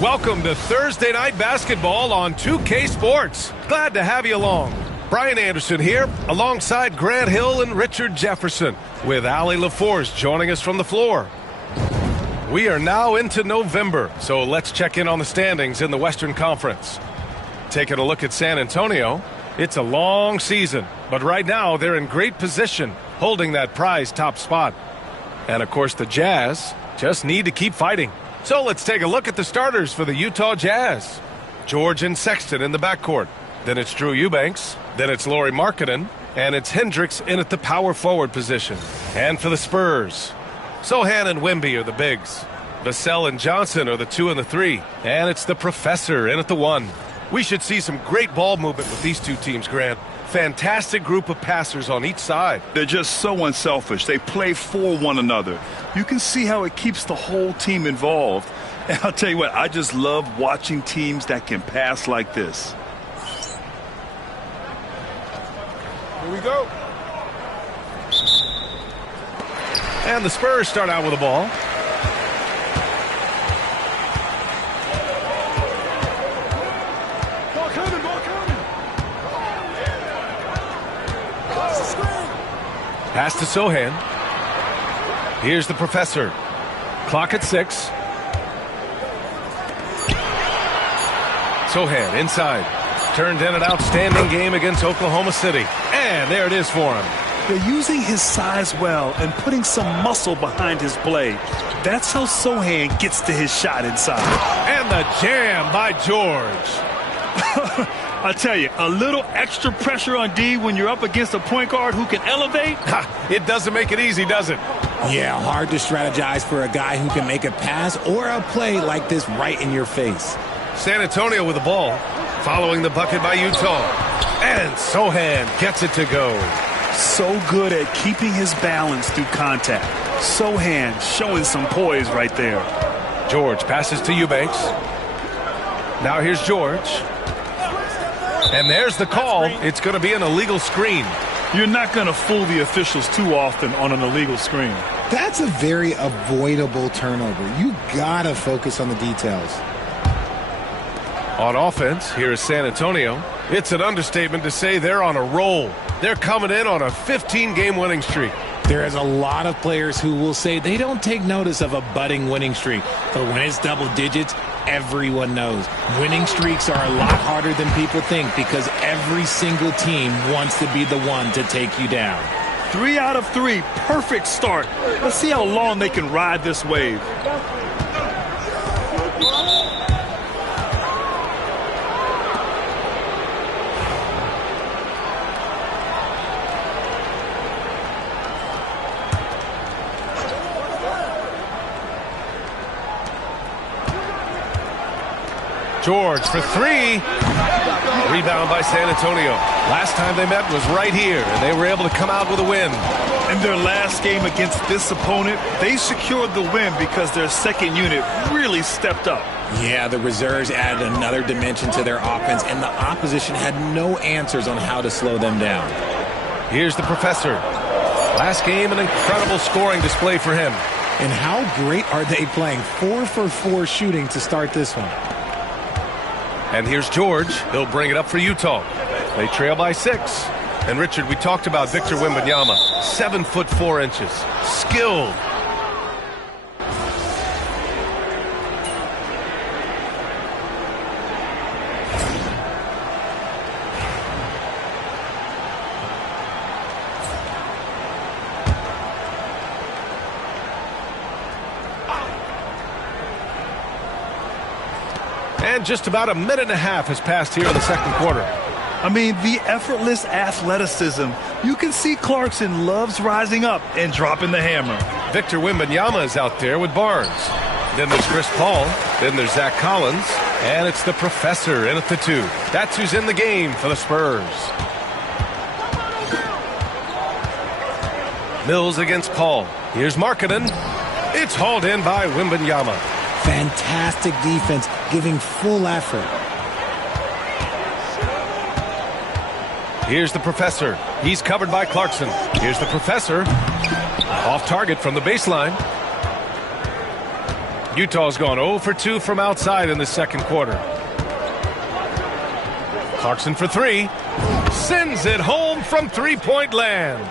Welcome to Thursday Night Basketball on 2K Sports. Glad to have you along. Brian Anderson here, alongside Grant Hill and Richard Jefferson, with Allie LaForce joining us from the floor. We are now into November, so let's check in on the standings in the Western Conference. Taking a look at San Antonio, it's a long season, but right now they're in great position, holding that prize top spot. And of course the Jazz just need to keep fighting. So let's take a look at the starters for the Utah Jazz. George and Sexton in the backcourt. Then it's Drew Eubanks. Then it's Lauri Markkanen. And it's Hendricks in at the power forward position. And for the Spurs, Sochan and Wemby are the bigs. Vassell and Johnson are the 2 and the 3. And it's the Professor in at the 1. We should see some great ball movement with these two teams, Grant. Fantastic group of passers on each side. They're just so unselfish. They play for one another. You can see how it keeps the whole team involved. And I'll tell you what, I just love watching teams that can pass like this. Here we go. And the Spurs start out with the ball. Pass to Sochan. Here's the Professor. Clock at 6. Sochan inside. Turned in an outstanding game against Oklahoma City. And there it is for him. They're using his size well and putting some muscle behind his play. That's how Sochan gets to his shot inside. And the jam by George. I tell you, a little extra pressure on D when you're up against a point guard who can elevate. It doesn't make it easy, does it? Yeah, hard to strategize for a guy who can make a pass or a play like this right in your face. San Antonio with the ball, following the bucket by Utah. And Sochan gets it to go. So good at keeping his balance through contact. Sochan showing some poise right there. George passes to Eubanks. Now here's George. And there's the call. It's going to be an illegal screen. You're not going to fool the officials too often on an illegal screen. That's a very avoidable turnover. You got to focus on the details. On offense, here is San Antonio. It's an understatement to say they're on a roll. They're coming in on a 15-game winning streak. There is a lot of players who will say they don't take notice of a budding winning streak. But when it's double digits, everyone knows. Winning streaks are a lot harder than people think because every single team wants to be the one to take you down. 3 out of 3, perfect start. Let's see how long they can ride this wave. George for 3. Rebound by San Antonio. Last time they met was right here, and they were able to come out with a win. In their last game against this opponent, they secured the win because their second unit really stepped up. Yeah, the reserves added another dimension to their offense, and the opposition had no answers on how to slow them down. Here's the Professor. Last game, an incredible scoring display for him. And how great are they playing? 4 for 4 shooting to start this one. And here's George. He'll bring it up for Utah. They trail by 6. And Richard, we talked about Victor Wembanyama. 7'4". Skilled. And just about a minute and a half has passed here in the second quarter. I mean, the effortless athleticism. You can see Clarkson loves rising up and dropping the hammer. Victor Wembanyama is out there with Barnes. Then there's Chris Paul. Then there's Zach Collins. And it's the Professor in at the 2. That's who's in the game for the Spurs. Mills against Paul. Here's Markkanen. It's hauled in by Wembanyama. Fantastic defense, giving full effort. Here's the Professor. He's covered by Clarkson. Here's the Professor. Off target from the baseline. Utah's gone 0 for 2 from outside in the second quarter. Clarkson for 3. Sends it home from three-point land.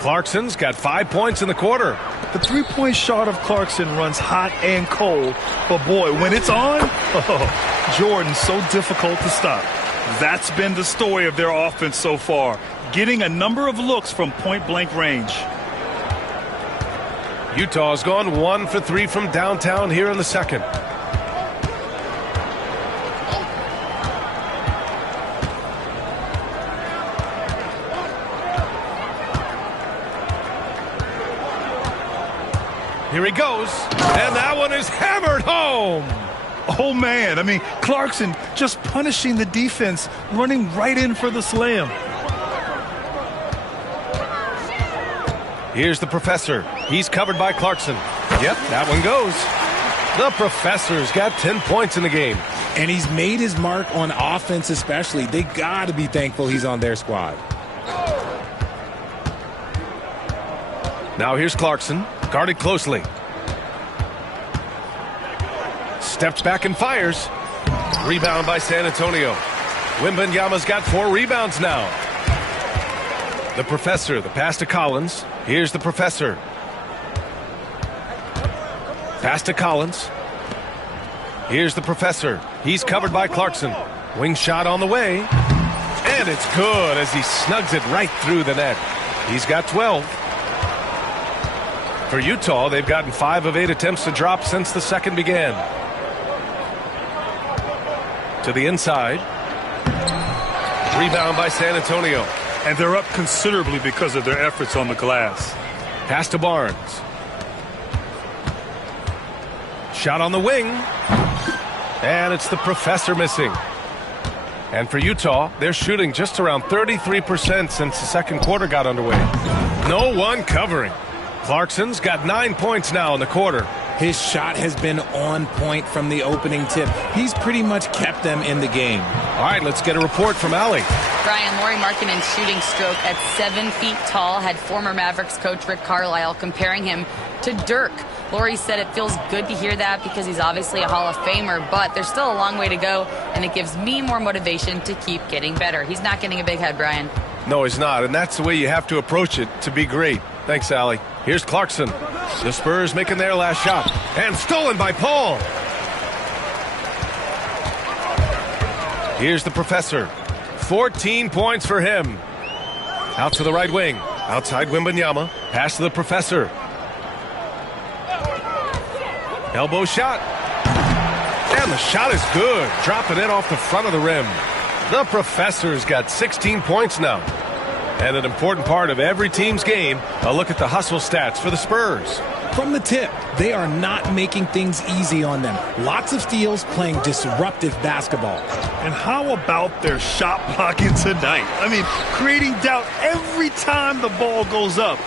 Clarkson's got 5 points in the quarter. The three-point shot of Clarkson runs hot and cold, but boy, when it's on, Jordan's so difficult to stop. That's been the story of their offense so far, getting a number of looks from point-blank range. Utah's gone 1 for 3 from downtown here in the second. Here he goes, and that one is hammered home. Oh, man, I mean, Clarkson just punishing the defense, running right in for the slam. Here's the professor. He's covered by Clarkson. Yep, that one goes. The professor's got 10 points in the game. And he's made his mark on offense especially. They got to be thankful he's on their squad. Now here's Clarkson, guarded closely. Steps back and fires. Rebound by San Antonio. Wembanyama's got 4 rebounds now. The professor, the pass to Collins. Here's the professor. Pass to Collins. Here's the professor. He's covered by Clarkson. Wing shot on the way. And it's good as he snugs it right through the net. He's got 12. For Utah, they've gotten 5 of 8 attempts to drop since the second began. To the inside. Rebound by San Antonio. And they're up considerably because of their efforts on the glass. Pass to Barnes. Shot on the wing. And it's the professor missing. And for Utah, they're shooting just around 33% since the second quarter got underway. No one covering. Clarkson's got 9 points now in the quarter. His shot has been on point from the opening tip. He's pretty much kept them in the game. All right, let's get a report from Allie. Brian, Lauri Markkanen's shooting stroke at 7 feet tall had former Mavericks coach Rick Carlisle comparing him to Dirk. Lauri said it feels good to hear that because he's obviously a Hall of Famer, but there's still a long way to go, and it gives me more motivation to keep getting better. He's not getting a big head, Brian. No, he's not, and that's the way you have to approach it to be great. Thanks, Allie. Here's Clarkson. The Spurs making their last shot. And stolen by Paul. Here's the professor. 14 points for him. Out to the right wing. Outside Wembanyama. Pass to the professor. Elbow shot. And the shot is good. Dropping it off the front of the rim. The professor's got 16 points now. And an important part of every team's game, a look at the hustle stats for the Spurs. From the tip, they are not making things easy on them. Lots of steals, playing disruptive basketball. And how about their shot blocking tonight? I mean, creating doubt every time the ball goes up.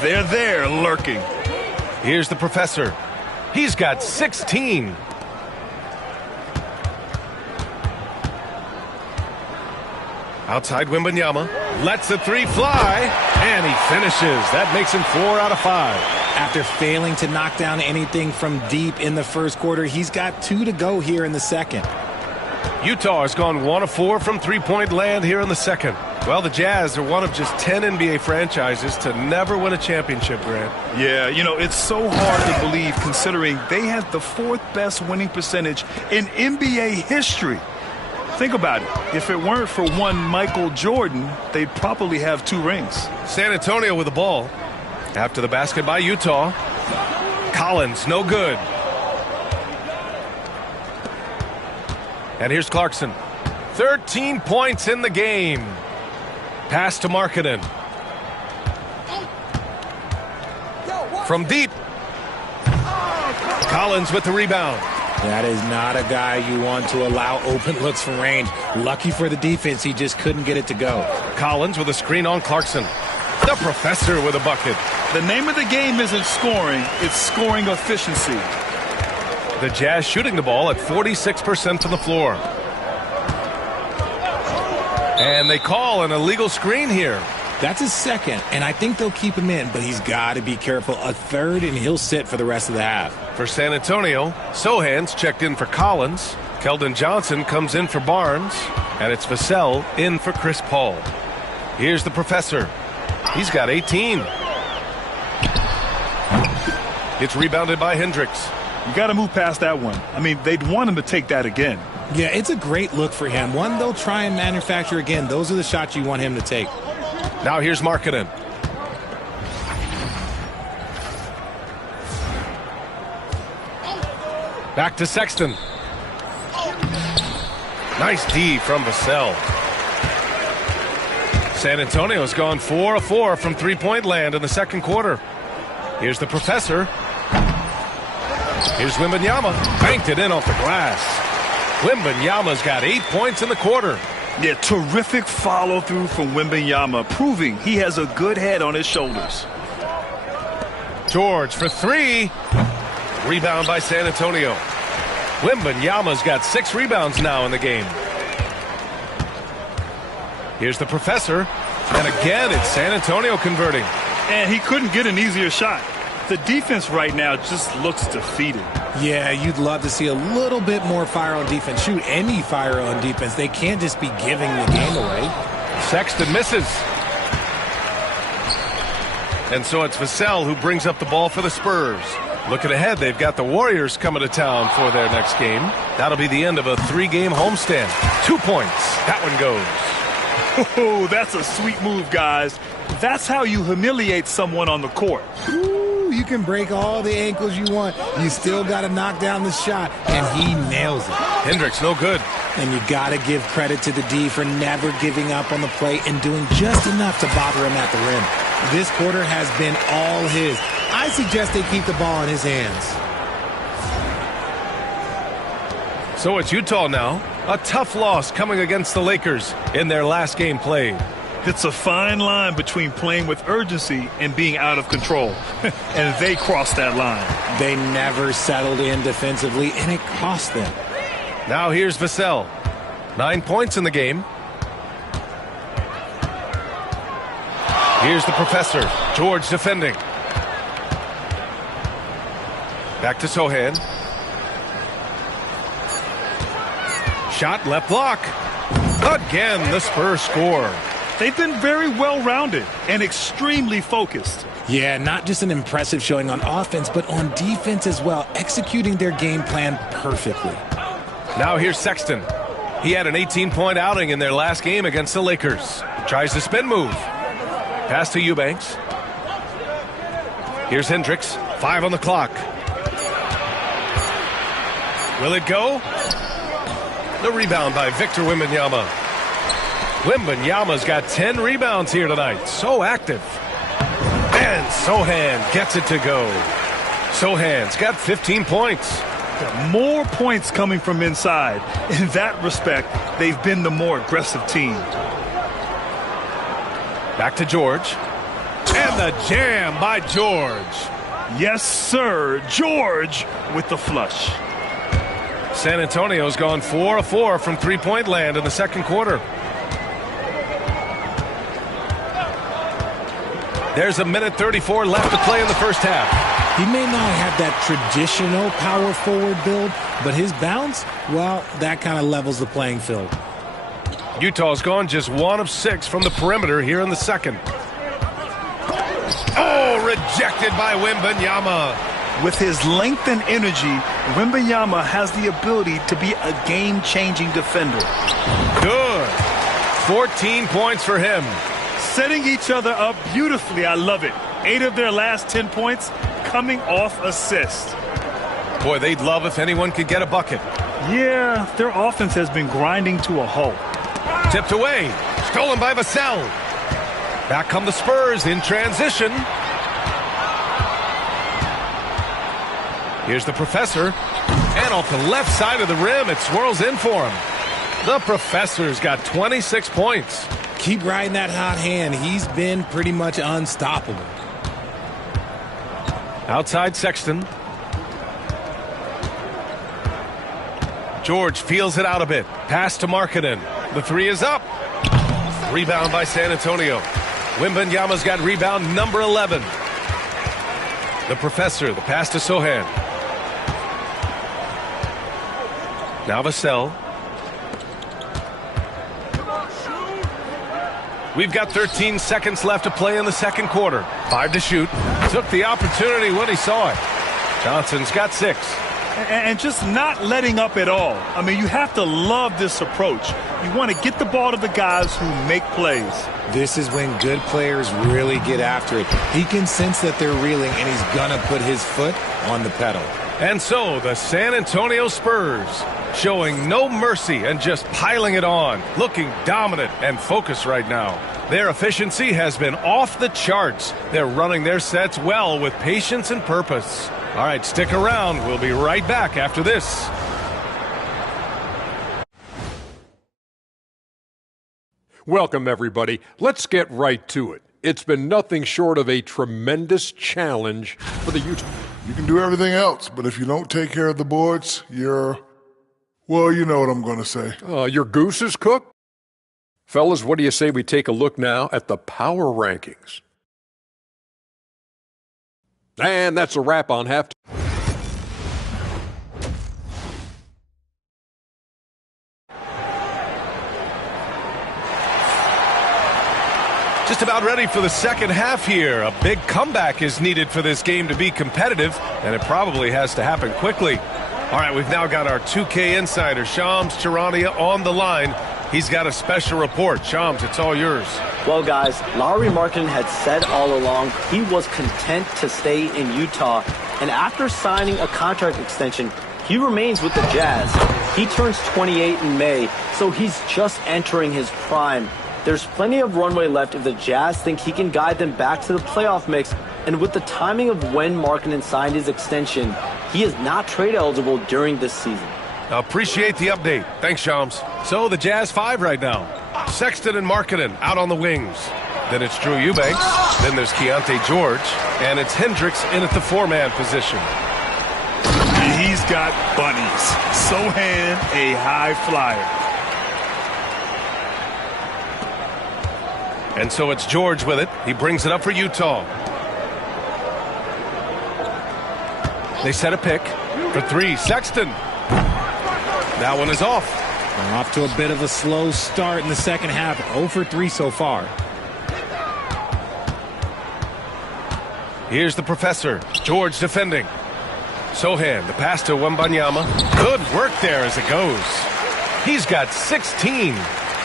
They're there lurking. Here's the professor. He's got 16. Outside Wembanyama. Lets the 3 fly. And he finishes. That makes him 4 out of 5. After failing to knock down anything from deep in the first quarter, he's got 2 to go here in the second. Utah has gone 1 of 4 from three-point land here in the second. Well, the Jazz are one of just 10 NBA franchises to never win a championship, Grant. Yeah, you know, it's so hard to believe considering they had the 4th best winning percentage in NBA history. Think about it. If it weren't for one Michael Jordan, they'd probably have 2 rings. San Antonio with the ball. After the basket by Utah. Collins, no good. And here's Clarkson. 13 points in the game. Pass to Markkanen. From deep. Collins with the rebound. That is not a guy you want to allow open looks from range. Lucky for the defense, he just couldn't get it to go. Collins with a screen on Clarkson. The professor with a bucket. The name of the game isn't scoring, it's scoring efficiency. The Jazz shooting the ball at 46% from the floor. And they call an illegal screen here. That's his second, and I think they'll keep him in, but he's got to be careful. A third, and he'll sit for the rest of the half. For San Antonio, Sohan's checked in for Collins. Keldon Johnson comes in for Barnes. And it's Vassell in for Chris Paul. Here's the professor. He's got 18. It's rebounded by Hendricks. You got to move past that one. I mean, they'd want him to take that again. Yeah, it's a great look for him. One they'll try and manufacture again. Those are the shots you want him to take. Now here's Markkanen. Back to Sexton. Nice D from Vassell. San Antonio's gone 4 of 4 from three-point land in the second quarter. Here's the professor. Here's Wembanyama. Banked it in off the glass. Wembanyama's got 8 points in the quarter. Yeah, terrific follow-through from Wembanyama, proving he has a good head on his shoulders. George for three. Rebound by San Antonio. Wembanyama's got 6 rebounds now in the game. Here's the professor. And again, it's San Antonio converting. And he couldn't get an easier shot. The defense right now just looks defeated. Yeah, you'd love to see a little bit more fire on defense. Shoot, any fire on defense. They can't just be giving the game away. Sexton misses. And so it's Vassell who brings up the ball for the Spurs. Looking ahead, they've got the Warriors coming to town for their next game. That'll be the end of a 3-game homestand. 2 points. That one goes. Oh, that's a sweet move, guys. That's how you humiliate someone on the court. Ooh, you can break all the ankles you want. You still got to knock down the shot, and he nails it. Hendricks, no good. And you got to give credit to the D for never giving up on the play and doing just enough to bother him at the rim. This quarter has been all his. I suggest they keep the ball in his hands. So it's Utah now. A tough loss coming against the Lakers in their last game played. It's a fine line between playing with urgency and being out of control. And they crossed that line. They never settled in defensively, and it cost them. Now here's Vassell. 9 points in the game. Here's the professor. George defending. Back to Sohan. Shot left block. Again, the Spurs score. They've been very well-rounded and extremely focused. Yeah, not just an impressive showing on offense, but on defense as well, executing their game plan perfectly. Now here's Sexton. He had an 18-point outing in their last game against the Lakers. Tries the spin move. Pass to Eubanks. Here's Hendricks. 5 on the clock. Will it go? The rebound by Victor Wembanyama. Wembanyama's got 10 rebounds here tonight. So active. And Sohan gets it to go. Sohan's got 15 points. More points coming from inside. In that respect, they've been the more aggressive team. Back to George. And the jam by George. Yes, sir. George with the flush. San Antonio's gone 4 of 4 from three-point land in the second quarter. There's a minute 34 left to play in the first half. He may not have that traditional power forward build, but his bounce, well, that kind of levels the playing field. Utah's gone just 1 of 6 from the perimeter here in the second. Oh, rejected by Wembanyama. With his length and energy, Wembanyama has the ability to be a game-changing defender. Good. 14 points for him. Setting each other up beautifully. I love it. 8 of their last 10 points coming off assist. Boy, they'd love if anyone could get a bucket. Yeah, their offense has been grinding to a halt. Tipped away. Stolen by Vassell. Back come the Spurs in transition. Here's the professor. And off the left side of the rim, it swirls in for him. The professor's got 26 points. Keep riding that hot hand. He's been pretty much unstoppable. Outside Sexton. George feels it out a bit. Pass to Markkanen. The three is up. Rebound by San Antonio. Wembanyama's got rebound number 11. The Professor, the pass to Sochan. Now Vassell. We've got 13 seconds left to play in the second quarter. 5 to shoot. Took the opportunity when he saw it. Johnson's got 6. And just not letting up at all. I mean, you have to love this approach. You want to get the ball to the guys who make plays. This is when good players really get after it. He can sense that they're reeling, and he's going to put his foot on the pedal. And so the San Antonio Spurs showing no mercy and just piling it on, looking dominant and focused right now. Their efficiency has been off the charts. They're running their sets well with patience and purpose. All right, stick around. We'll be right back after this. Welcome, everybody. Let's get right to it. It's been nothing short of a tremendous challenge for the Utah. You can do everything else, but if you don't take care of the boards, well, you know what I'm going to say. Your goose is cooked? Fellas, what do you say we take a look now at the power rankings? And that's a wrap on halftime. Just about ready for the second half here. A big comeback is needed for this game to be competitive, and it probably has to happen quickly. All right, we've now got our 2K insider, Shams Charania, on the line. He's got a special report. Shams, it's all yours. Well, guys, Lauri Markkanen had said all along he was content to stay in Utah, and after signing a contract extension, he remains with the Jazz. He turns 28 in May, so he's just entering his prime. There's plenty of runway left if the Jazz think he can guide them back to the playoff mix, and with the timing of when Markkanen signed his extension, he is not trade eligible during this season. Appreciate the update. Thanks, Shams. So the Jazz 5 right now. Sexton and Markkanen out on the wings. Then it's Drew Eubanks. Then there's Keontae George. And it's Hendricks in at the 4-man position. He's got bunnies. Sochan, a high flyer. And so it's George with it. He brings it up for Utah. They set a pick for 3. Sexton. That one is off. Off to a bit of a slow start in the second half. 0 for 3 so far. Here's the Professor. George defending. Sochan, the pass to Wembanyama. Good work there as it goes. He's got 16.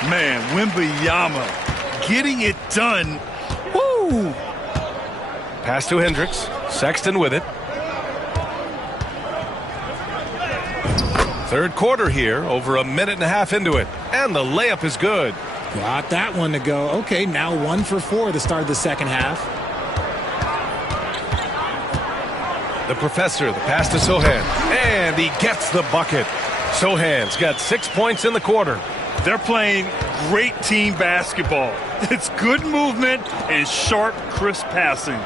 Man, Wembanyama getting it done. Woo! Pass to Hendricks. Sexton with it. Third quarter here, over a minute and a half into it. And the layup is good. Got that one to go. Okay, now 1 for 4 to start the second half. The Professor, the pass to Sochan. And he gets the bucket. Sochan's got 6 points in the quarter. They're playing great team basketball. It's good movement and sharp, crisp passing.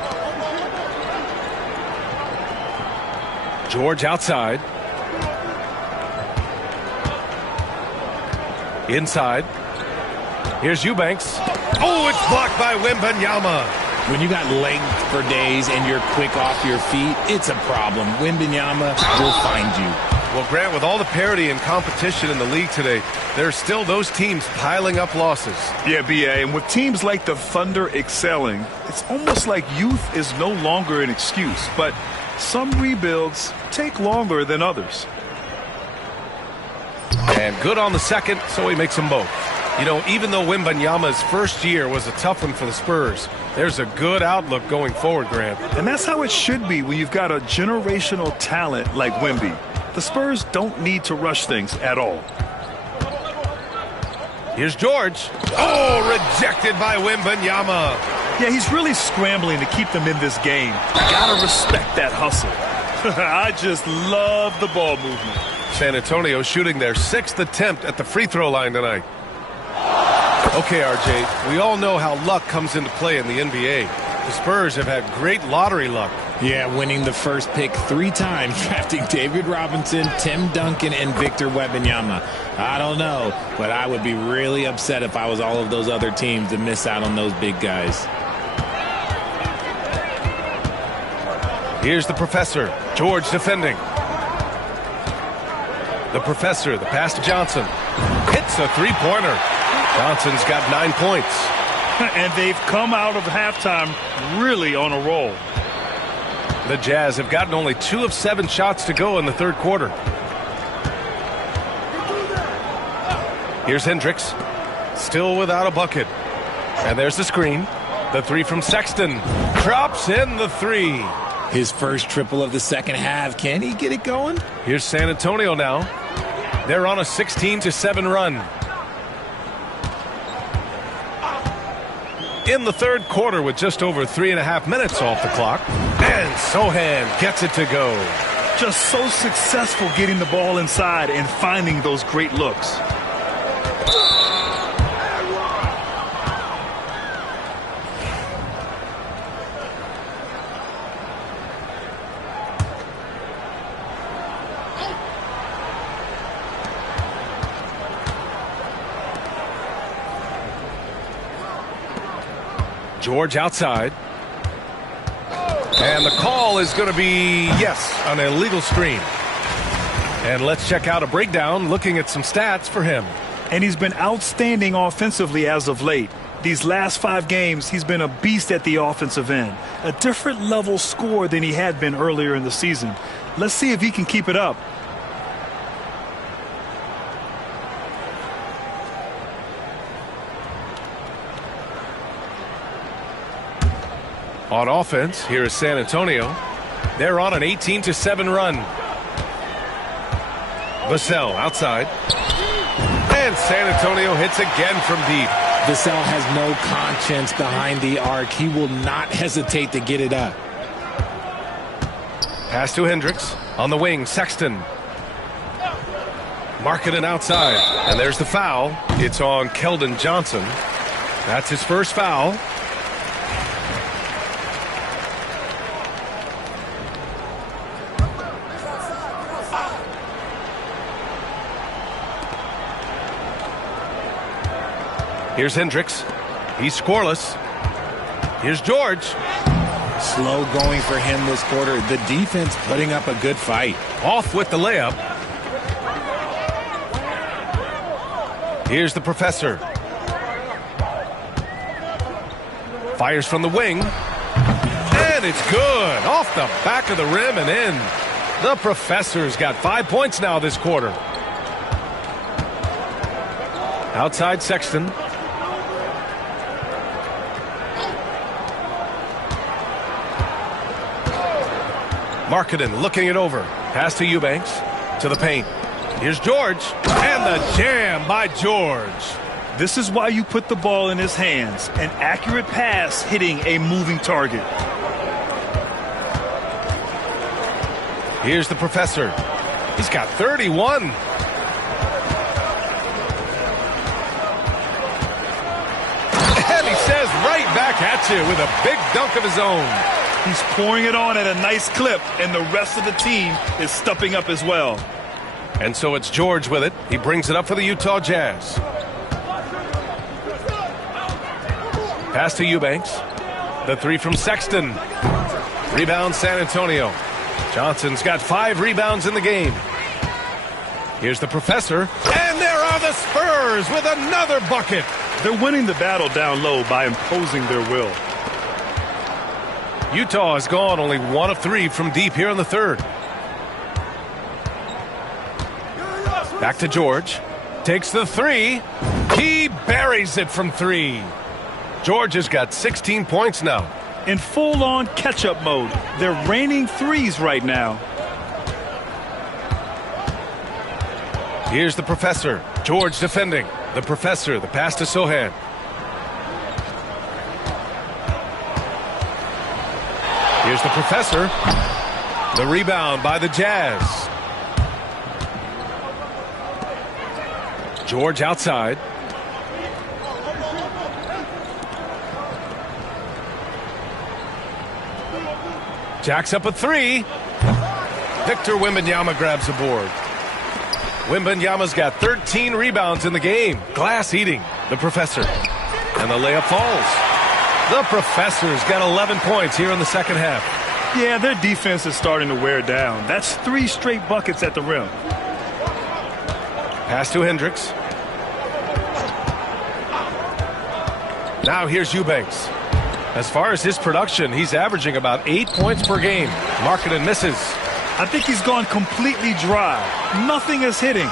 George outside. Inside. Here's Eubanks. Oh, it's blocked by Wembanyama. When you got length for days and you're quick off your feet, it's a problem. Wembanyama will find you. Well, Grant, with all the parity and competition in the league today, there are still those teams piling up losses. Yeah, B.A., and with teams like the Thunder excelling, it's almost like youth is no longer an excuse. But some rebuilds take longer than others. And good on the second, so he makes them both. You know, even though Wembanyama's first year was a tough one for the Spurs, there's a good outlook going forward, Grant. And that's how it should be when you've got a generational talent like Wemby. The Spurs don't need to rush things at all. Here's George. Oh, rejected by Wembanyama. Yeah, he's really scrambling to keep them in this game. Gotta respect that hustle. I just love the ball movement. San Antonio shooting their 6th attempt at the free throw line tonight. Okay, RJ, we all know how luck comes into play in the NBA. The Spurs have had great lottery luck. Yeah, winning the first pick 3 times, drafting David Robinson, Tim Duncan, and Victor Wembanyama. I don't know, but I would be really upset if I was all of those other teams to miss out on those big guys. Here's the professor, George defending. The professor, the pass to Johnson. Hits a three-pointer. Johnson's got 9 points. And they've come out of halftime really on a roll. The Jazz have gotten only 2 of 7 shots to go in the third quarter. Here's Hendricks, still without a bucket. And there's the screen. The 3 from Sexton. Drops in the 3. His first triple of the second half. Can he get it going? Here's San Antonio now. They're on a 16-7 run. In the third quarter with just over 3.5 minutes off the clock. And Sochan gets it to go. Just so successful getting the ball inside and finding those great looks. George outside. And the call is going to be, yes, an illegal screen. And let's check out a breakdown looking at some stats for him. And he's been outstanding offensively as of late. These last 5 games, he's been a beast at the offensive end. A different level score than he had been earlier in the season. Let's see if he can keep it up. On offense, here is San Antonio. They're on an 18-7 run. Vassell outside. And San Antonio hits again from deep. Vassell has no conscience behind the arc. He will not hesitate to get it up. Pass to Hendricks. On the wing, Sexton. Markkanen outside. And there's the foul. It's on Keldon Johnson. That's his first foul. Here's Hendricks. He's scoreless. Here's George. Slow going for him this quarter. The defense putting up a good fight. Off with the layup. Here's the professor. Fires from the wing. And it's good. Off the back of the rim and in. The professor's got 5 points now this quarter. Outside Sexton. Markkanen looking it over. Pass to Eubanks. To the paint. Here's George. And the jam by George. This is why you put the ball in his hands. An accurate pass hitting a moving target. Here's the professor. He's got 31. And he says right back at you with a big dunk of his own. He's pouring it on at a nice clip, and the rest of the team is stepping up as well. And so it's George with it. He brings it up for the Utah Jazz. Pass to Eubanks. The 3 from Sexton. Rebound San Antonio. Johnson's got 5 rebounds in the game. Here's the professor. And there are the Spurs with another bucket. They're winning the battle down low by imposing their will. Utah has gone only 1 of 3 from deep here in the third. Back to George. Takes the 3. He buries it from 3. George has got 16 points now. In full-on catch-up mode. They're raining threes right now. Here's the professor. George defending. The professor. The pass to Sochan. Here's the professor. The rebound by the Jazz. George outside. Jacks up a three. Victor Wembanyama grabs the board. Wembanyama's got 13 rebounds in the game. Glass eating. The Professor. And the layup falls. The Professor's got 11 points here in the second half. Yeah, their defense is starting to wear down. That's 3 straight buckets at the rim. Pass to Hendricks. Now here's Eubanks. As far as his production, he's averaging about 8 points per game. Markkanen misses. I think he's gone completely dry. Nothing is hitting.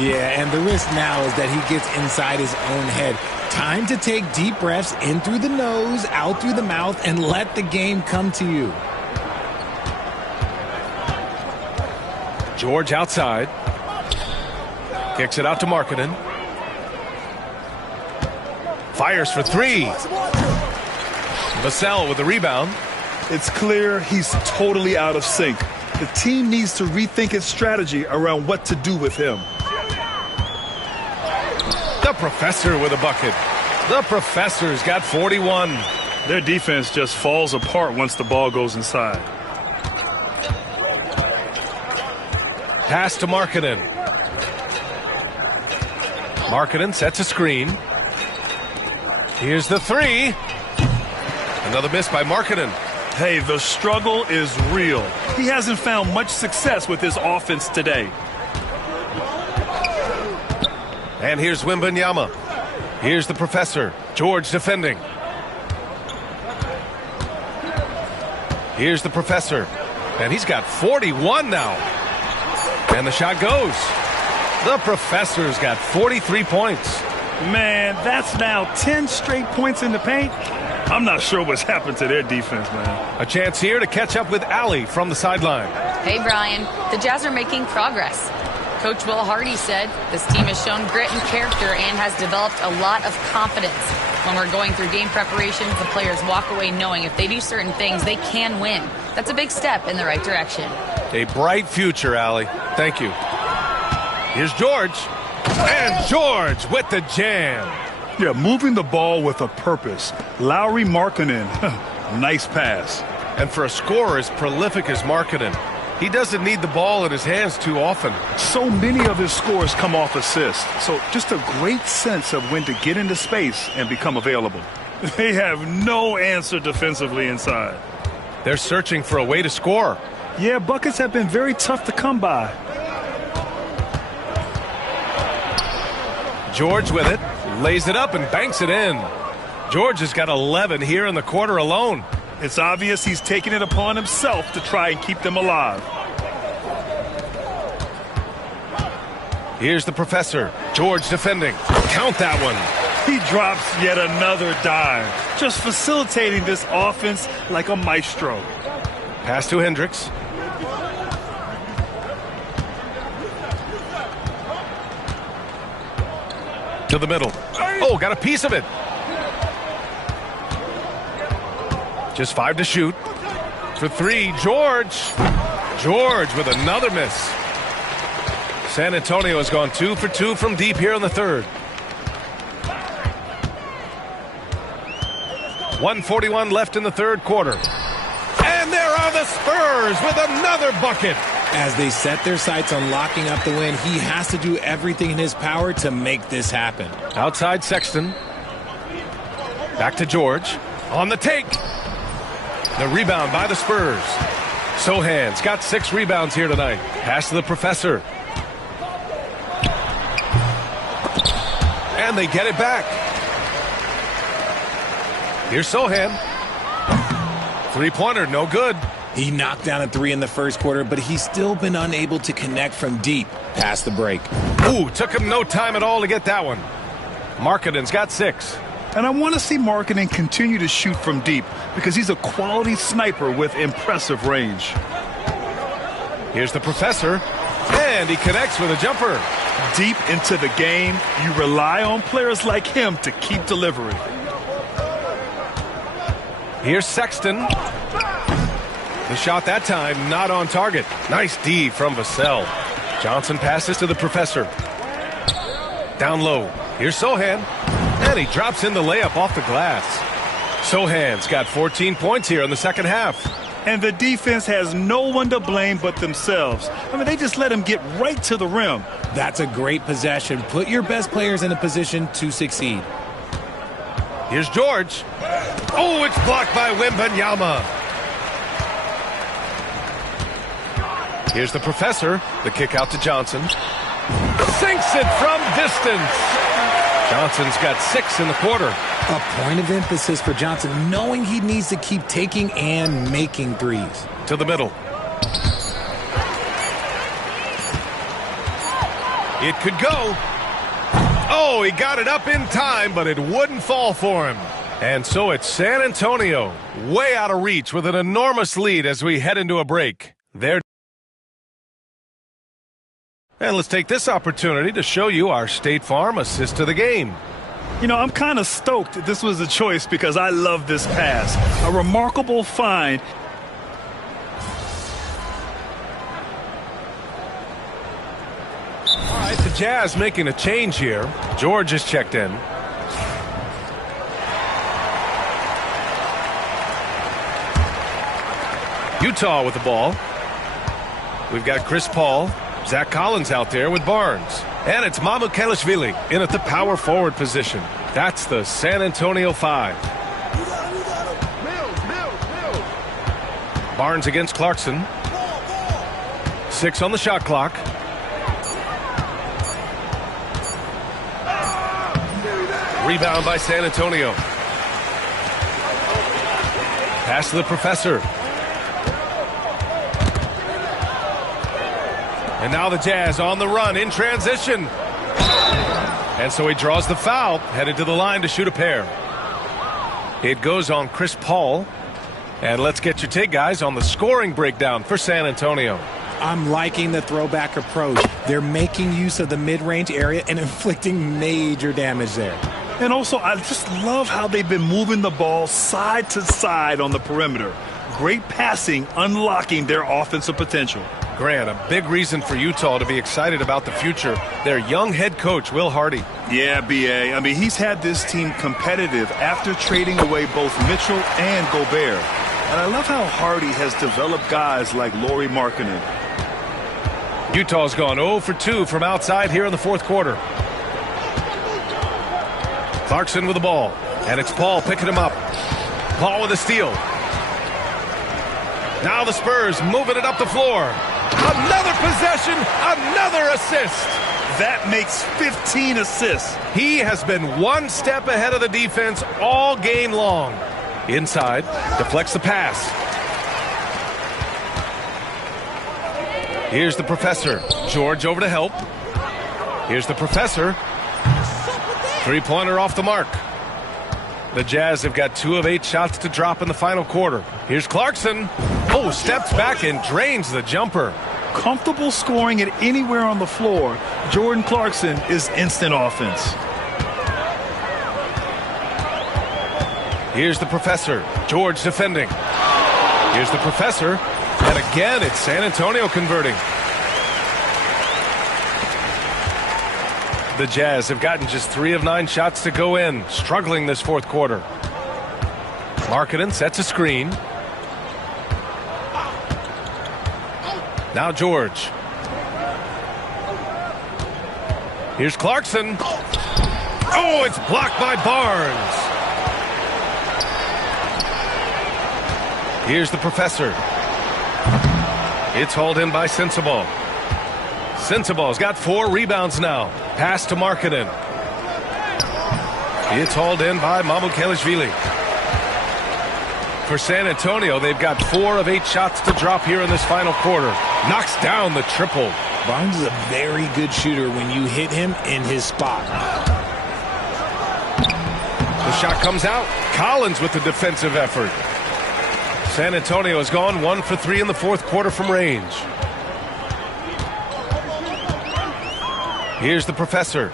Yeah, and the risk now is that he gets inside his own head. Time to take deep breaths in through the nose, out through the mouth, and let the game come to you. George outside. Kicks it out to Markkanen. Fires for three. Vassell with the rebound. It's clear he's totally out of sync. The team needs to rethink its strategy around what to do with him. The Professor with a bucket. The Professor's got 41. Their defense just falls apart once the ball goes inside. Pass to Markkanen. Markkanen sets a screen. Here's the three. Another miss by Markkanen. Hey, the struggle is real. He hasn't found much success with his offense today. And here's Wembanyama. Here's the Professor. George defending. Here's the Professor. And he's got 41 now. And the shot goes. The Professor's got 43 points. Man, that's now 10 straight points in the paint. I'm not sure what's happened to their defense, man. A chance here to catch up with Allie from the sideline. Hey, Brian. The Jazz are making progress. Coach Will Hardy said this team has shown grit and character and has developed a lot of confidence. When we're going through game preparations, the players walk away knowing if they do certain things, they can win. That's a big step in the right direction. A bright future, Allie. Thank you. Here's George. And George with the jam. Yeah, moving the ball with a purpose. Lauri Markkanen. Nice pass. And for a scorer as prolific as Markkanen, he doesn't need the ball in his hands too often. So many of his scores come off assists. So just a great sense of when to get into space and become available. They have no answer defensively inside. They're searching for a way to score. Yeah, buckets have been very tough to come by. George with it, lays it up and banks it in. George has got 11 here in the quarter alone. It's obvious he's taking it upon himself to try and keep them alive. Here's the Professor. George defending. Count that one. He drops yet another dime, just facilitating this offense like a maestro. Pass to Hendricks. To the middle. Oh, got a piece of it. Just 5 to shoot. For 3, George. George with another miss. San Antonio has gone 2 for 2 from deep here in the third. 1:41 left in the third quarter. And there are the Spurs with another bucket. As they set their sights on locking up the win, he has to do everything in his power to make this happen. Outside Sexton. Back to George. On the take. The rebound by the Spurs. Sohan's got 6 rebounds here tonight. Pass to the Professor. And they get it back. Here's Sohan. Three-pointer, no good. He knocked down a 3 in the first quarter, but he's still been unable to connect from deep past the break. Ooh, took him no time at all to get that one. Markkanen's got 6. And I want to see Markkanen continue to shoot from deep because he's a quality sniper with impressive range. Here's the Professor, and he connects with a jumper. Deep into the game, you rely on players like him to keep delivering. Here's Sexton. The shot that time not on target. Nice D from Vassell. Johnson passes to the Professor. Down low. Here's Sohan. And he drops in the layup off the glass. Sohan's got 14 points here in the second half. and the defense has no one to blame but themselves. I mean, they just let him get right to the rim. That's a great possession. Put your best players in a position to succeed. Here's George. Oh, it's blocked by Wembanyama. Here's the professor. The kick out to Johnson. Sinks it from distance. Johnson's got 6 in the quarter. A point of emphasis for Johnson, knowing he needs to keep taking and making threes. To the middle. It could go. Oh, he got it up in time, but it wouldn't fall for him. And so it's San Antonio, way out of reach with an enormous lead as we head into a break. And let's take this opportunity to show you our State Farm assist to the game. You know, I'm kind of stoked this was a choice because I love this pass. A remarkable find. All right, the Jazz making a change here. George is checked in. Utah with the ball. We've got Chris Paul. Zach Collins out there with Barnes. And it's Mamukelashvili in at the power forward position. That's the San Antonio 5. Barnes against Clarkson. 6 on the shot clock. Rebound by San Antonio. Pass to the professor. And now the Jazz on the run in transition. And so he draws the foul, headed to the line to shoot a pair. It goes on Chris Paul. And let's get your take, guys, on the scoring breakdown for San Antonio. I'm liking the throwback approach. They're making use of the mid-range area and inflicting major damage there. And also, I just love how they've been moving the ball side to side on the perimeter. Great passing, unlocking their offensive potential. Grant, a big reason for Utah to be excited about the future. Their young head coach, Will Hardy. Yeah, B.A. I mean, he's had this team competitive after trading away both Mitchell and Gobert. And I love how Hardy has developed guys like Lauri Markkanen. Utah's gone 0 for 2 from outside here in the fourth quarter. Clarkson with the ball. And it's Paul picking him up. Paul with a steal. Now the Spurs moving it up the floor. Another possession, another assist. That makes 15 assists. He has been one step ahead of the defense all game long. Inside, deflects the pass. Here's the professor. George over to help. Here's the professor. Three-pointer off the mark. The Jazz have got 2 of 8 shots to drop in the final quarter. Here's Clarkson. Oh, steps back and drains the jumper. Comfortable scoring it anywhere on the floor. Jordan Clarkson is instant offense. Here's the professor. George defending. Here's the professor. And again, it's San Antonio converting. The Jazz have gotten just 3 of 9 shots to go in, struggling this fourth quarter. Markkanen sets a screen. Now George. Here's Clarkson. Oh, it's blocked by Barnes. Here's the professor. It's hauled in by Sensabaugh. Sensabaugh's got 4 rebounds now. Pass to Markkanen. It's hauled in by Mamukelashvili. For San Antonio, they've got 4 of 8 shots to drop here in this final quarter. Knocks down the triple. Barnes is a very good shooter when you hit him in his spot. The shot comes out. Collins with the defensive effort. San Antonio has gone 1 for 3 in the fourth quarter from range. Here's the professor.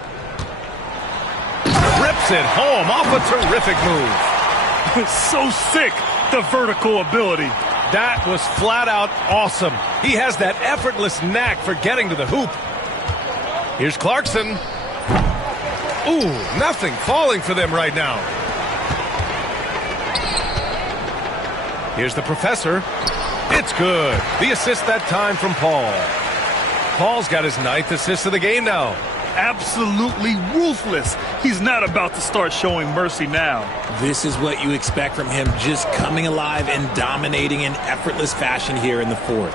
Rips it home off a terrific move. It's so sick, the vertical ability. That was flat out awesome. He has that effortless knack for getting to the hoop. Here's Clarkson. Ooh, nothing falling for them right now. Here's the professor. It's good. The assist that time from Paul. Paul's got his 9th assist of the game now. Absolutely ruthless. He's not about to start showing mercy now. This is what you expect from him, just coming alive and dominating in effortless fashion here in the fourth.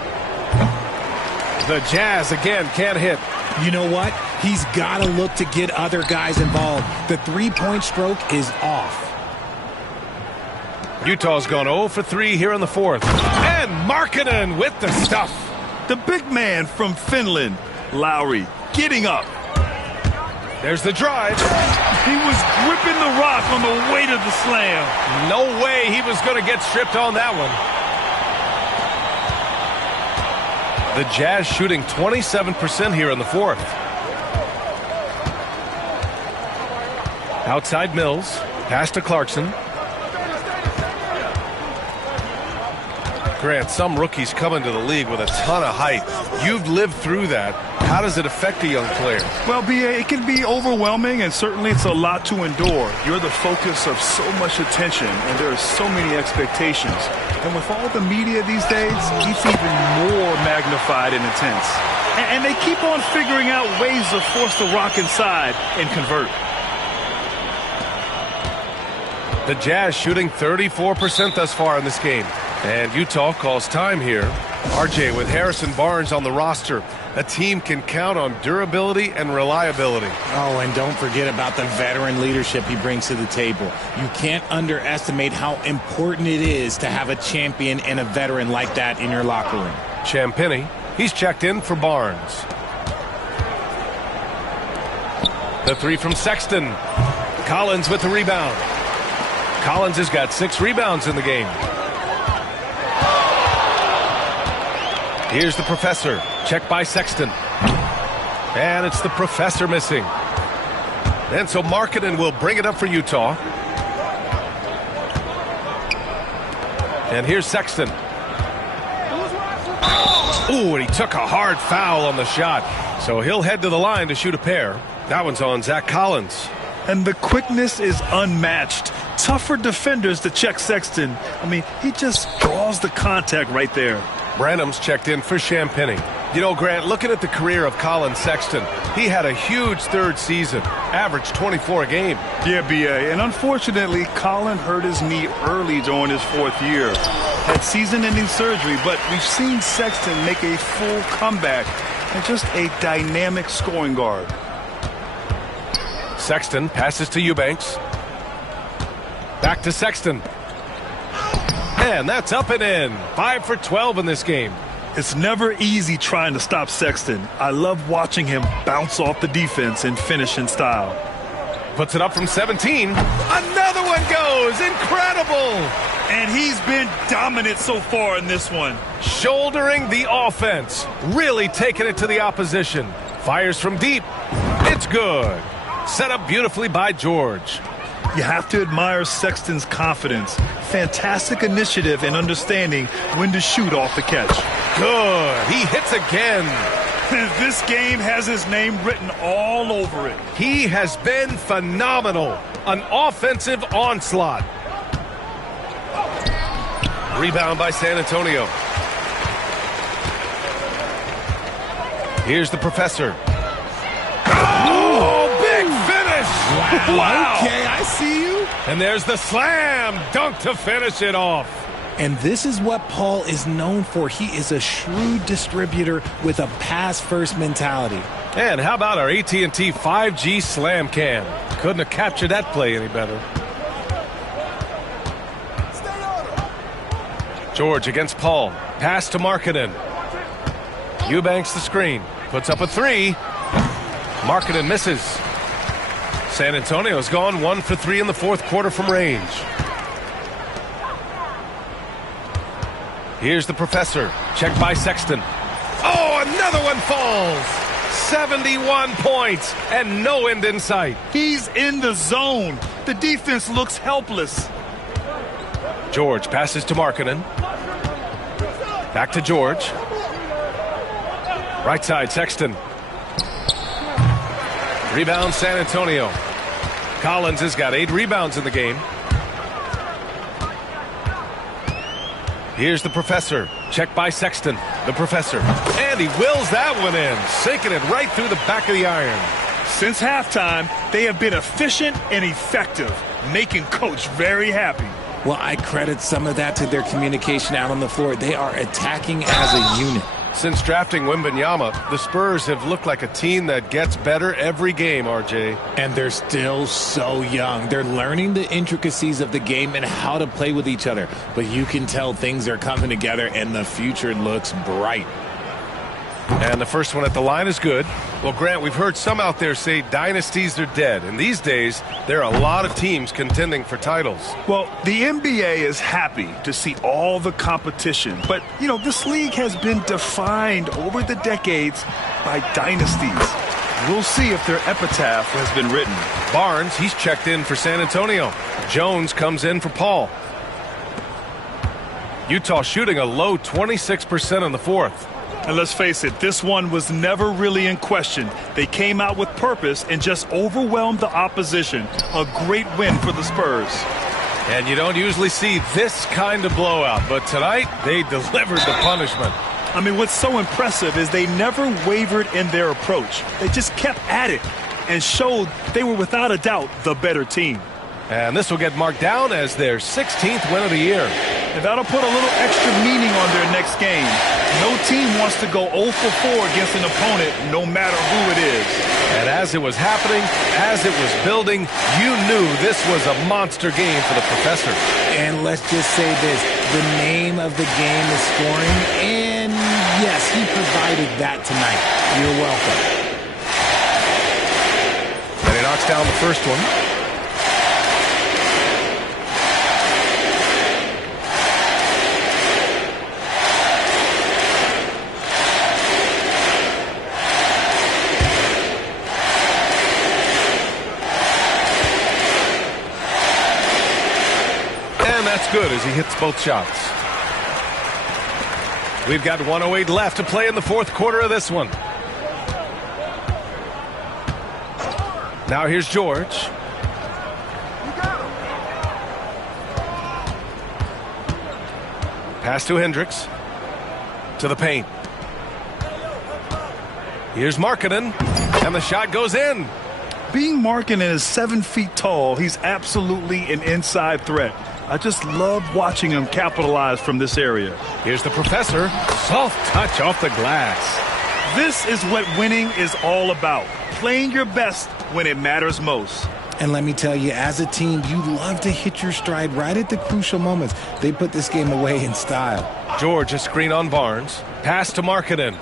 The Jazz again can't hit. You know what? He's got to look to get other guys involved. The three-point stroke is off. Utah's gone 0 for 3 here in the fourth. And Markkanen with the stuff. The big man from Finland, Lowry, getting up. There's the drive. He was gripping the rock on the weight of the slam. No way he was going to get stripped on that one. The Jazz shooting 27% here in the fourth. Outside Mills. Pass to Clarkson. Grant, some rookies come into the league with a ton of height. You've lived through that. How does it affect a young player? Well, B.A., it can be overwhelming, and certainly it's a lot to endure. You're the focus of so much attention, and there are so many expectations. And with all the media these days, it's even more magnified and intense. And they keep on figuring out ways to force the rock inside and convert. The Jazz shooting 34% thus far in this game. And Utah calls time here. RJ, with Harrison Barnes on the roster, a team can count on durability and reliability. Oh, and don't forget about the veteran leadership he brings to the table. You can't underestimate how important it is to have a champion and a veteran like that in your locker room. Champagnie, he's checked in for Barnes. The three from Sexton. Collins with the rebound. Collins has got 6 rebounds in the game. Here's the Professor. Checked by Sexton. And it's the Professor missing. And so Markkanen will bring it up for Utah. And here's Sexton. Ooh, and he took a hard foul on the shot. So he'll head to the line to shoot a pair. That one's on Zach Collins. And the quickness is unmatched. Tougher defenders to check Sexton. I mean, he just draws the contact right there. Branham's checked in for Champagnie. You know, Grant, looking at the career of Colin Sexton, he had a huge third season, averaged 24 a game. Yeah, B.A., and unfortunately, Colin hurt his knee early during his 4th year. Had season-ending surgery, but we've seen Sexton make a full comeback and just a dynamic scoring guard. Sexton passes to Eubanks. Back to Sexton. And that's up and in. 5 for 12 in this game. It's never easy trying to stop Sexton. I love watching him bounce off the defense and finish in style. Puts it up from 17. Another one goes. Incredible. And he's been dominant so far in this one. Shouldering the offense. Really taking it to the opposition. Fires from deep. It's good. Set up beautifully by George. You have to admire Sexton's confidence. Fantastic initiative and understanding when to shoot off the catch. Good. He hits again. This game has his name written all over it. He has been phenomenal. An offensive onslaught. Rebound by San Antonio. Here's the Professor. Oh, big finish. Wow. Okay, I see you. And there's the slam dunk to finish it off. And this is what Paul is known for. He is a shrewd distributor with a pass-first mentality. And how about our AT&T 5G slam cam? Couldn't have captured that play any better. George against Paul. Pass to Markkanen. Eubanks the screen. Puts up a 3. Markkanen misses. San Antonio's gone 1 for 3 in the 4th quarter from range. Here's the Professor. Checked by Sexton. Oh, another one falls. 71 points and no end in sight. He's in the zone. The defense looks helpless. George passes to Markkanen. Back to George. Right side, Sexton. Rebound, San Antonio. Collins has got 8 rebounds in the game. Here's the Professor. Check by Sexton, the professor. And he wills that one in, sinking it right through the back of the iron. Since halftime, they have been efficient and effective, making Coach very happy. Well, I credit some of that to their communication out on the floor. They are attacking as a unit. Since drafting Wembanyama, the Spurs have looked like a team that gets better every game, RJ. And they're still so young. They're learning the intricacies of the game and how to play with each other. But you can tell things are coming together and the future looks bright. And the first one at the line is good. Well, Grant, we've heard some out there say dynasties are dead. And these days, there are a lot of teams contending for titles. Well, the NBA is happy to see all the competition. But, you know, this league has been defined over the decades by dynasties. We'll see if their epitaph has been written. Barnes, he's checked in for San Antonio. Jones comes in for Paul. Utah shooting a low 26% in the fourth. And let's face it, this one was never really in question. They came out with purpose and just overwhelmed the opposition. A great win for the Spurs. And you don't usually see this kind of blowout, but tonight they delivered the punishment. I mean, what's so impressive is they never wavered in their approach. They just kept at it and showed they were without a doubt the better team. And this will get marked down as their 16th win of the year. And that'll put a little extra meaning on their next game. No team wants to go 0 for 4 against an opponent, no matter who it is. And as it was happening, as it was building, you knew this was a monster game for the professor. And let's just say this, the name of the game is scoring, and yes, he provided that tonight. You're welcome. And he knocks down the first one. That's good as he hits both shots. We've got 1:08 left to play in the fourth quarter of this one. Now here's George. Pass to Hendricks. To the paint. Here's Markkanen. And the shot goes in. Being Markkanen is 7 feet tall, he's absolutely an inside threat. I just love watching him capitalize from this area. Here's the professor. Soft touch off the glass. This is what winning is all about. Playing your best when it matters most. And let me tell you, as a team, you love to hit your stride right at the crucial moments. They put this game away in style. George, a screen on Barnes. Pass to Markkanen.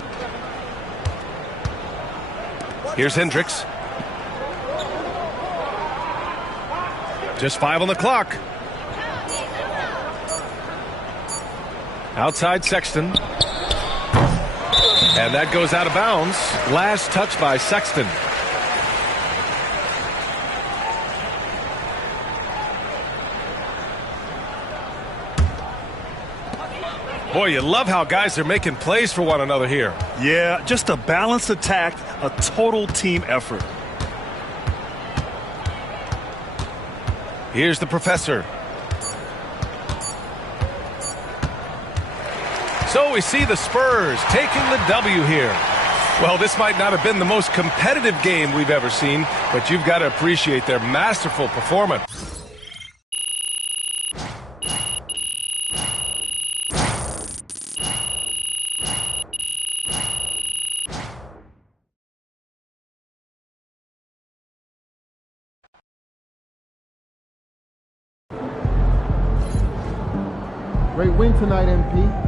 Here's Hendricks. Just 5 on the clock. Outside Sexton. And that goes out of bounds. Last touch by Sexton. Boy, you love how guys are making plays for one another here. Yeah, just a balanced attack, a total team effort. Here's the professor. So we see the Spurs taking the W here. Well, this might not have been the most competitive game we've ever seen, but you've got to appreciate their masterful performance. Great win tonight, MP.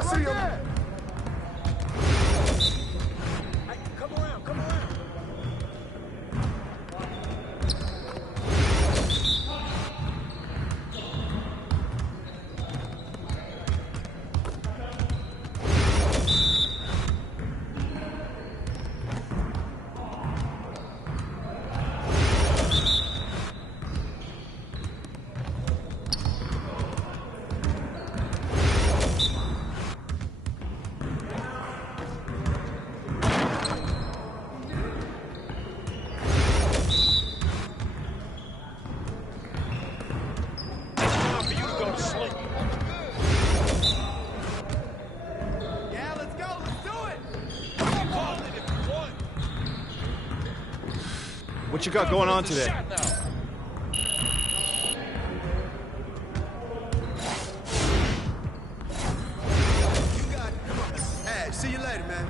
I see him. Come around, come around. What you got going on today? Hey, see you later, man.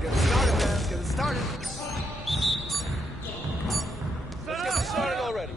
Get it started, man. Get it started. Let's get it started already.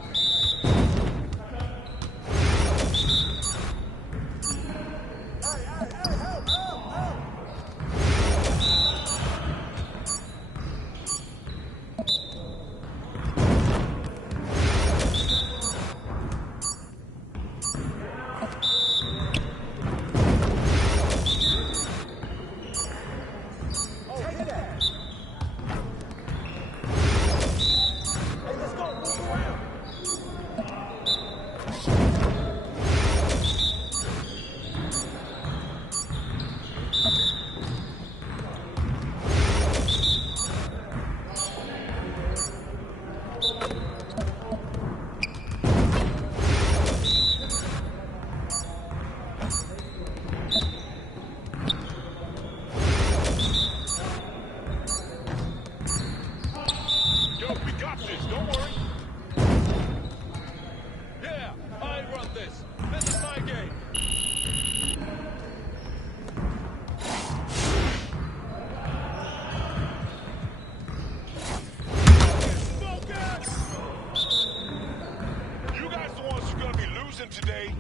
Today.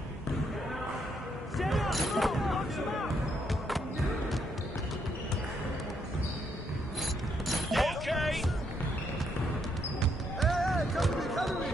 Okay. Hey, cover me, cover me.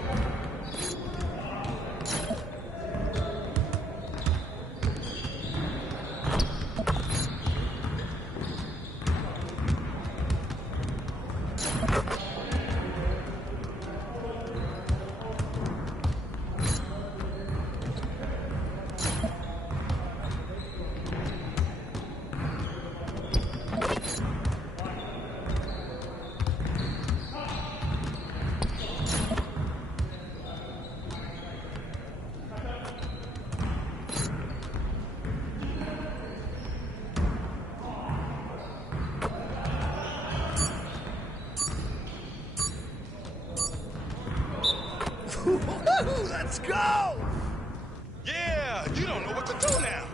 Let's go! Yeah, you don't know what to do now.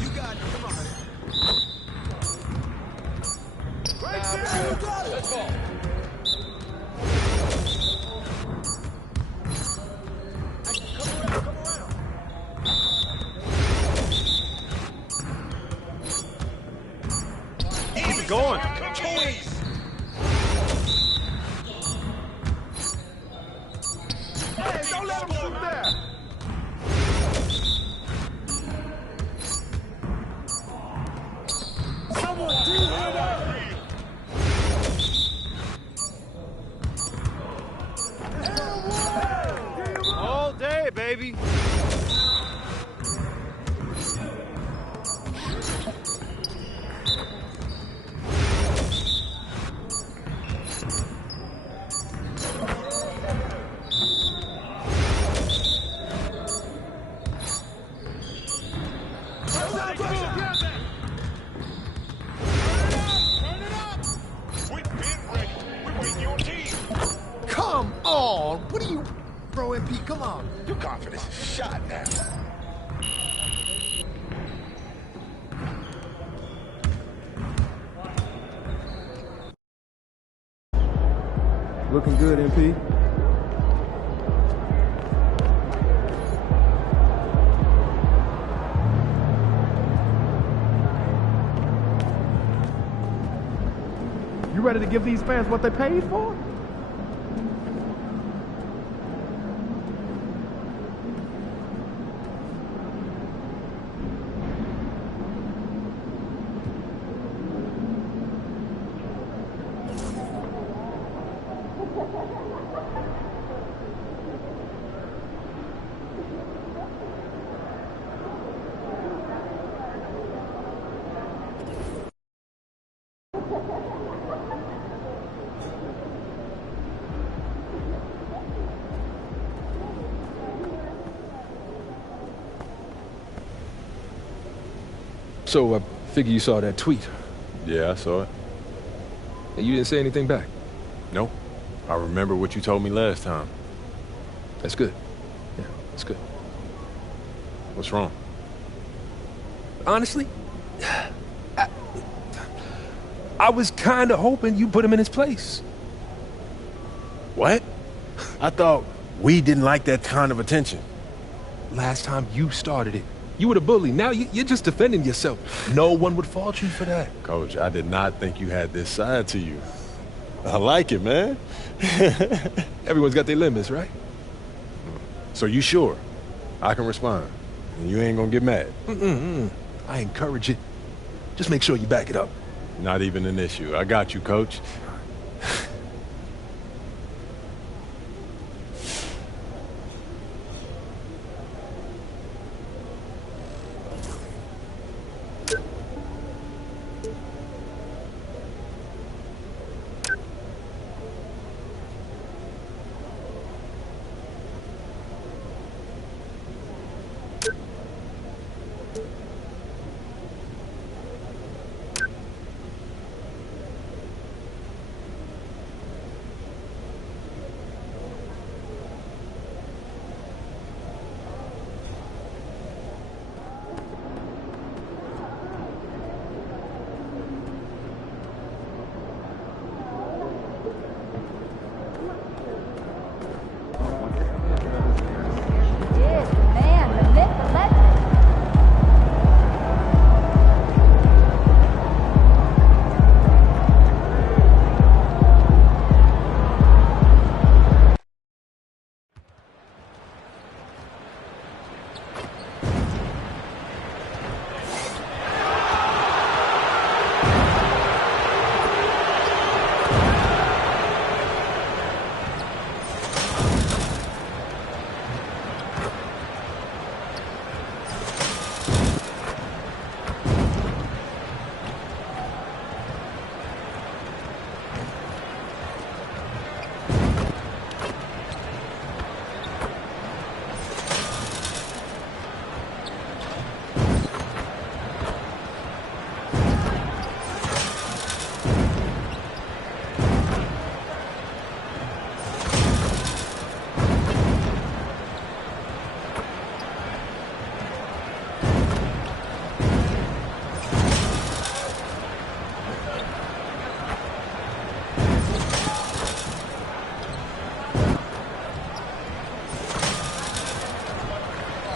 You got it, come on. Right there, you got it. Let's go. Going. Hey, don't let him shoot there. Someone do that. All day, baby. MP, come on. Your confidence is shot now. Looking good, MP. You ready to give these fans what they paid for? So I figure you saw that tweet. Yeah, I saw it. And you didn't say anything back? No. I remember what you told me last time. That's good. Yeah, that's good. What's wrong? Honestly, I was kind of hoping you put him in his place. What? I thought we didn't like that kind of attention. Last time you started it. You were the bully. Now you're just defending yourself. No one would fault you for that. Coach, I did not think you had this side to you. I like it, man. Everyone's got their limits, right? So you sure? I can respond. And you ain't gonna get mad? I encourage it. Just make sure you back it up. Not even an issue. I got you, Coach.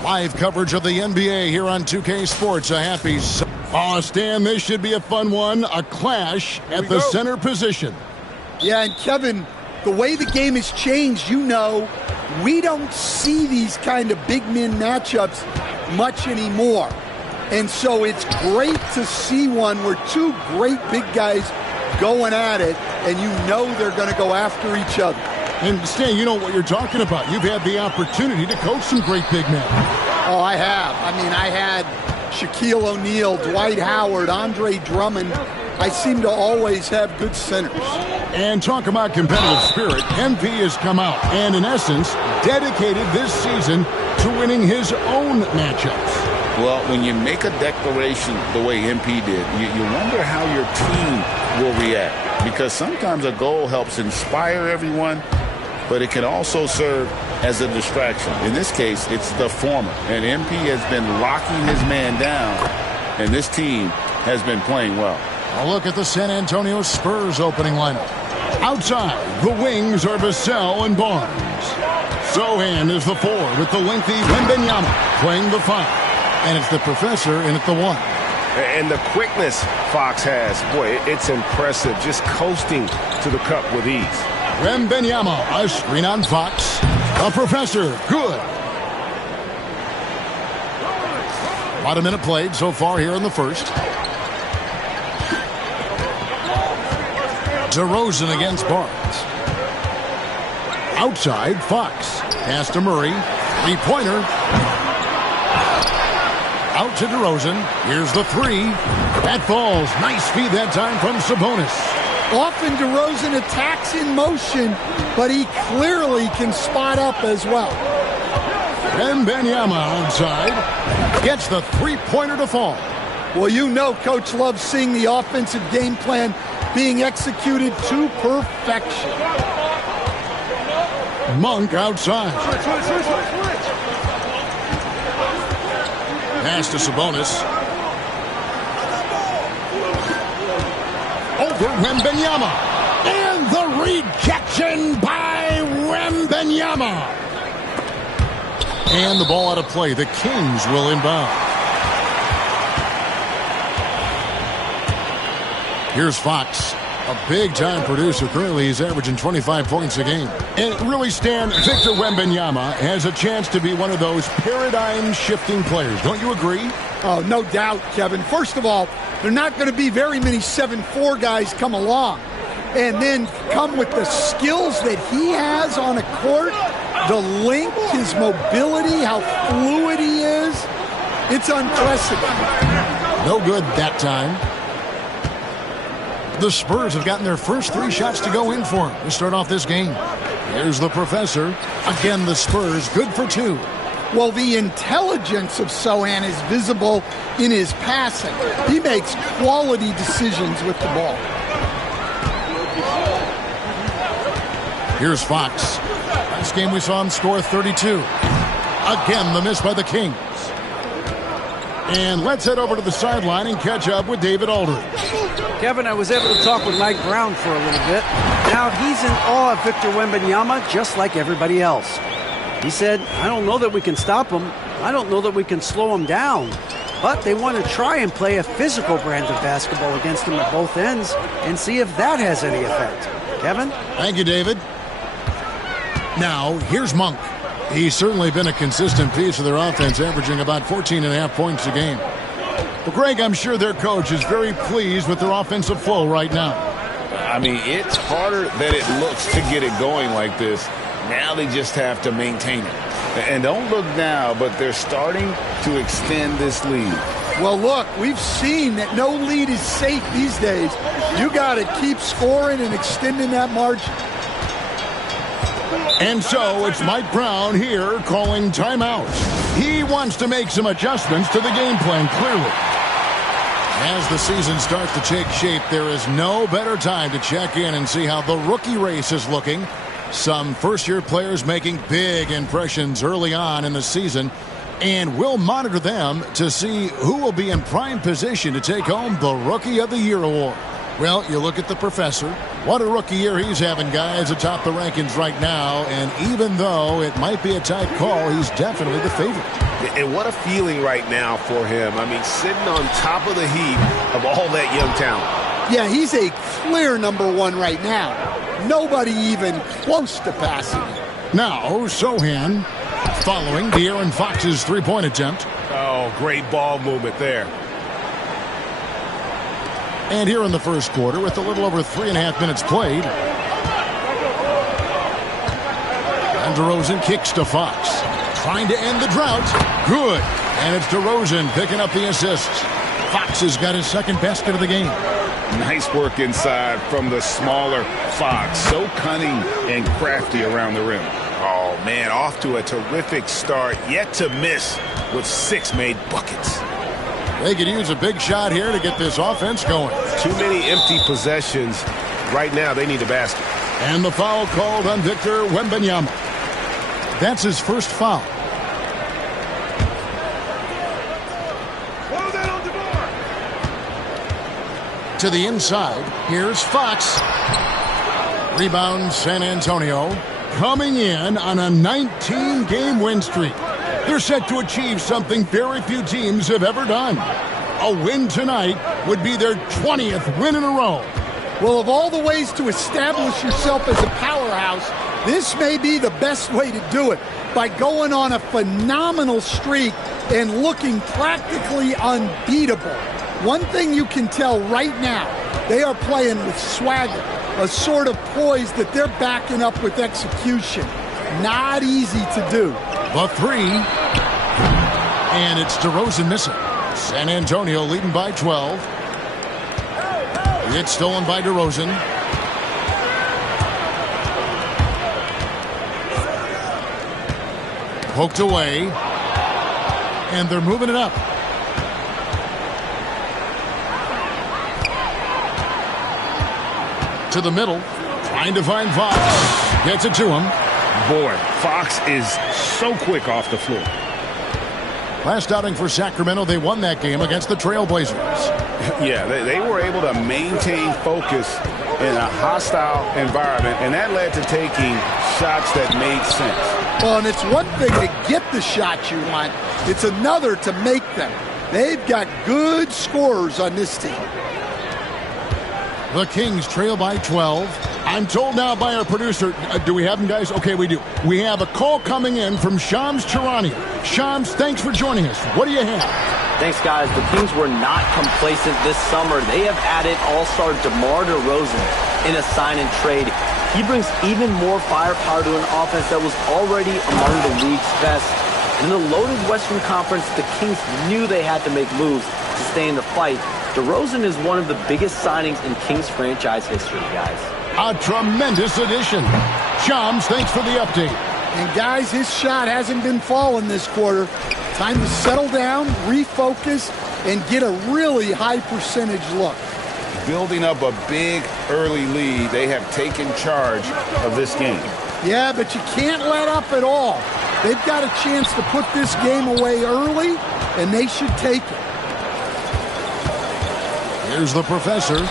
Live coverage of the NBA here on 2K Sports. A happy... Oh, Stan, this should be a fun one. A clash at the center position. Yeah, and Kevin, the way the game has changed, you know, we don't see these kind of big men matchups much anymore. And so it's great to see one where two great big guys going at it, and you know they're going to go after each other. And Stan, you know what you're talking about. You've had the opportunity to coach some great big men. Oh, I have. I mean, I had Shaquille O'Neal, Dwight Howard, Andre Drummond. I seem to always have good centers. And talk about competitive spirit. MP has come out and, in essence, dedicated this season to winning his own matchups. Well, when you make a declaration the way MP did, you wonder how your team will react. Because sometimes a goal helps inspire everyone, but it can also serve as a distraction. In this case, it's the former. And MP has been locking his man down, and this team has been playing well. A look at the San Antonio Spurs opening lineup. Outside, the wings are Vassell and Barnes. Sochan is the 4 with the lengthy Wembanyama playing the 5. And it's the professor in at the 1. And the quickness Fox has, boy, it's impressive. Just coasting to the cup with ease. Wembanyama, a screen on Fox. The professor, good. About a minute played so far here in the first. DeRozan against Barnes. Outside, Fox. Pass to Murray. Three-pointer. Out to DeRozan. Here's the 3. That falls. Nice feed that time from Sabonis. Often DeRozan attacks in motion, but he clearly can spot up as well. Wembanyama outside. Gets the three-pointer to fall. Well, you know Coach loves seeing the offensive game plan being executed to perfection. Monk outside. Pass to Sabonis. Over Wembanyama. And the rejection by Wembanyama. And the ball out of play. The Kings will inbound. Here's Fox, a big-time producer. Currently, he's averaging 25 points a game. And really, Stan, Victor Wembanyama has a chance to be one of those paradigm-shifting players. Don't you agree? Oh, no doubt, Kevin. First of all, there are not going to be very many 7'4" guys come along and then come with the skills that he has on a court, the length, his mobility, how fluid he is. It's unprecedented. No good that time. The Spurs have gotten their first 3 shots to go in for him to start off this game. Here's the professor. Again, the Spurs good for 2. Well, the intelligence of Sochan is visible in his passing. He makes quality decisions with the ball. Here's Fox. Last game we saw him score 32. Again, the miss by the Kings. And let's head over to the sideline and catch up with David Aldridge. Kevin, I was able to talk with Mike Brown for a little bit. Now he's in awe of Victor Wembanyama just like everybody else. He said, I don't know that we can stop him. I don't know that we can slow him down. But they want to try and play a physical brand of basketball against him at both ends and see if that has any effect. Kevin? Thank you, David. Now, here's Monk. He's certainly been a consistent piece of their offense, averaging about 14.5 points a game. Well, Greg, I'm sure their coach is very pleased with their offensive flow right now. I mean, it's harder than it looks to get it going like this. Now they just have to maintain it. And don't look now, but they're starting to extend this lead. Well, look, we've seen that no lead is safe these days. You got to keep scoring and extending that margin. And so it's Mike Brown here calling timeout. He wants to make some adjustments to the game plan, clearly. As the season starts to take shape, there is no better time to check in and see how the rookie race is looking. Some first-year players making big impressions early on in the season, and we'll monitor them to see who will be in prime position to take home the Rookie of the Year award. Well, you look at the professor. What a rookie year he's having, guys, atop the rankings right now. And even though it might be a tight call, he's definitely the favorite. And what a feeling right now for him. I mean, sitting on top of the heap of all that young talent. Yeah, he's a clear number 1 right now. Nobody even close to passing. Now, Sochan following De'Aaron Fox's three-point attempt. Oh, great ball movement there. And here in the first quarter, with a little over 3.5 minutes played. And DeRozan kicks to Fox. Trying to end the drought. Good. And it's DeRozan picking up the assists. Fox has got his second basket of the game. Nice work inside from the smaller Fox. So cunning and crafty around the rim. Oh, man, off to a terrific start. Yet to miss with 6 made buckets. They could use a big shot here to get this offense going. Too many empty possessions. Right now, they need a basket. And the foul called on Victor Wembanyama. That's his first foul. To the inside, here's Fox. Rebound San Antonio. Coming in on a 19-game win streak. They're set to achieve something very few teams have ever done. A win tonight would be their 20th win in a row. Well, of all the ways to establish yourself as a powerhouse, this may be the best way to do it, by going on a phenomenal streak and looking practically unbeatable. One thing you can tell right now, they are playing with swagger, a sort of poise that they're backing up with execution. Not easy to do. The three, and it's DeRozan missing. San Antonio leading by 12. It's stolen by DeRozan. Poked away, and they're moving it up. To the middle, trying to find Fox. Gets it to him. Boy, Fox is so quick off the floor. Last outing for Sacramento, they won that game against the Trailblazers. Yeah, they were able to maintain focus in a hostile environment, and that led to taking shots that made sense. Well, and it's one thing to get the shots you want. It's another to make them. They've got good scorers on this team. The Kings trail by 12. I'm told now by our producer, do we have him, guys? Okay, we do. We have a call coming in from Shams Charania. Shams, thanks for joining us. What do you have? Thanks, guys. The Kings were not complacent this summer. They have added all-star DeMar DeRozan in a sign-and-trade. He brings even more firepower to an offense that was already among the league's best. In the loaded Western Conference, the Kings knew they had to make moves to stay in the fight. DeRozan is one of the biggest signings in Kings franchise history, guys. A tremendous addition. Shams, thanks for the update. And guys, his shot hasn't been falling this quarter. Time to settle down, refocus, and get a really high percentage look. Building up a big early lead, they have taken charge of this game. Yeah, but you can't let up at all. They've got a chance to put this game away early, and they should take it. Here's the professor.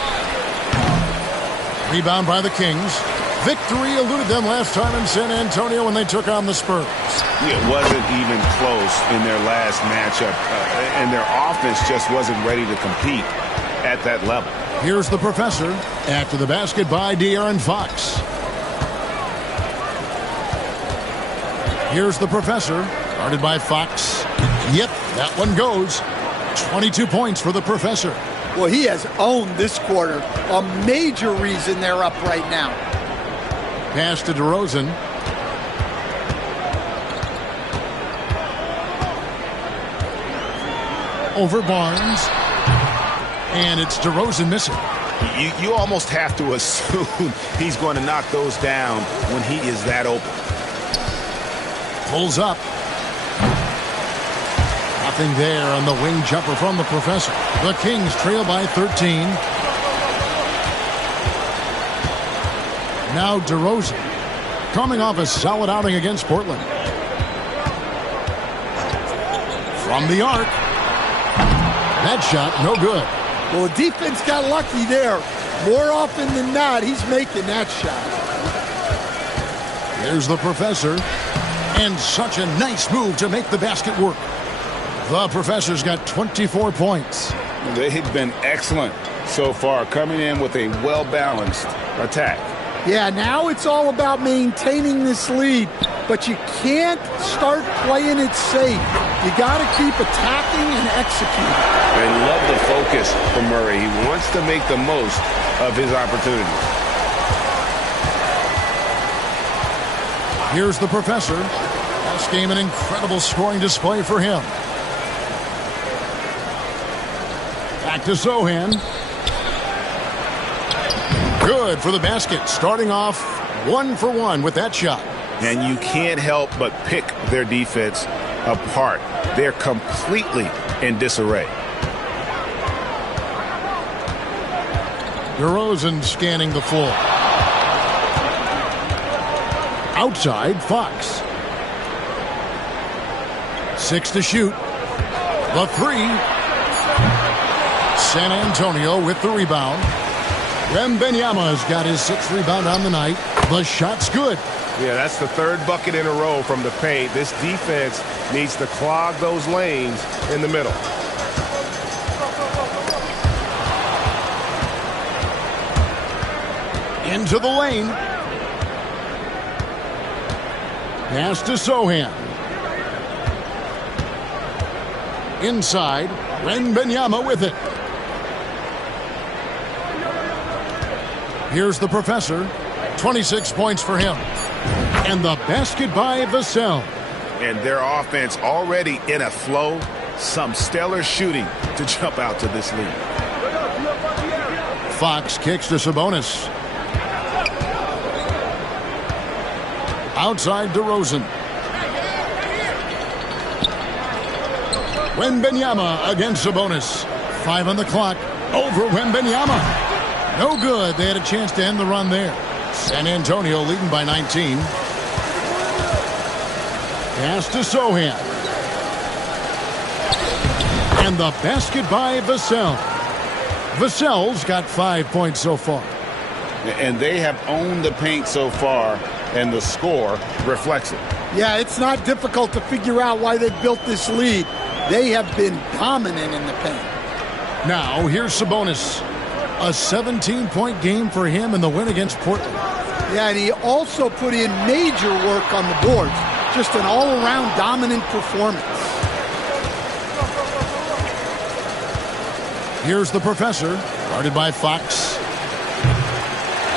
Rebound by the Kings. Victory eluded them last time in San Antonio when they took on the Spurs. It wasn't even close in their last matchup, and their offense just wasn't ready to compete at that level. Here's the professor after the basket by De'Aaron Fox. Here's the professor, guarded by Fox. Yep, that one goes. 22 points for the professor. Well, he has owned this quarter. A major reason they're up right now. Pass to DeRozan. Over Barnes. And it's DeRozan missing. You almost have to assume he's going to knock those down when he is that open. Pulls up. Nothing there on the wing jumper from the professor. The Kings trail by 13. Now DeRozan, coming off a solid outing against Portland. From the arc. That shot, no good. Well, defense got lucky there. More often than not, he's making that shot. Here's the professor. And such a nice move to make the basket work. The professor's got 24 points. They've been excellent so far, coming in with a well-balanced attack. Yeah, now it's all about maintaining this lead, but you can't start playing it safe. You got to keep attacking and executing. I love the focus from Murray. He wants to make the most of his opportunities. Here's the professor. Last game, an incredible scoring display for him. Back to Zohan. Good for the basket. Starting off 1 for 1 with that shot. And you can't help but pick their defense apart. They're completely in disarray. DeRozan scanning the floor. Outside, Fox. 6 to shoot. The 3. San Antonio with the rebound. Wembanyama's got his 6th rebound on the night. The shot's good. Yeah, that's the 3rd bucket in a row from the paint. This defense needs to clog those lanes in the middle. Into the lane. Pass to Sochan. Inside, Wembanyama with it. Here's the professor. 26 points for him. And the basket by Vassell. And their offense already in a flow. Some stellar shooting to jump out to this lead. Fox kicks to Sabonis. Outside DeRozan. Wembanyama against Sabonis. 5 on the clock. Over Wembanyama. No good. They had a chance to end the run there. San Antonio leading by 19. Pass to Sochan. And the basket by Vassell. Vassell's got 5 points so far. And they have owned the paint so far, and the score reflects it. Yeah, it's not difficult to figure out why they've built this lead. They have been dominant in the paint. Now, here's Sabonis. A 17-point game for him in the win against Portland. Yeah, and he also put in major work on the boards. Just an all-around dominant performance. Here's the professor, guarded by Fox.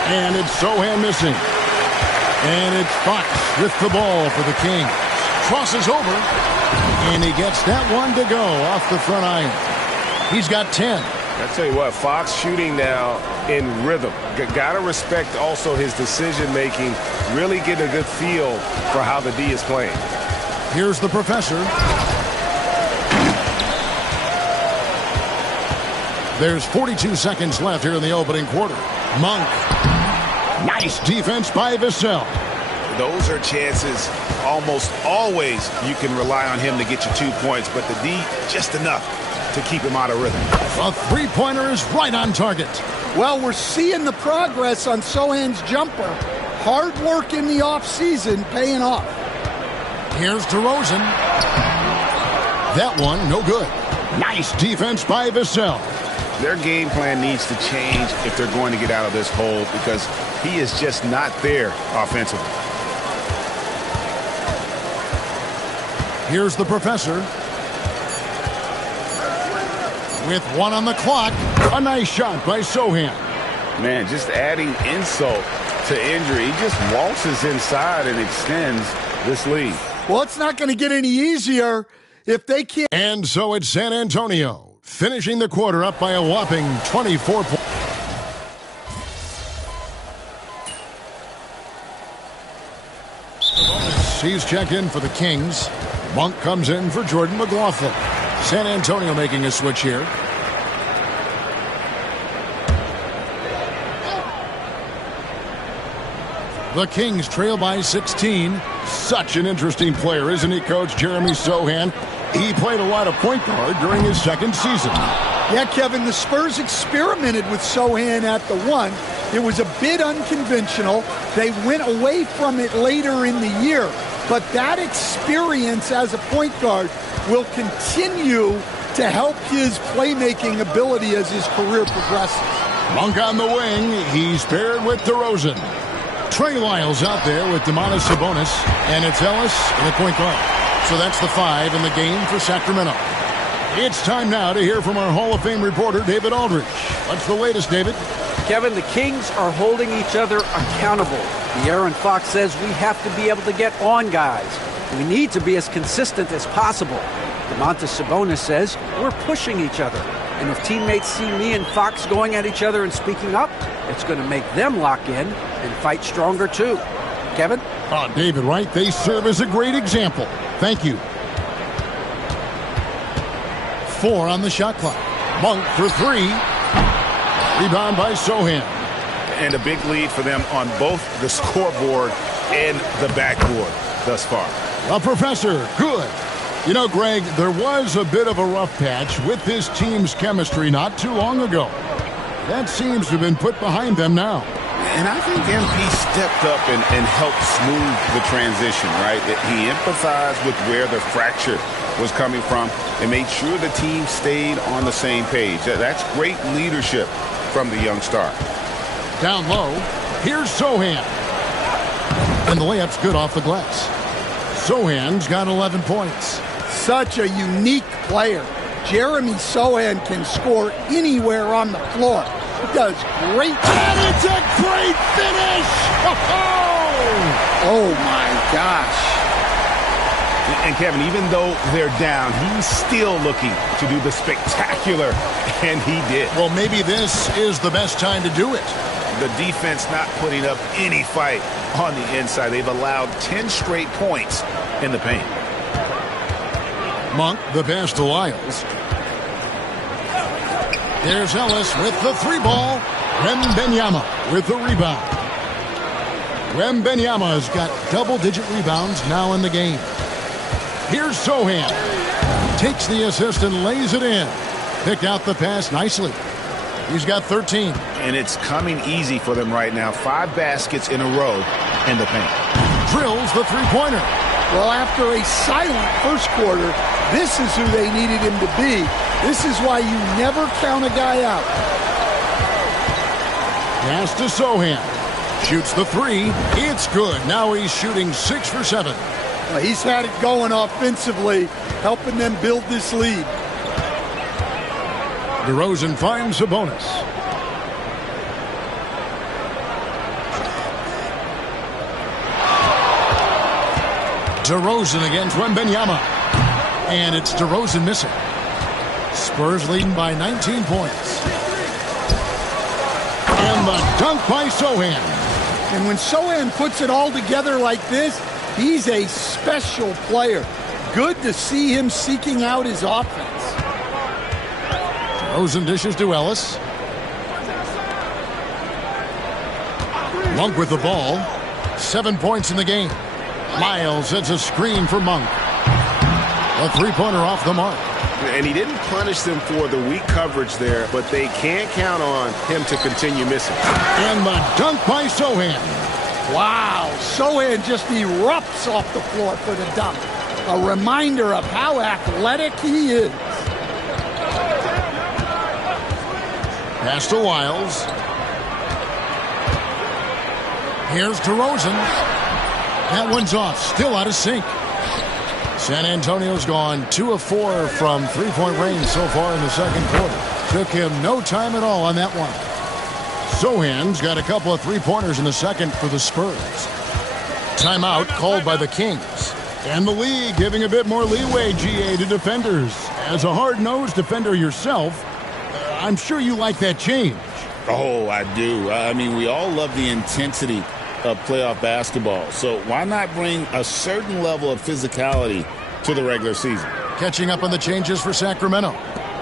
And it's Sochan missing. And it's Fox with the ball for the Kings. Crosses over, and he gets that one to go off the front iron. He's got 10. I tell you what, Fox shooting now in rhythm. Got to respect also his decision-making, really getting a good feel for how the D is playing. Here's the professor. There's 42 seconds left here in the opening quarter. Monk. Nice defense by Vassell. Those are chances almost always you can rely on him to get you 2 points, but the D just enough to keep him out of rhythm. A three-pointer is right on target. Well, we're seeing the progress on Sochan's jumper. Hard work in the offseason paying off. Here's DeRozan. That one, no good. Nice defense by Vassell. Their game plan needs to change if they're going to get out of this hole because he is just not there offensively. Here's the professor. With 1 on the clock, a nice shot by Sochan. Man, just adding insult to injury. He just waltzes inside and extends this lead. Well, it's not going to get any easier if they can't. And so it's San Antonio, finishing the quarter up by a whopping 24 points. He's checked in for the Kings. Monk comes in for Jordan McLaughlin. San Antonio making a switch here. The Kings trail by 16. Such an interesting player, isn't he, Coach? Jeremy Sochan. He played a lot of point guard during his second season. Yeah, Kevin, the Spurs experimented with Sochan at the 1. It was a bit unconventional. They went away from it later in the year. But that experience as a point guard will continue to help his playmaking ability as his career progresses. Monk on the wing. He's paired with DeRozan. Trey Lyles out there with Domantas Sabonis. And it's Ellis in the point guard. So that's the 5 in the game for Sacramento. It's time now to hear from our Hall of Fame reporter, David Aldridge. What's the latest, David? Kevin, the Kings are holding each other accountable. De'Aaron Fox says we have to be able to get on guys. We need to be as consistent as possible. Domantas Sabonis says we're pushing each other. And if teammates see me and Fox going at each other and speaking up, it's going to make them lock in and fight stronger too. Kevin? David, right? They serve as a great example. Thank you. 4 on the shot clock. Monk for 3. Rebound by Sochan. And a big lead for them on both the scoreboard and the backboard thus far. Well, Professor, good. You know, Greg, there was a bit of a rough patch with this team's chemistry not too long ago. That seems to have been put behind them now. And I think MP stepped up and helped smooth the transition, right? He empathized with where the fracture was coming from and made sure the team stayed on the same page. That's great leadership from the young star. Down low, here's Sochan. And the layup's good off the glass. Sochan's got 11 points. Such a unique player. Jeremy Sochan can score anywhere on the floor. He does great. And it's a great finish! Oh my gosh. And Kevin, even though they're down, he's still looking to do the spectacular, and he did. Well, maybe this is the best time to do it. The defense not putting up any fight on the inside. They've allowed 10 straight points in the paint. Monk, the pass to Lyles. There's Ellis with the 3-ball. Wembanyama with the rebound. Wembanyama's got double-digit rebounds now in the game. Here's Sochan. Takes the assist and lays it in. Picked out the pass nicely. He's got 13. And it's coming easy for them right now. 5 baskets in a row in the paint. Drills the three-pointer. Well, after a silent first quarter, this is who they needed him to be. This is why you never count a guy out. Pass to Sochan. Shoots the 3. It's good. Now he's shooting 6 for 7. Well, he's had it going offensively, helping them build this lead. DeRozan finds a bonus. DeRozan against Wembanyama. And it's DeRozan missing. Spurs leading by 19 points. And the dunk by Sochan. And when Sochan puts it all together like this, he's a special player. Good to see him seeking out his offense. DeRozan dishes to Ellis. Monk with the ball. 7 points in the game. Lyles sets a screen for Monk. A three-pointer off the mark. And he didn't punish them for the weak coverage there, but they can't count on him to continue missing. And the dunk by Sochan. Wow, Sochan just erupts off the floor for the dunk. A reminder of how athletic he is. Pass to Lyles. Here's DeRozan. That one's off, still out of sync. San Antonio's gone 2 of 4 from three-point range so far in the second quarter. Took him no time at all on that one. Sochan's got a couple of three-pointers in the second for the Spurs. Timeout called by the Kings. And the league giving a bit more leeway, GA, to defenders. As a hard-nosed defender yourself, I'm sure you like that change. Oh, I do. I mean, we all love the intensity of playoff basketball. So why not bring a certain level of physicality to the regular season? Catching up on the changes for Sacramento.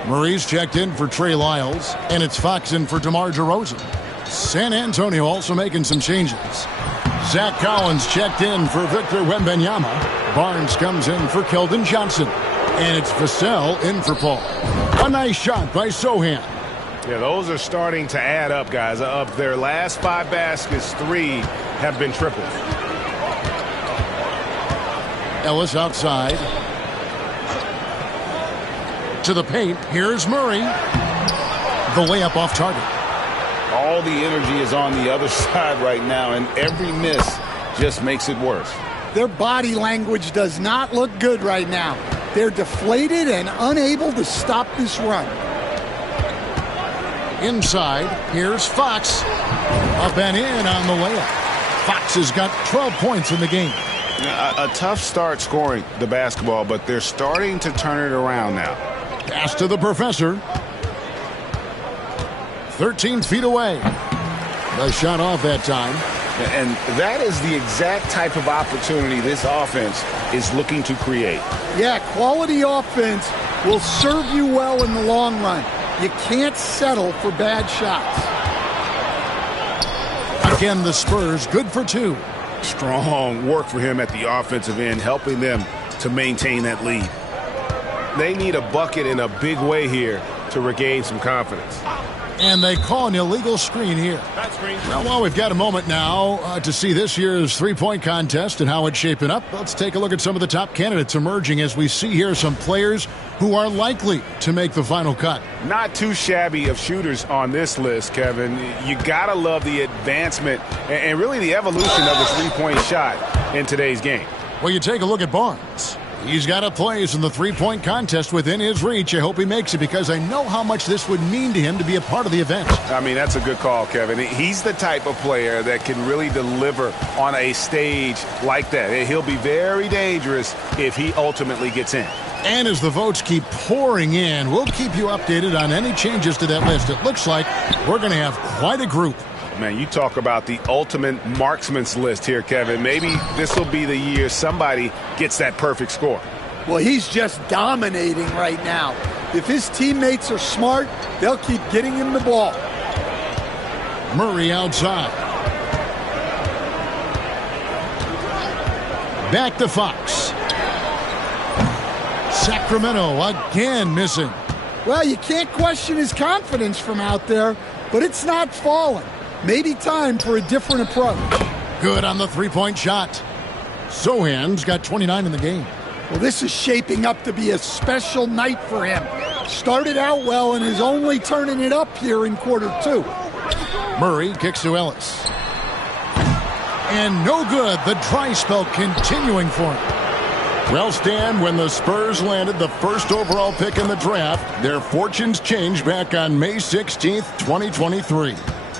Murray's checked in for Trey Lyles, and it's Fox in for DeMar DeRozan. San Antonio also making some changes. Zach Collins checked in for Victor Wembanyama. Barnes comes in for Keldon Johnson. And it's Vassell in for Paul. A nice shot by Sochan. Yeah, those are starting to add up, guys. Of their last 5 baskets, 3 have been triples. Ellis outside. To the paint. Here's Murray. The layup off target. All the energy is on the other side right now, and every miss just makes it worse. Their body language does not look good right now. They're deflated and unable to stop this run. Inside, here's Fox. Up and in on the layup. Fox has got 12 points in the game. A tough start scoring the basketball, but they're starting to turn it around now. Pass to the Professor. 13 feet away. The shot off that time. And that is the exact type of opportunity this offense is looking to create. Yeah, quality offense will serve you well in the long run. You can't settle for bad shots. Again, the Spurs good for 2. Strong work for him at the offensive end, helping them to maintain that lead. They need a bucket in a big way here to regain some confidence. And they call an illegal screen here. Well, we've got a moment now to see this year's three-point contest and how it's shaping up. Let's take a look at some of the top candidates emerging as we see here some players who are likely to make the final cut. Not too shabby of shooters on this list, Kevin. You got to love the advancement and really the evolution of the three-point shot in today's game. Well, you take a look at Barnes. He's got a place in the three-point contest within his reach. I hope he makes it because I know how much this would mean to him to be a part of the event. I mean, that's a good call, Kevin. He's the type of player that can really deliver on a stage like that. He'll be very dangerous if he ultimately gets in. And as the votes keep pouring in, we'll keep you updated on any changes to that list. It looks like we're going to have quite a group. Man, you talk about the ultimate marksman's list here, Kevin. Maybe this will be the year somebody gets that perfect score. Well, he's just dominating right now. If his teammates are smart, they'll keep getting him the ball. Murray outside. Back to Fox. Sacramento again missing. Well, you can't question his confidence from out there, but it's not falling. Maybe time for a different approach. Good on the three-point shot. Sohan's got 29 in the game. Well, this is shaping up to be a special night for him. Started out well and is only turning it up here in quarter two. Murray kicks to Ellis. And no good. The dry spell continuing for him. Well, Stan, when the Spurs landed the first overall pick in the draft, their fortunes changed back on May 16th, 2023.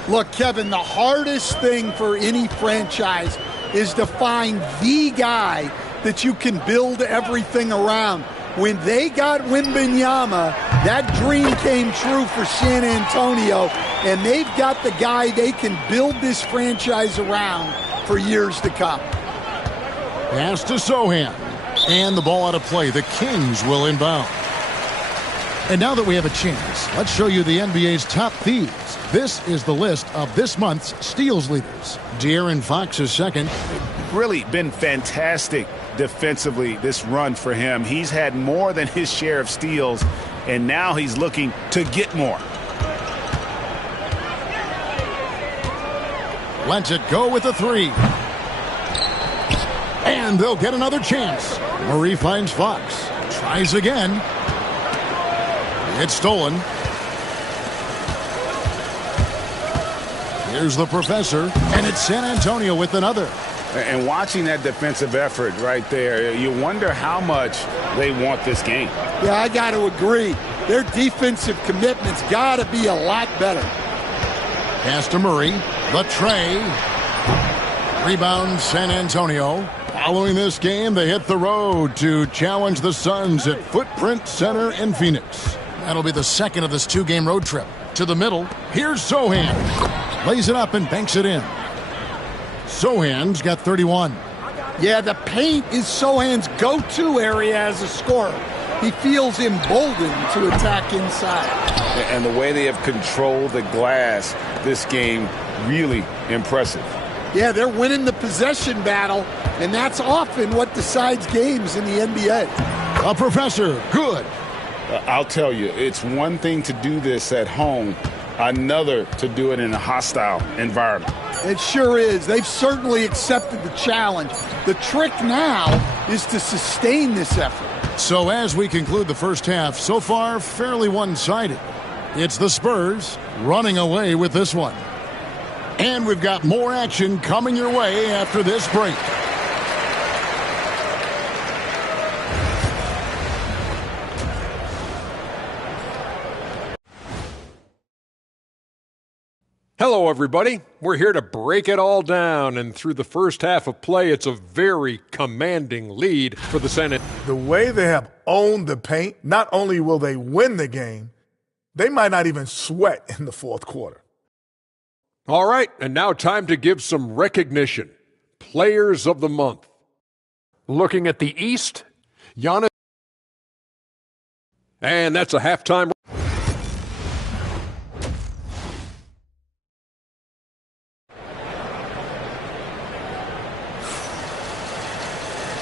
Look, Kevin, the hardest thing for any franchise is to find the guy that you can build everything around. When they got Wembanyama, that dream came true for San Antonio, and they've got the guy they can build this franchise around for years to come. Pass to Sohan. And the ball out of play. The Kings will inbound. And now that we have a chance, let's show you the NBA's top thieves. This is the list of this month's steals leaders. De'Aaron Fox is second. Really been fantastic defensively, this run for him. He's had more than his share of steals, and now he's looking to get more. Lets it go with a three. And they'll get another chance. Murray finds Fox. Tries again. It's stolen. Here's the professor, and it's San Antonio with another. And watching that defensive effort right there, you wonder how much they want this game. Yeah, I got to agree. Their defensive commitment's got to be a lot better. Pass to Murray. The tray. Rebound San Antonio. Following this game, they hit the road to challenge the Suns at Footprint Center in Phoenix. That'll be the second of this two-game road trip. To the middle, here's Sohan. Lays it up and banks it in. Sohan's got 31. Yeah, the paint is Sohan's go-to area as a scorer. He feels emboldened to attack inside. And the way they have controlled the glass this game, really impressive. Yeah, they're winning the possession battle, and that's often what decides games in the NBA. A professor, good. I'll tell you, it's one thing to do this at home, another to do it in a hostile environment. It sure is. They've certainly accepted the challenge. The trick now is to sustain this effort. So as we conclude the first half, so far fairly one-sided. It's the Spurs running away with this one. And we've got more action coming your way after this break. Hello, everybody. We're here to break it all down, and through the first half of play, it's a very commanding lead for the Senate. The way they have owned the paint, not only will they win the game, they might not even sweat in the fourth quarter. All right, and now time to give some recognition. Players of the month. Looking at the East, Giannis. And that's a halftime.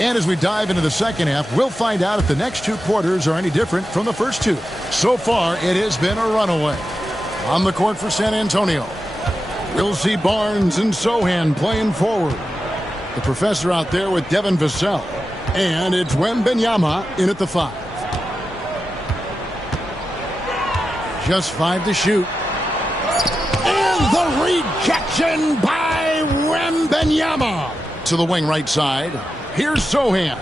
And as we dive into the second half, we'll find out if the next 2 quarters are any different from the first 2. So far, it has been a runaway. On the court for San Antonio, we'll see Barnes and Sochan playing forward. The professor out there with Devin Vassell. And it's Wembanyama in at the 5. Just 5 to shoot. And the rejection by Wembanyama. To the wing right side. Here's Sochan.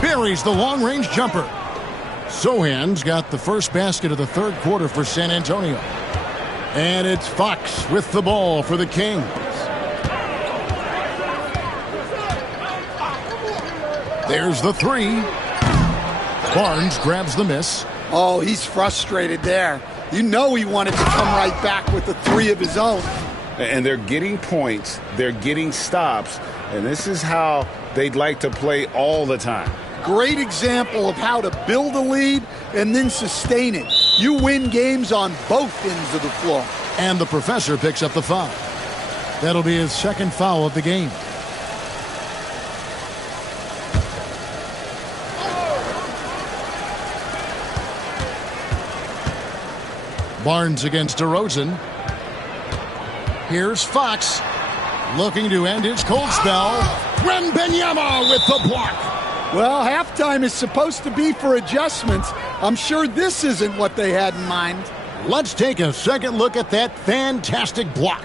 Buries the long-range jumper. Sochan's got the first basket of the third quarter for San Antonio. And it's Fox with the ball for the Kings. There's the 3. Barnes grabs the miss. Oh, he's frustrated there. You know he wanted to come right back with the 3 of his own. And they're getting points. They're getting stops. And this is how they'd like to play all the time. Great example of how to build a lead and then sustain it. You win games on both ends of the floor. And the professor picks up the foul. That'll be his second foul of the game. Barnes against DeRozan. Here's Fox. Looking to end his cold spell. Wembanyama with the block. Well, halftime is supposed to be for adjustments. I'm sure this isn't what they had in mind. Let's take a second look at that fantastic block.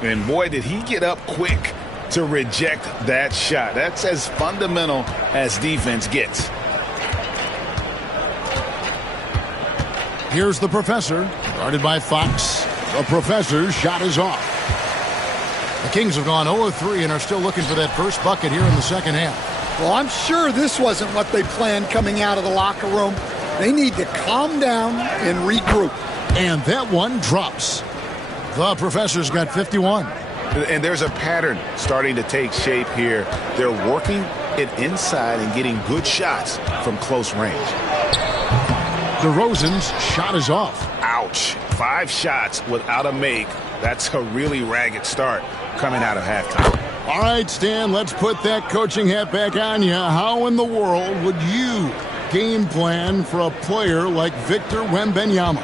And boy, did he get up quick to reject that shot. That's as fundamental as defense gets. Here's the professor, guarded by Fox. The professor's shot is off. The Kings have gone 0-3 and are still looking for that first bucket here in the second half. Well, I'm sure this wasn't what they planned coming out of the locker room. They need to calm down and regroup. And that one drops. The professor's got 51. And there's a pattern starting to take shape here. They're working it inside and getting good shots from close range. DeRozan's shot is off. Ouch. 5 shots without a make. That's a really ragged start coming out of halftime. All right, Stan, let's put that coaching hat back on you. How in the world would you game plan for a player like Victor Wembanyama?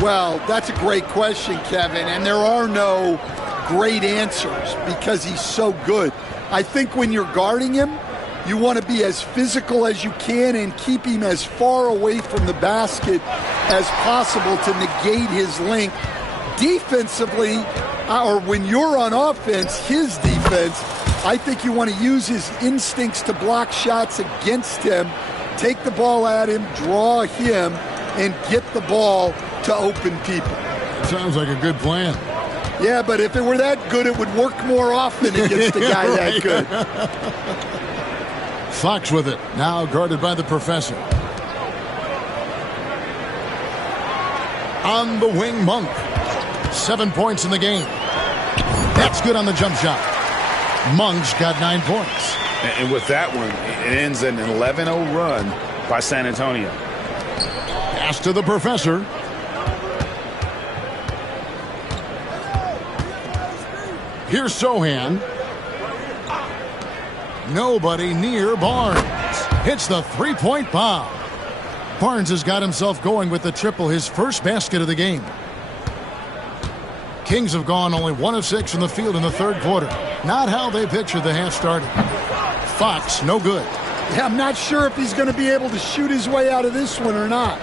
Well, that's a great question, Kevin, and there are no great answers because he's so good. I think when you're guarding him, you want to be as physical as you can and keep him as far away from the basket as possible to negate his length. Defensively, or when you're on offense, his defense, I think you want to use his instincts to block shots against him, take the ball at him, draw him, and get the ball to open people. Sounds like a good plan. Yeah, but if it were that good, it would work more often against a guy that good. Fox with it, now guarded by the professor. On the wing, Monk. 7 points in the game. That's good on the jump shot. Monk's got 9 points. And with that one, it ends an 11-0 run by San Antonio. Pass to the professor. Here's Sochan. Nobody near Barnes. Hits the three-point bomb. Barnes has got himself going with the triple, his first basket of the game. Kings have gone only 1 of 6 from the field in the third quarter. Not how they pictured the half started. Fox, no good. Yeah, I'm not sure if he's going to be able to shoot his way out of this one or not.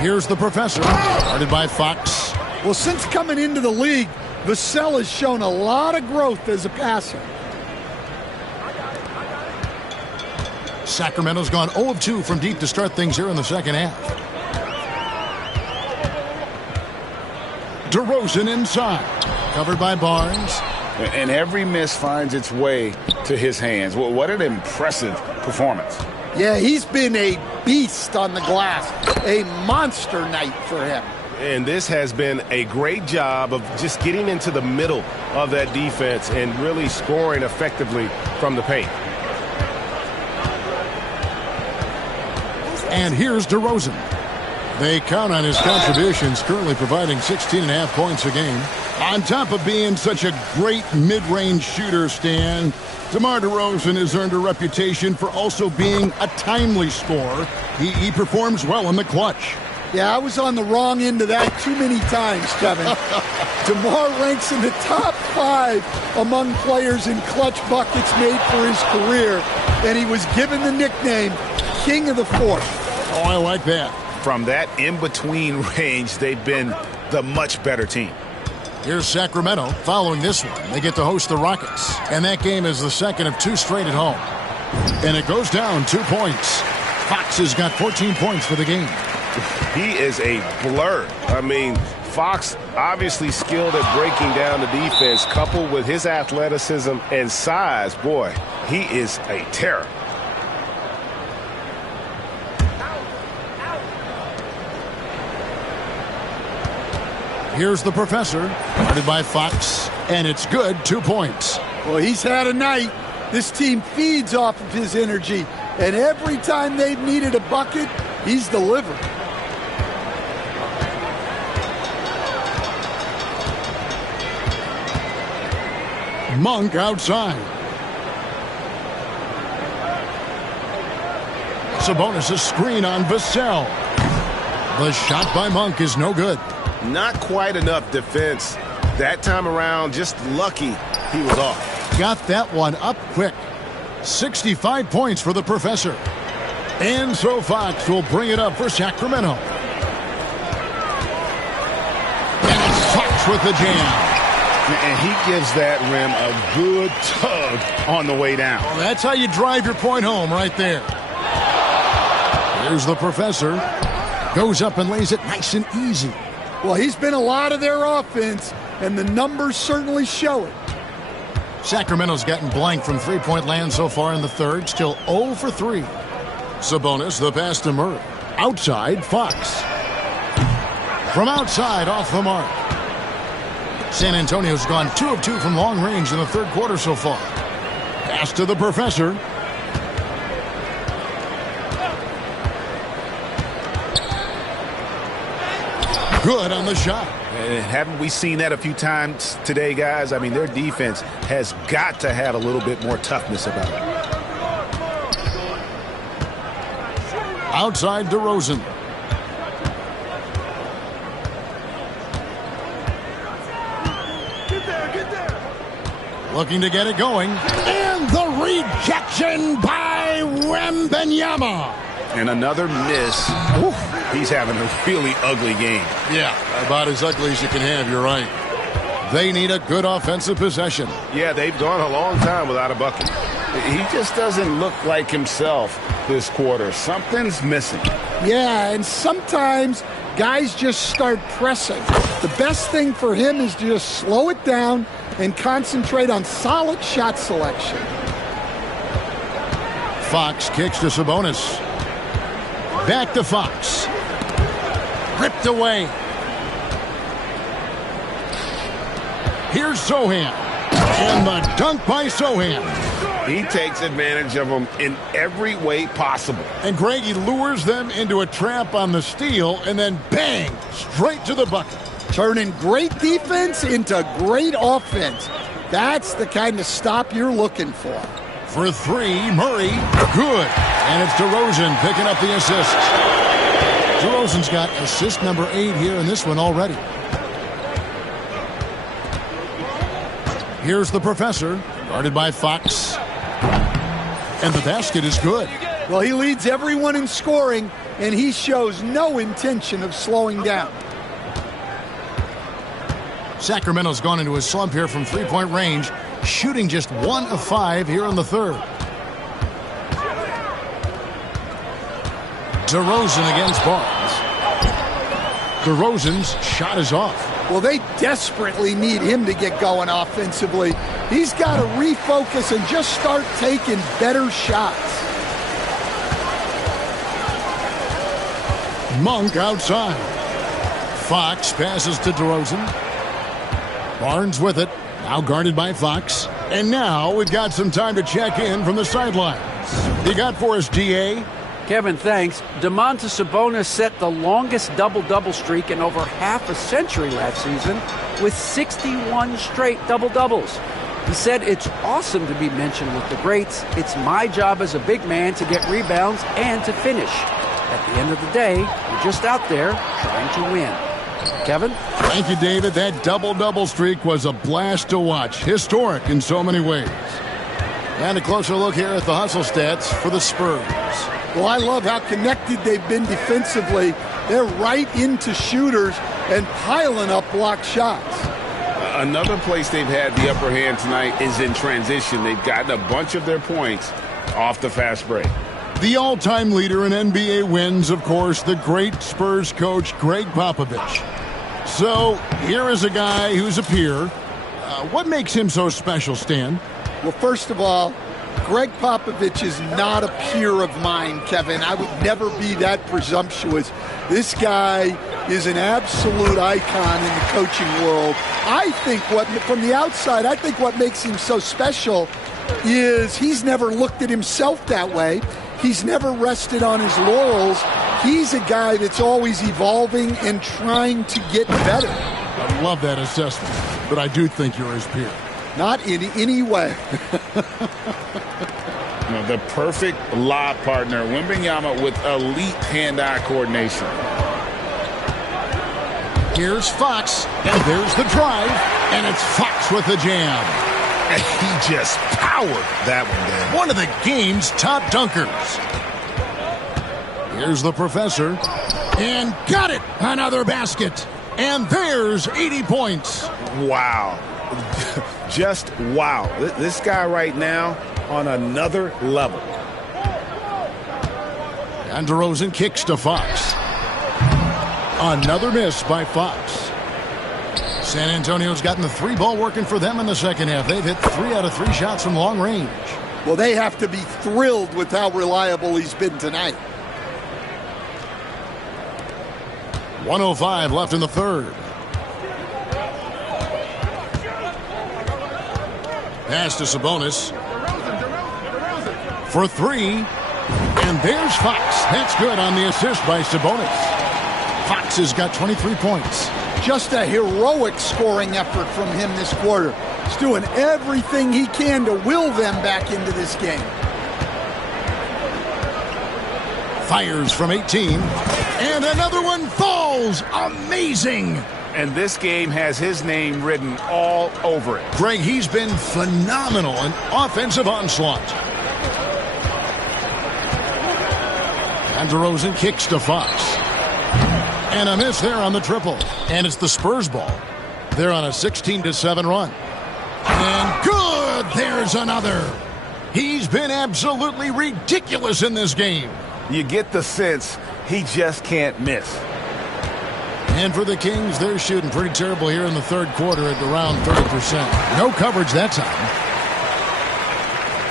Here's the professor, guarded by Fox. Well, since coming into the league, Vassell has shown a lot of growth as a passer. Sacramento's gone 0 of 2 from deep to start things here in the second half. DeRozan inside, covered by Barnes. And every miss finds its way to his hands. Well, what an impressive performance. Yeah, he's been a beast on the glass. A monster night for him. And this has been a great job of just getting into the middle of that defense and really scoring effectively from the paint. And here's DeRozan. They count on his contributions, currently providing 16.5 points a game. On top of being such a great mid-range shooter, Stan, DeMar DeRozan has earned a reputation for also being a timely scorer. He performs well in the clutch. Yeah, I was on the wrong end of that too many times, Kevin. DeMar ranks in the top 5 among players in clutch buckets made for his career, and he was given the nickname King of the Fourth. Oh, I like that. From that in-between range, they've been the much better team. Here's Sacramento following this one. They get to host the Rockets, and that game is the second of 2 straight at home. And it goes down 2 points. Fox has got 14 points for the game. He is a blur. I mean, Fox obviously skilled at breaking down the defense, coupled with his athleticism and size. Boy, he is a terror. Here's the Professor, guarded by Fox, and it's good, 2 points. Well, he's had a night. This team feeds off of his energy, and every time they've needed a bucket, he's delivered. Monk outside. Sabonis' screen on Vassell. The shot by Monk is no good. Not quite enough defense. That time around, just lucky he was off. Got that one up quick. 65 points for the Professor. And so Fox will bring it up for Sacramento. And it's Fox with the jam. And he gives that rim a good tug on the way down. Well, that's how you drive your point home right there. Here's the Professor. Goes up and lays it nice and easy. Well, he's been a lot of their offense, and the numbers certainly show it. Sacramento's gotten blank from three-point land so far in the third. Still 0 for 3. Sabonis, the pass to Murray. Outside, Fox. From outside, off the mark. San Antonio's gone 2 of 2 from long range in the third quarter so far. Pass to the Professor. Good on the shot. And haven't we seen that a few times today, guys? I mean, their defense has got to have a little bit more toughness about it. Outside DeRozan. Looking to get it going. And the rejection by Wembanyama. And another miss. Oof. He's having a really ugly game. Yeah, about as ugly as you can have, you're right. They need a good offensive possession. Yeah, they've gone a long time without a bucket. He just doesn't look like himself this quarter. Something's missing. Yeah, and sometimes guys just start pressing. The best thing for him is to just slow it down and concentrate on solid shot selection. Fox kicks to Sabonis. Back to Fox. Ripped away. Here's Sohan. And the dunk by Sohan. He takes advantage of them in every way possible. And Greg, he lures them into a trap on the steal, and then bang, straight to the bucket. Turning great defense into great offense. That's the kind of stop you're looking for. For 3, Murray, good. And it's DeRozan picking up the assist. DeRozan's got assist number 8 here in this one already. Here's the Professor, guarded by Fox. And the basket is good. Well, he leads everyone in scoring, and he shows no intention of slowing down. Sacramento's gone into a slump here from three-point range, shooting just 1 of 5 here in the third. DeRozan against Barnes. DeRozan's shot is off. Well, they desperately need him to get going offensively. He's got to refocus and just start taking better shots. Monk outside. Fox passes to DeRozan. Barnes with it, now guarded by Fox. And now we've got some time to check in from the sidelines. You got for us, DA? Kevin, thanks. Domantas Sabonis set the longest double-double streak in over half a century last season with 61 straight double-doubles. He said, "It's awesome to be mentioned with the greats. It's my job as a big man to get rebounds and to finish. At the end of the day, we're just out there trying to win." Kevin? Thank you, David. That double-double streak was a blast to watch. Historic in so many ways. And a closer look here at the hustle stats for the Spurs. Well, I love how connected they've been defensively. They're right into shooters and piling up block shots. Another place they've had the upper hand tonight is in transition. They've gotten a bunch of their points off the fast break. The all-time leader in NBA wins, of course, the great Spurs coach, Greg Popovich. So here is a guy who's a peer. What makes him so special, Stan? Well, first of all, Greg Popovich is not a peer of mine, Kevin. I would never be that presumptuous. This guy is an absolute icon in the coaching world. I think from the outside, I think what makes him so special is he's never looked at himself that way. He's never rested on his laurels. He's a guy that's always evolving and trying to get better. I love that assessment, but I do think you're his peer. Not in any way. The perfect lob partner, Wembanyama, with elite hand-eye coordination. Here's Fox, and there's the drive, and it's Fox with the jam. And he just powered that one down. One of the game's top dunkers. Here's the professor, and got it! Another basket, and there's 80 points. Wow. Just wow. This guy right now on another level. And DeRozan kicks to Fox. Another miss by Fox. San Antonio's gotten the three ball working for them in the second half. They've hit 3 out of 3 shots from long range. Well, they have to be thrilled with how reliable he's been tonight. 1:05 left in the third. Pass to Sabonis. For 3. And there's Fox. That's good on the assist by Sabonis. Fox has got 23 points. Just a heroic scoring effort from him this quarter. He's doing everything he can to will them back into this game. Fires from 18. And another one falls. Amazing. And this game has his name written all over it. Greg, he's been phenomenal in offensive onslaught. And DeRozan kicks to Fox. And a miss there on the triple. And it's the Spurs ball. They're on a 16-7 run. And good! There's another. He's been absolutely ridiculous in this game. You get the sense he just can't miss. And for the Kings, they're shooting pretty terrible here in the third quarter at around 30%. No coverage that time.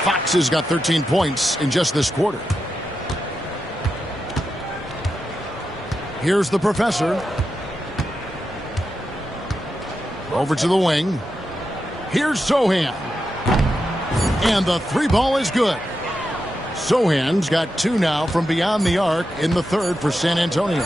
Fox has got 13 points in just this quarter. Here's the professor. Over to the wing. Here's Sohan. And the 3 ball is good. Sohan's got 2 now from beyond the arc in the third for San Antonio.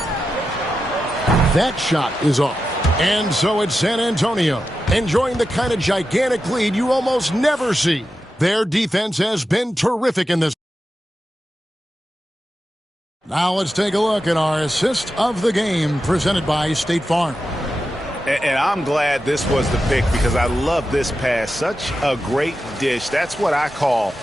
That shot is off. And so it's San Antonio, enjoying the kind of gigantic lead you almost never see. Their defense has been terrific in this. Now let's take a look at our assist of the game presented by State Farm. And I'm glad this was the pick because I love this pass. Such a great dish. That's what I call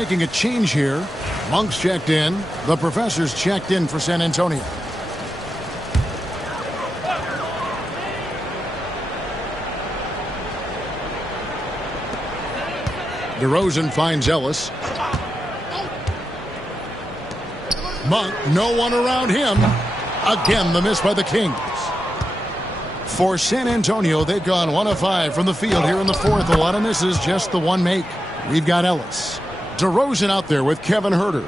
making a change here. Monk's checked in. The professor's checked in for San Antonio. DeRozan finds Ellis. Monk, no one around him. Again, the miss by the Kings. For San Antonio, they've gone 1 of 5 from the field here in the fourth. A lot of misses, just the one make. We've got Ellis. DeRozan out there with Kevin Huerter.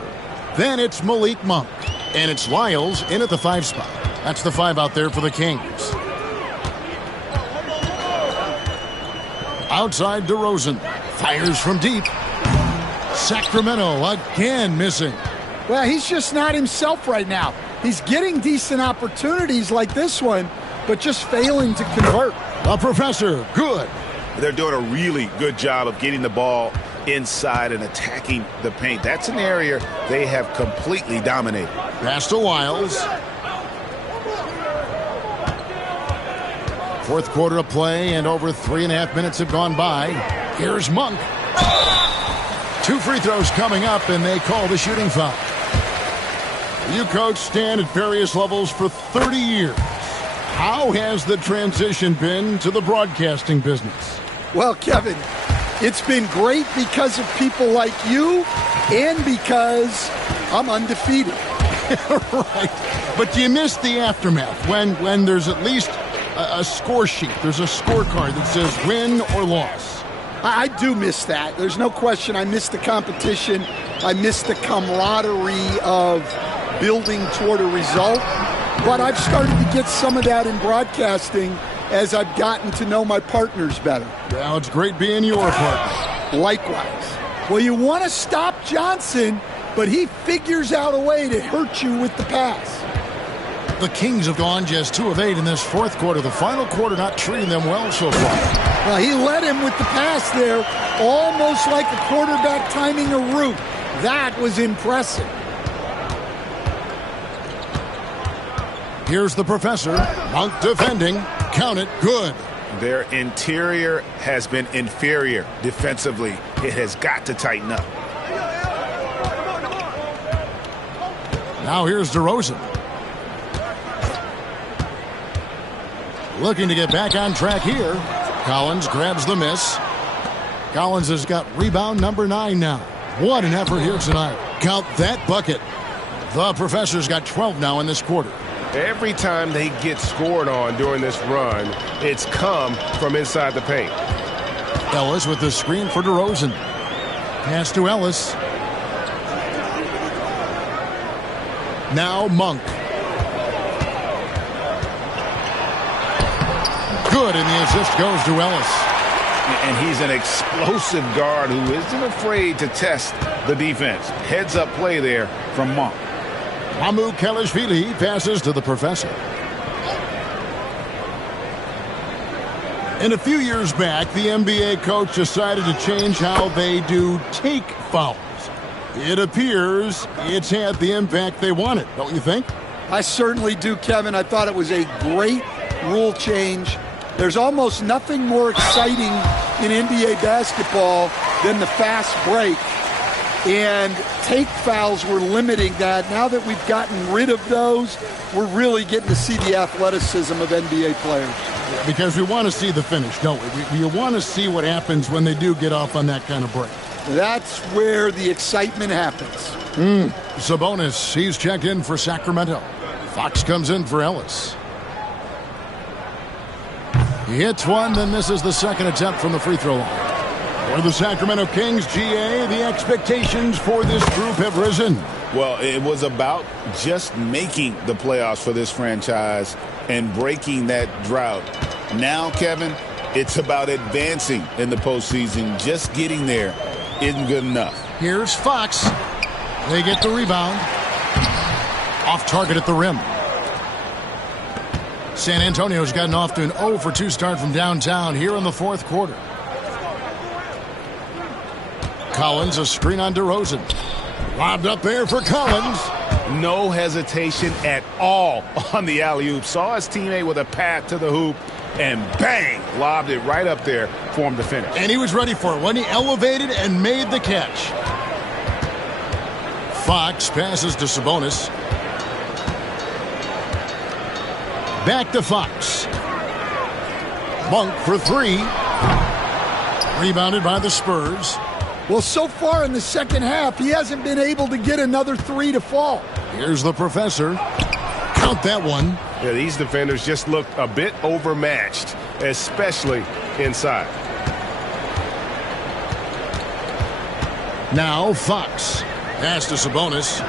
Then it's Malik Monk. And it's Lyles in at the 5 spot. That's the 5 out there for the Kings. Outside DeRozan. Fires from deep. Sacramento again missing. Well, he's just not himself right now. He's getting decent opportunities like this one, but just failing to convert. The Professor, good. They're doing a really good job of getting the ball inside and attacking the paint. That's an area they have completely dominated. Pass to Lyles. Fourth quarter of play, and over 3.5 minutes have gone by. Here's Monk. 2 free throws coming up, and they call the shooting foul. You coach Stan at various levels for 30 years. How has the transition been to the broadcasting business? Well, Kevin, it's been great because of people like you and because I'm undefeated. Right. But do you miss the aftermath when there's at least a score sheet? There's a scorecard that says win or loss. I do miss that. There's no question. I miss the competition. I miss the camaraderie of building toward a result. But I've started to get some of that in broadcasting as I've gotten to know my partners better. Well, it's great being your partner. Likewise. Well, you want to stop Johnson, but he figures out a way to hurt you with the pass. The Kings have gone just 2 of 8 in this fourth quarter. The final quarter not treating them well so far. Well, he led him with the pass there, almost like a quarterback timing a route. That was impressive. Here's the Professor. Monk defending. Count it. Good. Their interior has been inferior defensively. It has got to tighten up. Now here's DeRozan. Looking to get back on track here. Collins grabs the miss. Collins has got rebound number 9 now. What an effort here tonight. Count that bucket. The Professor's got 12 now in this quarter. Every time they get scored on during this run, it's come from inside the paint. Ellis with the screen for DeRozan. Pass to Ellis. Now Monk. Good, and the assist goes to Ellis. And he's an explosive guard who isn't afraid to test the defense. Heads up play there from Monk. Hamu Kalashvili passes to the Professor. And a few years back, the NBA coach decided to change how they do take fouls. It appears it's had the impact they wanted, don't you think? I certainly do, Kevin. I thought it was a great rule change. There's almost nothing more exciting in NBA basketball than the fast break. And take fouls were limiting that. Now that we've gotten rid of those, we're really getting to see the athleticism of NBA players. Yeah, because we want to see the finish, don't we? We want to see what happens when they do get off on that kind of break. That's where the excitement happens. Sabonis, he's checked in for Sacramento. Fox comes in for Ellis. He hits one, then misses the second attempt from the free throw line. For the Sacramento Kings, GA, the expectations for this group have risen. Well, it was about just making the playoffs for this franchise and breaking that drought. Now, Kevin, it's about advancing in the postseason. Just getting there isn't good enough. Here's Fox. They get the rebound. Off target at the rim. San Antonio's gotten off to an 0-for-2 start from downtown here in the fourth quarter. Collins, a screen on DeRozan. Lobbed up there for Collins. No hesitation at all on the alley-oop. Saw his teammate with a path to the hoop, and bang, lobbed it right up there for him to finish. And he was ready for it when he elevated and made the catch. Fox passes to Sabonis. Back to Fox. Monk for 3. Rebounded by the Spurs. Well, so far in the second half, he hasn't been able to get another 3 to fall. Here's the Professor. Count that one. Yeah, these defenders just looked a bit overmatched, especially inside. Now Fox. Pass to Sabonis.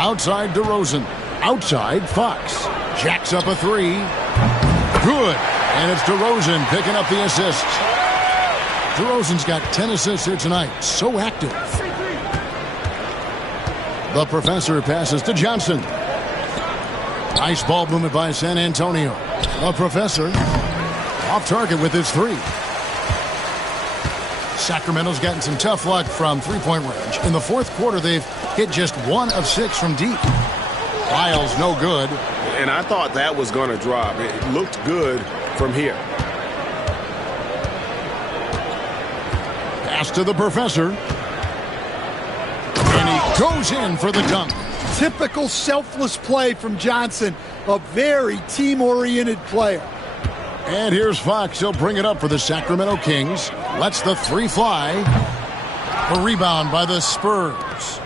Outside DeRozan. Outside Fox. Jacks up a three. Good. And it's DeRozan picking up the assist. DeRozan's got 10 assists here tonight. So active. The Professor passes to Johnson. Nice ball movement by San Antonio. The Professor off target with his three. Sacramento's gotten some tough luck from three-point range. In the fourth quarter, they've hit just 1 of 6 from deep. Lyles no good. And I thought that was going to drop. It looked good from here. Pass to the Professor. And he goes in for the dunk. Typical selfless play from Johnson. A very team-oriented player. And here's Fox. He'll bring it up for the Sacramento Kings. Lets the three fly. A rebound by the Spurs.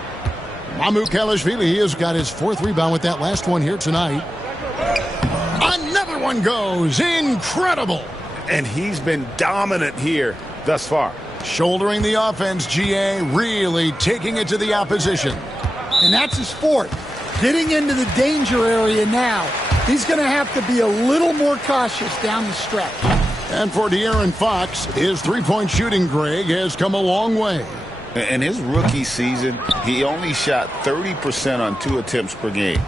Mamukelashvili has got his 4th rebound with that last one here tonight. Another one goes. Incredible. And he's been dominant here thus far. Shouldering the offense, GA really taking it to the opposition. And that's his 4th. Getting into the danger area now. He's going to have to be a little more cautious down the stretch. And for De'Aaron Fox, his three-point shooting, Greg, has come a long way. In his rookie season, he only shot 30% on 2 attempts per game.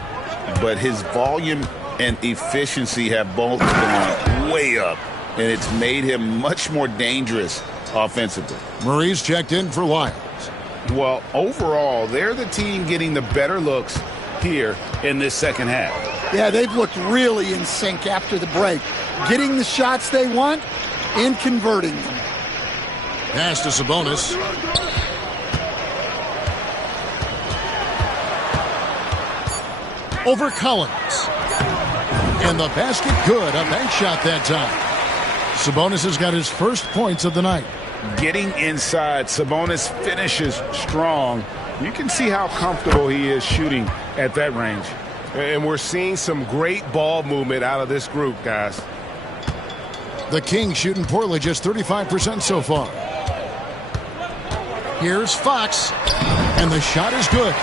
But his volume and efficiency have both gone way up. And it's made him much more dangerous offensively. Murray's checked in for Lyles. Well, overall, they're the team getting the better looks here in this second half. Yeah, they've looked really in sync after the break. Getting the shots they want and converting them. Pass to Sabonis. Over Collins. And the basket good. A bank shot that time. Sabonis has got his first points of the night. Getting inside, Sabonis finishes strong. You can see how comfortable he is shooting at that range. And we're seeing some great ball movement out of this group, guys. The Kings shooting poorly, just 35% so far. Here's Fox. And the shot is good.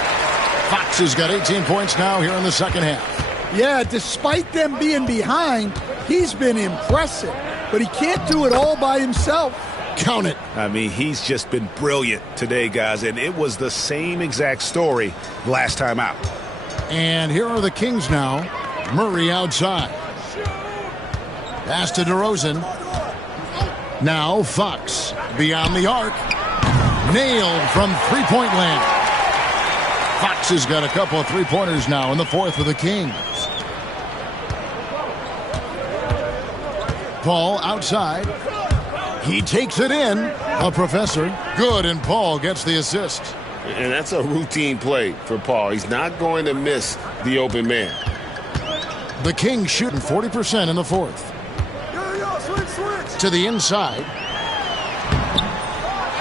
Fox has got 18 points now here in the second half. Yeah, despite them being behind, he's been impressive. But he can't do it all by himself. Count it. I mean, he's just been brilliant today, guys. And it was the same exact story last time out. And here are the Kings now. Murray outside. Pass to DeRozan. Now Fox. Beyond the arc. Nailed from three-point land. Fox has got a couple of three-pointers now in the fourth for the Kings. Paul outside. He takes it in. A Professor. Good, and Paul gets the assist. And that's a routine play for Paul. He's not going to miss the open man. The Kings shooting 40% in the fourth. To the inside.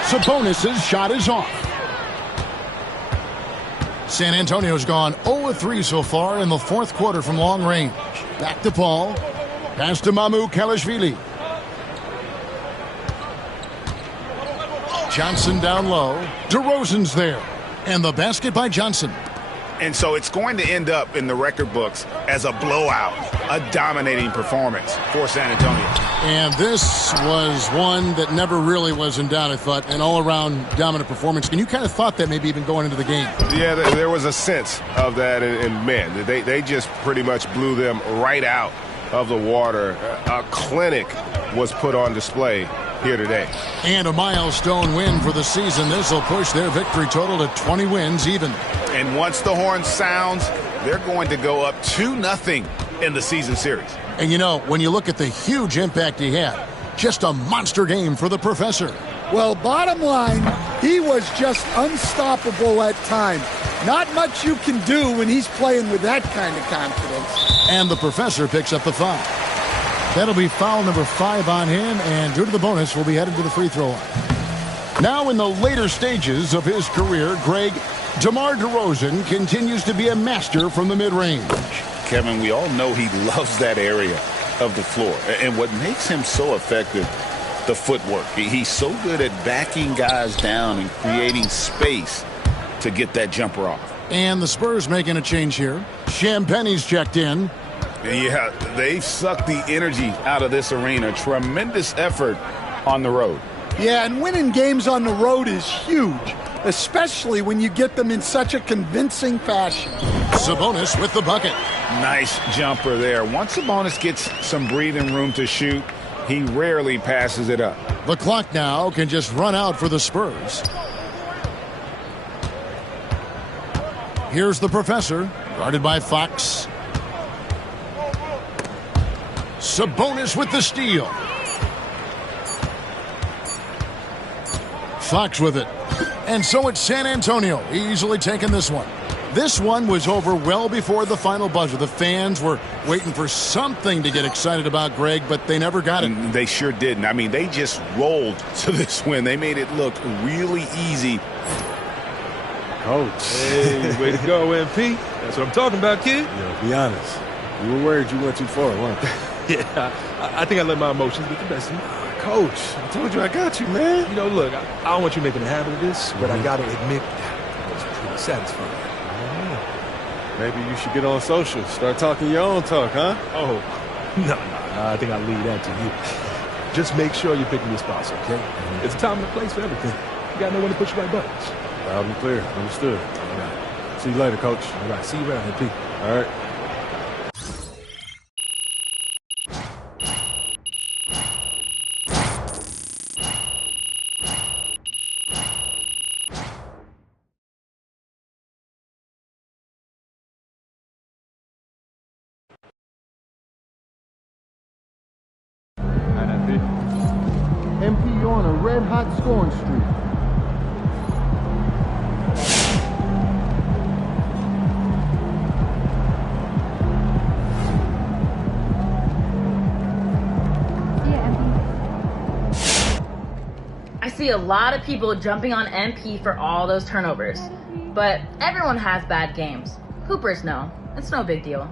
Sabonis' shot is off. San Antonio's gone 0-3 so far in the fourth quarter from long range. Back to Paul. Pass to Mamukelashvili. Johnson down low. DeRozan's there. And the basket by Johnson. And so it's going to end up in the record books as a blowout, a dominating performance for San Antonio. And this was one that never really was in doubt, I thought, an all-around dominant performance. And you kind of thought that maybe even going into the game. Yeah, there was a sense of that, and man, they just pretty much blew them right out of the water. A clinic was put on display here today. And a milestone win for the season. This will push their victory total to 20 wins even. And once the horn sounds, they're going to go up 2-0 in the season series. And you know, when you look at the huge impact he had, just a monster game for the Professor. Well, bottom line, he was just unstoppable at times. Not much you can do when he's playing with that kind of confidence. And the Professor picks up the foul. That'll be foul number 5 on him, and due to the bonus, will be headed to the free throw line. Now in the later stages of his career, Greg, DeMar DeRozan continues to be a master from the mid-range. Kevin, we all know he loves that area of the floor. And what makes him so effective, the footwork. He's so good at backing guys down and creating space to get that jumper off. And the Spurs making a change here. Champagne's checked in. Yeah, they've sucked the energy out of this arena. Tremendous effort on the road. Yeah, and winning games on the road is huge, especially when you get them in such a convincing fashion. Sabonis with the bucket. Nice jumper there. Once Sabonis gets some breathing room to shoot, he rarely passes it up. The clock now can just run out for the Spurs. Here's the professor, guarded by Fox. Sabonis with the steal. Fox with it. And so it's San Antonio, easily taking this one. This one was over well before the final buzzer. The fans were waiting for something to get excited about, Greg, but they never got it. And they sure didn't. I mean, they just rolled to this win. They made it look really easy. Coach. Hey, way to go, MP. That's what I'm talking about, kid. Yo, be honest. You were worried you went too far, weren't you? Yeah, I think I let my emotions get the best of me. Coach, I told you I got you, man. You know, look, I don't want you making a habit of this, but I got to admit, that was pretty satisfying. Maybe you should get on social. Start talking your own talk, huh? Oh, no. I think I'll leave that to you. Just make sure you're picking your spots, okay? It's a time and a place for everything. You got to know when to push the right buttons. Loud and clear. Understood. All right. See you later, Coach. All right. See you around, MP. All right. MP, you're on a red-hot scoring streak. I see a lot of people jumping on MP for all those turnovers, but everyone has bad games. Hoopers know. It's no big deal.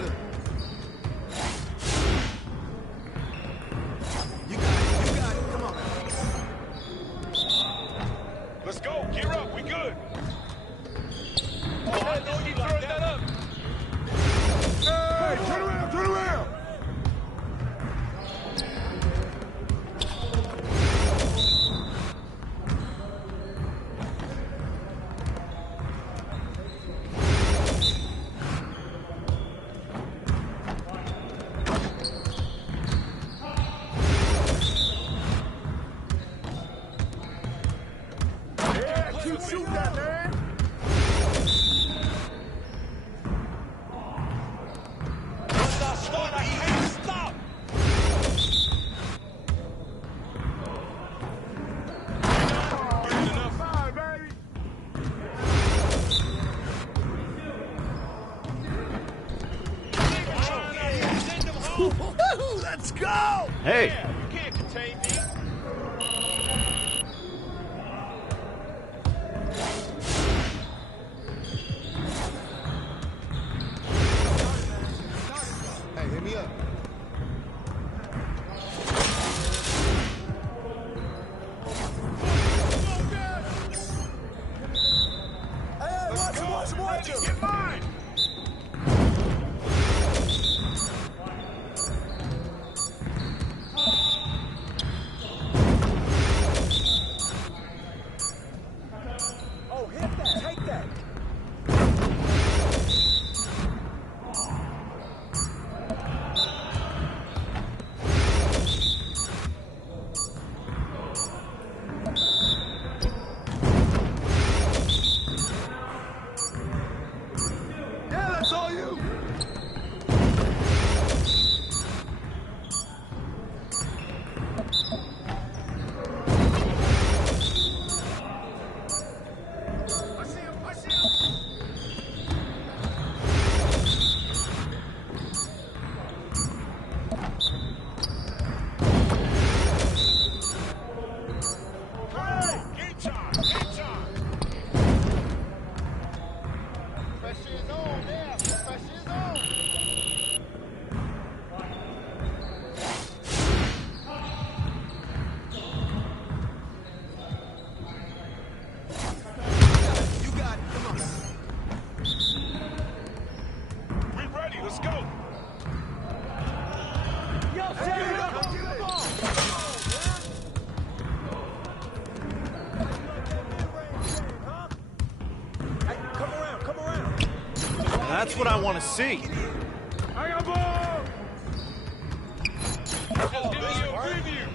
better. You got it, come on. Let's go, gear up, we good. Oh, I know you throwing that up. Hey, turn around, turn around. Shoot that, man. Once I start, I can't stop. Fine, baby. Let's go. Hey. You can't contain me. Hey, hit me up. Hey, watch him. Get mine. Oh, hit that. Take that. Yeah, that's all you. I see him. I see him. Hey, game time, game time. Pressure is on there. Pressure is on. You got it. Come on. We ready, let's go. Yo, set it up. Come on. Hey, come around. Come around. That's what I want to see. I got ball. Just give me a preview.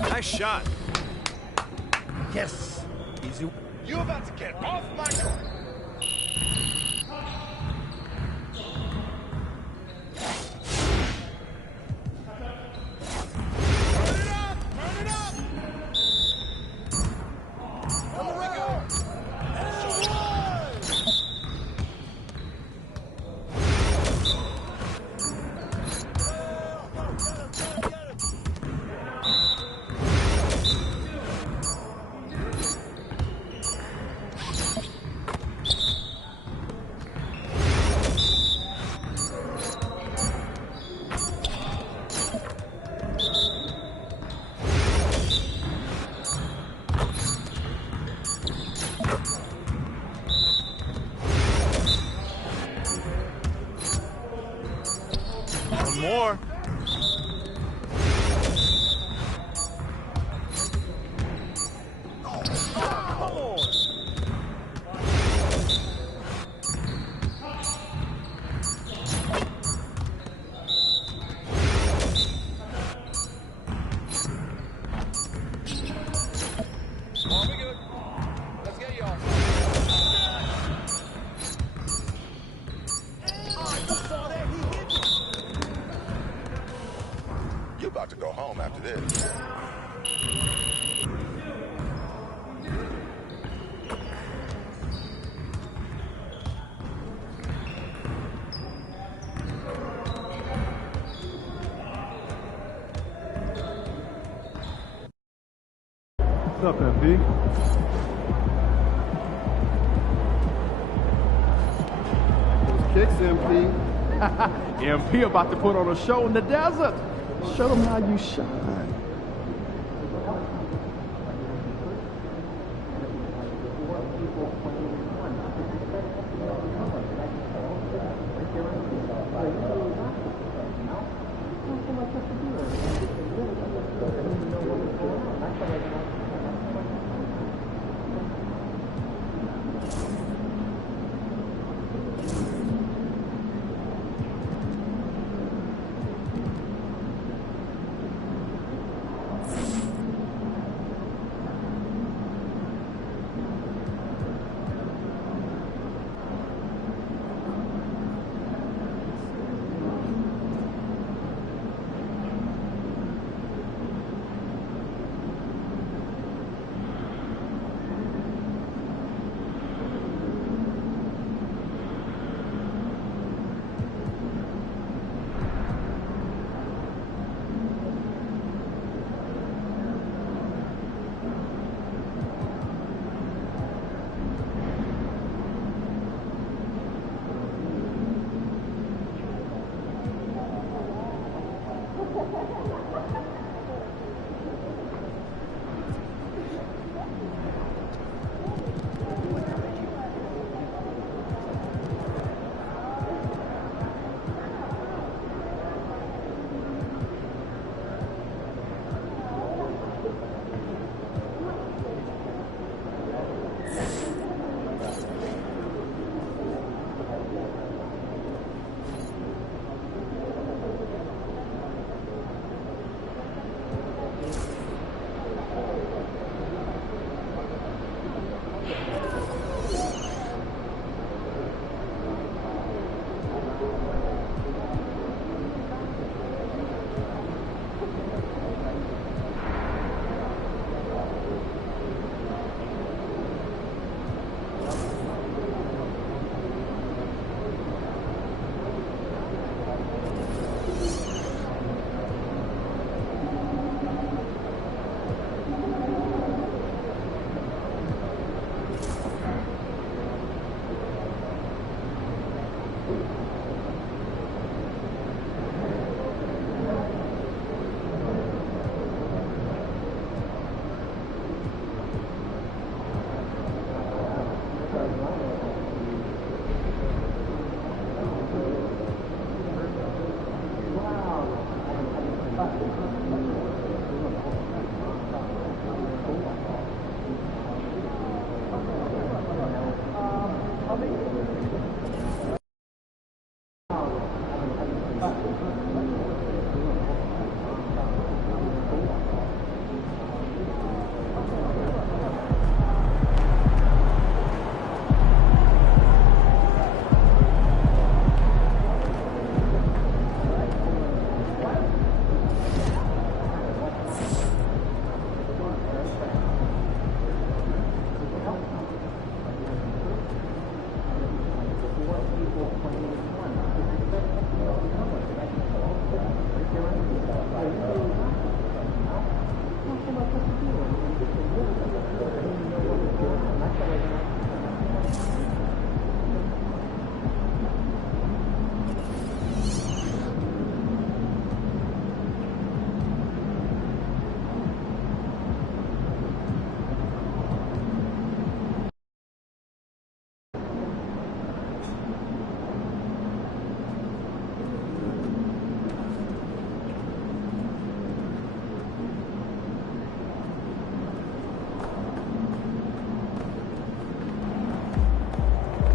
Nice shot. Yes. Easy. You about to get off my car. Turn it up! Turn it up! Come around. One more. You about to go home after this. What's up, MP? Those kicks, MP. MP about to put on a show in the desert. Show them how you shine.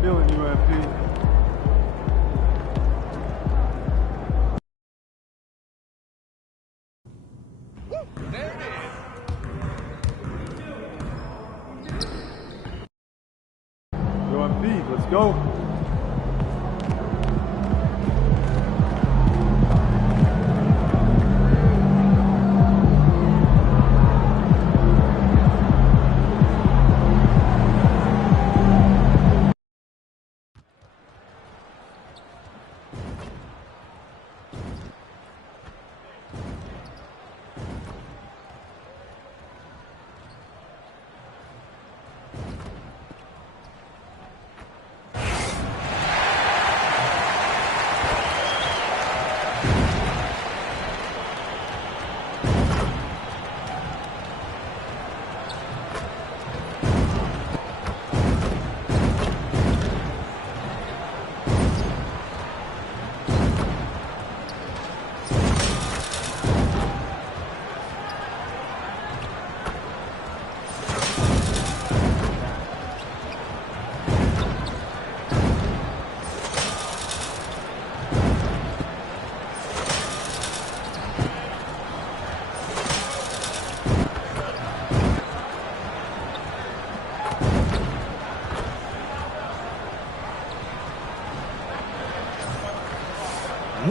Feeling you, MP. Let's go.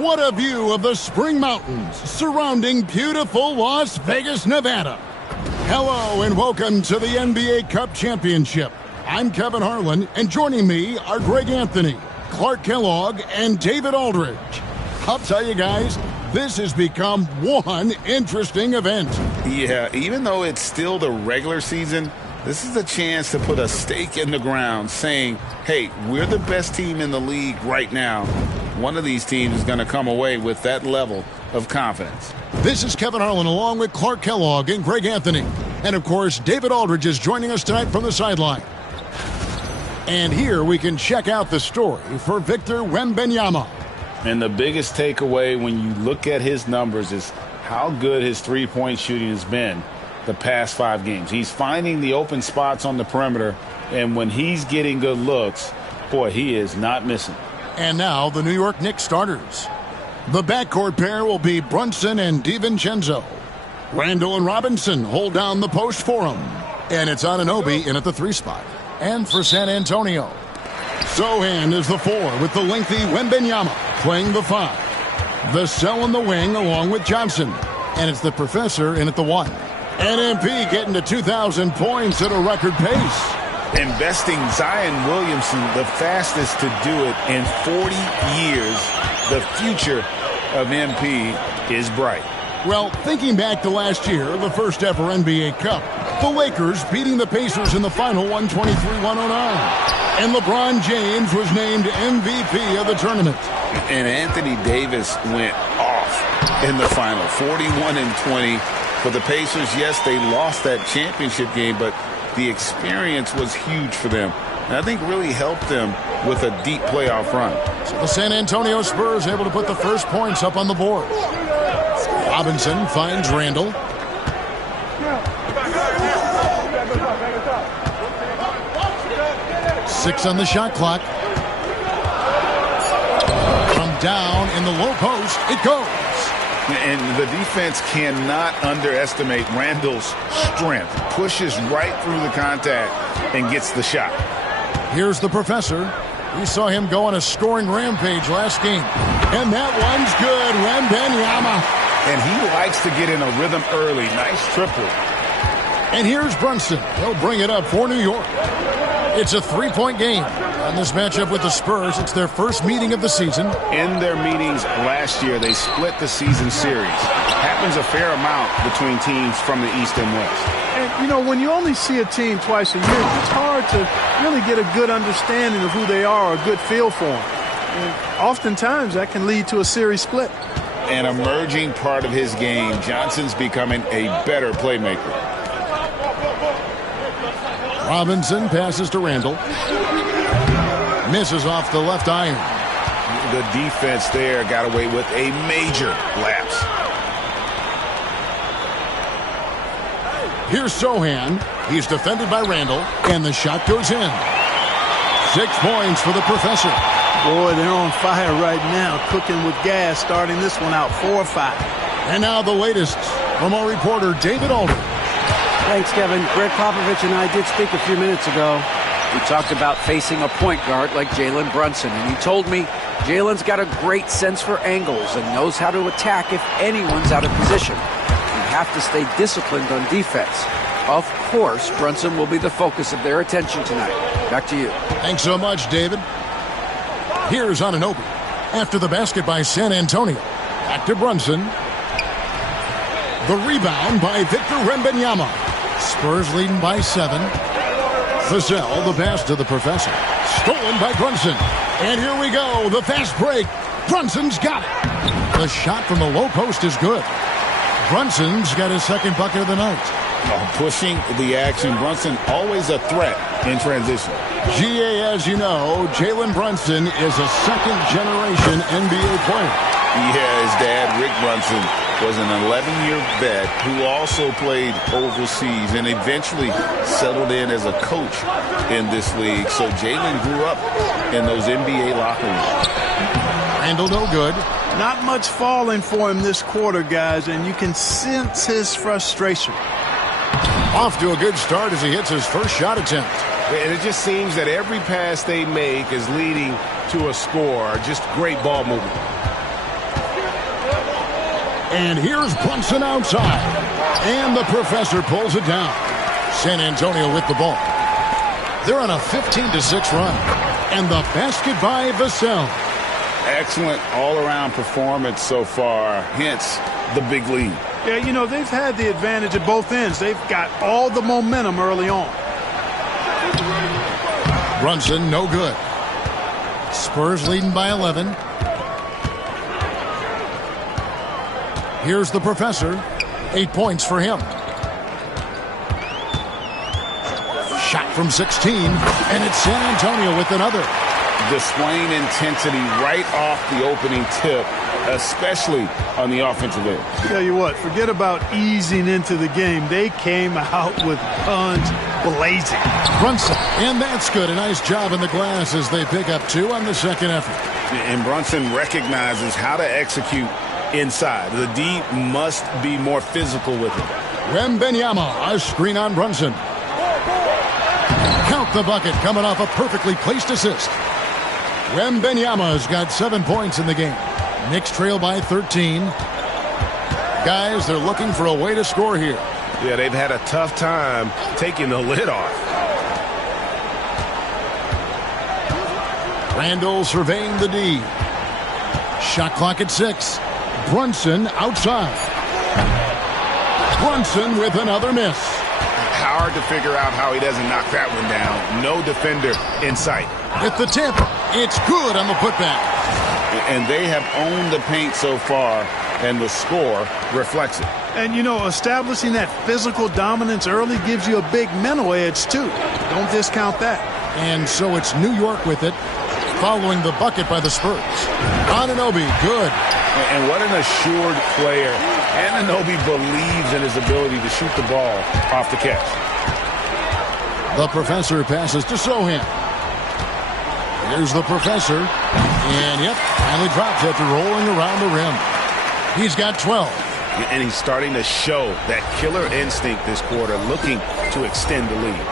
What a view of the Spring Mountains surrounding beautiful Las Vegas, Nevada. Hello and welcome to the NBA Cup Championship. I'm Kevin Harlan, and joining me are Greg Anthony, Clark Kellogg, and David Aldridge. I'll tell you guys, this has become one interesting event. Yeah, even though it's still the regular season, this is a chance to put a stake in the ground saying, hey, we're the best team in the league right now. One of these teams is going to come away with that level of confidence. This is Kevin Harlan along with Clark Kellogg and Greg Anthony. And, of course, David Aldridge is joining us tonight from the sideline. And here we can check out the story for Victor Wembanyama. And the biggest takeaway when you look at his numbers is how good his three-point shooting has been the past 5 games. He's finding the open spots on the perimeter, and when he's getting good looks, boy, he is not missing. And now the New York Knicks starters. The backcourt pair will be Brunson and DiVincenzo. Randall and Robinson hold down the post for him. And it's Anunoby in at the 3 spot. And for San Antonio, Sochan is the 4 with the lengthy Wembanyama playing the 5. Vassell in the wing along with Johnson. And it's the professor in at the 1. And MP getting to 2,000 points at a record pace. Investing Zion Williamson, the fastest to do it in 40 years. The future of MP is bright. Well, thinking back to last year, the first ever NBA Cup, the Lakers beating the Pacers in the final 123-109. And LeBron James was named MVP of the tournament. And Anthony Davis went off in the final, 41-20 for the Pacers. Yes, they lost that championship game, but the experience was huge for them. And I think really helped them with a deep playoff run. So the San Antonio Spurs able to put the first points up on the board. Robinson finds Randall. Six on the shot clock. From down in the low post, it goes. And the defense cannot underestimate Randall's strength. Pushes right through the contact and gets the shot. Here's the professor. We saw him go on a scoring rampage last game. And that one's good. Wembanyama. And he likes to get in a rhythm early. Nice triple. And here's Brunson. He'll bring it up for New York. It's a 3-point game. On this matchup with the Spurs, it's their first meeting of the season. In their meetings last year, they split the season series. Happens a fair amount between teams from the East and West. And, you know, when you only see a team twice a year, it's hard to really get a good understanding of who they are, a good feel for them. And oftentimes, that can lead to a series split. An emerging part of his game, Johnson's becoming a better playmaker. Robinson passes to Randall. Misses off the left iron. The defense there got away with a major lapse. Here's Sochan. He's defended by Randall, and the shot goes in. 6 points for the professor. Boy, they're on fire right now, cooking with gas, starting this one out 4-5. And now the latest from our reporter, David Aldridge. Thanks, Kevin. Greg Popovich and I did speak a few minutes ago. We talked about facing a point guard like Jalen Brunson, and he told me Jalen's got a great sense for angles and knows how to attack if anyone's out of position. You have to stay disciplined on defense. Of course, Brunson will be the focus of their attention tonight. Back to you. Thanks so much, David. Here's Anunoby. After the basket by San Antonio. Back to Brunson. The rebound by Victor Wembanyama. Spurs leading by 7. Vassell, the pass to the professor. Stolen by Brunson. And here we go. The fast break. Brunson's got it. The shot from the low post is good. Brunson's got his second bucket of the night. Pushing the action. Brunson always a threat in transition. GA, as you know, Jalen Brunson is a second-generation NBA player. Yeah, his dad, Rick Brunson, was an 11-year vet who also played overseas and eventually settled in as a coach in this league. So Jalen grew up in those NBA locker rooms. Randall no good. Not much falling for him this quarter, guys, and you can sense his frustration. Off to a good start as he hits his first shot attempt. And it just seems that every pass they make is leading to a score. Just great ball movement. And here's Brunson outside. And the professor pulls it down. San Antonio with the ball. They're on a 15-6 run. And the basket by Vassell. Excellent all-around performance so far, hence the big lead. Yeah, you know, they've had the advantage at both ends. They've got all the momentum early on. Brunson, no good. Spurs leading by 11. Here's the professor. 8 points for him. Shot from 16, and it's San Antonio with another. Displaying intensity right off the opening tip, especially on the offensive end. Tell you what, forget about easing into the game. They came out with guns blazing. Brunson, and that's good. A nice job in the glass as they pick up 2 on the second effort. And Brunson recognizes how to execute inside. The D must be more physical with it. Wembanyama, a screen on Brunson. Count the bucket coming off a perfectly placed assist. Wembanyama's got 7 points in the game. Knicks trail by 13. Guys, they're looking for a way to score here. Yeah, they've had a tough time taking the lid off. Randall surveying the D. Shot clock at 6. Brunson outside. Brunson with another miss. Hard to figure out how he doesn't knock that one down. No defender in sight. At the tip, it's good on the putback. And they have owned the paint so far, and the score reflects it. And, you know, establishing that physical dominance early gives you a big mental edge, too. Don't discount that. And so it's New York with it, following the bucket by the Spurs. Anunoby, good. And what an assured player. Anunoby believes in his ability to shoot the ball off the catch. The professor passes to Sohan. Here's the professor. And, yep, finally drops after rolling around the rim. He's got 12. And he's starting to show that killer instinct this quarter, looking to extend the lead.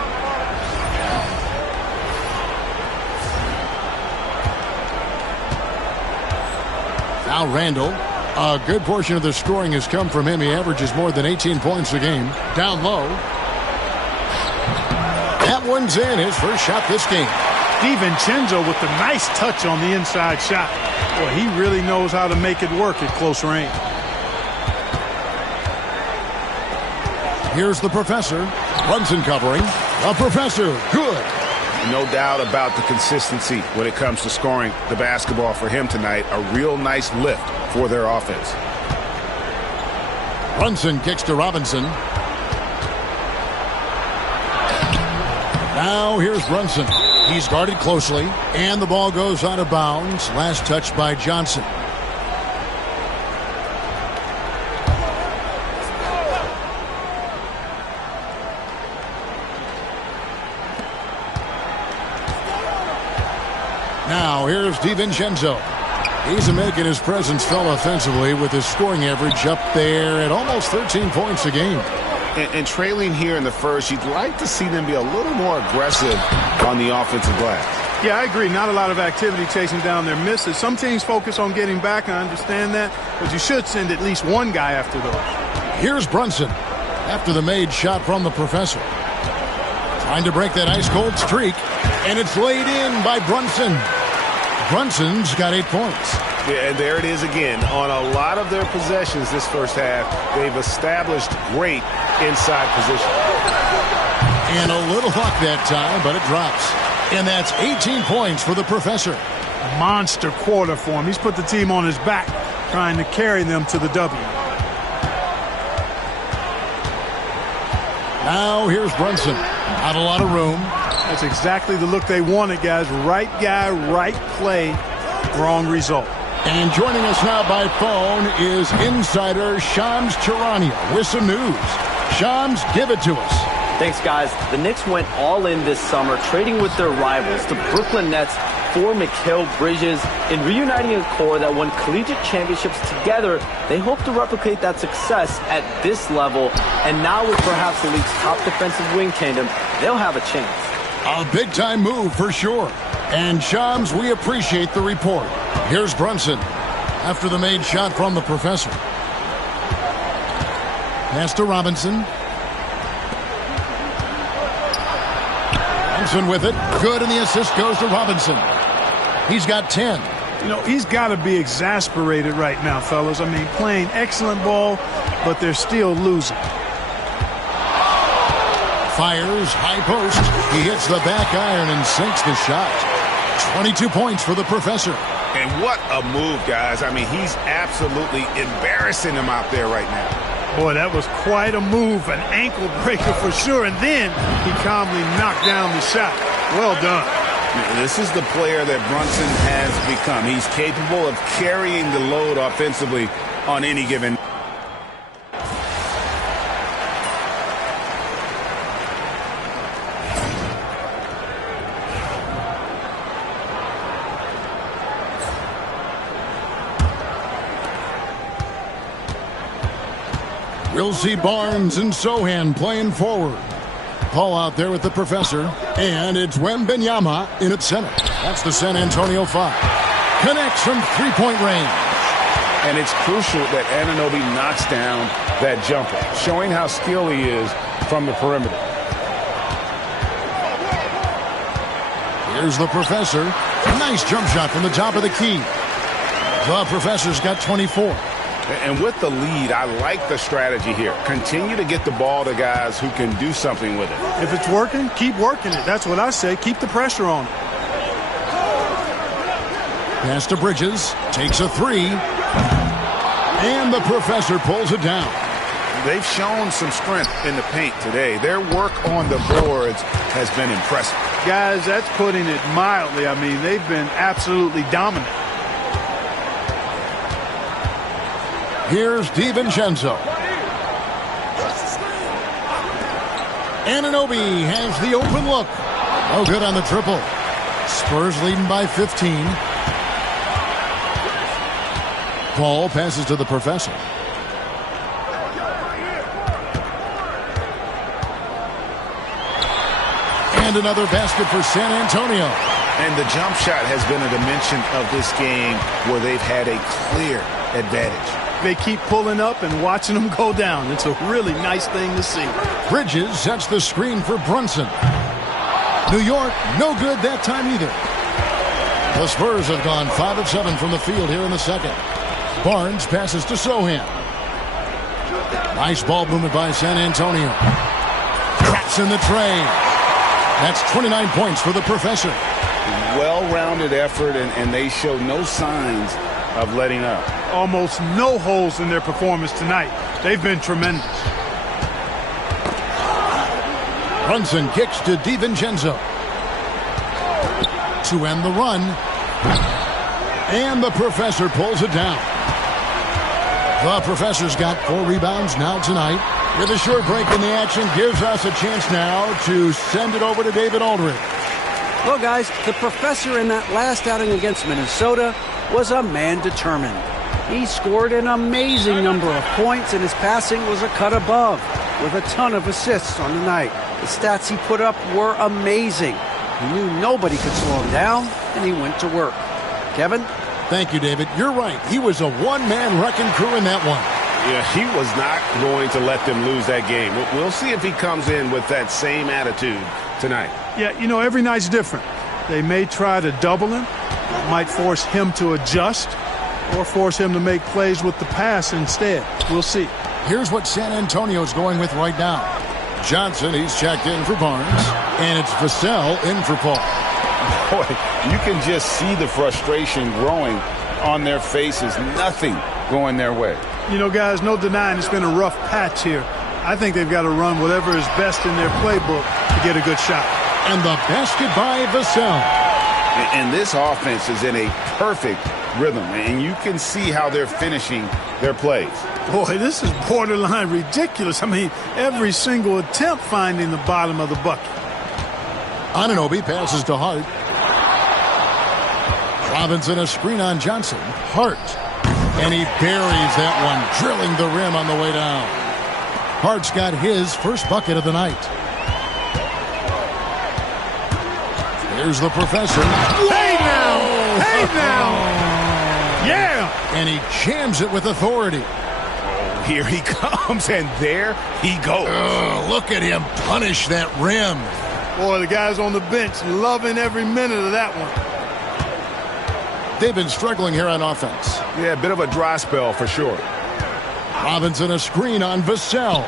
Now Randall. A good portion of the scoring has come from him. He averages more than 18 points a game. Down low. That one's in. His first shot this game. DiVincenzo with the nice touch on the inside shot. Boy, he really knows how to make it work at close range. Here's the professor. Brunson covering. The professor, good. No doubt about the consistency when it comes to scoring the basketball for him tonight. A real nice lift for their offense. Brunson kicks to Robinson. Now here's Brunson. He's guarded closely, and the ball goes out of bounds. Last touch by Johnson. Now here's DiVincenzo. He's making his presence felt offensively with his scoring average up there at almost 13 points a game. And trailing here in the first, you'd like to see them be a little more aggressive on the offensive glass. Yeah, I agree. Not a lot of activity chasing down their misses. Some teams focus on getting back. I understand that. But you should send at least one guy after those. Here's Brunson after the made shot from the professor. Trying to break that ice-cold streak. And it's laid in by Brunson. Brunson's got 8 points. Yeah, and there it is again. On a lot of their possessions this first half, they've established great inside position. And a little luck that time, but it drops. And that's 18 points for the professor. Monster quarter for him. He's put the team on his back, trying to carry them to the W. Now here's Brunson. Not a lot of room. That's exactly the look they wanted, guys. Right guy, right play, wrong result. And joining us now by phone is insider Shams Charania with some news. Shams, give it to us. Thanks, guys. The Knicks went all in this summer, trading with their rivals, the Brooklyn Nets, for Mikal Bridges, and reuniting a core that won collegiate championships together. They hope to replicate that success at this level, and now with perhaps the league's top defensive wing tandem, they'll have a chance. A big-time move for sure. And Shams, we appreciate the report. Here's Brunson after the made shot from the professor. Pass to Robinson. Robinson with it. Good, and the assist goes to Robinson. He's got 10. You know, he's got to be exasperated right now, fellas. I mean, playing excellent ball, but they're still losing. Fires, high post. He hits the back iron and sinks the shot. 22 points for the Professor. And what a move, guys. I mean, he's absolutely embarrassing them out there right now. Boy, that was quite a move, an ankle breaker for sure. And then he calmly knocked down the shot. Well done. This is the player that Brunson has become. He's capable of carrying the load offensively on any given. We'll see Barnes and Sohan playing forward. Paul out there with the Professor. And it's Wembanyama in at center. That's the San Antonio 5. Connects from three-point range. And it's crucial that Anunoby knocks down that jumper, showing how skilled he is from the perimeter. Here's the Professor. Nice jump shot from the top of the key. The Professor's got 24. And with the lead, I like the strategy here. Continue to get the ball to guys who can do something with it. If it's working, keep working it. That's what I say. Keep the pressure on it. Pass to Bridges. Takes a three. And the Professor pulls it down. They've shown some strength in the paint today. Their work on the boards has been impressive. Guys, that's putting it mildly. I mean, they've been absolutely dominant. Here's DiVincenzo. Anunoby has the open look. Oh, good on the triple. Spurs leading by 15. Paul passes to the Professor. And another basket for San Antonio. And the jump shot has been a dimension of this game where they've had a clear advantage. They keep pulling up and watching them go down. It's a really nice thing to see. Bridges sets the screen for Brunson. New York, no good that time either. The Spurs have gone 5 of 7 from the field here in the second. Barnes passes to Sohan. Nice ball movement by San Antonio. Traps in the tray. That's 29 points for the Professor. Well-rounded effort, and they show no signs of letting up. Almost no holes in their performance tonight. They've been tremendous. Brunson kicks to DiVincenzo. To end the run. And the Professor pulls it down. The Professor's got 4 rebounds now tonight. With a short break in the action, gives us a chance now to send it over to David Aldridge. Well, guys, the Professor in that last outing against Minnesota was a man determined. He scored an amazing number of points, and his passing was a cut above, with a ton of assists on the night. The stats he put up were amazing. He knew nobody could slow him down, and he went to work. Kevin? Thank you, David. You're right. He was a one-man wrecking crew in that one. Yeah, he was not going to let them lose that game. We'll see if he comes in with that same attitude tonight. Yeah, you know, every night's different. They may try to double him, might force him to adjust, or force him to make plays with the pass instead. We'll see. Here's what San Antonio's going with right now. Johnson, he's checked in for Barnes, and it's Vassell in for Paul. Boy, you can just see the frustration growing on their faces. Nothing going their way. You know, guys, no denying it's been a rough patch here. I think they've got to run whatever is best in their playbook to get a good shot. And the basket by Vassell. And this offense is in a perfect rhythm, and you can see how they're finishing their plays. Boy, this is borderline ridiculous. I mean, every single attempt finding the bottom of the bucket. Anunoby passes to Hart. Robinson a screen on Johnson. Hart. And he buries that one, drilling the rim on the way down. Hart's got his first bucket of the night. Here's the Professor. Hey now! Hey now! Yeah! And he jams it with authority. Here he comes, and there he goes. Look at him punish that rim. Boy, the guys on the bench loving every minute of that one. They've been struggling here on offense. Yeah, a bit of a dry spell for sure. Robinson a screen on Vassell.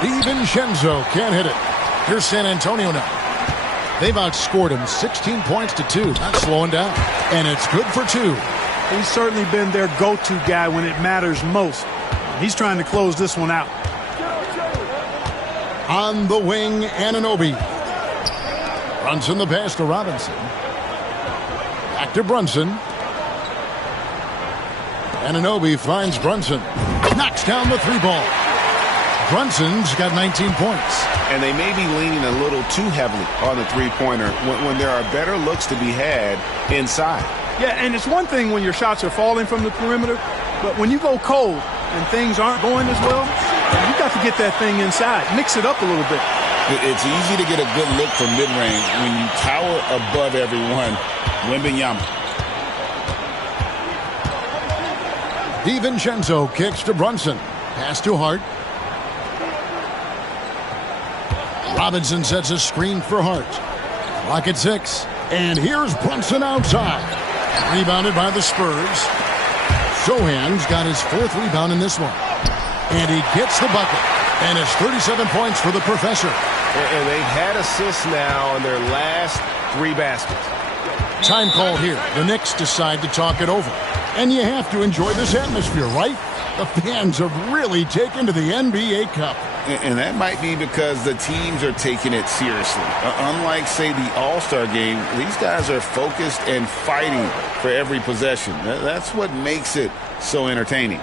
DiVincenzo can't hit it. Here's San Antonio now. They've outscored him 16 points to 2. Not slowing down. And it's good for 2. He's certainly been their go-to guy when it matters most. He's trying to close this one out. On the wing, Anunoby. Brunson the pass to Robinson. Back to Brunson. Anunoby finds Brunson. Knocks down the 3 ball. Brunson's got 19 points. And they may be leaning a little too heavily on the three-pointer when there are better looks to be had inside. Yeah, and it's one thing when your shots are falling from the perimeter, but when you go cold and things aren't going as well, you got to get that thing inside. Mix it up a little bit. It's easy to get a good look from mid-range when you tower above everyone. Wembanyama. DiVincenzo kicks to Brunson. Pass to Hart. Robinson sets a screen for Hart. Clock at 6. And here's Brunson outside. Rebounded by the Spurs. Sohan's got his 4th rebound in this one. And he gets the bucket. And it's 37 points for the Professor. And they've had assists now on their last 3 baskets. Time call here. The Knicks decide to talk it over. And you have to enjoy this atmosphere, right? The fans have really taken to the NBA Cup. And that might be because the teams are taking it seriously. Unlike, say, the All-Star game, these guys are focused and fighting for every possession. That's what makes it so entertaining.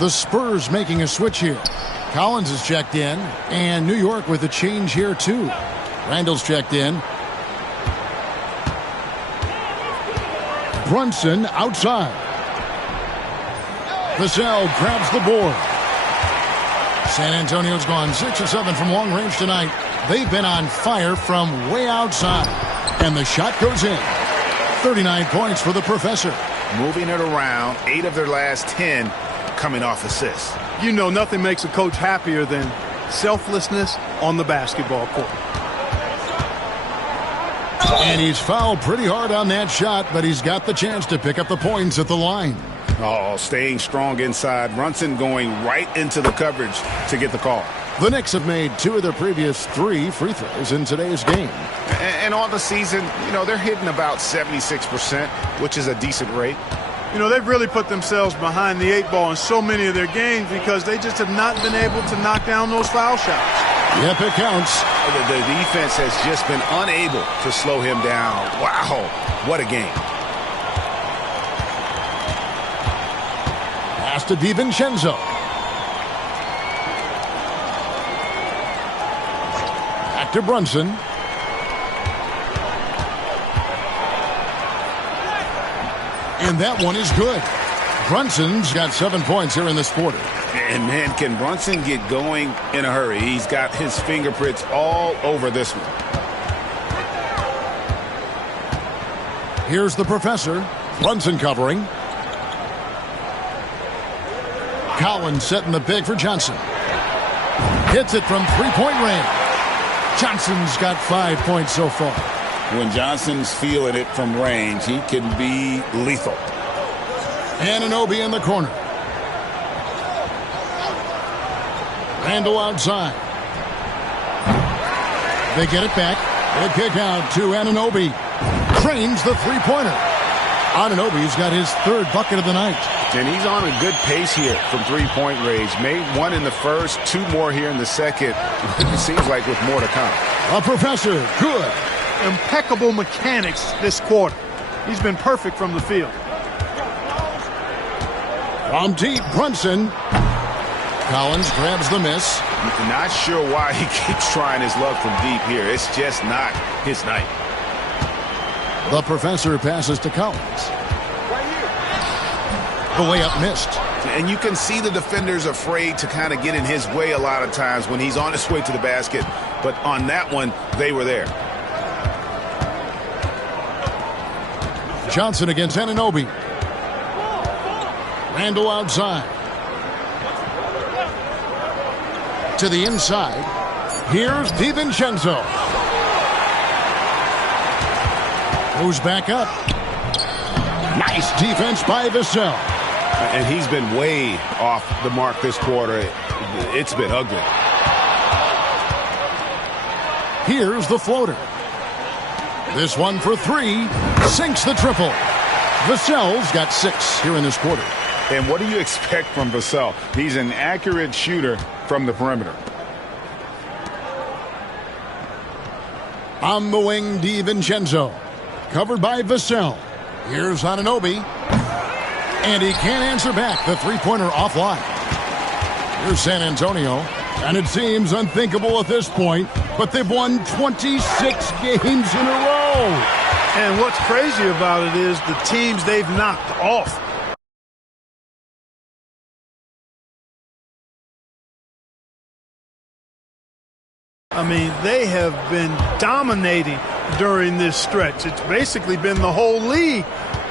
The Spurs making a switch here. Collins is checked in, and New York with a change here, too. Randall's checked in. Brunson outside. Vassell grabs the board. San Antonio's gone 6 of 7 from long range tonight. They've been on fire from way outside. And the shot goes in. 39 points for the Professor. Moving it around, 8 of their last 10 coming off assists. You know, nothing makes a coach happier than selflessness on the basketball court. And he's fouled pretty hard on that shot, but he's got the chance to pick up the points at the line. Oh, staying strong inside. Brunson going right into the coverage to get the call. The Knicks have made 2 of their previous 3 free throws in today's game. And on the season, you know, they're hitting about 76%, which is a decent rate. You know, they've really put themselves behind the 8 ball in so many of their games because they just have not been able to knock down those foul shots. Yep, it counts. The defense has just been unable to slow him down. Wow, what a game. Pass to DiVincenzo. Back to Brunson. And that one is good. Brunson's got 7 points here in this quarter. And, man, can Brunson get going in a hurry? He's got his fingerprints all over this one. Here's the Professor. Brunson covering. Collins setting the pick for Johnson. Hits it from 3-point range. Johnson's got 5 points so far. When Johnson's feeling it from range, he can be lethal. Anunoby in the corner. Randall outside. They get it back. They kick out to Anunoby. Trains the 3-pointer. Anunoby's got his 3rd bucket of the night. And he's on a good pace here from 3-point range. Made 1 in the first, 2 more here in the second. It seems like with more to come. A Professor, good. Impeccable mechanics this quarter. He's been perfect from the field. From deep, Brunson. Collins grabs the miss. Not sure why he keeps trying his luck from deep here. It's just not his night. The Professor passes to Collins. The layup missed. And you can see the defenders afraid to kind of get in his way a lot of times when he's on his way to the basket. But on that one, they were there. Johnson against Anunoby. Randall outside. to the inside. Here's DiVincenzo. Goes back up. Nice defense by Vassell. And he's been way off the mark this quarter. It's been ugly. Here's the floater. This one for three. Sinks the triple. Vassell's got 6 here in this quarter. And what do you expect from Vassell? He's an accurate shooter from the perimeter. On the wing, DiVincenzo. Covered by Vassell. Here's Anunoby. And he can't answer back. The three-pointer offline. Here's San Antonio. And it seems unthinkable at this point, but they've won 26 games in a row. And what's crazy about it is the teams they've knocked off. I mean, they have been dominating during this stretch. It's basically been the whole league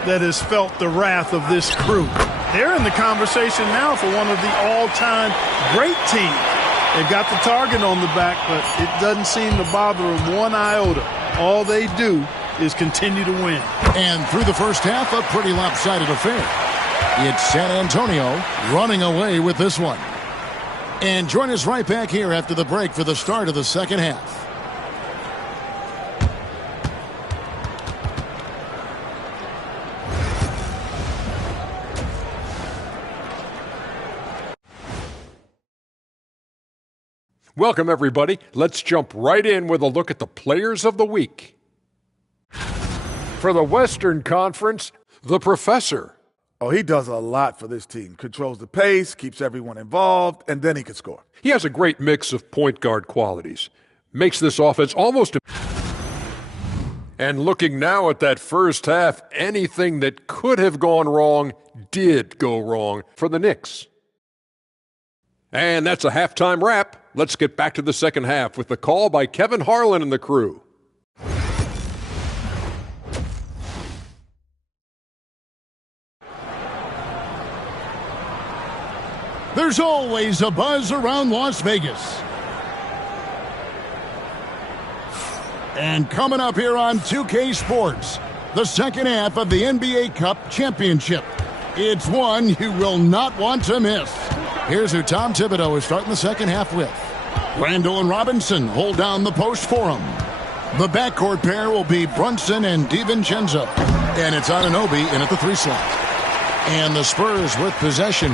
that has felt the wrath of this crew. They're in the conversation now for one of the all-time great teams. They've got the target on the back, but it doesn't seem to bother them one iota. All they do is continue to win. And through the first half, a pretty lopsided affair. It's San Antonio running away with this one. And join us right back here after the break for the start of the second half. Welcome, everybody. Let's jump right in with a look at the players of the week. For the Western Conference, the Professor. Oh, he does a lot for this team. Controls the pace, keeps everyone involved, and then he can score. He has a great mix of point guard qualities. Makes this offense almost... And looking now at that first half, anything that could have gone wrong did go wrong for the Knicks. And that's a halftime wrap. Let's get back to the second half with the call by Kevin Harlan and the crew. There's always a buzz around Las Vegas. And coming up here on 2K Sports, the second half of the NBA Cup Championship. It's one you will not want to miss. Here's who Tom Thibodeau is starting the second half with. Randall and Robinson hold down the post for him. The backcourt pair will be Brunson and DiVincenzo. And it's Anunoby in at the 3 slot. And the Spurs with possession.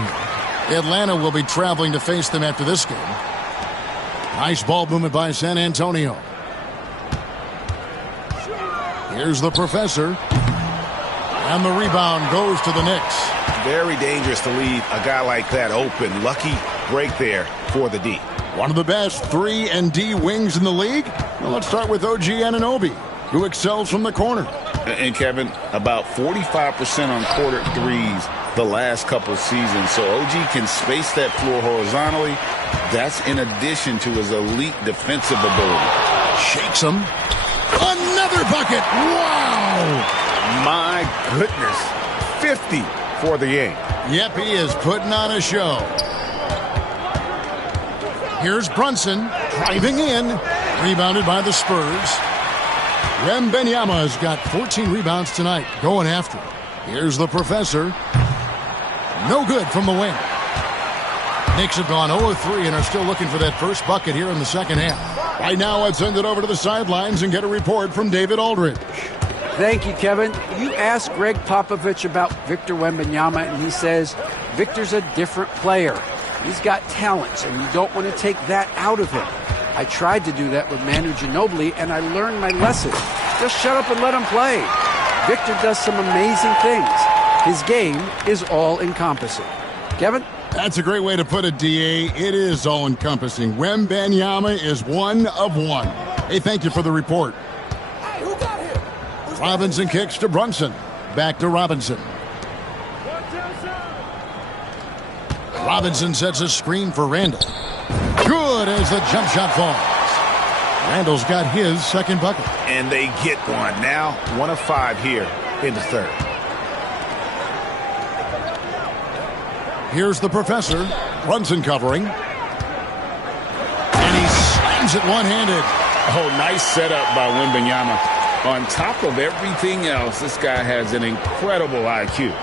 Atlanta will be traveling to face them after this game. Nice ball movement by San Antonio. Here's the Professor. And the rebound goes to the Knicks. Very dangerous to leave a guy like that open. Lucky break there for the D. One of the best 3 and D wings in the league. Well, let's start with OG Anunoby, who excels from the corner. And Kevin, about 45% on quarter threes the last couple seasons. So OG can space that floor horizontally. That's in addition to his elite defensive ability. Shakes him. Another bucket. Wow. My goodness. 50 for the game. Yep, he is putting on a show. Here's Brunson driving in. Rebounded by the Spurs. Wembanyama has got 14 rebounds tonight. Going after it. Here's the Professor. No good from the wing. Knicks have gone 0-3 and are still looking for that first bucket here in the second half. Right now, let's send it over to the sidelines and get a report from David Aldridge. Thank you, Kevin. You asked Greg Popovich about Victor Wembanyama, and he says Victor's a different player. He's got talents, and you don't want to take that out of him. I tried to do that with Manu Ginobili, and I learned my lesson. Just shut up and let him play. Victor does some amazing things. His game is all-encompassing. Kevin? That's a great way to put it, D.A. It is all-encompassing. Wembanyama is one of one. Hey, thank you for the report. Hey, who got here? Robinson kicks to Brunson. Back to Robinson. Robinson sets a screen for Randall. Good as the jump shot falls. Randall's got his second bucket. And they get one. Now 1 of 5 here in the third. Here's the Professor. Brunson covering. throws it one-handed. Oh, nice setup by Wembanyama. On top of everything else, this guy has an incredible IQ.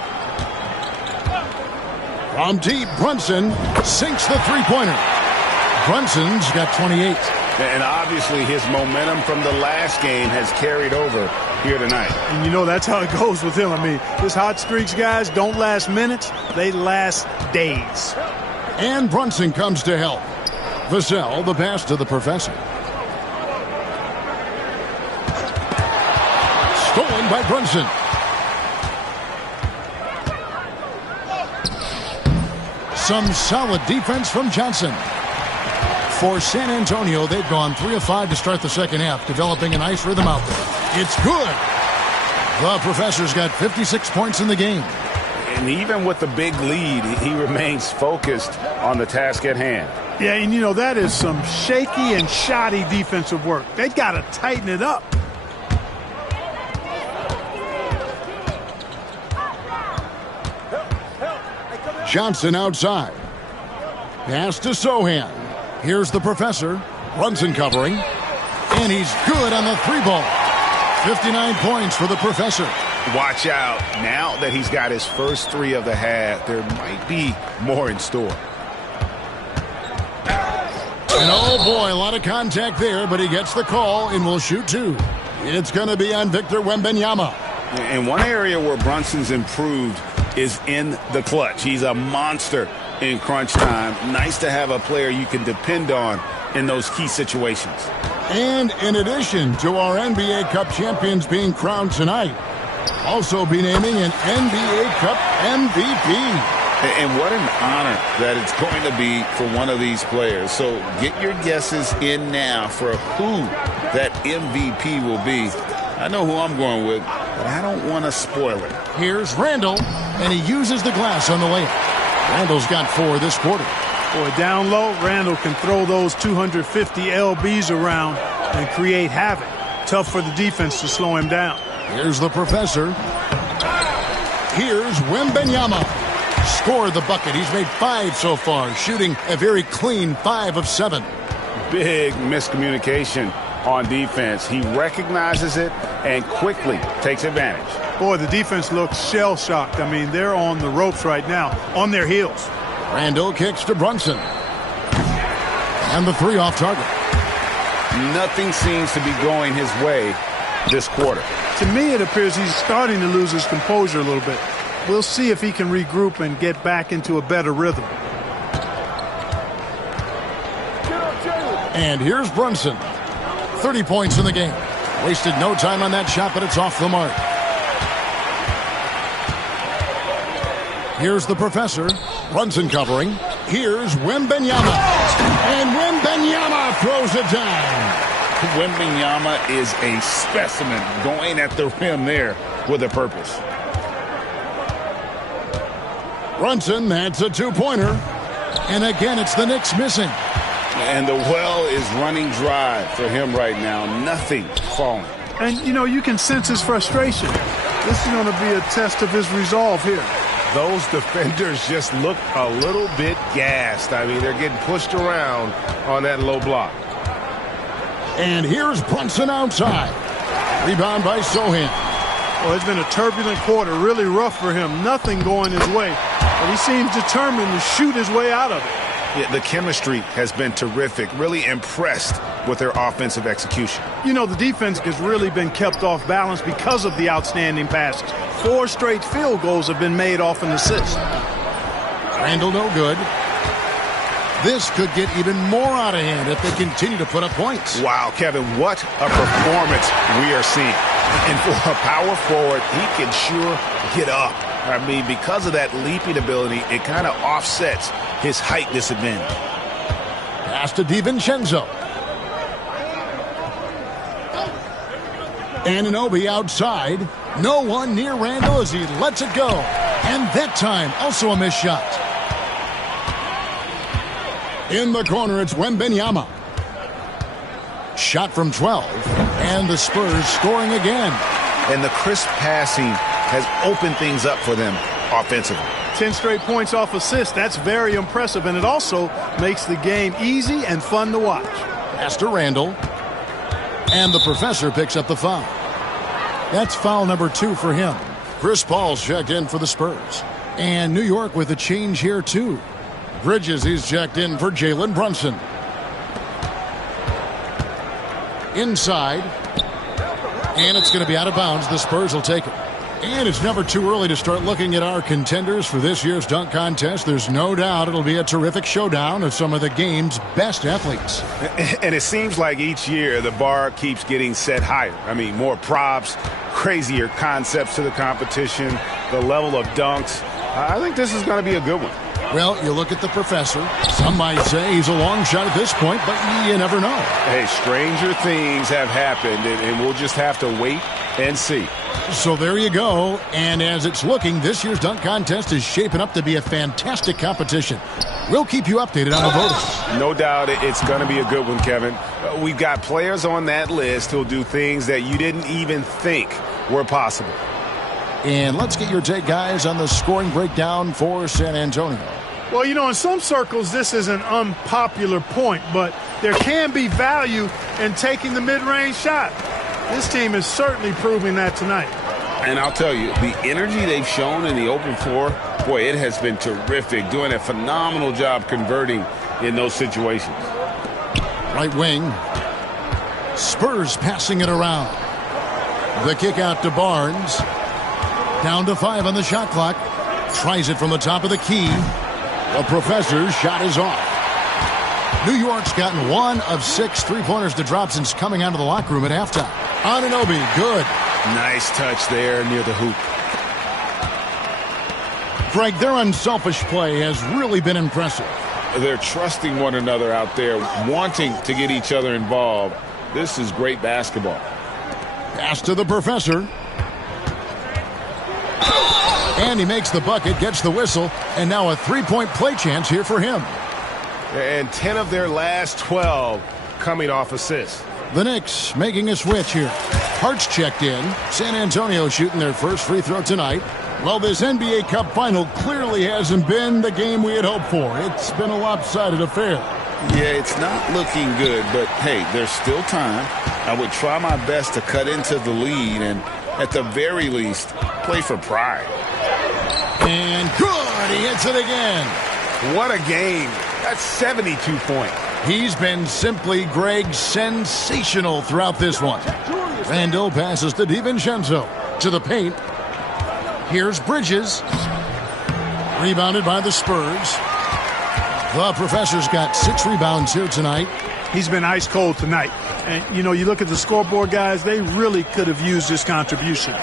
From deep, Brunson sinks the three-pointer. Brunson's got 28. And obviously his momentum from the last game has carried over here tonight. And you know that's how it goes with him. I mean, his hot streaks, guys, don't last minutes. They last days. And Brunson comes to help. Vassell, the pass to the professor. Stolen by Brunson. Some solid defense from Johnson. For San Antonio, they've gone 3 of 5 to start the second half, developing a nice rhythm out there. It's good. The professor's got 56 points in the game. And even with the big lead, he remains focused on the task at hand. Yeah, and you know, that is some shaky and shoddy defensive work. They got to tighten it up. Johnson outside. Pass to Sohan. Here's the professor. Brunson covering. And he's good on the three ball. 59 points for the professor. Watch out. Now that he's got his first 3 of the half, there might be more in store. And oh boy, a lot of contact there, but he gets the call and will shoot 2. It's going to be on Victor Wembanyama. And one area where Brunson's improved is in the clutch. He's a monster in crunch time. Nice to have a player you can depend on in those key situations. And in addition to our NBA Cup champions being crowned tonight, also be naming an NBA Cup MVP. And what an honor that it's going to be for one of these players. So get your guesses in now for who that MVP will be. I know who I'm going with, but I don't want to spoil it. Here's Randall, and he uses the glass on the layup. Randall's got 4 this quarter. Boy, down low, Randall can throw those 250 LBs around and create havoc. Tough for the defense to slow him down. Here's the professor. Here's Wembanyama. Scored the bucket. He's made 5 so far, shooting a very clean 5 of 7. Big miscommunication on defense. He recognizes it and quickly takes advantage. Boy, the defense looks shell-shocked. I mean, they're on the ropes right now, on their heels. Randall kicks to Brunson. And the 3 off target. Nothing seems to be going his way this quarter. To me, it appears he's starting to lose his composure a little bit. We'll see if he can regroup and get back into a better rhythm. And here's Brunson. 30 points in the game. Wasted no time on that shot, but it's off the mark. Here's the professor. Brunson covering. Here's Wembanyama. And Wembanyama throws it down. Wembanyama is a specimen going at the rim there with a purpose. Brunson, that's a 2-pointer. And again, it's the Knicks missing. And the well is running dry for him right now. Nothing falling. And, you know, you can sense his frustration. This is going to be a test of his resolve here. Those defenders just look a little bit gassed. I mean, they're getting pushed around on that low block. And here's Brunson outside. Rebound by Sohan. Well, it's been a turbulent quarter, really rough for him. Nothing going his way. But he seems determined to shoot his way out of it. Yeah, the chemistry has been terrific. Really impressed with their offensive execution. You know, the defense has really been kept off balance because of the outstanding passes. 4 straight field goals have been made off an assist. Randall no good. This could get even more out of hand if they continue to put up points. Wow, Kevin, what a performance we are seeing. And for a power forward, he can sure get up. I mean, because of that leaping ability, it kind of offsets his height disadvantage. Pass to DiVincenzo. Anunoby outside. No one near Randall as he lets it go. And that time, also a missed shot. In the corner, it's Wembanyama. Shot from 12. And the Spurs scoring again. And the crisp passing has opened things up for them offensively. 10 straight points off assists. That's very impressive. And it also makes the game easy and fun to watch. Pass to Randall. And the professor picks up the foul. That's foul number 2 for him. Chris Paul's checked in for the Spurs. And New York with a change here, too. Bridges, he's checked in for Jalen Brunson. Inside. And it's going to be out of bounds. The Spurs will take it. And it's never too early to start looking at our contenders for this year's dunk contest. There's no doubt it'll be a terrific showdown of some of the game's best athletes. And it seems like each year the bar keeps getting set higher. I mean, more props, crazier concepts to the competition, the level of dunks. I think this is going to be a good one. Well, you look at the professor. Some might say he's a long shot at this point, but you never know. Hey, stranger things have happened, and we'll just have to wait and see. So there you go. And as it's looking, this year's dunk contest is shaping up to be a fantastic competition. We'll keep you updated on the voters. No doubt it's going to be a good one, Kevin. We've got players on that list who'll do things that you didn't even think were possible. And let's get your take, guys, on the scoring breakdown for San Antonio. Well, you know, in some circles, this is an unpopular point, but there can be value in taking the mid-range shot. This team is certainly proving that tonight. And I'll tell you, the energy they've shown in the open floor, boy, it has been terrific, doing a phenomenal job converting in those situations. Right wing. Spurs passing it around. The kick out to Barnes. Down to 5 on the shot clock. Tries it from the top of the key. The professor's shot is off. New York's gotten 1 of 6 three-pointers to drop since coming out of the locker room at halftime. Anunoby, good. Nice touch there near the hoop. Greg, their unselfish play has really been impressive. They're trusting one another out there, wanting to get each other involved. This is great basketball. Pass to the professor. And he makes the bucket, gets the whistle, and now a three-point play chance here for him. And 10 of their last 12 coming off assists. The Knicks making a switch here. Hart's checked in. San Antonio shooting their first free throw tonight. Well, this NBA Cup final clearly hasn't been the game we had hoped for. It's been a lopsided affair. Yeah, it's not looking good, but hey, there's still time. I would try my best to cut into the lead and, at the very least, play for pride. And good! He hits it again. What a game. That's 72 points. He's been simply, Greg, sensational throughout this one. Randall passes to DiVincenzo. To the paint. Here's Bridges. Rebounded by the Spurs. The professor's got 6 rebounds here tonight. He's been ice cold tonight. And, you know, you look at the scoreboard, guys, they really could have used this contribution.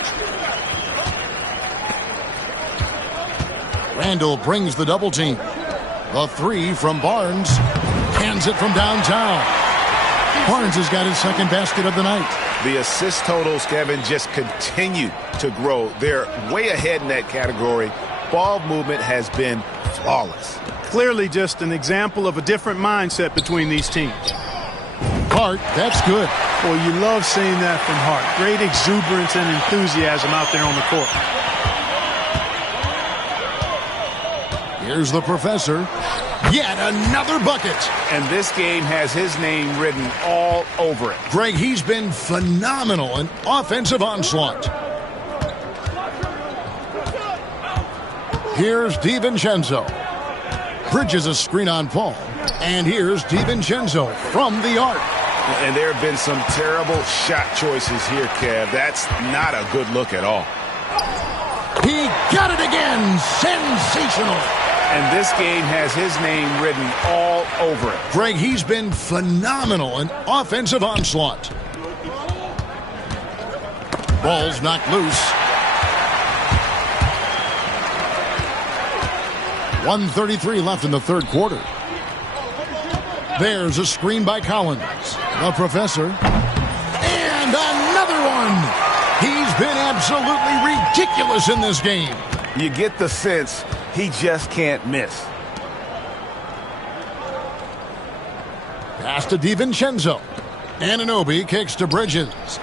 Randall brings the double team. The 3 from Barnes. Hands it from downtown. Barnes has got his second basket of the night. The assist totals, Kevin, just continue to grow. They're way ahead in that category. Ball movement has been flawless. Clearly just an example of a different mindset between these teams. Hart, that's good. Well, you love seeing that from Hart. Great exuberance and enthusiasm out there on the court. Here's the professor. Yet another bucket. And this game has his name written all over it. Greg, he's been phenomenal in offensive onslaught. Here's DiVincenzo. Bridges a screen on Paul. And here's DiVincenzo from the arc. And there have been some terrible shot choices here, Kev. That's not a good look at all. He got it again. Sensational. And this game has his name written all over it. Greg, he's been phenomenal in offensive onslaught. Ball's knocked loose. 1:33 left in the third quarter. There's a screen by Collins. The professor. And another one. He's been absolutely ridiculous in this game. You get the sense he just can't miss. Pass to DiVincenzo. Anunoby kicks to Bridges.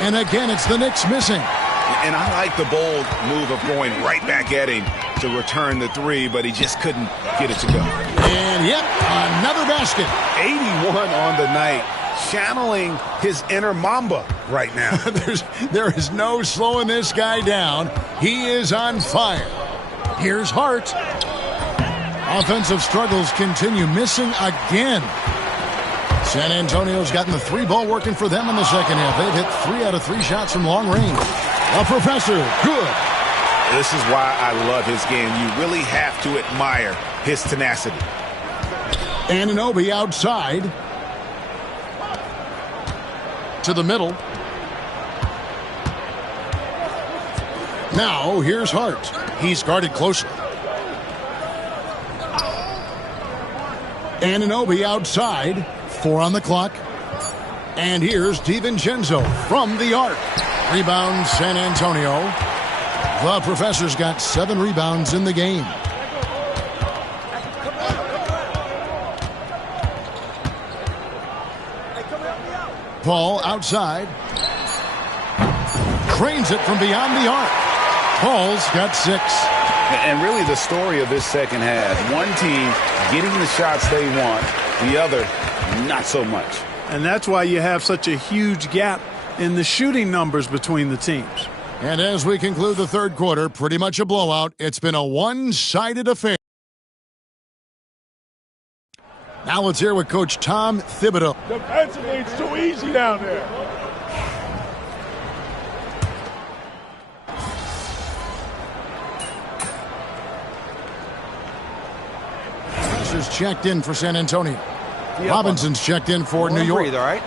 And again, it's the Knicks missing. And I like the bold move of going right back at him to return the 3, but he just couldn't get it to go. And yep, another basket. 81 on the night. Channeling his inner Mamba right now. There is no slowing this guy down. He is on fire. Here's Hart. Offensive struggles continue, missing again. San Antonio's gotten the 3-ball working for them in the second half. They've hit 3 out of 3 shots from long range. A Professor, good. This is why I love his game. You really have to admire his tenacity. Anunoby outside. To the middle. Now, here's Hart. He's guarded closely. Anunoby outside. 4 on the clock. And here's DiVincenzo from the arc. Rebound, San Antonio. The Professor's got 7 rebounds in the game. Paul outside. Trains it from beyond the arc. Paul's got 6. And really the story of this second half, one team getting the shots they want, the other not so much. And that's why you have such a huge gap in the shooting numbers between the teams. And as we conclude the third quarter, pretty much a blowout. It's been a one-sided affair. Now let's hear what Coach Tom Thibodeau. Defensively, it's too easy down there. Professor's checked in for San Antonio. Robinson's checked in for New York. Breathe, all right?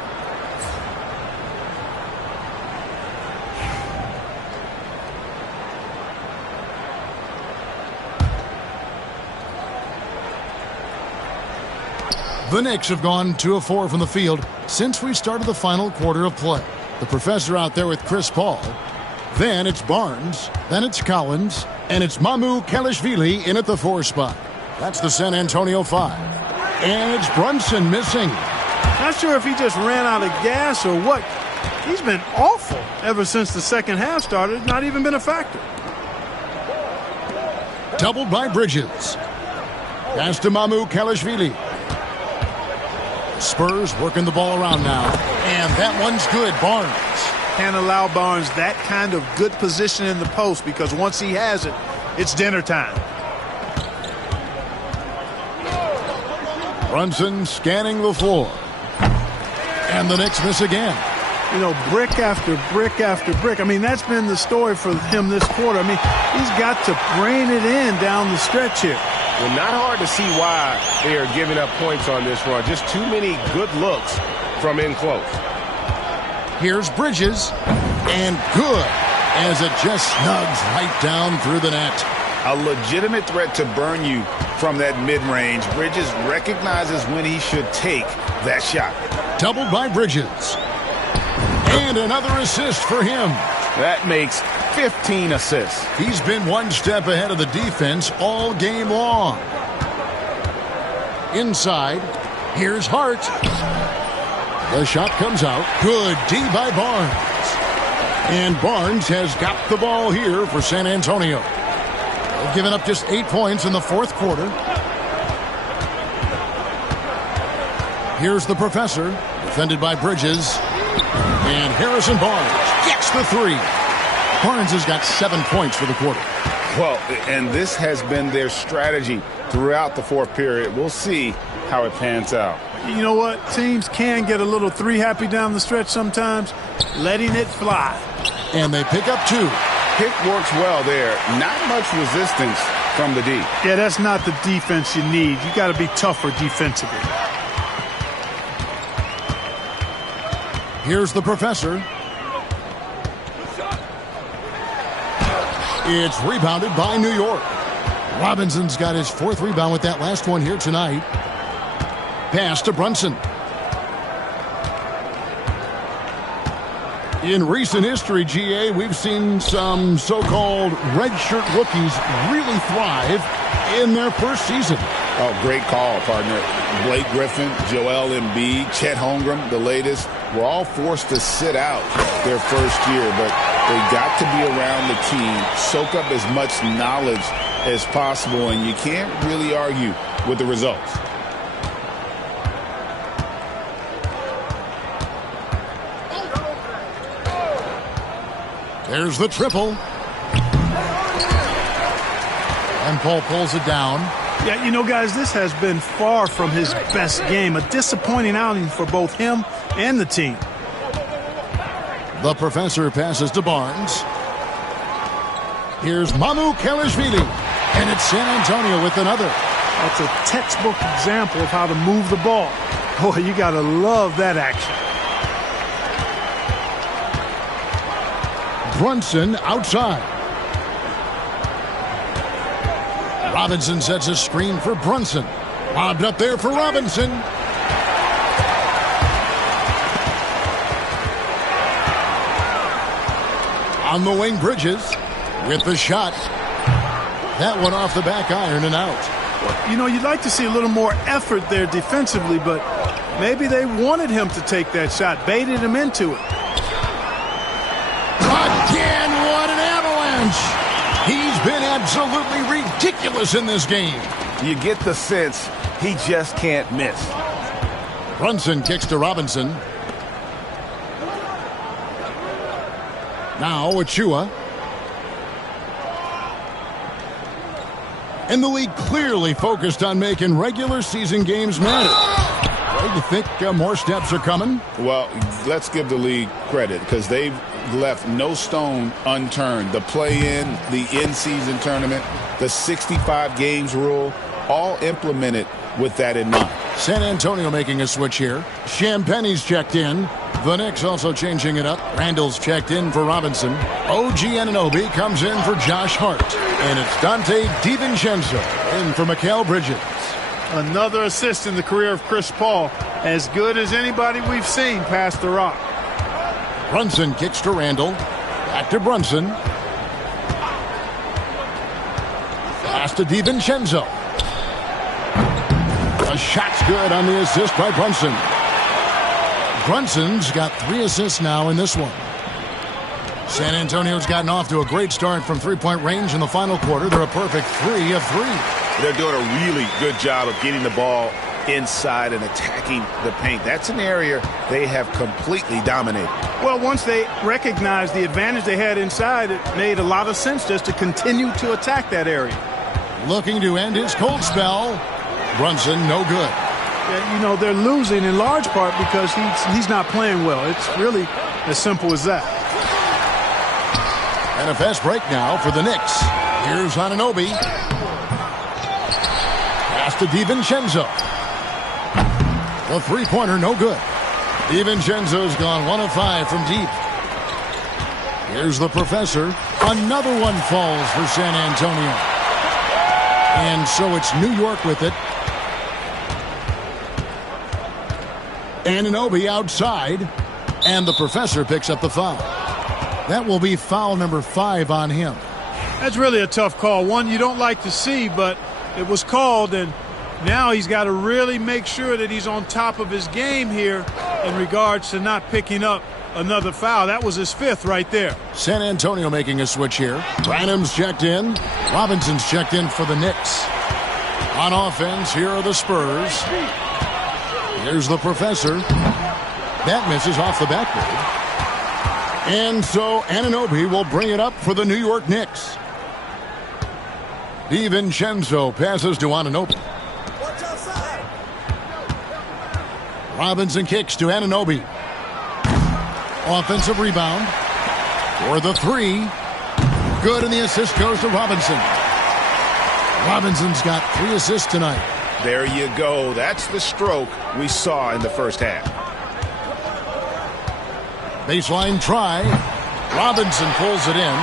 The Knicks have gone 2 of 4 from the field since we started the final quarter of play. The Professor out there with Chris Paul. Then it's Barnes. Then it's Collins. And it's Mamu Kelishvili in at the 4 spot. That's the San Antonio 5. And it's Brunson missing. Not sure if he just ran out of gas or what. He's been awful ever since the second half started. Not even been a factor. Doubled by Bridges. Pass to Mamu Kelishvili. Spurs working the ball around now. And that one's good. Barnes. Can't allow Barnes that kind of good position in the post because once he has it, it's dinner time. Brunson scanning the floor. And the Knicks miss again. You know, brick after brick after brick. I mean, that's been the story for him this quarter. I mean, he's got to brain it in down the stretch here. Well, not hard to see why they are giving up points on this run. Just too many good looks from in close. Here's Bridges. And good as it just snugs right down through the net. A legitimate threat to burn you from that mid-range. Bridges recognizes when he should take that shot. Doubled by Bridges. And another assist for him. That makes 15 assists. He's been one step ahead of the defense all game long. Inside, here's Hart. The shot comes out. Good D by Barnes. And Barnes has got the ball here for San Antonio. They've given up just 8 points in the fourth quarter. Here's the Professor, defended by Bridges. And Harrison Barnes gets the 3. Barnes has got 7 points for the quarter. Well, and this has been their strategy throughout the fourth period. We'll see how it pans out. You know what? Teams can get a little 3 happy down the stretch sometimes, letting it fly. And they pick up 2. Pick works well there. Not much resistance from the D. Yeah, that's not the defense you need. You got to be tougher defensively. Here's the Professor. It's rebounded by New York. Robinson's got his 4th rebound with that last one here tonight. Pass to Brunson. In recent history, GA, we've seen some so-called redshirt rookies really thrive in their first season. Oh, great call, partner. Blake Griffin, Joel Embiid, Chet Holmgren, the latest, were all forced to sit out their first year, but they got to be around the team, soak up as much knowledge as possible, and you can't really argue with the results. There's the triple. And Paul pulls it down. Yeah, you know, guys, this has been far from his best game. A disappointing outing for both him and the team. The professor passes to Barnes. Here's Mamukelashvili. And it's San Antonio with another. That's a textbook example of how to move the ball. Boy, you got to love that action. Brunson outside. Robinson sets a screen for Brunson. Lobbed up there for Robinson. On the wing, Bridges with the shot. That one off the back iron and out. You know, you'd like to see a little more effort there defensively, but maybe they wanted him to take that shot, baited him into it. Again, what an avalanche! He's been absolutely ridiculous in this game. You get the sense he just can't miss. Brunson kicks to Robinson. Now Achua. And the league clearly focused on making regular season games matter. Do you think more steps are coming? Well, let's give the league credit because they've left no stone unturned. The play-in, the in-season tournament, the 65 games rule, all implemented with that in mind. San Antonio making a switch here. Champagne's checked in. The Knicks also changing it up. Randall's checked in for Robinson. OG Anunoby comes in for Josh Hart. And it's Dante DiVincenzo in for Mikal Bridges. Another assist in the career of Chris Paul. As good as anybody we've seen pass the rock. Brunson kicks to Randall. Back to Brunson. Pass to DiVincenzo. A shot's good on the assist by Brunson. Brunson's got 3 assists now in this one. San Antonio's gotten off to a great start from three-point range in the final quarter. They're a perfect 3 of 3. They're doing a really good job of getting the ball inside and attacking the paint. That's an area they have completely dominated. Well, once they recognized the advantage they had inside, it made a lot of sense just to continue to attack that area. Looking to end his cold spell. Brunson, no good. Yeah, you know, they're losing in large part because he's not playing well. It's really as simple as that. And a fast break now for the Knicks. Here's Anunoby. Pass to DiVincenzo. The three-pointer, no good. DiVincenzo's gone 1 of 5 from deep. Here's the professor. Another one falls for San Antonio. And so it's New York with it. Anunoby outside. And the professor picks up the foul. That will be foul number 5 on him. That's really a tough call. One you don't like to see, but it was called, and now he's got to really make sure that he's on top of his game here in regards to not picking up another foul. That was his 5th right there. San Antonio making a switch here. Branham's checked in. Robinson's checked in for the Knicks. On offense, here are the Spurs. Here's the professor. That misses off the backboard. And so Anunoby will bring it up for the New York Knicks. DiVincenzo passes to Anunoby. Robinson kicks to Anunoby. Offensive rebound for the 3. Good, and the assist goes to Robinson. Robinson's got 3 assists tonight. There you go. That's the stroke we saw in the first half. Baseline try. Robinson pulls it in.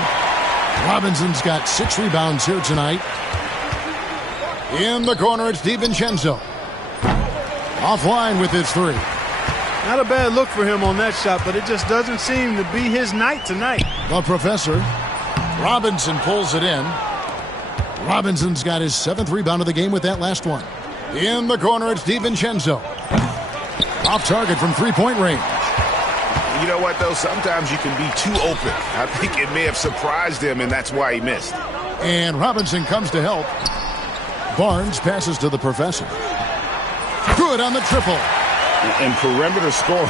Robinson's got 6 rebounds here tonight. In the corner, it's DiVincenzo. Offline with his 3. Not a bad look for him on that shot, but it just doesn't seem to be his night tonight. The professor. Robinson pulls it in. Robinson's got his 7th rebound of the game with that last one. In the corner, it's DiVincenzo. Off target from three-point range. You know what, though? Sometimes you can be too open. I think it may have surprised him, and that's why he missed. And Robinson comes to help. Barnes passes to the professor. Good on the triple. And perimeter scoring,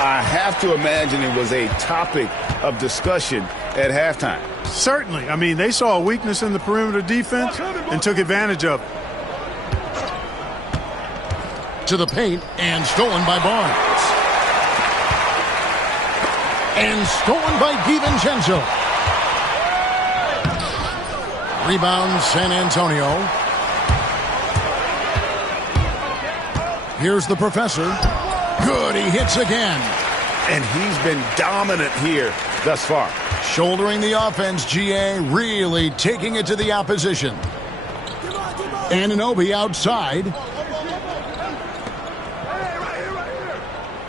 I have to imagine it was a topic of discussion at halftime. Certainly. I mean, they saw a weakness in the perimeter defense and took advantage of it. To the paint and stolen by Barnes. And stolen by DiVincenzo. Rebound San Antonio. Here's the professor. Good, he hits again. And he's been dominant here thus far. Shouldering the offense, GA really taking it to the opposition. Anunoby outside.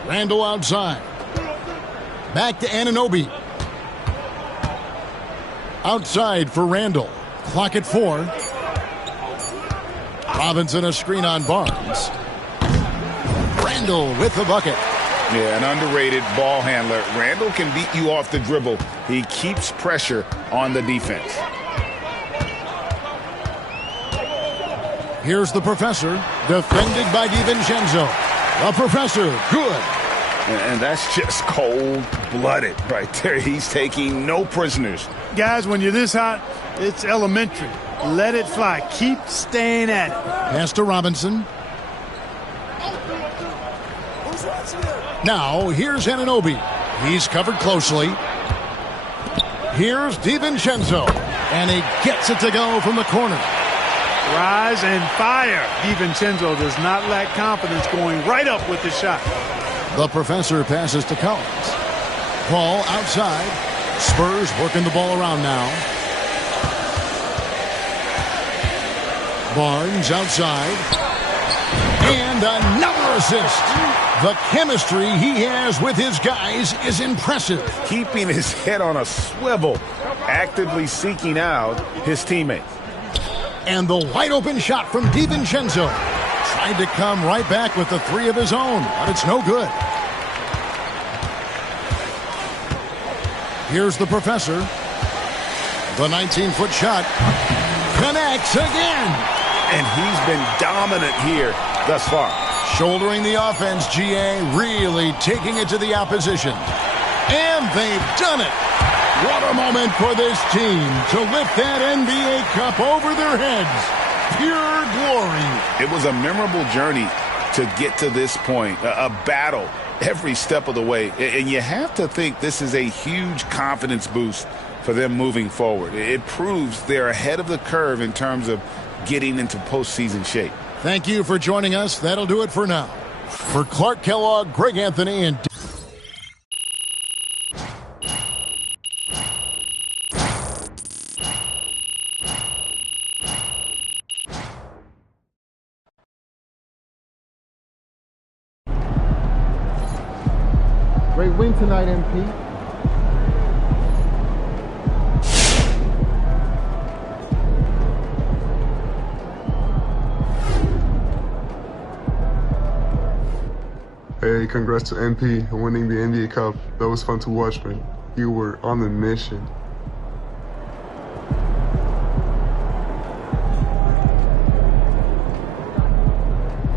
Randall outside. Back to Anunoby. Outside for Randall. Clock at 4. Robinson a screen on Barnes. Randall with the bucket. Yeah, an underrated ball handler. Randall can beat you off the dribble. He keeps pressure on the defense. Here's the professor, defended by DiVincenzo. The professor, good. And that's just cold-blooded right there. He's taking no prisoners. Guys, when you're this hot, it's elementary. Let it fly. Keep staying at it. Pass to Robinson. Now, here's Anunoby. He's covered closely. Here's DiVincenzo. And he gets it to go from the corner. Rise and fire. DiVincenzo does not lack confidence going right up with the shot. The professor passes to Collins. Paul outside. Spurs working the ball around now. Barnes outside. And another assist. The chemistry he has with his guys is impressive. Keeping his head on a swivel, actively seeking out his teammates. And the wide open shot from DiVincenzo. Tried to come right back with the 3 of his own, but it's no good. Here's the professor. The 19-foot shot connects again. And he's been dominant here thus far. Shouldering the offense, GA really taking it to the opposition. And they've done it. What a moment for this team to lift that NBA Cup over their heads. Pure glory. It was a memorable journey to get to this point, a battle every step of the way. And you have to think this is a huge confidence boost for them moving forward. It proves they're ahead of the curve in terms of getting into postseason shape. Thank you for joining us. That'll do it for now. For Clark Kellogg, Greg Anthony, and great win tonight, MP. Hey, congrats to MP on winning the NBA Cup. That was fun to watch, man. You were on the mission.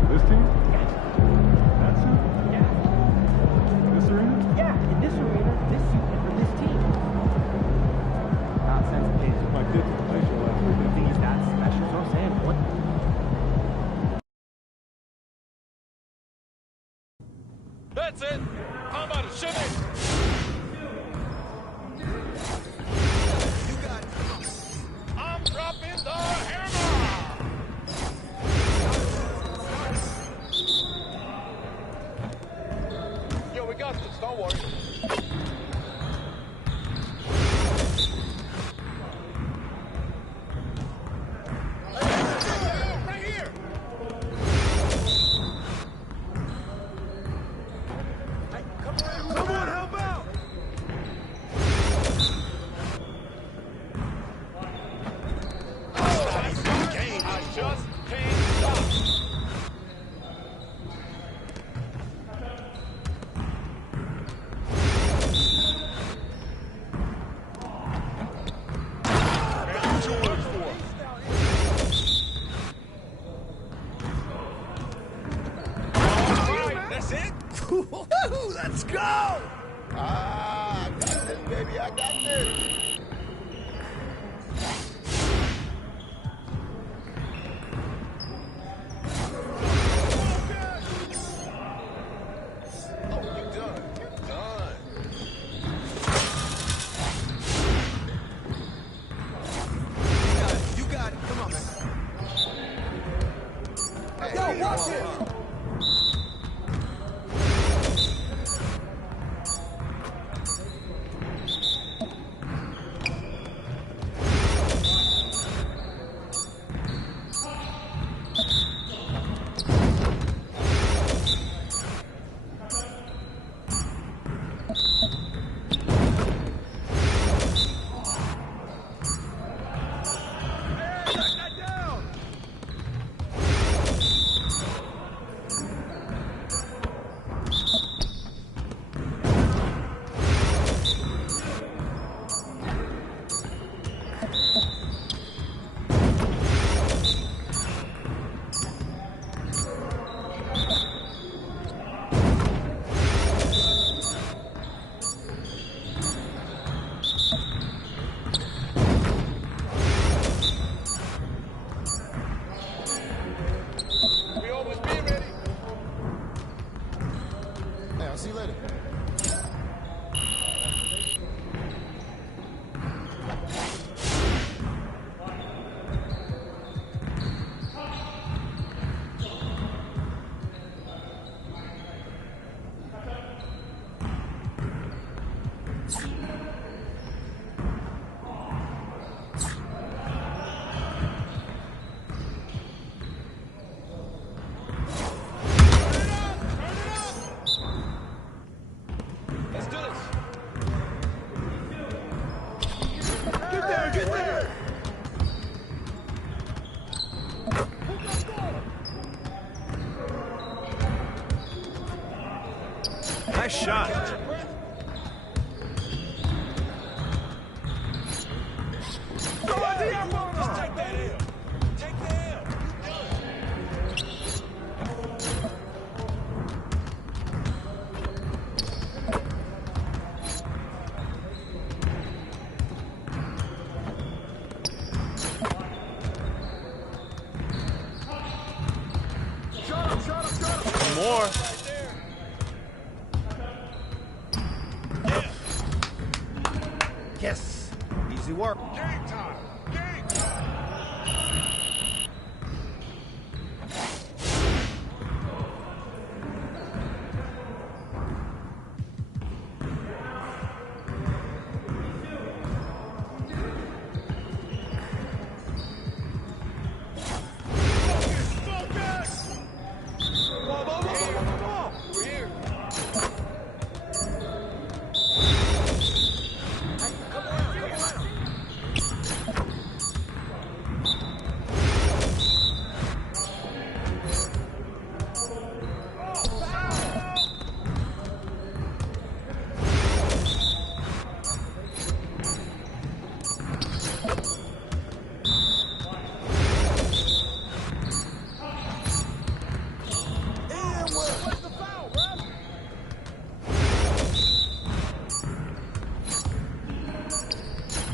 This team? That's who? This arena? Yeah, in this arena, this suit, and for this team. Nonsense, Paige. My kids at the play show last week. The thing is that special, so I'm saying, what? That's it. How about a shimmy? I'm dropping the hammer. Yo, we got this. Don't worry. Right here. Someone help out! I just can't stop. Let's go! I got this, baby. I got this. Nice shot. More. Yes. Easy work. Game time. Game time.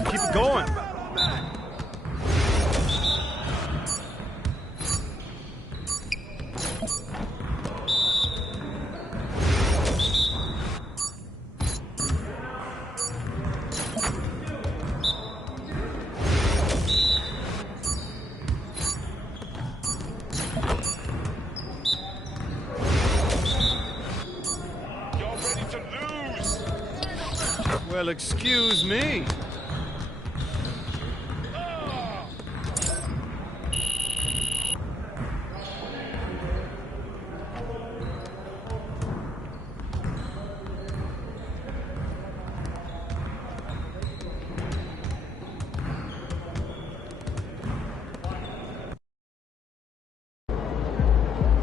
Keep it going. Y'all ready to lose? Well, excuse me.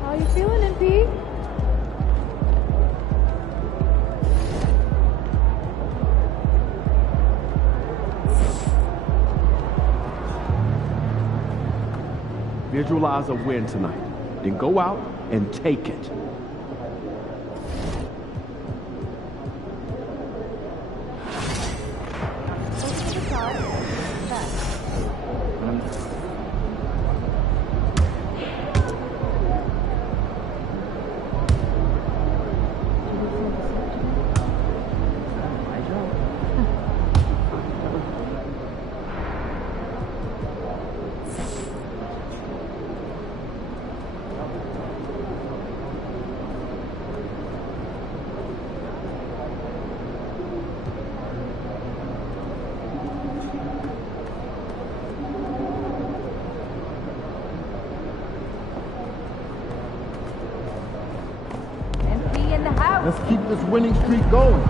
How you feeling, MP? Visualize a win tonight. Then go out and take it. Let's keep this winning streak going.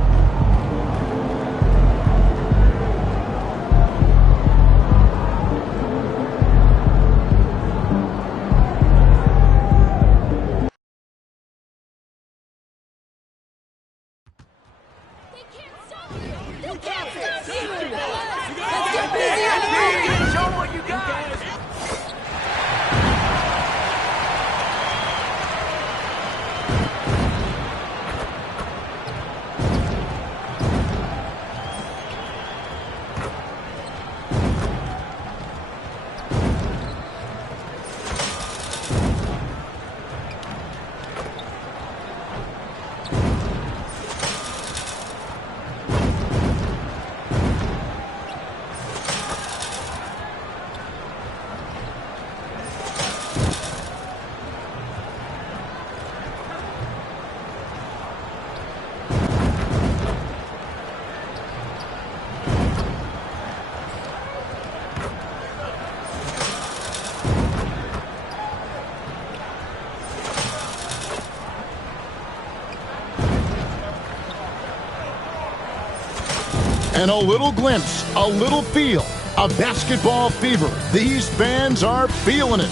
And a little glimpse, a little feel of basketball fever. These fans are feeling it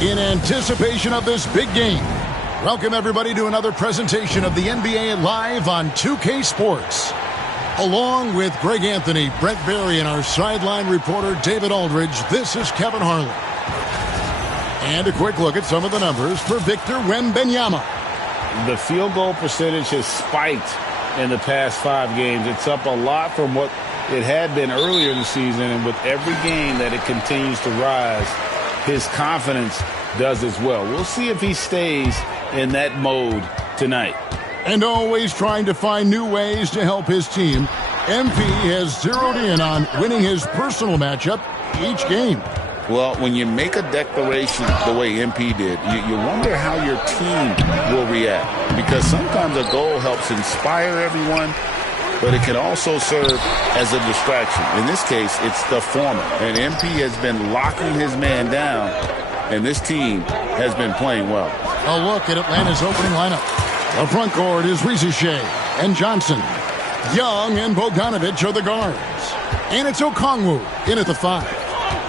in anticipation of this big game. Welcome, everybody, to another presentation of the NBA Live on 2K Sports. Along with Greg Anthony, Brent Barry, and our sideline reporter, David Aldridge, this is Kevin Harlan. And a quick look at some of the numbers for Victor Wembanyama. The field goal percentage has spiked in the past 5 games. It's up a lot from what it had been earlier in the season, and with every game that it continues to rise, his confidence does as well. We'll see if he stays in that mode tonight. And always trying to find new ways to help his team, MP has zeroed in on winning his personal matchup each game. Well, when you make a declaration the way MP did, you wonder how your team will react. Because sometimes a goal helps inspire everyone, but it can also serve as a distraction. In this case, it's the former. And MP has been locking his man down, and this team has been playing well. A look at Atlanta's opening lineup. The front court is Rizier and Johnson. Young and Bogdanovic are the guards. And it's Okongwu in at the 5.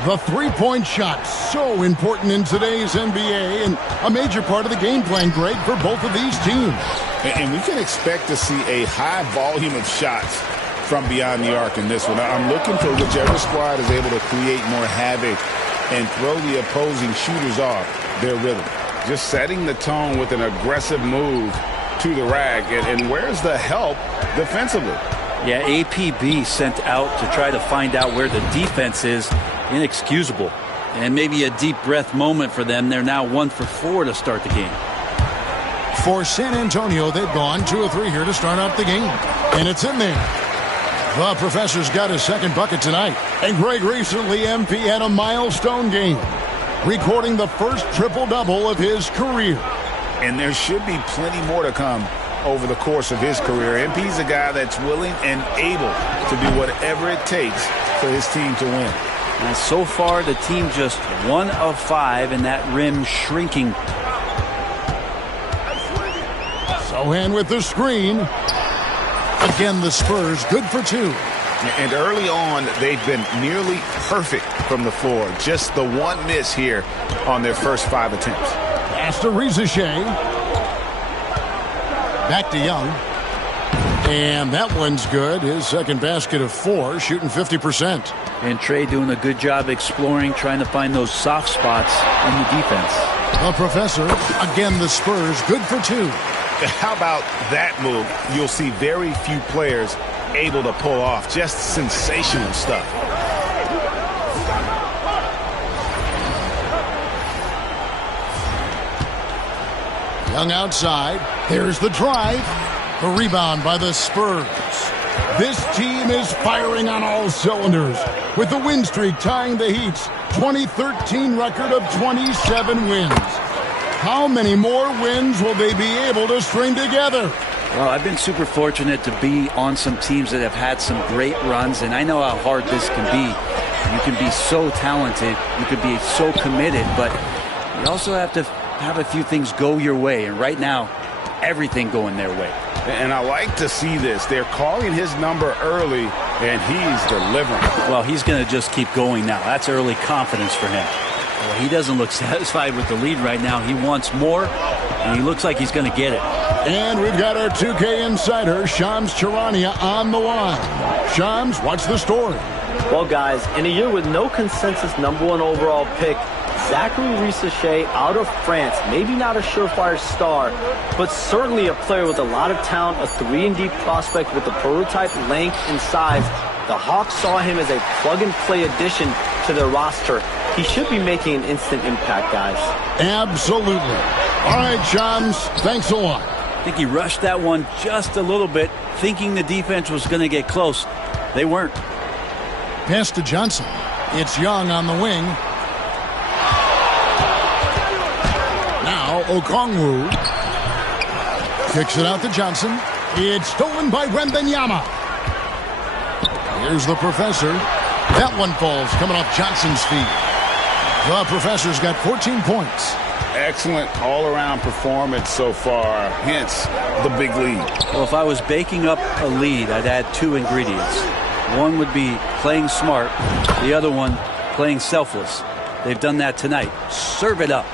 The three-point shot, so important in today's NBA and a major part of the game plan, Greg, for both of these teams. And we can expect to see a high volume of shots from beyond the arc in this one. I'm looking for whichever squad is able to create more havoc and throw the opposing shooters off their rhythm. Just setting the tone with an aggressive move to the rack. And where's the help defensively? Yeah, APB sent out to try to find out where the defense is. Inexcusable. And maybe a deep breath moment for them. They're now 1 for 4 to start the game. For San Antonio, they've gone 2 of 3 here to start out the game. And it's in there. The professor's got his second bucket tonight. And Greg, recently MP had a milestone game, recording the first triple-double of his career. And there should be plenty more to come over the course of his career. MP's a guy that's willing and able to do whatever it takes for his team to win. And so far, the team just 1 of 5, and that rim shrinking. Sohan with the screen. Again, the Spurs good for 2. And early on, they've been nearly perfect from the floor. Just the one miss here on their first 5 attempts. Pass to Rizier. Back to Young. And that one's good. His second basket of 4, shooting 50%. And Trey doing a good job exploring, trying to find those soft spots in the defense. The professor, again the Spurs, good for 2. How about that move? You'll see very few players able to pull off. Just sensational stuff. Young outside. There's the drive. The rebound by the Spurs. This team is firing on all cylinders, with the win streak tying the Heat's 2013 record of 27 wins. How many more wins will they be able to string together? Well, I've been super fortunate to be on some teams that have had some great runs, and I know how hard this can be. You can be so talented, you can be so committed, but you also have to have a few things go your way, and right now, everything going their way. And I like to see this. They're calling his number early, and he's delivering. Well, he's going to just keep going now. That's early confidence for him. Well, he doesn't look satisfied with the lead right now. He wants more, and he looks like he's going to get it. And we've got our 2K insider, Shams Charania, on the line. Shams, what's the story? Well, guys, in a year with no consensus #1 overall pick, Zachary Risacher out of France, maybe not a surefire star, but certainly a player with a lot of talent, a 3-and-D prospect with the prototype length and size. The Hawks saw him as a plug-and-play addition to their roster. He should be making an instant impact, guys. Absolutely. All right, Shams, thanks a lot. I think he rushed that one just a little bit, thinking the defense was going to get close. They weren't. Pass to Johnson. It's Young on the wing. Now Okongwu kicks it out to Johnson. It's stolen by Wembanyama. Here's the professor. That one falls coming off Johnson's feet. The professor's got 14 points. Excellent all-around performance so far, hence the big lead. Well, if I was baking up a lead, I'd add 2 ingredients. One would be playing smart. The other one, playing selfless. They've done that tonight. Serve it up.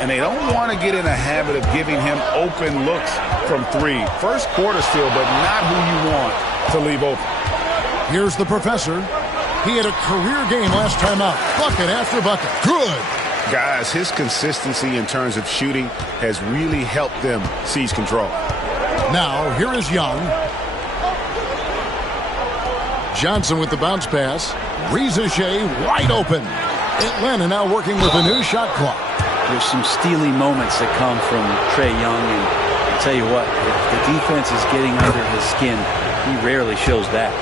And they don't want to get in a habit of giving him open looks from 3. First quarter still, but not who you want to leave open. Here's the professor. He had a career game last time out. Bucket after bucket. Good. Guys, his consistency in terms of shooting has really helped them seize control. Now, here is Young. Johnson with the bounce pass. Risacher wide open. Atlanta now working with a new shot clock. There's some steely moments that come from Trae Young, and I'll tell you what, if the defense is getting under his skin, he rarely shows that.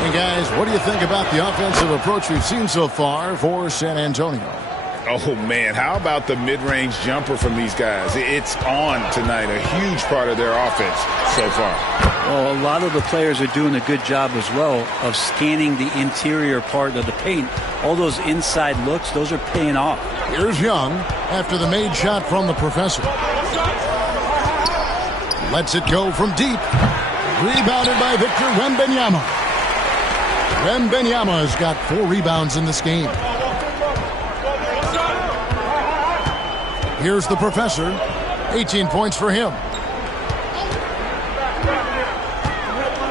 Hey guys, what do you think about the offensive approach we've seen so far for San Antonio? Oh man, how about the mid-range jumper from these guys? It's on tonight, a huge part of their offense so far. Well, a lot of the players are doing a good job as well of scanning the interior part of the paint. All those inside looks, those are paying off. Here's Young after the made shot from the professor. Lets it go from deep. Rebounded by Victor Wembanyama. Wembanyama has got 4 rebounds in this game. Here's the professor. 18 points for him.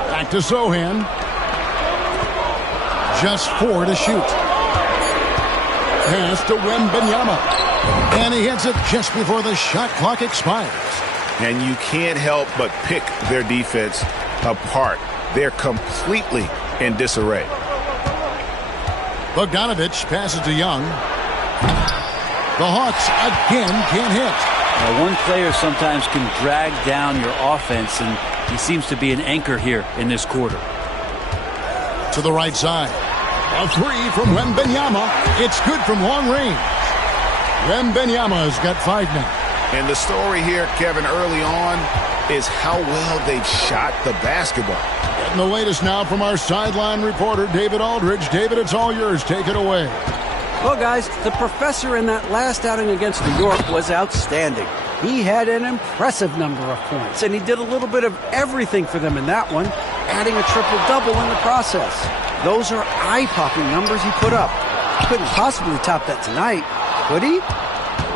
Back to Sohan. Just 4 to shoot. Pass to Wembanyama. And he hits it just before the shot clock expires. And you can't help but pick their defense apart. They're completely in disarray. Bogdanovich passes to Young. The Hawks again can't hit. Now, one player sometimes can drag down your offense, and he seems to be an anchor here in this quarter. To the right side. A 3 from Wembanyama. It's good from long range. Wembanyama has got 5 now. And the story here, Kevin, early on is how well they've shot the basketball. And the latest now from our sideline reporter, David Aldridge. David, it's all yours. Take it away. Well, guys, the professor in that last outing against New York was outstanding. He had an impressive number of points, and he did a little bit of everything for them in that one, adding a triple-double in the process. Those are eye-popping numbers he put up. Couldn't possibly top that tonight, could he?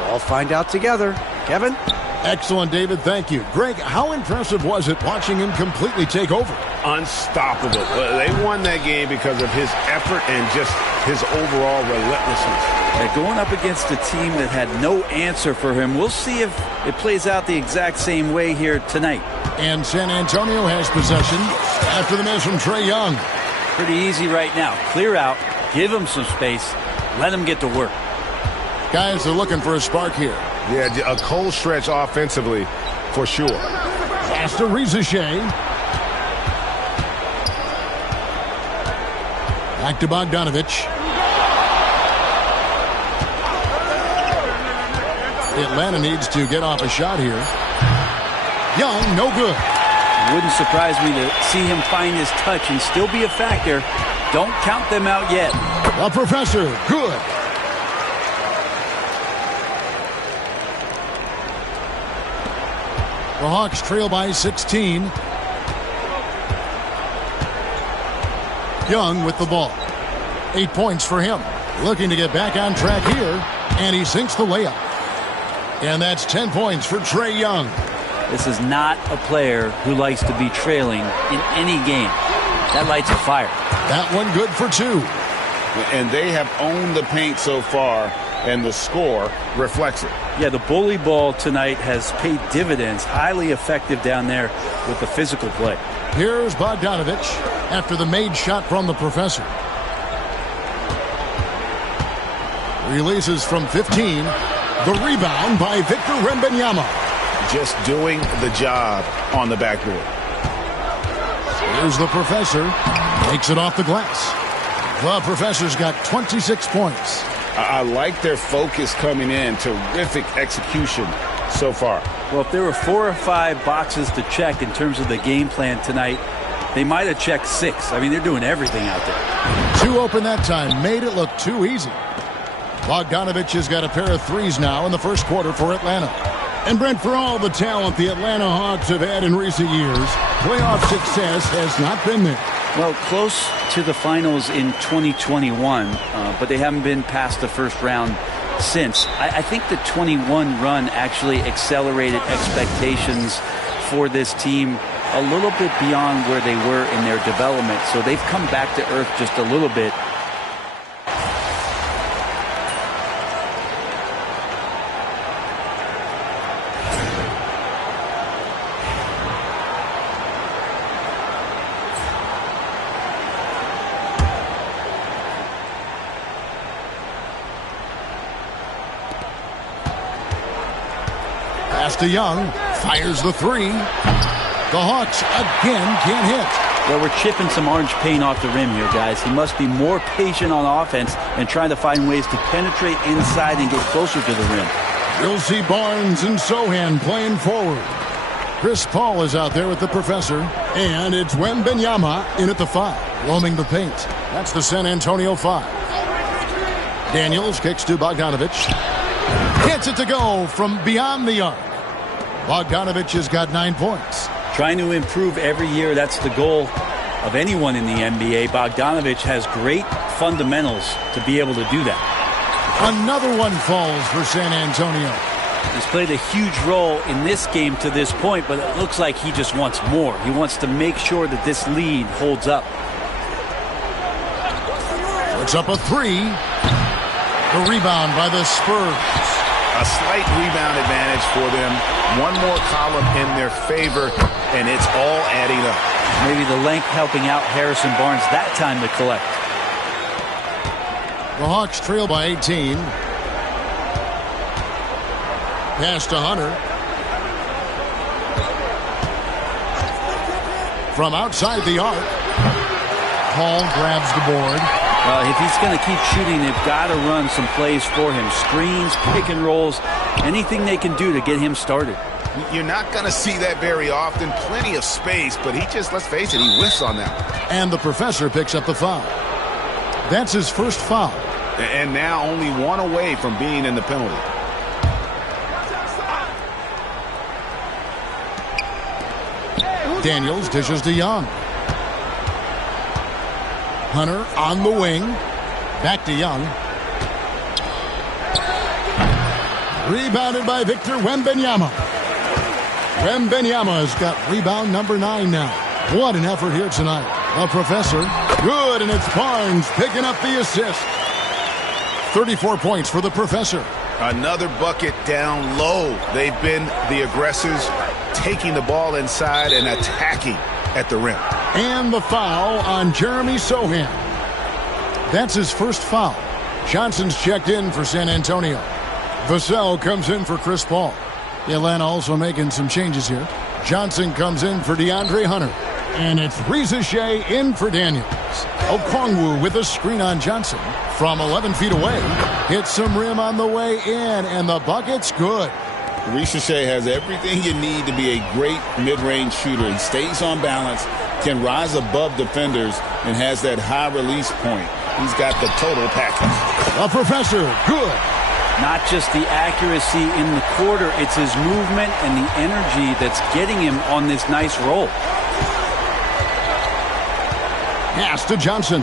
We'll all find out together. Kevin? Excellent, David. Thank you. Greg, how impressive was it watching him completely take over? Unstoppable. They won that game because of his effort and just his overall relentlessness. Going up against a team that had no answer for him, we'll see if it plays out the exact same way here tonight. And San Antonio has possession after the miss from Trae Young. Pretty easy right now. Clear out, give him some space, let him get to work. Guys are looking for a spark here. Yeah, a cold stretch offensively for sure. Pass to Risacher. Back to Bogdanovich. Atlanta needs to get off a shot here. Young, no good. It wouldn't surprise me to see him find his touch and still be a factor. Don't count them out yet. The professor, good. The Hawks trail by 16. Young with the ball. 8 points for him. Looking to get back on track here, and he sinks the layup. And that's 10 points for Trae Young. This is not a player who likes to be trailing in any game. That lights a fire. That one good for 2. And they have owned the paint so far, and the score reflects it. Yeah, the bully ball tonight has paid dividends. Highly effective down there with the physical play. Here's Bogdanovich after the made shot from the Professor. Releases from 15. The rebound by Victor Wembanyama. Just doing the job on the backboard. Here's the Professor. Takes it off the glass. The Professor's got 26 points. I like their focus coming in. Terrific execution so far. Well, if there were 4 or 5 boxes to check in terms of the game plan tonight, they might have checked 6. I mean, they're doing everything out there. 2 open that time. Made it look too easy. Bogdanovich has got a pair of threes now in the first quarter for Atlanta. And Brent, for all the talent the Atlanta Hawks have had in recent years, playoff success has not been there. Well, close to the finals in 2021, but they haven't been past the first round since. I think the 21 run actually accelerated expectations for this team a little bit beyond where they were in their development. So they've come back to earth just a little bit. Pass to Young. Fires the 3. The Hawks again can't hit. Well, we're chipping some orange paint off the rim here, guys. He must be more patient on offense and trying to find ways to penetrate inside and get closer to the rim. You'll see Barnes and Sohan playing forward. Chris Paul is out there with the Professor. And it's Wembanyama in at the 5, roaming the paint. That's the San Antonio 5. Daniels kicks to Bogdanovich. Gets it to go from beyond the arc. Bogdanovich has got 9 points. Trying to improve every year, that's the goal of anyone in the NBA. Bogdanovich has great fundamentals to be able to do that. Another one falls for San Antonio. He's played a huge role in this game to this point, but it looks like he just wants more. He wants to make sure that this lead holds up. Puts up a 3. The rebound by the Spurs. A slight rebound advantage for them. One more column in their favor, and it's all adding up. Maybe the length helping out Harrison Barnes that time to collect. The Hawks trail by 18. Pass to Hunter. From outside the arc. Paul grabs the board. If he's going to keep shooting, they've got to run some plays for him. Screens, pick and rolls, anything they can do to get him started. You're not going to see that very often. Plenty of space, but he just, let's face it, he whiffs on that. And the Professor picks up the foul. That's his first foul. And now only one away from being in the penalty. Daniels dishes to Young. Hunter on the wing. Back to Young. Rebounded by Victor Wembanyama. Wembanyama has got rebound number 9 now. What an effort here tonight. The Professor. Good, and it's Barnes picking up the assist. 34 points for the Professor. Another bucket down low. They've been the aggressors, taking the ball inside and attacking at the rim. And the foul on Jeremy Sohan. That's his first foul. Johnson's checked in for San Antonio. Vassell comes in for Chris Paul. Atlanta also making some changes here. Johnson comes in for DeAndre Hunter. And it's Risa Shea in for Daniels. Okongwu with a screen on Johnson. From 11 feet away. Hits some rim on the way in. And the bucket's good. Risa Shea has everything you need to be a great mid-range shooter. He stays on balance, can rise above defenders, and has that high release point. He's got the total package. The Professor, good. Not just the accuracy in the quarter, it's his movement and the energy that's getting him on this nice roll. Pass to Johnson.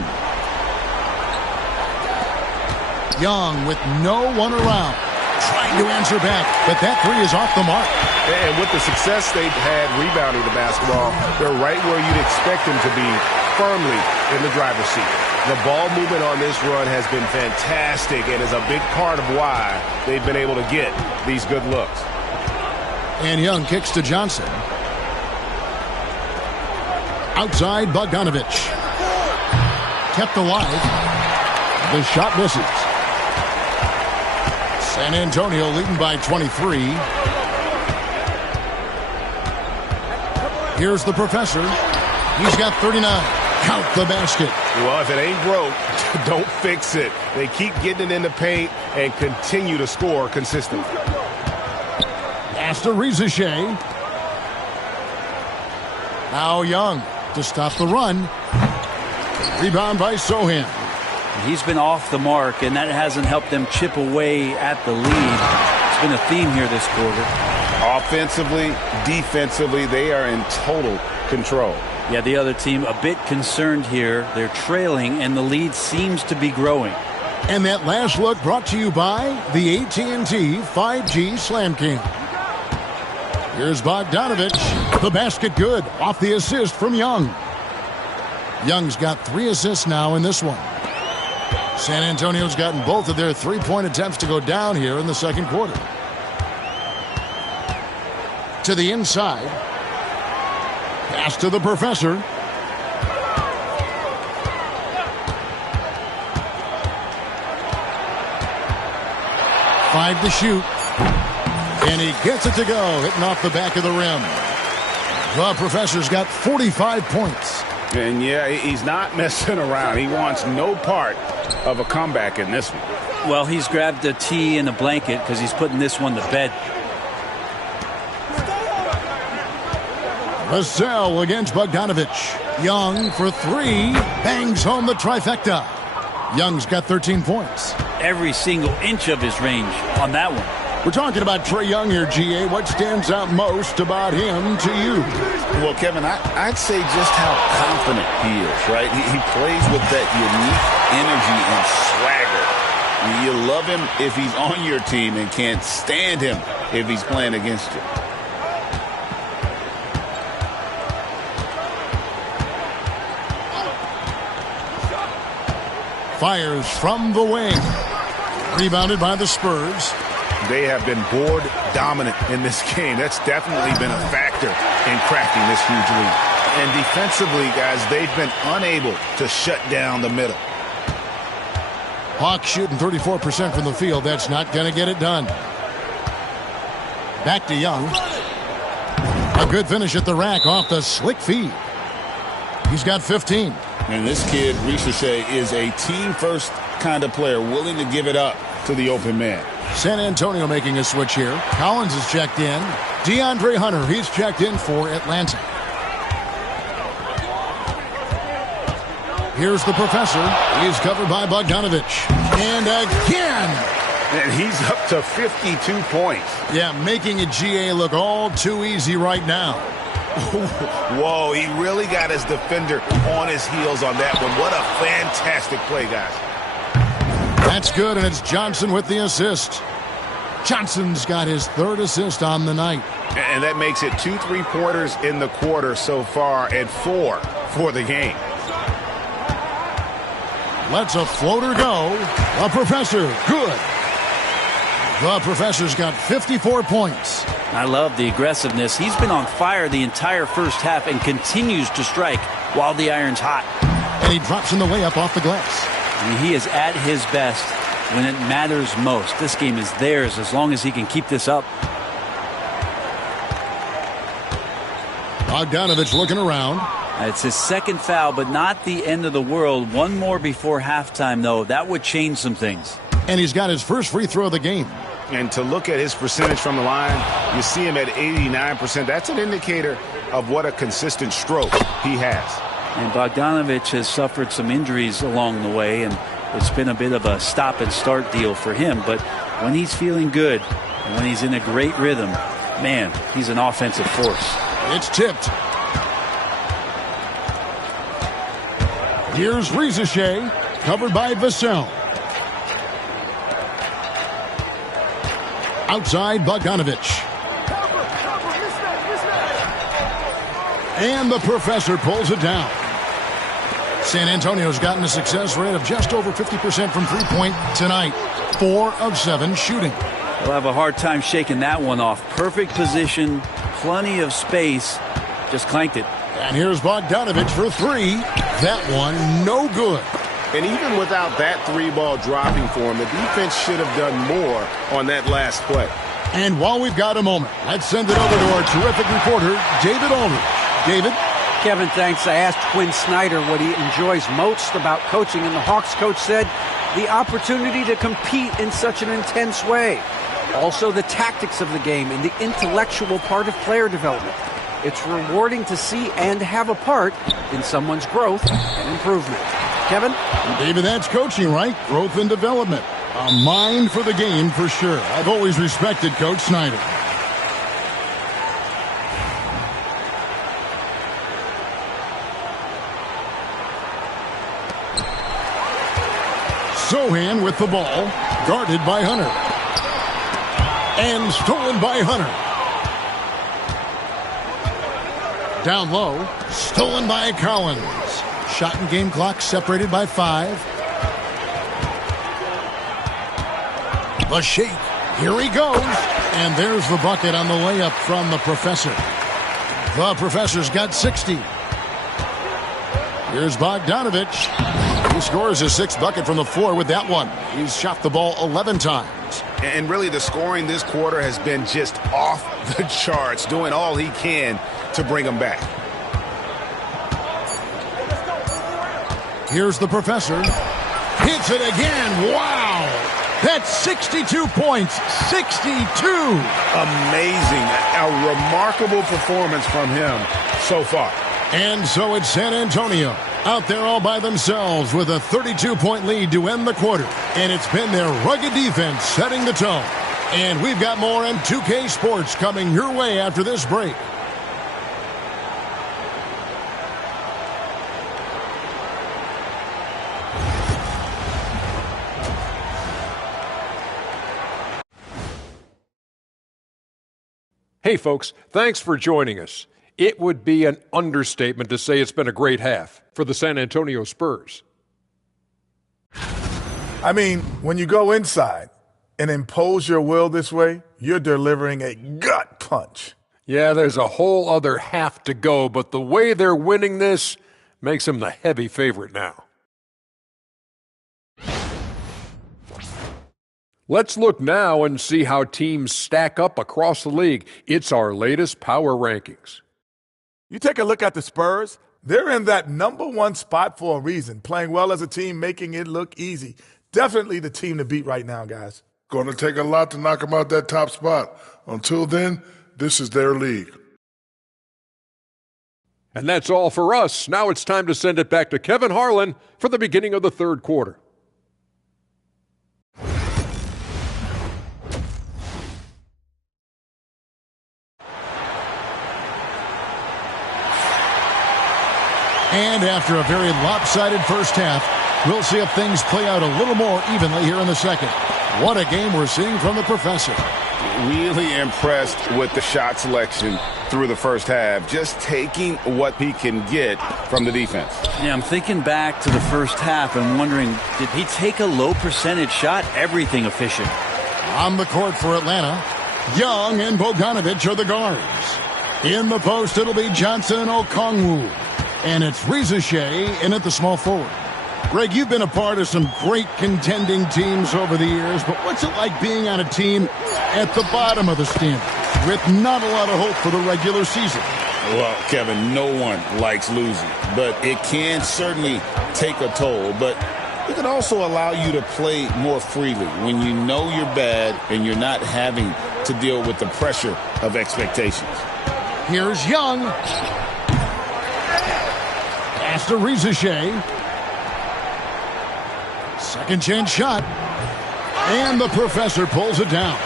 Young with no one around. Trying to answer back, but that three is off the mark. And with the success they've had rebounding the basketball, they're right where you'd expect them to be, firmly in the driver's seat. The ball movement on this run has been fantastic and is a big part of why they've been able to get these good looks. And Young kicks to Johnson. Outside Bogdanovich. Kept alive. The shot misses. San Antonio leading by 23. Here's the professor. He's got 39. Count the basket. Well, if it ain't broke, don't fix it. They keep getting it in the paint and continue to score consistently. Pass to Rizachet. Now Young to stop the run. Rebound by Sohan. He's been off the mark, and that hasn't helped them chip away at the lead. It's been a theme here this quarter. Offensively, defensively, they are in total control. Yeah, the other team a bit concerned here. They're trailing, and the lead seems to be growing. And that last look brought to you by the AT&T 5G Slam Cam. Here's Bogdanovich. The basket good off the assist from Young. Young's got 3 assists now in this one. San Antonio's gotten both of their three-point attempts to go down here in the second quarter. To the inside. Pass to the professor. Five to shoot. And he gets it to go, hitting off the back of the rim. The professor's got 45 points. And yeah, he's not messing around. He wants no part of a comeback in this one. Well, he's grabbed a tee and a blanket because he's putting this one to bed. Vassell against Bogdanovich. Young for 3. Bangs home the trifecta. Young's got 13 points. Every single inch of his range on that one. We're talking about Trae Young here, GA. What stands out most about him to you? Well, Kevin, I'd say just how confident he is, right? He plays with that unique energy and swagger. You love him if he's on your team and can't stand him if he's playing against you. Fires from the wing. Rebounded by the Spurs. They have been board dominant in this game. That's definitely been a factor in cracking this huge lead. And defensively, guys, they've been unable to shut down the middle. Hawks shooting 34% from the field. That's not going to get it done. Back to Young. A good finish at the rack off the slick feed. He's got 15. And this kid, Rizachet, is a team-first kind of player, willing to give it up to the open man. San Antonio making a switch here. Collins is checked in. DeAndre Hunter, he's checked in for Atlanta. Here's the professor. He's covered by Bogdanovich. And again. And he's up to 52 points. Yeah, making a GA look all too easy right now. Whoa, he really got his defender on his heels on that one. What a fantastic play, guys. That's good, and it's Johnson with the assist. Johnson's got his 3rd assist on the night. And that makes it 2 3-pointers in the quarter so far and 4 for the game. Lets a floater go. The professor, good. The professor's got 54 points. I love the aggressiveness. He's been on fire the entire first half and continues to strike while the iron's hot. And he drops in the layup off the glass. I mean, he is at his best when it matters most. This game is theirs as long as he can keep this up. Bogdanovich looking around. It's his 2nd foul, but not the end of the world. One more before halftime, though. That would change some things. And he's got his first free throw of the game. And to look at his percentage from the line, you see him at 89%. That's an indicator of what a consistent stroke he has. And Bogdanovich has suffered some injuries along the way, and it's been a bit of a stop-and-start deal for him. But when he's feeling good and when he's in a great rhythm, man, he's an offensive force. It's tipped. Here's Risache, covered by Vassell. Outside, Bogdanovich. And the professor pulls it down. San Antonio's gotten a success rate of just over 50% from three-point tonight. 4 of 7 shooting. They'll have a hard time shaking that one off. Perfect position, plenty of space, just clanked it. And here's Bogdanovich for 3. That one, no good. And even without that 3-ball dropping for him, the defense should have done more on that last play. And while we've got a moment, let's send it over to our terrific reporter, David Aldridge. David? Kevin, thanks. I asked Quinn Snyder what he enjoys most about coaching, and the Hawks coach said the opportunity to compete in such an intense way. Also, the tactics of the game and the intellectual part of player development. It's rewarding to see and have a part in someone's growth and improvement. Kevin? David, that's coaching, right? Growth and development. A mind for the game for sure. I've always respected Coach Snyder. Sochan with the ball, guarded by Hunter. And stolen by Hunter. Down low, stolen by Collins. Shot and game clock separated by 5. The shake. Here he goes. And there's the bucket on the layup from the professor. The professor's got 60. Here's Bogdanovich. He scores his 6th bucket from the floor with that one. He's shot the ball 11 times. And really the scoring this quarter has been just off the charts, doing all he can to bring them back. Here's the professor. Hits it again. Wow. That's 62 points. 62. Amazing. A remarkable performance from him so far. And so it's San Antonio out there all by themselves with a 32-point lead to end the quarter. And it's been their rugged defense setting the tone. And we've got more in 2K Sports coming your way after this break. Hey, folks, thanks for joining us. It would be an understatement to say it's been a great half for the San Antonio Spurs. I mean, when you go inside and impose your will this way, you're delivering a gut punch. Yeah, there's a whole other half to go, but the way they're winning this makes them the heavy favorite now. Let's look now and see how teams stack up across the league. It's our latest power rankings. You take a look at the Spurs, they're in that #1 spot for a reason, playing well as a team, making it look easy. Definitely the team to beat right now, guys. Going to take a lot to knock them out that top spot. Until then, this is their league. And that's all for us. Now it's time to send it back to Kevin Harlan for the beginning of the third quarter. And after a very lopsided first half, we'll see if things play out a little more evenly here in the second. What a game we're seeing from the professor. Really impressed with the shot selection through the first half, just taking what he can get from the defense. Yeah, I'm thinking back to the first half and wondering, did he take a low percentage shot? Everything efficient. On the court for Atlanta, Young and Bogdanovich are the guards. In the post, it'll be Johnson and Okongwu. And it's Risache in at the small forward. Greg, you've been a part of some great contending teams over the years, but what's it like being on a team at the bottom of the standings with not a lot of hope for the regular season? Well, Kevin, no one likes losing, but it can certainly take a toll. But it can also allow you to play more freely when you know you're bad and you're not having to deal with the pressure of expectations. Here's Young. Pass to Risache. Second chance shot. And the professor pulls it down.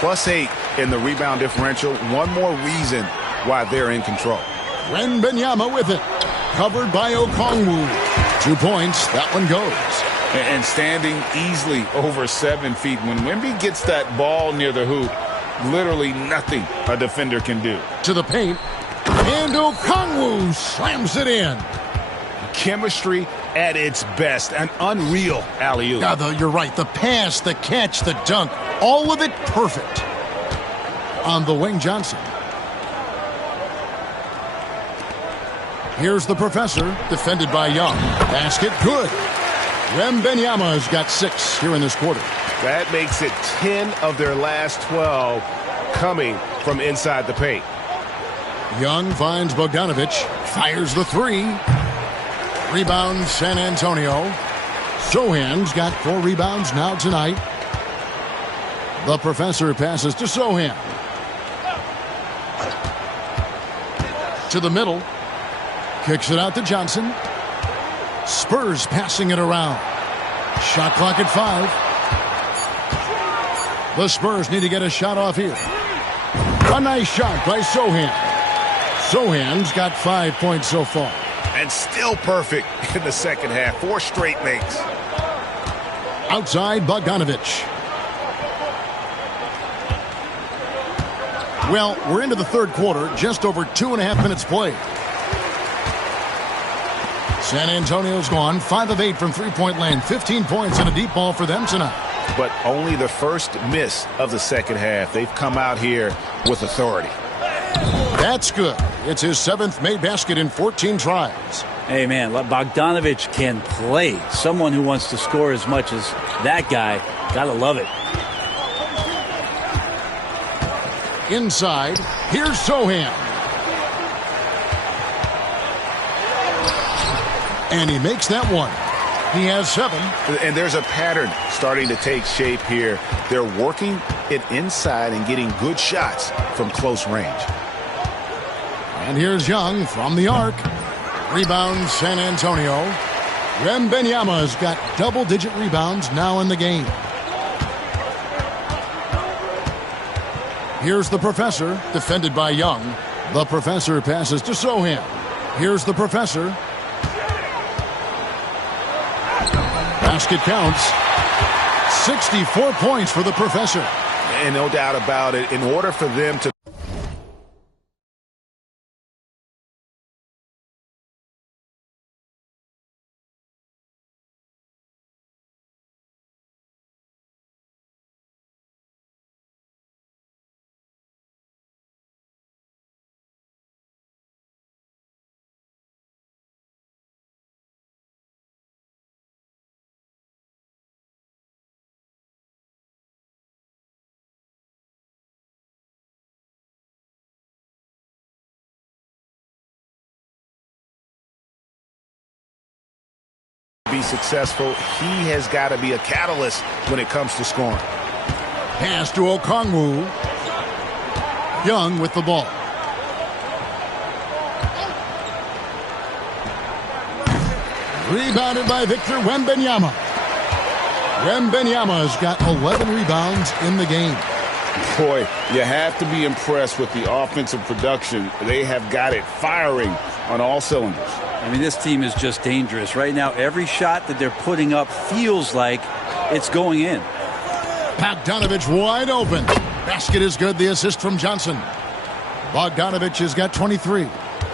+8 in the rebound differential. One more reason why they're in control. Wembanyama with it. Covered by Okongwu. 2 points. That one goes. And standing easily over 7 feet. When Wemby gets that ball near the hoop, literally nothing a defender can do. To the paint. And Okongwu slams it in. Chemistry at its best. An unreal alley-oop. Now, though, you're right. The pass, the catch, the dunk, all of it perfect. On the wing, Johnson. Here's the professor, defended by Young. Basket, good. Wembanyama's got 6 here in this quarter. That makes it 10 of their last 12 coming from inside the paint. Young finds Bogdanovic, fires the 3. Rebound, San Antonio. Sohan's got 4 rebounds now tonight. The professor passes to Sohan. To the middle. Kicks it out to Johnson. Spurs passing it around. Shot clock at 5. The Spurs need to get a shot off here. A nice shot by Sohan. Sohan's got 5 points so far. And still perfect in the second half. 4 straight makes. Outside, Bogdanovic. Well, we're into the third quarter. Just over 2.5 minutes played. San Antonio's gone 5 of 8 from three-point land. 15 points and a deep ball for them tonight. But only the first miss of the second half. They've come out here with authority. That's good. It's his 7th made basket in 14 tries. Hey, man, Bogdanovic can play. Someone who wants to score as much as that guy. Gotta love it. Inside, here's Sohan. And he makes that one. He has 7. And there's a pattern starting to take shape here. They're working it inside and getting good shots from close range. And here's Young from the arc. Rebound, San Antonio. Wembanyama's got double-digit rebounds now in the game. Here's the professor, defended by Young. The professor passes to Sohan. Here's the professor. Basket counts. 64 points for the professor. And no doubt about it, in order for them to be successful, he has got to be a catalyst when it comes to scoring. Pass to Okongwu. Young with the ball. Rebounded by Victor Wembanyama. Wembanyama's got 11 rebounds in the game. Boy, you have to be impressed with the offensive production. They have got it firing on all cylinders. I mean, this team is just dangerous. Right now, every shot that they're putting up feels like it's going in. Bogdanovic wide open. Basket is good. The assist from Johnson. Bogdanovic has got 23.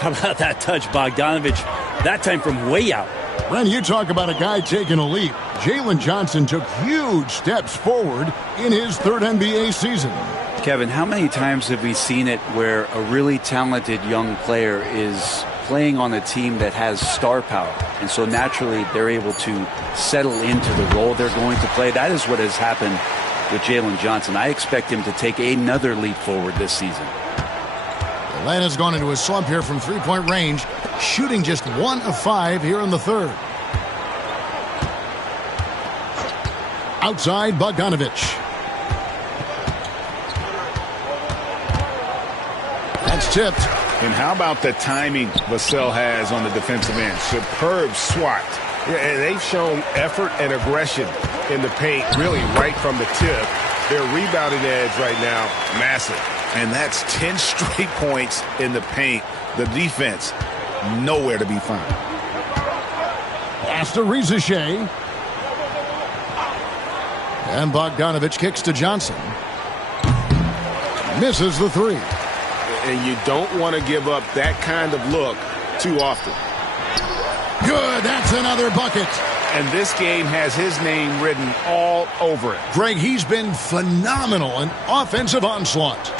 How about that touch, Bogdanovic? That time from way out. Ren, you talk about a guy taking a leap. Jalen Johnson took huge steps forward in his 3rd NBA season. Kevin, how many times have we seen it where a really talented young player is playing on a team that has star power, and so naturally they're able to settle into the role they're going to play? That is what has happened with Jalen Johnson. I expect him to take another leap forward this season. Atlanta's gone into a slump here from three-point range, shooting just 1 of 5 here in the 3rd. Outside, Bogdanovic. That's tipped. And how about the timing Vassell has on the defensive end? Superb swat Yeah, and they've shown effort and aggression in the paint, really right from the tip. Their rebounding edge right now, massive. And that's 10 straight points in the paint. The defense, nowhere to be found. Pass to Rizachet. And Bogdanovich kicks to Johnson. Misses the three. And you don't want to give up that kind of look too often. Good, that's another bucket. And this game has his name written all over it. Greg, he's been phenomenal in offensive onslaught.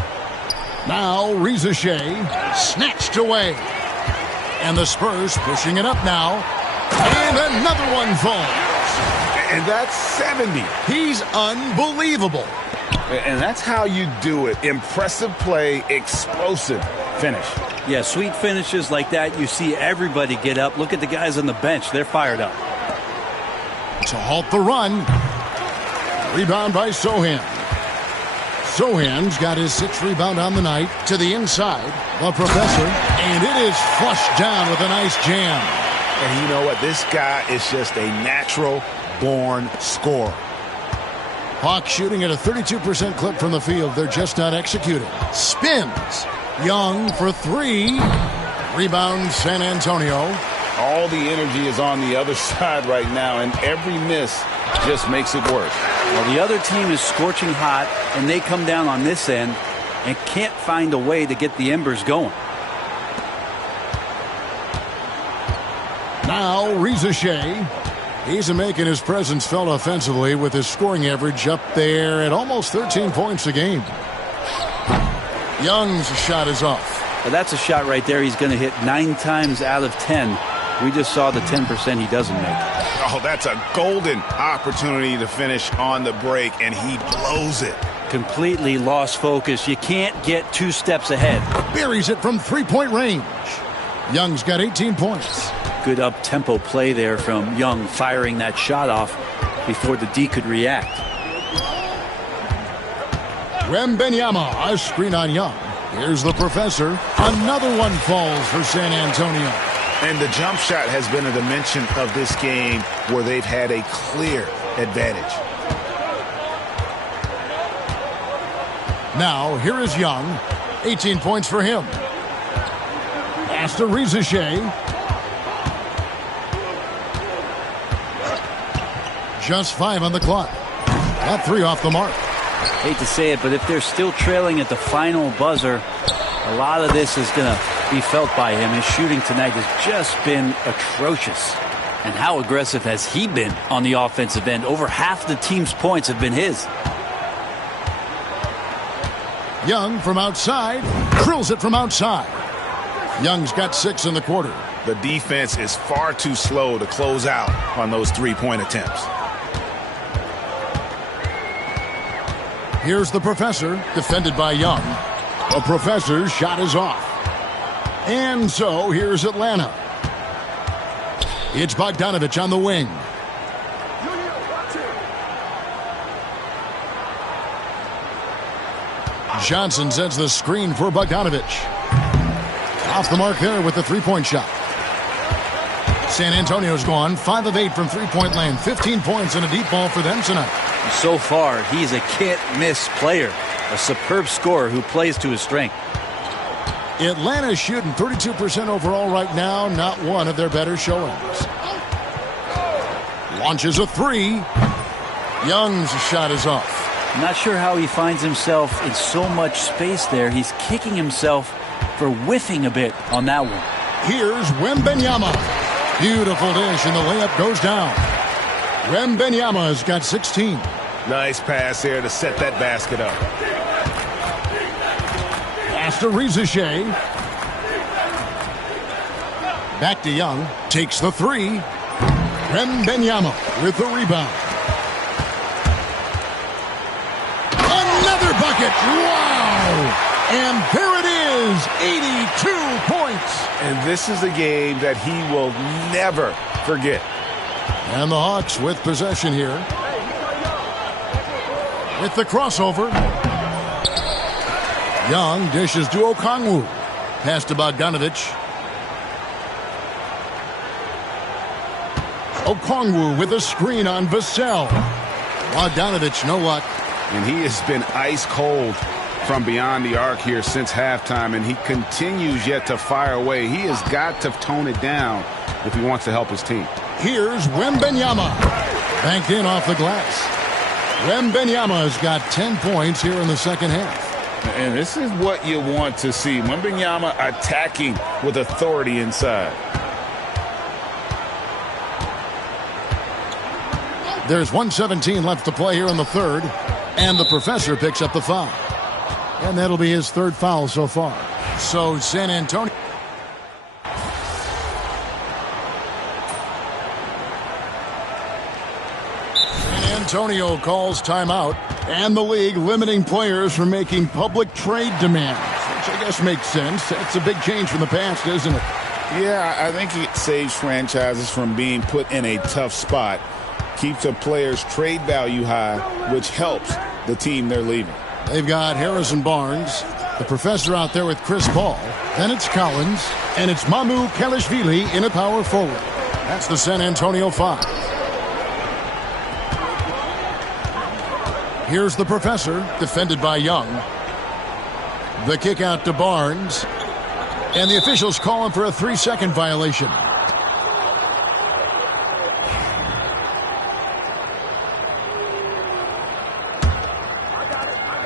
Now Rizachet snatched away. And the Spurs pushing it up now. And another one falls. And that's 70. He's unbelievable. And that's how you do it. Impressive play, explosive finish. Yeah, sweet finishes like that, you see everybody get up. Look at the guys on the bench. They're fired up. To halt the run. Rebound by Sohan. Sohan's got his 6th rebound on the night. To the inside, the Professor. And it is flushed down with a nice jam. And you know what? This guy is just a natural-born scorer. Hawks shooting at a 32% clip from the field. They're just not executing. Spins. Young for 3. Rebound San Antonio. All the energy is on the other side right now, and every miss just makes it worse. Well, the other team is scorching hot, and they come down on this end and can't find a way to get the embers going. Now Rizachet. He's making his presence felt offensively with his scoring average up there at almost 13 points a game. Young's shot is off. Well, that's a shot right there he's going to hit 9 times out of 10. We just saw the 10% he doesn't make. Oh, that's a golden opportunity to finish on the break, and he blows it. Completely lost focus. You can't get 2 steps ahead. Buries it from 3-point range. Young's got 18 points. Good up-tempo play there from Young, firing that shot off before the D could react. Wembanyama, a screen on Young. Here's the Professor. Another one falls for San Antonio. And the jump shot has been a dimension of this game where they've had a clear advantage. Now, here is Young. 18 points for him. Pass to Rizachet. Just 5 on the clock. That 3 off the mark. Hate to say it, but if they're still trailing at the final buzzer, a lot of this is going to be felt by him. His shooting tonight has just been atrocious. And how aggressive has he been on the offensive end? Over half the team's points have been his. Young from outside. Drills it from outside. Young's got 6 in the quarter. The defense is far too slow to close out on those 3-point attempts. Here's the Professor, defended by Young. The Professor's shot is off. And so here's Atlanta. It's Bogdanovich on the wing. Johnson sets the screen for Bogdanovich. Off the mark there with the 3-point shot. San Antonio's gone 5 of 8 from 3-point land. 15 points and a deep ball for them tonight. So far, he's a can't-miss player. A superb scorer who plays to his strength. Atlanta's shooting 32% overall right now. Not one of their better showings. Launches a 3. Young's shot is off. I'm not sure how he finds himself in so much space there. He's kicking himself for whiffing a bit on that one. Here's Wembanyama. Beautiful dish, and the layup goes down. Wembanyama's got 16. Nice pass here to set that basket up. Pass to Rizachet. Back to Young. Takes the 3. Wembanyama with the rebound. Another bucket. Wow! And there it is. 82 points. And this is a game that he will never forget. And the Hawks with possession here. With the crossover. Young dishes to Okongwu. Pass to Bogdanovich. Okongwu with a screen on Vassell. Bogdanovich, no luck. And he has been ice cold from beyond the arc here since halftime, and he continues yet to fire away. He has got to tone it down if he wants to help his team. Here's Wembanyama. Banked in off the glass. Wembanyama has got 10 points here in the second half. And this is what you want to see. Wembanyama attacking with authority inside. There's 1:17 left to play here in the third, and the professor picks up the foul. And that'll be his third foul so far. So San Antonio. San Antonio calls timeout, and the league limiting players from making public trade demands, which I guess makes sense. That's a big change from the past, isn't it? Yeah, I think it saves franchises from being put in a tough spot. Keeps a player's trade value high, which helps the team they're leaving. They've got Harrison Barnes, the professor out there with Chris Paul. Then it's Collins, and it's Mamu Kelishvili in a power forward. That's the San Antonio 5. Here's the professor, defended by Young. The kick out to Barnes. And the officials call him for a 3-second violation.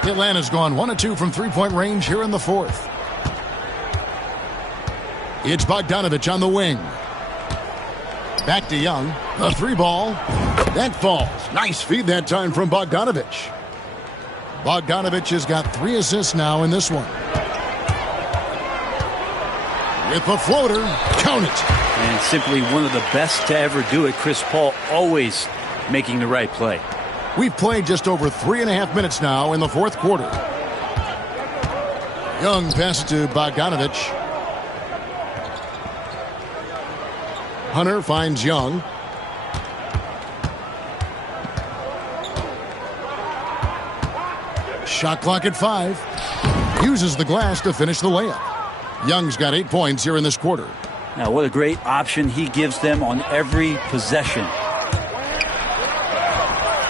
Atlanta's gone 1 of 2 from three-point range here in the fourth. It's Bogdanovich on the wing. Back to Young. A three ball. That falls. Nice feed that time from Bogdanovich. Bogdanovich has got 3 assists now in this one. With a floater. Count it. And simply one of the best to ever do it. Chris Paul always making the right play. We've played just over 3.5 minutes now in the fourth quarter. Young passes to Bogdanovich. Hunter finds Young. Shot clock at 5. Uses the glass to finish the layup. Young's got 8 points here in this quarter. Now, what a great option he gives them on every possession.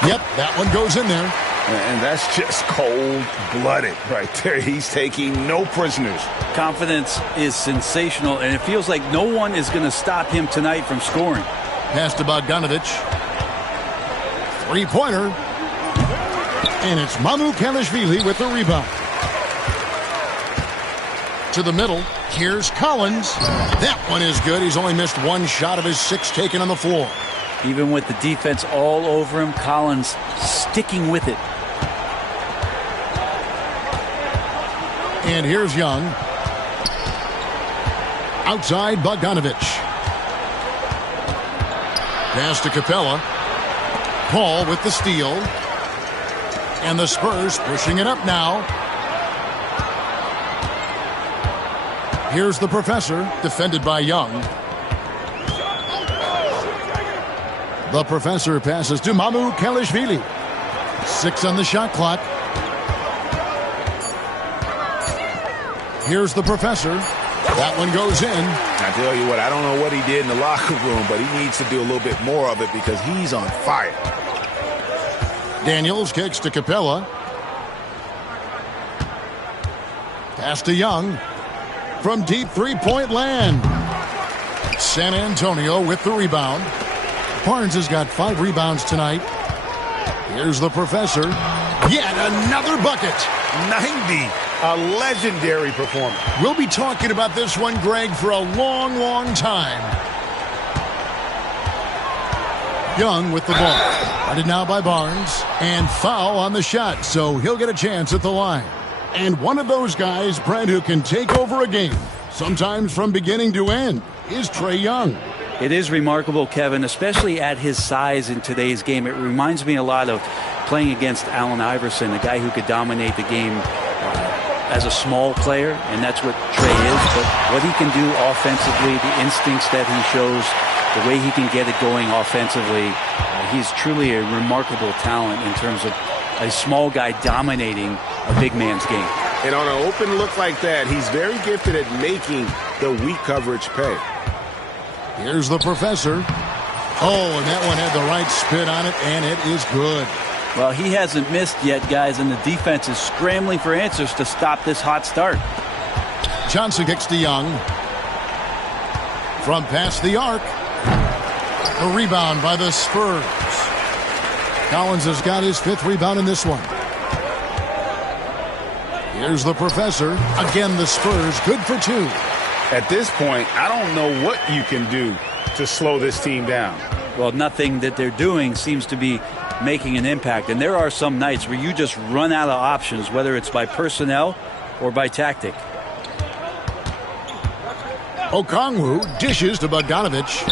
Yep, that one goes in there. And that's just cold-blooded right there. He's taking no prisoners. Confidence is sensational, and it feels like no one is going to stop him tonight from scoring. Pass to Bogdanovich. Three-pointer. And it's Mamu Kelishvili with the rebound. To the middle. Here's Collins. That one is good. He's only missed 1 shot of his 6 taken on the floor. Even with the defense all over him, Collins sticking with it. And here's Young. Outside Bogdanovich. Pass to Capella. Paul with the steal. And the Spurs pushing it up now. Here's the professor, defended by Young. The professor passes to Mamu Kelishvili. 6 on the shot clock. Here's the professor. That one goes in. I tell you what, I don't know what he did in the locker room, but he needs to do a little bit more of it because he's on fire. Daniels kicks to Capella. Pass to Young. From deep three-point land. San Antonio with the rebound. Barnes has got 5 rebounds tonight. Here's the professor. Yet another bucket. 90. A legendary performance. We'll be talking about this one, Greg, for a long, long time. Young with the ball. Guarded now by Barnes. And foul on the shot, so he'll get a chance at the line. And one of those guys, Brent, who can take over a game, sometimes from beginning to end, is Trae Young. It is remarkable, Kevin, especially at his size in today's game. It reminds me a lot of playing against Allen Iverson, a guy who could dominate the game as a small player, and that's what Trae is. But what he can do offensively, the instincts that he shows, the way he can get it going offensively, he's truly a remarkable talent in terms of a small guy dominating a big man's game. And on an open look like that, he's very gifted at making the weak coverage pay. Here's the professor. Oh, and that one had the right spin on it, and it is good. Well, he hasn't missed yet, guys, and the defense is scrambling for answers to stop this hot start. Johnson kicks to Young. From past the arc. A rebound by the Spurs. Collins has got his 5th rebound in this one. Here's the professor. Again, the Spurs good for 2. At this point, I don't know what you can do to slow this team down. Well, nothing that they're doing seems to be making an impact. And there are some nights where you just run out of options, whether it's by personnel or by tactic. Okongwu dishes to Bogdanovich.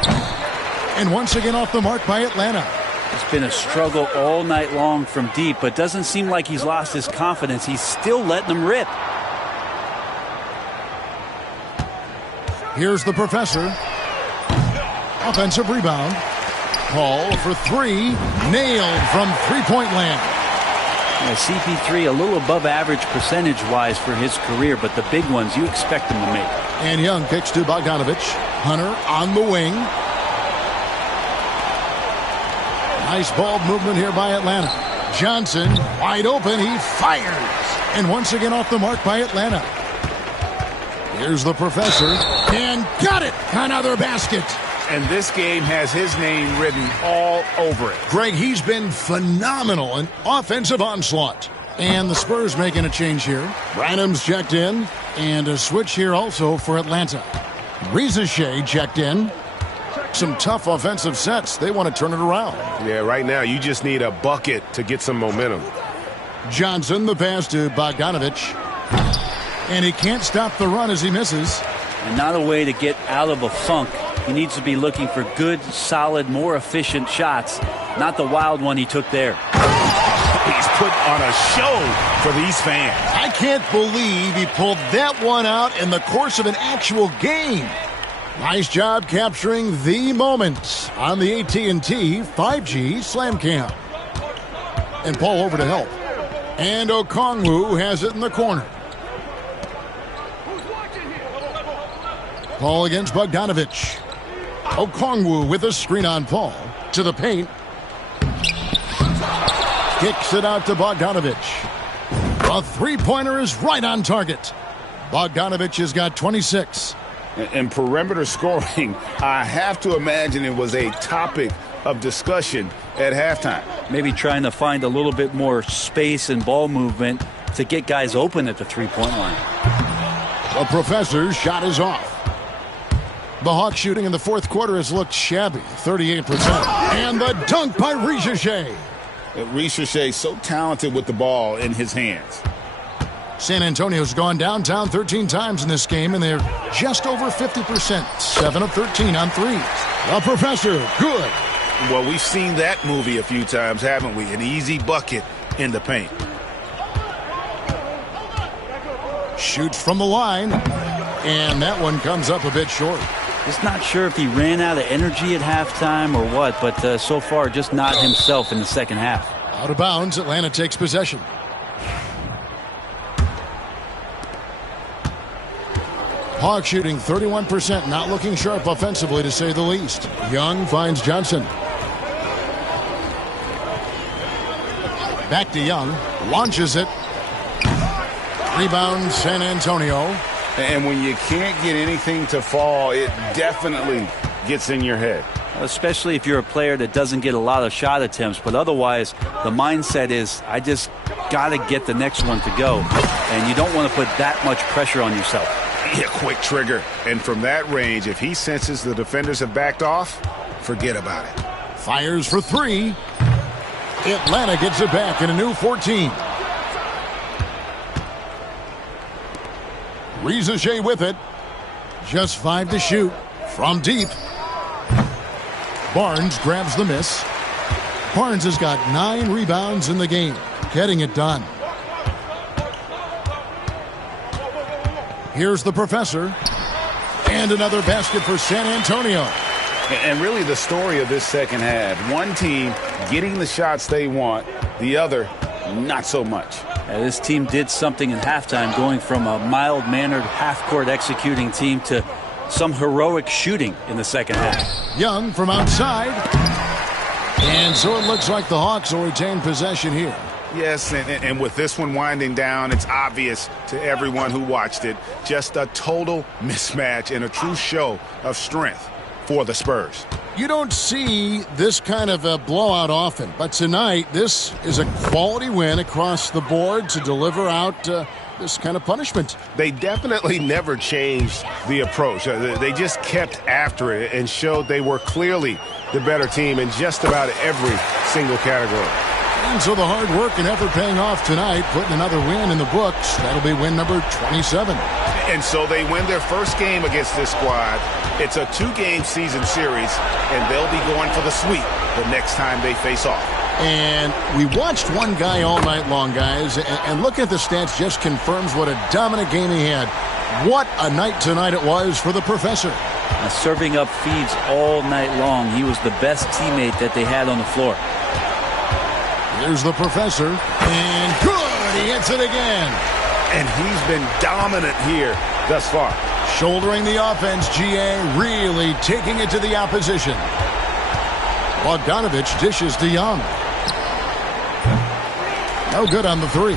And once again off the mark by Atlanta. It's been a struggle all night long from deep, but doesn't seem like he's lost his confidence. He's still letting them rip. Here's the professor. Offensive rebound. Paul for 3. Nailed from three-point land. Yeah, CP3 a little above average percentage-wise for his career, but the big ones you expect him to make. And Young kicks to Bogdanovich. Hunter on the wing. Nice ball movement here by Atlanta. Johnson wide open. He fires. And once again off the mark by Atlanta. Here's the professor. And got it. Another basket. And this game has his name written all over it. Greg, he's been phenomenal in offensive onslaught. And the Spurs making a change here. Branham's checked in. And a switch here also for Atlanta. Risache checked in. Some tough offensive sets. They want to turn it around. Yeah, right now you just need a bucket to get some momentum. Johnson, the pass to Bogdanovich. And he can't stop the run as he misses. And not a way to get out of a funk. He needs to be looking for good, solid, more efficient shots. Not the wild one he took there. He's put on a show for these fans. I can't believe he pulled that one out in the course of an actual game. Nice job capturing the moment on the AT&T 5G Slam Cam. And Paul over to help. And Okongwu has it in the corner. Paul against Bogdanovich. Okongwu with a screen on Paul. To the paint. Kicks it out to Bogdanovich. A three-pointer is right on target. Bogdanovich has got 26. And perimeter scoring, I have to imagine it was a topic of discussion at halftime. Maybe trying to find a little bit more space and ball movement to get guys open at the three-point line. The professor's shot is off. The Hawks shooting in the fourth quarter has looked shabby, 38%. And the dunk by Risache. Risache so talented with the ball in his hands. San Antonio's gone downtown 13 times in this game, and they're just over 50%. 7 of 13 on threes. The professor, good. Well, we've seen that movie a few times, haven't we? An easy bucket in the paint. Shoots from the line, and that one comes up a bit short. Just not sure if he ran out of energy at halftime or what, but so far just not himself in the second half. Out of bounds, Atlanta takes possession. Hawks shooting 31%, not looking sharp offensively to say the least. Young finds Johnson. Back to Young, launches it. Rebound San Antonio. And when you can't get anything to fall, it definitely gets in your head. Especially if you're a player that doesn't get a lot of shot attempts, but otherwise the mindset is I just got to get the next one to go. And you don't want to put that much pressure on yourself. Yeah, quick trigger. And from that range, if he senses the defenders have backed off, forget about it. Fires for 3. Atlanta gets it back in a new 14. Risache with it. Just 5 to shoot. From deep. Barnes grabs the miss. Barnes has got 9 rebounds in the game. Getting it done. Here's the professor. And another basket for San Antonio. And really the story of this second half. One team getting the shots they want. The other, not so much. This team did something in halftime, going from a mild-mannered half-court executing team to some heroic shooting in the second half. Young from outside. And so it looks like the Hawks will retain possession here. Yes, and with this one winding down, it's obvious to everyone who watched it. Just a total mismatch and a true show of strength for the Spurs. You don't see this kind of a blowout often, but tonight this is a quality win across the board to deliver out this kind of punishment. They definitely never changed the approach. They just kept after it and showed they were clearly the better team in just about every single category. And so the hard work and effort paying off tonight, putting another win in the books. That'll be win number 27. And so they win their first game against this squad. It's a 2-game season series, and they'll be going for the sweep the next time they face off. And we watched one guy all night long, guys, and looking at the stats just confirms what a dominant game he had. What a night tonight it was for the professor. Serving up feeds all night long. He was the best teammate that they had on the floor. Here's the professor, and good, he hits it again. And he's been dominant here thus far. Shouldering the offense, GA really taking it to the opposition. Bogdanovich dishes to Young. No good on the three.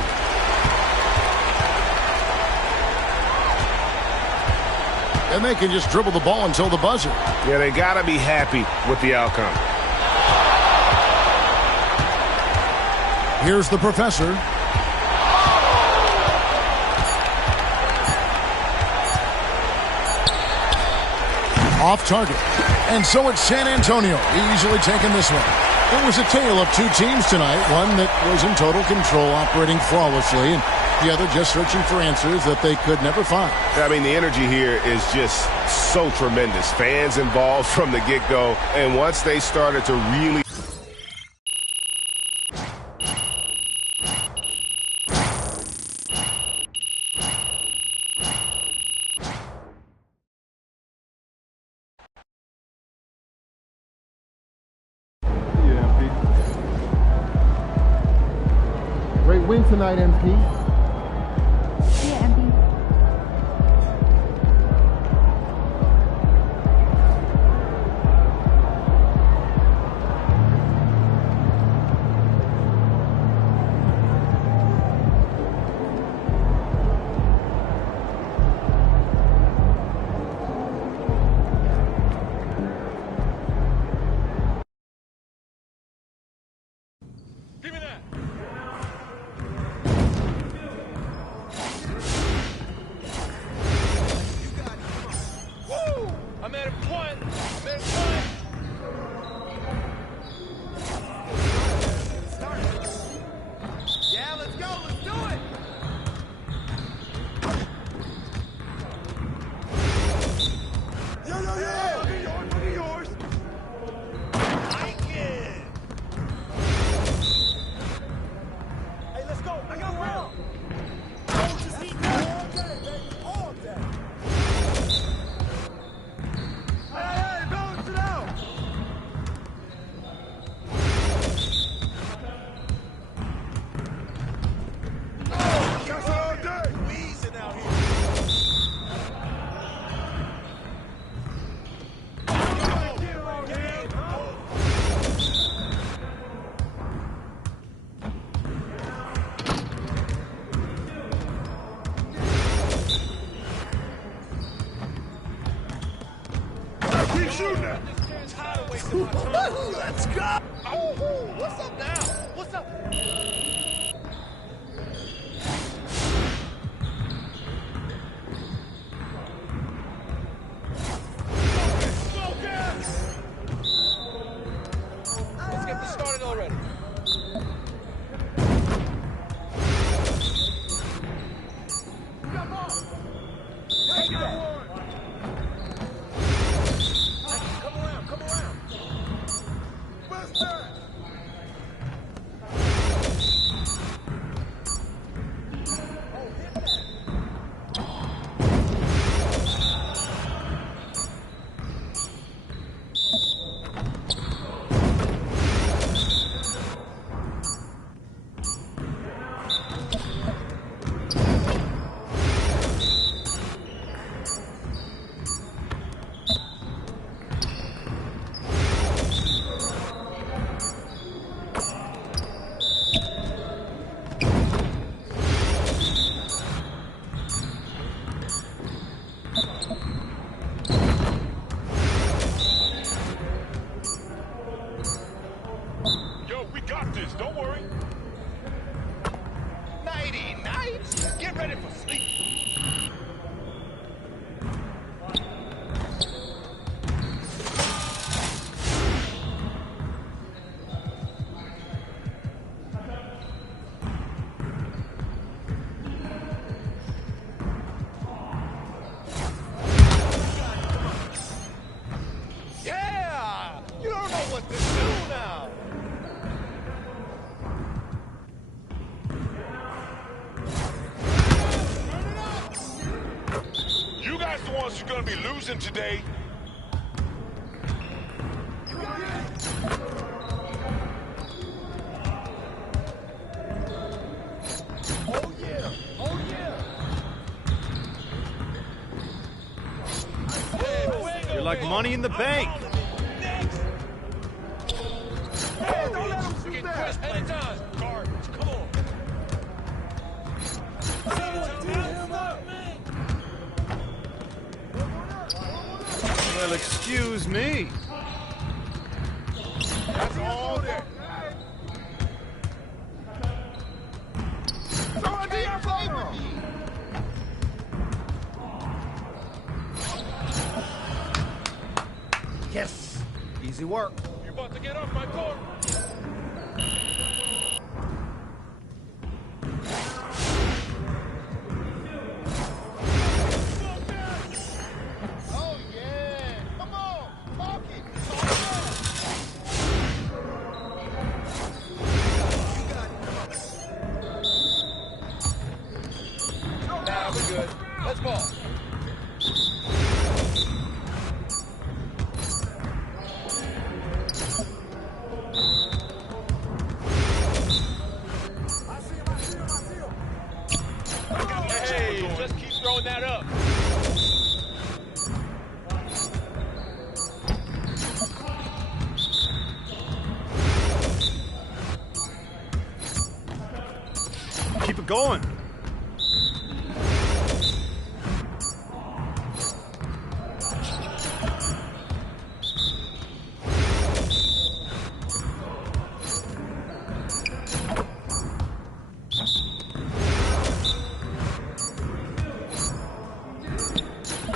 And they can just dribble the ball until the buzzer. Yeah, they got to be happy with the outcome. Here's the professor. Off target. And so it's San Antonio easily taking this one. It was a tale of two teams tonight. One that was in total control, operating flawlessly, and the other just searching for answers that they could never find. I mean, the energy here is just so tremendous. Fans involved from the get-go. And once they started to really... Great win tonight, MP. Yeah, MP. I'm at a point. I'm at a point. Yeah, let's go. Let's do it. Yo, yo, yo. Look at yours. Like it. Hey, let's go. I got round. Just eat all day, baby. All day. Hey, balance it out! Oh, that's all day! Wheezing out here. Keep shooting that! Let's go! Oh, what's up now? What's up? Let's get this started already. You got ball. Take that. Come around. West side. what to do now. You guys the ones who are going to be losing today. Oh yeah, oh yeah. You're like money in the bank. Hey, don't let him shoot that. Anytime. Garbage, come on. Well, excuse me. That's all there. Yes. Easy work. You're about to get off my court. Oh yeah, come on, talk it. Nah, we're good. Let's ball. Hey, just keep throwing that up. Keep it going.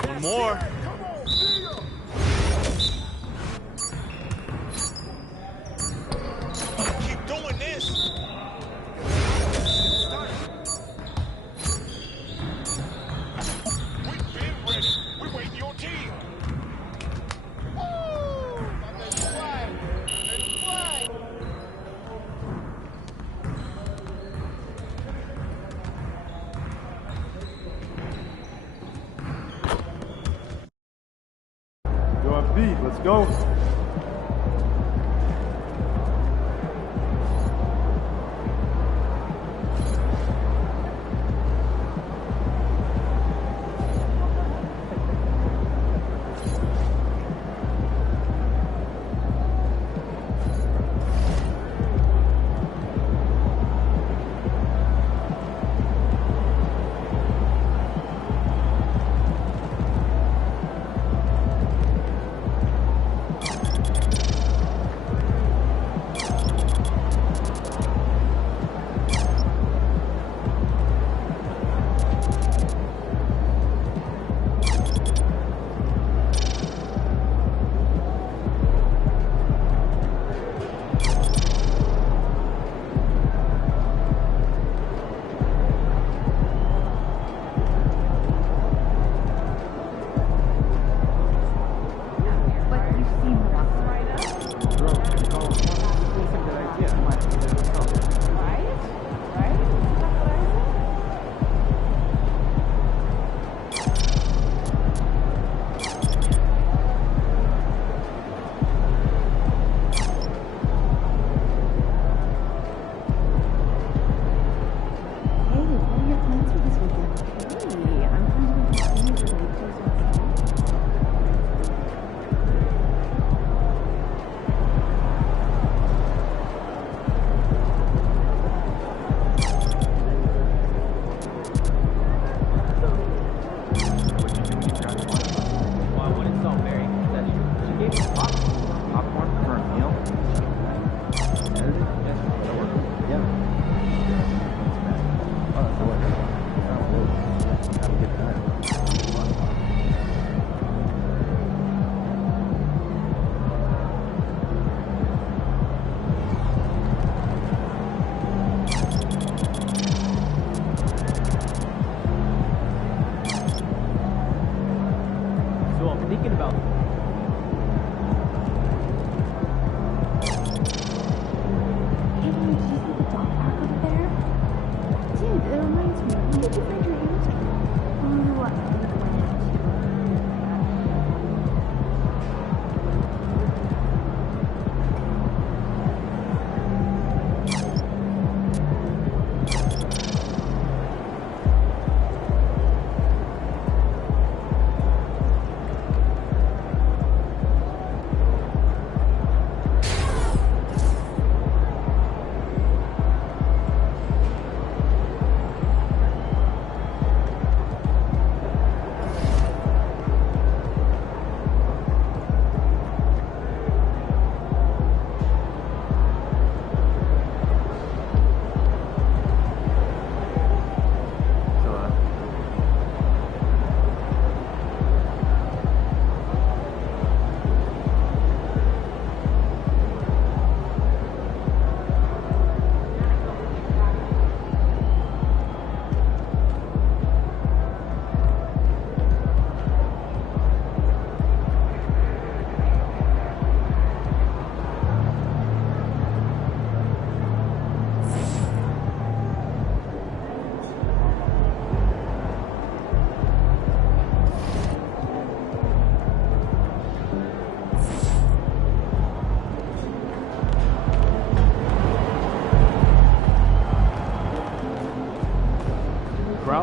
One more. Keep doing this. We've been ready. We're waiting your team. Woo! My baby fly. Baby fly. Go up beat. Let's go.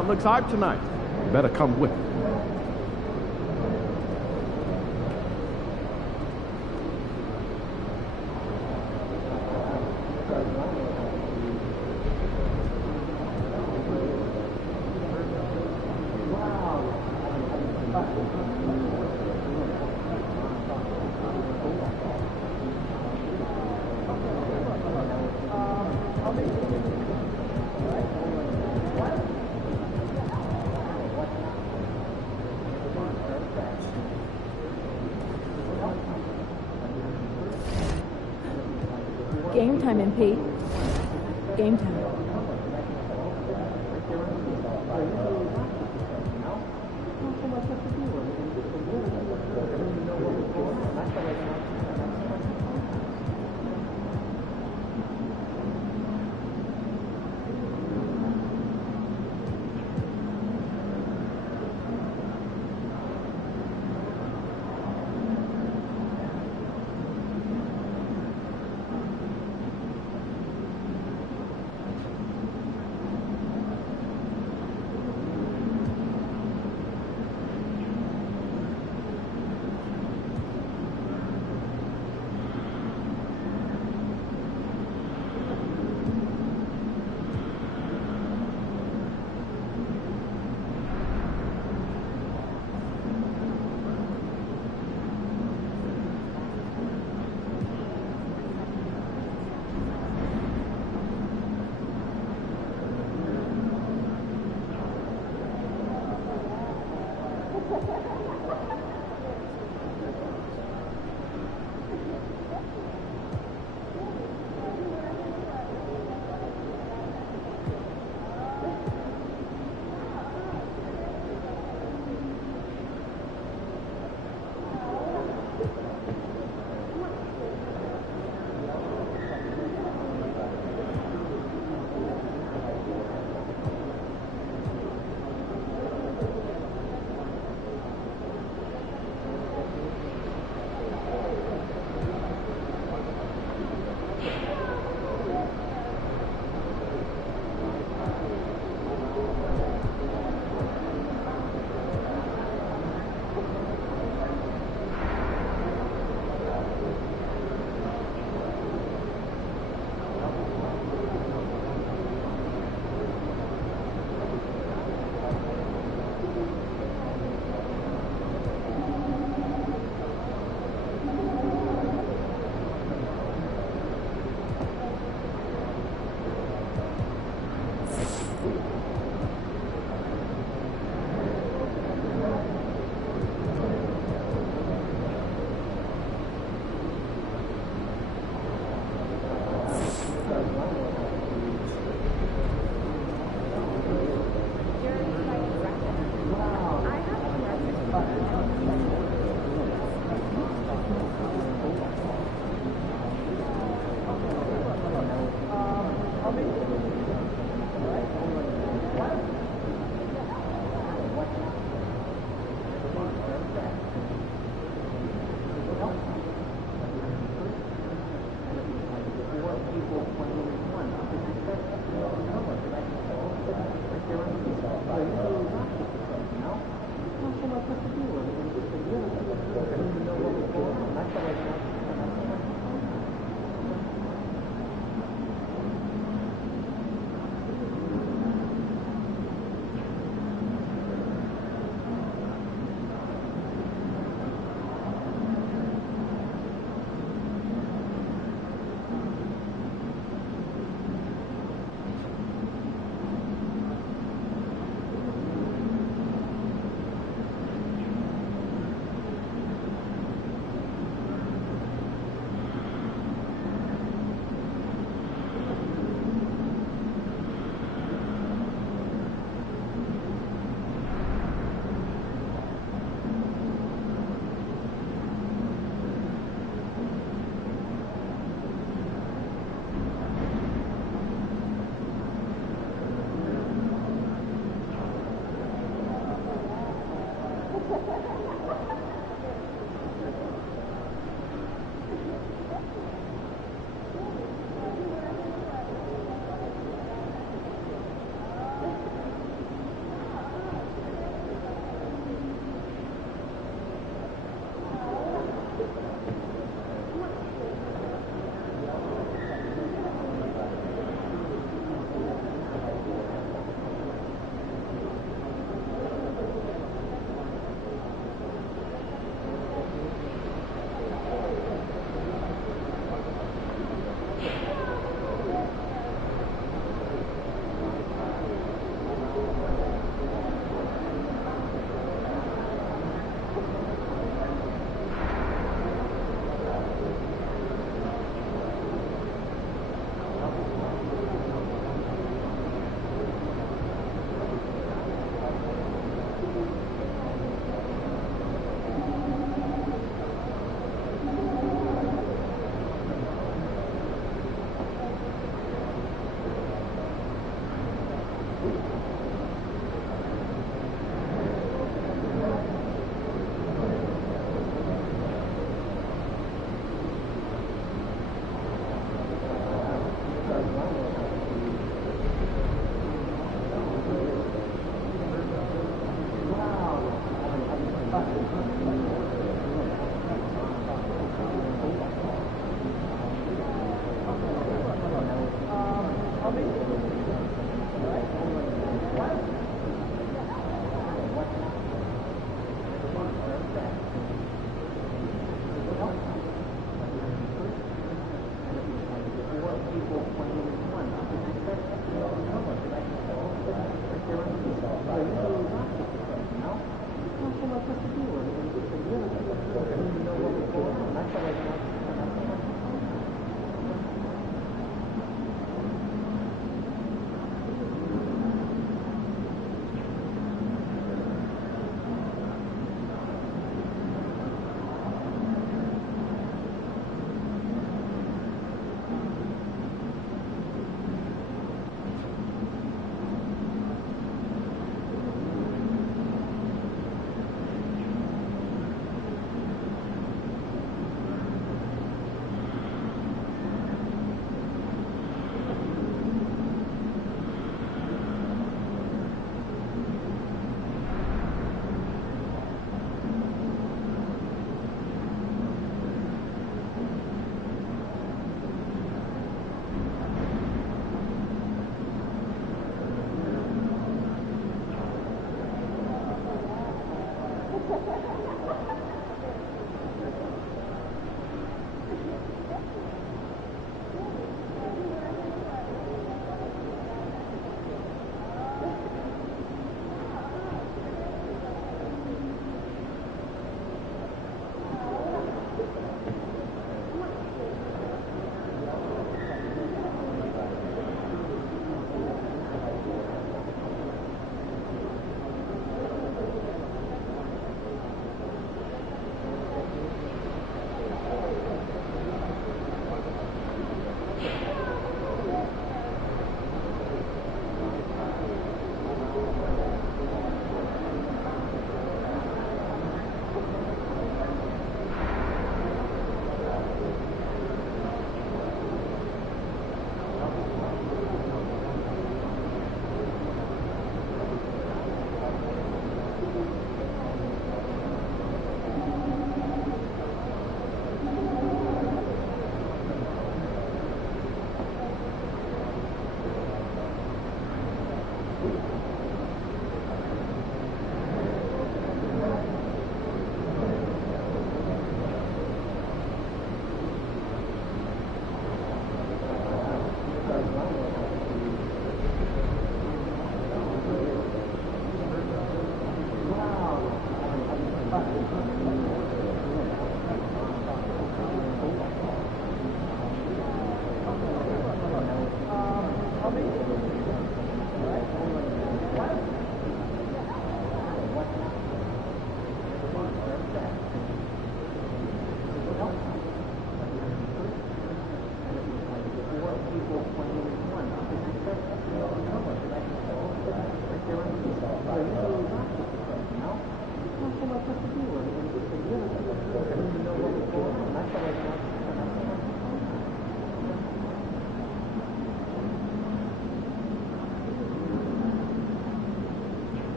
Crowd looks hyped tonight. Better come with it. Game time, MP. Game time.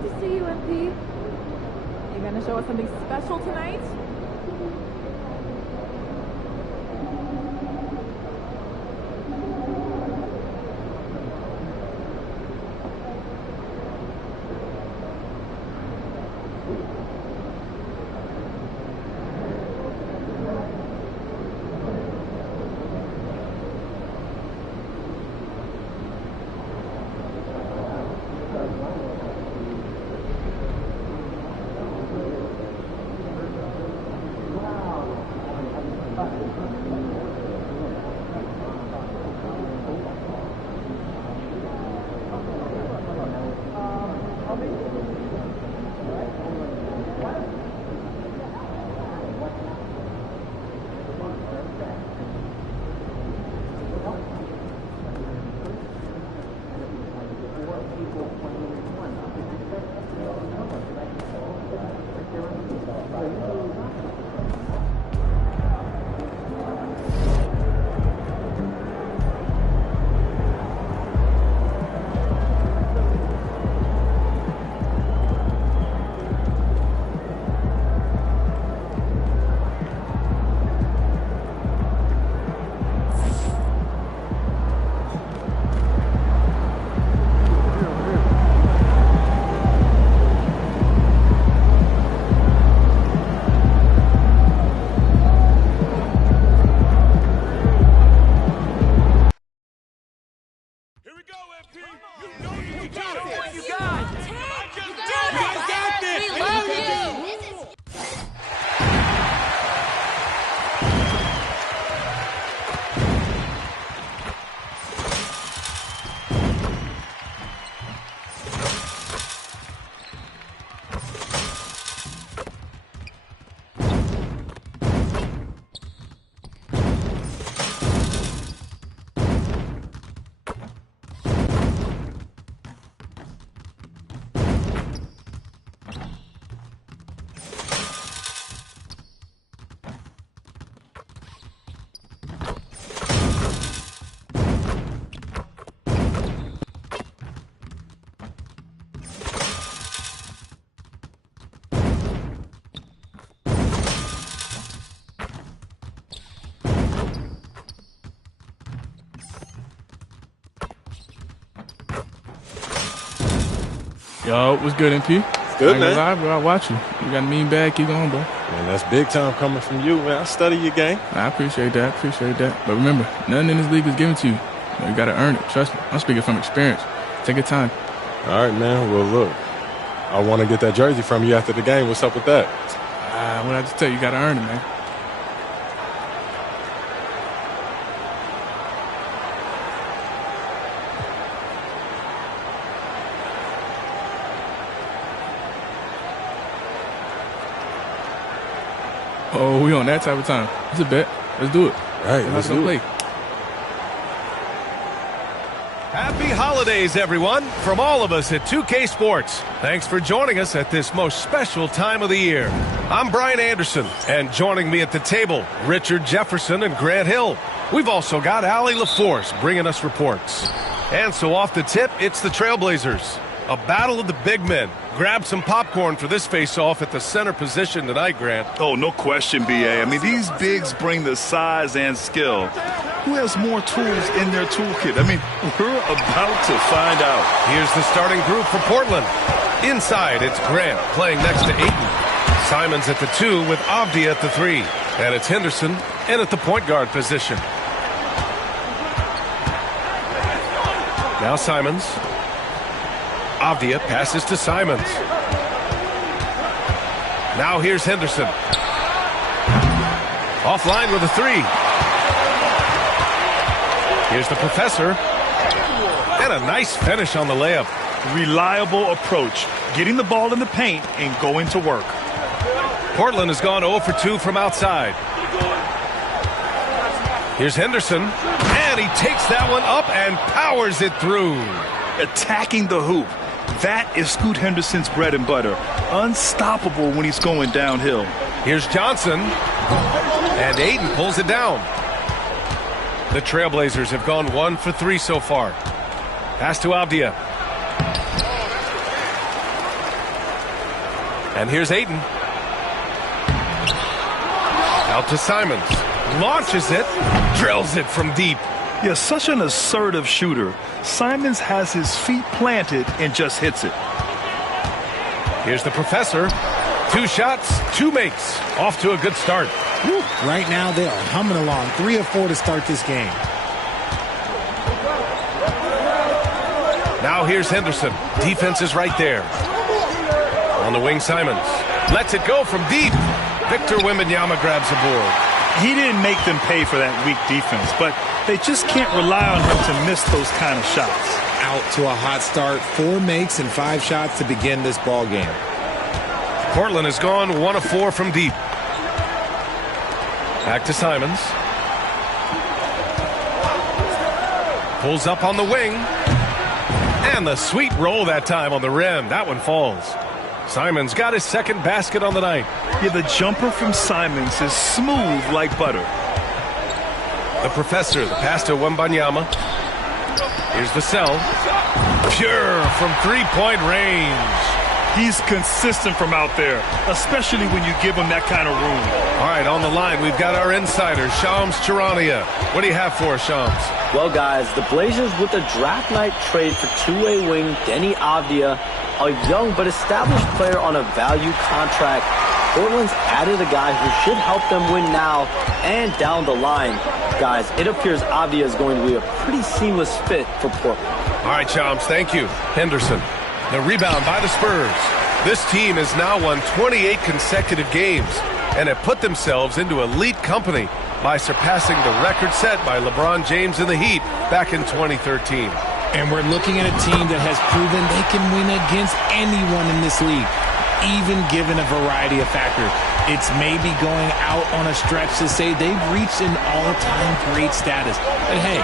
Good to see you, MP. You gonna show us something special tonight? Yo, what's good, MP? Good, man. Lie, bro. I watch you. You got a mean bag. Keep going, bro. Man, that's big time coming from you, man. I study your game. I appreciate that. But remember, nothing in this league is given to you. You got to earn it. Trust me. I'm speaking from experience. Take your time. All right, man. Well, look, I want to get that jersey from you after the game. What's up with that? What I just tell you, you got to earn it, man. Oh, we on that type of time. It's a bet. Let's do it. All right, let's do it. Happy holidays, everyone, from all of us at 2K Sports. Thanks for joining us at this most special time of the year. I'm Brian Anderson, and joining me at the table, Richard Jefferson and Grant Hill. We've also got Allie LaForce bringing us reports. And so off the tip, it's the Trailblazers. A battle of the big men. Grab some popcorn for this face-off at the center position tonight, Grant. Oh, no question, B.A. I mean, these bigs bring the size and skill. Who has more tools in their toolkit? I mean, we're about to find out. Here's the starting group for Portland. Inside, it's Grant playing next to Ayton. Simons at the 2 with Avdia at the 3. And it's Henderson in at the point guard position. Now Simons. Avdia passes to Simons. Now here's Henderson. Offline with a 3. Here's the professor. And a nice finish on the layup. Reliable approach. Getting the ball in the paint and going to work. Portland has gone 0 for 2 from outside. Here's Henderson. And he takes that one up and powers it through. Attacking the hoop. That is Scoot Henderson's bread and butter. Unstoppable when he's going downhill. Here's Johnson. And Ayton pulls it down. The Trailblazers have gone 1 for 3 so far. Pass to Avdia. And here's Ayton. Out to Simons. Launches it. Drills it from deep. Yeah, such an assertive shooter. Simons has his feet planted and just hits it. Here's the professor. 2 shots, 2 makes. Off to a good start. Woo. Right now, they are humming along. 3 of 4 to start this game. Now here's Henderson. Defense is right there. On the wing, Simons. Lets it go from deep. Victor Wembanyama grabs the board. He didn't make them pay for that weak defense, but they just can't rely on him to miss those kind of shots. Out to a hot start. 4 makes and 5 shots to begin this ball game. Portland has gone 1 of 4 from deep. Back to Simons. Pulls up on the wing. And the sweet roll that time on the rim. That one falls. Simons got his second basket on the night. Yeah, the jumper from Simons is smooth like butter. The professor, the pass to Wembanyama. Here's Vassell. Pure from three-point range. He's consistent from out there, especially when you give him that kind of room. All right, on the line, we've got our insider, Shams Charania. What do you have for us, Shams? Well, guys, the Blazers with a draft night trade for two-way wing Deni Avdija, a young but established player on a value contract. Portland's added a guy who should help them win now and down the line. Guys, it appears Avdija is going to be a pretty seamless fit for Portland. All right, Shams, thank you. Henderson. The rebound by the Spurs. This team has now won 28 consecutive games and have put themselves into elite company by surpassing the record set by LeBron James and the Heat back in 2013. And we're looking at a team that has proven they can win against anyone in this league, even given a variety of factors. It's maybe going out on a stretch to say they've reached an all-time great status. But hey,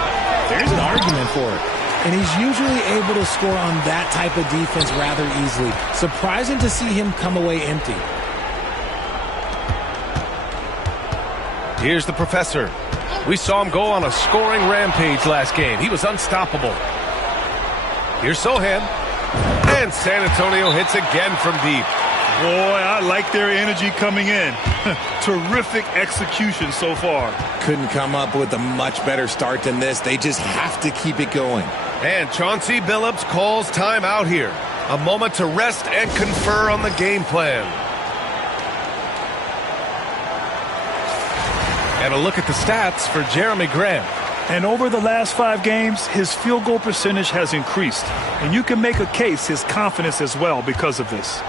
there's an argument for it. And he's usually able to score on that type of defense rather easily. Surprising to see him come away empty. Here's the professor. We saw him go on a scoring rampage last game. He was unstoppable. Here's Sohan. And San Antonio hits again from deep. Boy, I like their energy coming in. Terrific execution so far. Couldn't come up with a much better start than this. They just have to keep it going. And Chauncey Billups calls time out here. A moment to rest and confer on the game plan. And a look at the stats for Jeremy Grant. And over the last 5 games, his field goal percentage has increased. And you can make a case his confidence as well because of this.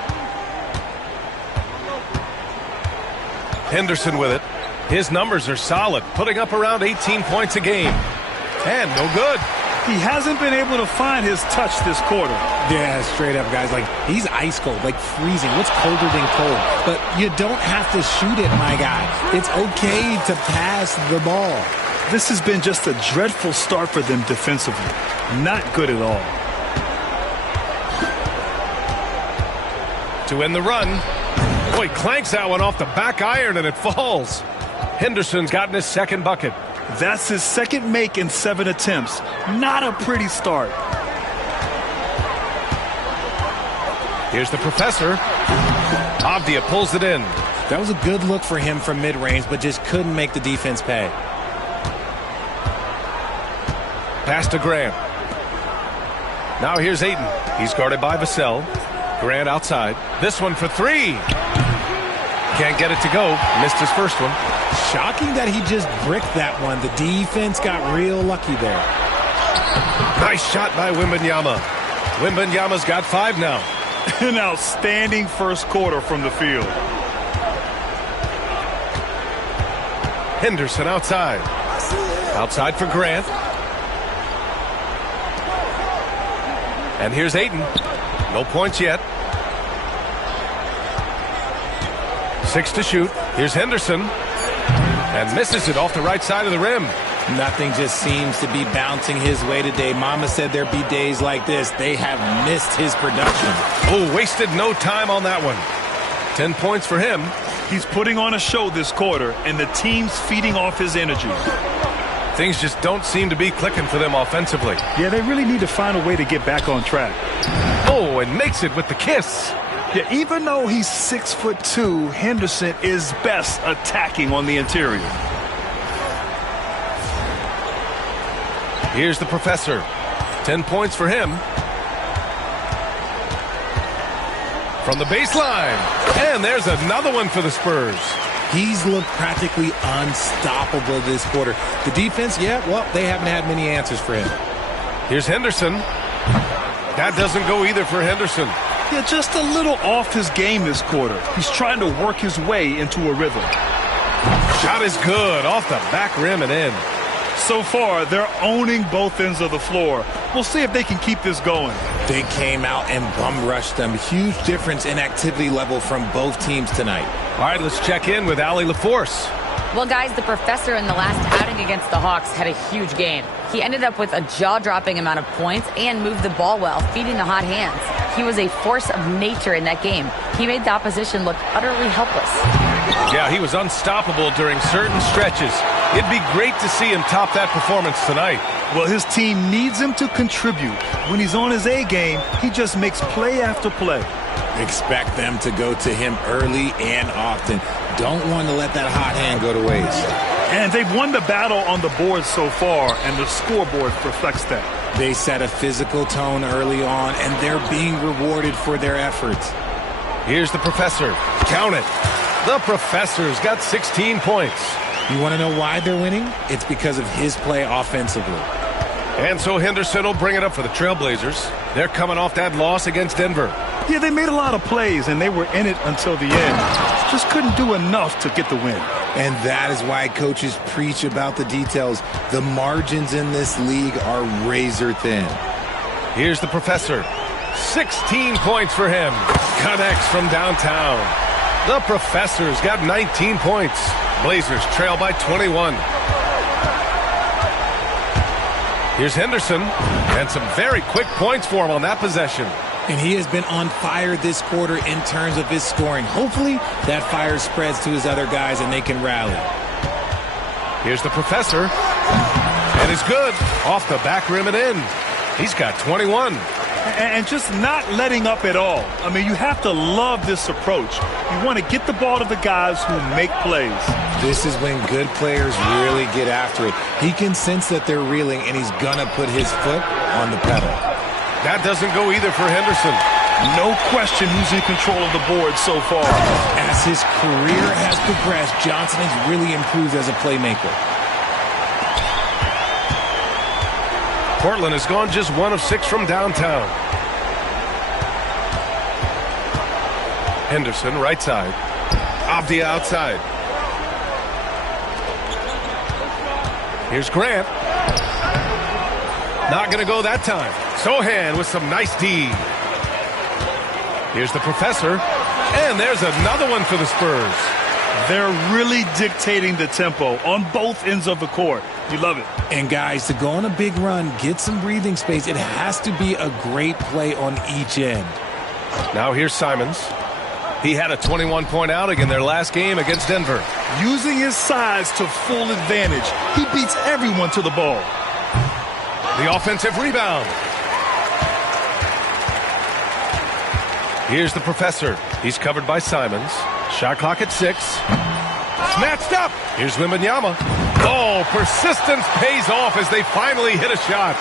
Henderson with it. His numbers are solid, putting up around 18 points a game. And no good. He hasn't been able to find his touch this quarter. Yeah, straight up, guys. Like, he's ice cold, like freezing. What's colder than cold? But you don't have to shoot it, my guy. It's okay to pass the ball. This has been just a dreadful start for them defensively. Not good at all. To end the run. Boy, clanks that one off the back iron and it falls. Henderson's gotten his second bucket. That's his second make in 7 attempts. Not a pretty start. Here's the professor. Avdija pulls it in. That was a good look for him from mid-range, but just couldn't make the defense pay. Pass to Grant. Now here's Ayton. He's guarded by Vassell. Grant outside. This one for 3. Can't get it to go. Missed his first one. Shocking that he just bricked that one. The defense got real lucky there. Nice shot by Wembanyama. Wembanyama's got 5 now. An outstanding first quarter from the field. Henderson outside. Outside for Grant. And here's Ayton. No points yet. 6 to shoot. Here's Henderson. And misses it off the right side of the rim. Nothing just seems to be bouncing his way today. Mama said there'd be days like this. They have missed his production. Oh, wasted no time on that one. 10 points for him. He's putting on a show this quarter, and the team's feeding off his energy. Things just don't seem to be clicking for them offensively. Yeah, they really need to find a way to get back on track. Oh, and makes it with the kiss. Yeah, even though he's 6'2", Henderson is best attacking on the interior. Here's the professor. 10 points for him. From the baseline. And there's another one for the Spurs. He's looked practically unstoppable this quarter. The defense, yeah, well, they haven't had many answers for him. Here's Henderson. That doesn't go either for Henderson. Yeah, just a little off his game this quarter. He's trying to work his way into a rhythm. Shot is good. Off the back rim and in. So far, they're owning both ends of the floor. We'll see if they can keep this going. They came out and bum rushed them. Huge difference in activity level from both teams tonight. All right, let's check in with Allie LaForce. Well, guys, the professor in the last outing against the Hawks had a huge game. He ended up with a jaw-dropping amount of points and moved the ball well, feeding the hot hands. He was a force of nature in that game. He made the opposition look utterly helpless. Yeah, he was unstoppable during certain stretches. It'd be great to see him top that performance tonight. Well, his team needs him to contribute. When he's on his A game, he just makes play after play. Expect them to go to him early and often. Don't want to let that hot hand go to waste. And they've won the battle on the board so far, and the scoreboard reflects that. They set a physical tone early on, and they're being rewarded for their efforts. Here's the professor. Count it. The professor's got 16 points. You want to know why they're winning? It's because of his play offensively. And so Henderson will bring it up for the Trailblazers. They're coming off that loss against Denver. Yeah, they made a lot of plays, and they were in it until the end. Just couldn't do enough to get the win. And that is why coaches preach about the details. The margins in this league are razor thin. Here's the professor. 16 points for him. Connects from downtown. The professor's got 19 points. Blazers trail by 21. Here's Henderson. And some very quick points for him on that possession. And he has been on fire this quarter in terms of his scoring. Hopefully, that fire spreads to his other guys and they can rally. Here's the professor. And it's good. Off the back rim and in. He's got 21. And just not letting up at all. I mean, you have to love this approach. You want to get the ball to the guys who make plays. This is when good players really get after it. He can sense that they're reeling, and he's going to put his foot on the pedal. That doesn't go either for Henderson. No question who's in control of the board so far. As his career has progressed, Johnson has really improved as a playmaker. Portland has gone just 1 of 6 from downtown. Henderson, right side. Avdia outside. Here's Grant. Not going to go that time. Sohan with some nice D. Here's the professor. And there's another one for the Spurs. They're really dictating the tempo on both ends of the court. You love it. And guys, to go on a big run, get some breathing space, it has to be a great play on each end. Now here's Simons. He had a 21-point outing in their last game against Denver. Using his size to full advantage. He beats everyone to the ball. The offensive rebound. Here's the professor. He's covered by Simons. Shot clock at 6. Snatched up. Here's Wembanyama. Oh, persistence pays off as they finally hit a shot.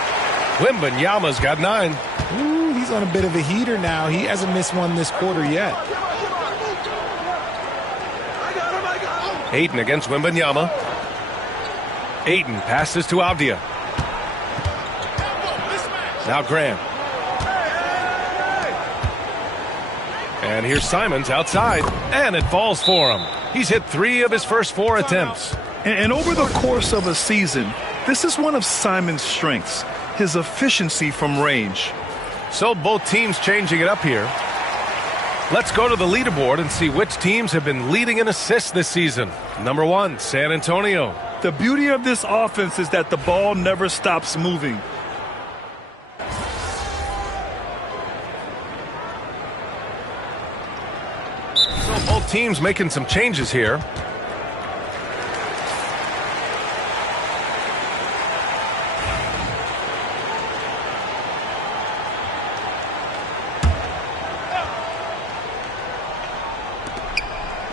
Wembanyama's got 9. Ooh, he's on a bit of a heater now. He hasn't missed one this quarter yet. Ayton against Wembanyama. Ayton passes to Avdia. Now Graham. And here's Simons outside. And it falls for him. He's hit 3 of his first 4 attempts. And over the course of a season, this is one of Simons' strengths, his efficiency from range. So both teams changing it up here. Let's go to the leaderboard and see which teams have been leading in assists this season. Number 1, San Antonio. The beauty of this offense is that the ball never stops moving. So both teams making some changes here.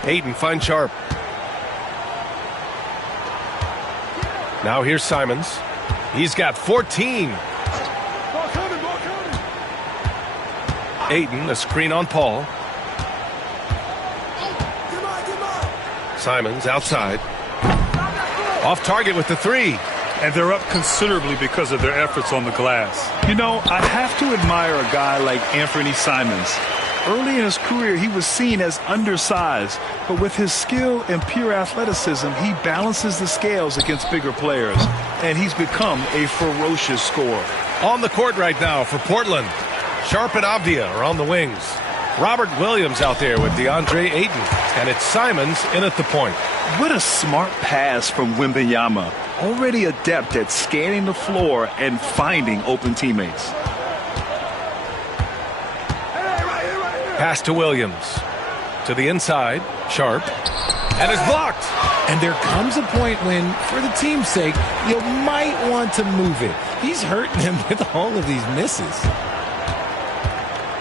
Ayton finds Sharp. Now here's Simons. He's got 14. Ayton, a screen on Paul. Simons outside. Off target with the three. And they're up considerably because of their efforts on the glass. You know, I have to admire a guy like Anthony Simons. Early in his career, he was seen as undersized, but with his skill and pure athleticism, he balances the scales against bigger players, and he's become a ferocious scorer. On the court right now for Portland, Sharp and Avdia are on the wings. Robert Williams out there with DeAndre Ayton, and it's Simons in at the point. What a smart pass from Wembanyama, already adept at scanning the floor and finding open teammates. Pass to Williams. To the inside, Sharp, and it's blocked. And there comes a point when, for the team's sake, you might want to move it. He's hurting him with all of these misses.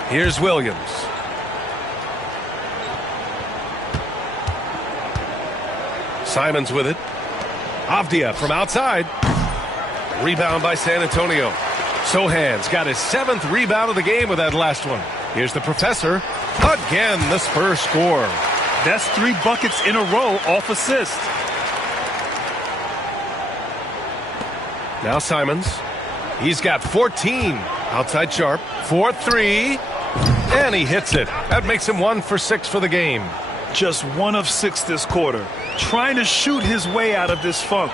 Here's Williams. Simons with it. Avdia from outside. Rebound by San Antonio. Sohan's got his 7th rebound of the game with that last one. Here's the professor. Again, the Spurs score. That's 3 buckets in a row off assist. Now Simons. He's got 14. Outside Sharp. 4-3. And he hits it. That makes him 1 for 6 for the game. Just 1 of 6 this quarter. Trying to shoot his way out of this funk.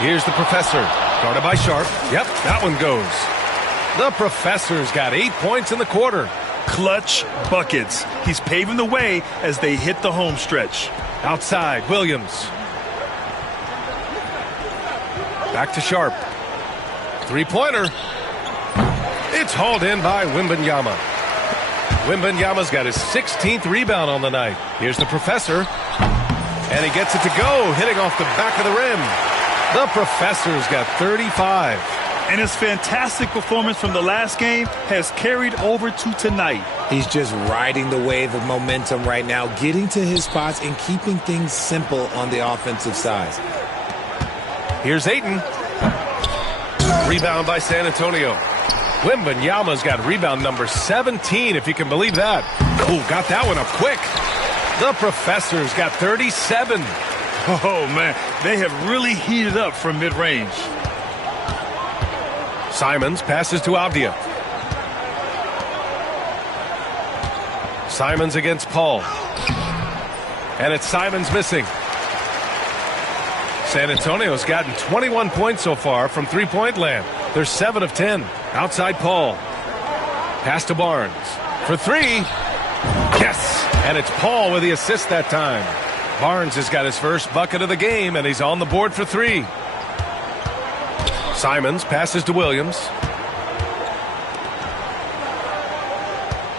Here's the professor. Guarded by Sharp. Yep, that one goes. The professor's got 8 points in the quarter. Clutch buckets. He's paving the way as they hit the home stretch. Outside, Williams. Back to Sharp. 3-pointer. It's hauled in by Wembanyama. Wembanyama's got his 16th rebound on the night. Here's the professor. And he gets it to go, hitting off the back of the rim. The professor's got 35. And his fantastic performance from the last game has carried over to tonight. He's just riding the wave of momentum right now, getting to his spots and keeping things simple on the offensive side. Here's Ayton. Rebound by San Antonio. Wembanyama's got rebound number 17, if you can believe that. Oh, got that one up quick. The professor's got 37. Oh, man, they have really heated up from mid-range. Simons passes to Avdia. Simons against Paul. And it's Simons missing. San Antonio's gotten 21 points so far from three-point land. They're 7 of 10. Outside Paul. Pass to Barnes. For 3. Yes! And it's Paul with the assist that time. Barnes has got his first bucket of the game, and he's on the board for 3. Simons passes to Williams.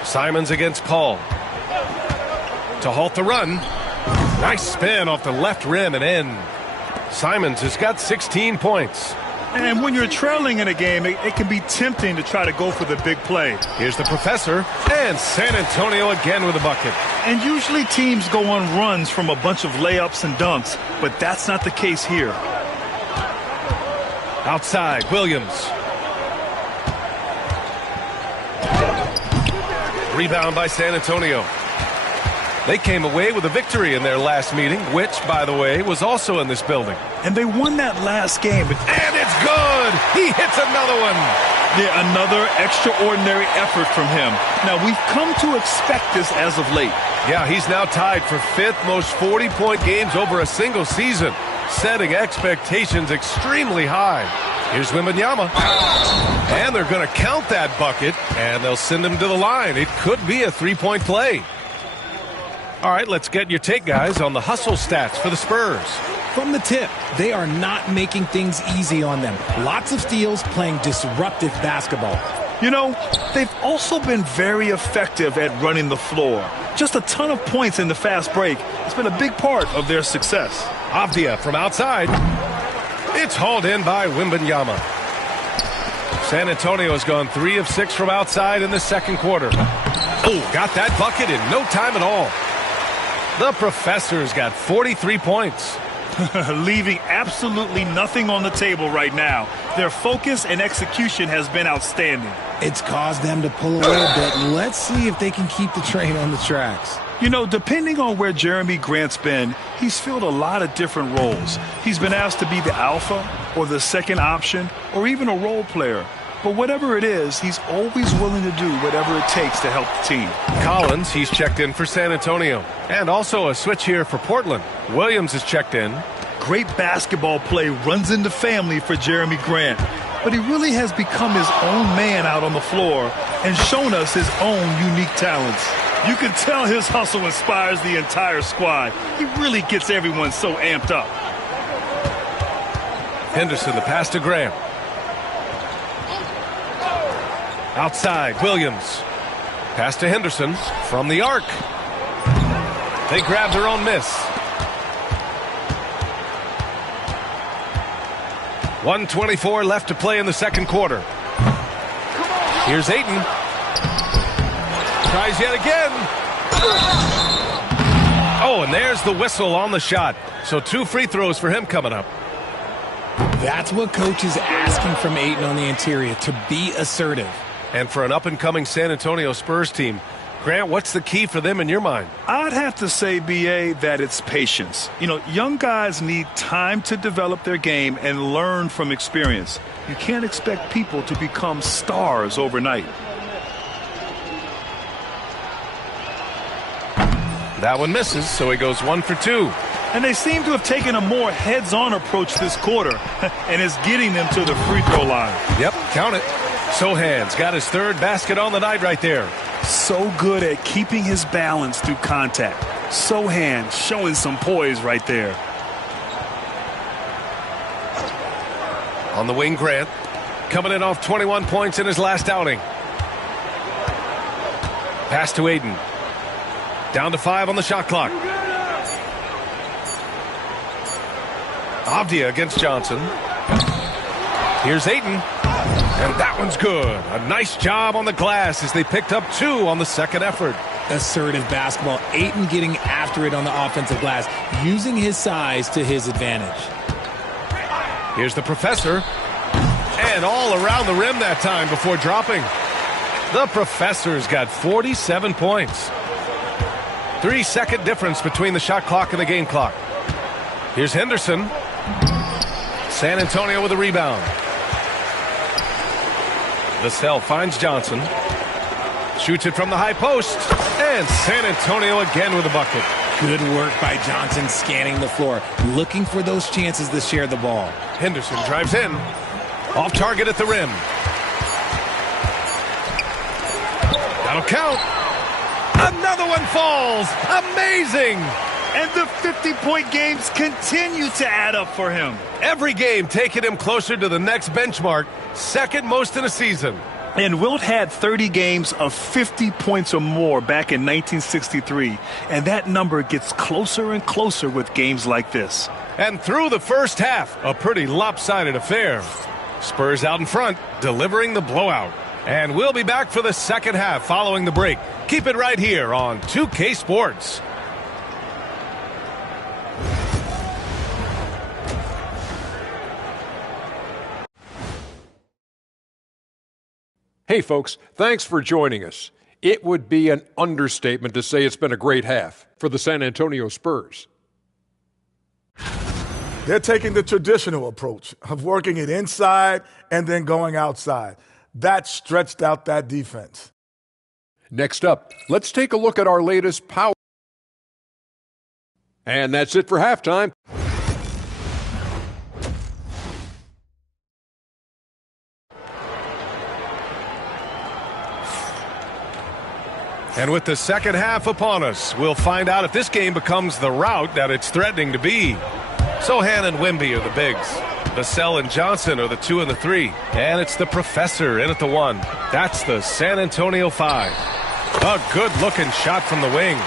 Simons against Paul. To halt the run. Nice spin off the left rim and in. Simons has got 16 points. And when you're trailing in a game, it can be tempting to try to go for the big play. Here's the professor, and San Antonio again with a bucket. And usually teams go on runs from a bunch of layups and dunks, but that's not the case here. Outside, Williams. Rebound by San Antonio. They came away with a victory in their last meeting, which, by the way, was also in this building. And they won that last game. And it's good! He hits another one! Yeah, another extraordinary effort from him. Now, we've come to expect this as of late. Yeah, he's now tied for 5th most 40-point games over a single season, setting expectations extremely high. Here's Wembanyama. And they're going to count that bucket, and they'll send him to the line. It could be a 3-point play. All right, let's get your take, guys, on the hustle stats for the Spurs. From the tip, they are not making things easy on them. Lots of steals, playing disruptive basketball. You know, they've also been very effective at running the floor. Just a ton of points in the fast break. It's been a big part of their success. Avdia from outside. It's hauled in by Wembanyama. San Antonio has gone 3 of 6 from outside in the second quarter. Oh, got that bucket in no time at all. The Professor's got 43 points. Leaving absolutely nothing on the table right now. Their focus and execution has been outstanding. It's caused them to pull away a bit. Let's see if they can keep the train on the tracks. You know, depending on where Jeremy Grant's been, he's filled a lot of different roles. He's been asked to be the alpha or the second option or even a role player. But whatever it is, he's always willing to do whatever it takes to help the team. Collins, he's checked in for San Antonio. And also a switch here for Portland. Williams is checked in. Great basketball play runs into family for Jeremy Grant. But he really has become his own man out on the floor and shown us his own unique talents. You can tell his hustle inspires the entire squad. He really gets everyone so amped up. Henderson, the pass to Grant. Outside, Williams. Pass to Henderson from the arc. They grab their own miss. 1:24 left to play in the second quarter. Here's Ayton. Tries yet again. Oh, and there's the whistle on the shot. So 2 free throws for him coming up. That's what coach is asking from Ayton on the interior, to be assertive. And for an up-and-coming San Antonio Spurs team, Grant, what's the key for them in your mind? I'd have to say, B.A., that it's patience. You know, young guys need time to develop their game and learn from experience. You can't expect people to become stars overnight. That one misses, so he goes 1 for 2. And they seem to have taken a more heads-on approach this quarter, and it's getting them to the free throw line. Yep, count it. Sohan's got his 3rd basket on the night right there. So good at keeping his balance through contact. Sohan showing some poise right there. On the wing, Grant. Coming in off 21 points in his last outing. Pass to Ayton. Down to 5 on the shot clock. Avdia against Johnson. Here's Ayton. And that one's good. A nice job on the glass as they picked up 2 on the second effort. Assertive basketball. Ayton getting after it on the offensive glass, using his size to his advantage. Here's the Professor. And all around the rim that time before dropping. The Professor's got 47 points. 3-second difference between the shot clock and the game clock. Here's Henderson. San Antonio with a rebound. Vassell finds Johnson. Shoots it from the high post. And San Antonio again with a bucket. Good work by Johnson scanning the floor, looking for those chances to share the ball. Henderson drives in. Off target at the rim. That'll count. Another one falls. Amazing. And the 50-point games continue to add up for him. Every game taking him closer to the next benchmark, 2nd most in a season. And Wilt had 30 games of 50 points or more back in 1963. And that number gets closer and closer with games like this. And through the first half, a pretty lopsided affair. Spurs out in front, delivering the blowout. And we'll be back for the second half following the break. Keep it right here on 2K Sports. Hey, folks, thanks for joining us. It would be an understatement to say it's been a great half for the San Antonio Spurs. They're taking the traditional approach of working it inside and then going outside. That stretched out that defense. Next up, let's take a look at our latest power. And that's it for halftime. And with the second half upon us, we'll find out if this game becomes the rout that it's threatening to be. Sohan and Wemby are the bigs. Vassell and Johnson are the 2 and the 3. And it's the Professor in at the 1. That's the San Antonio 5. A good-looking shot from the wing.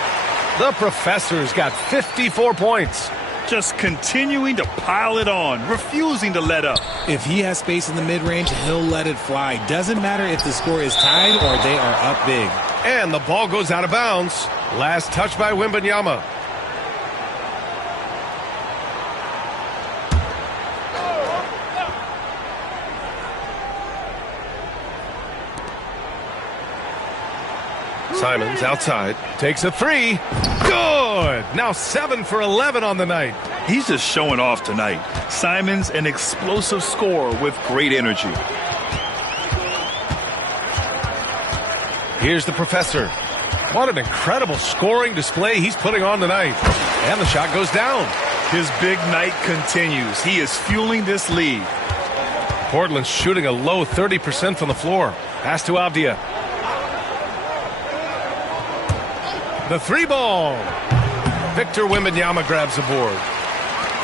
The Professor's got 54 points. just continuing to pile it on, refusing to let up. If he has space in the mid-range, he'll let it fly. Doesn't matter if the score is tied or they are up big. And the ball goes out of bounds. Last touch by Wembanyama. Simons outside, takes a three. Good! Now 7 for 11 on the night. He's just showing off tonight. Simons, an explosive scorer with great energy. Here's the professor. What an incredible scoring display he's putting on tonight. And the shot goes down. His big night continues. He is fueling this lead. Portland's shooting a low 30% from the floor. Pass to Avdia. The three ball. Victor Wembanyama grabs the board.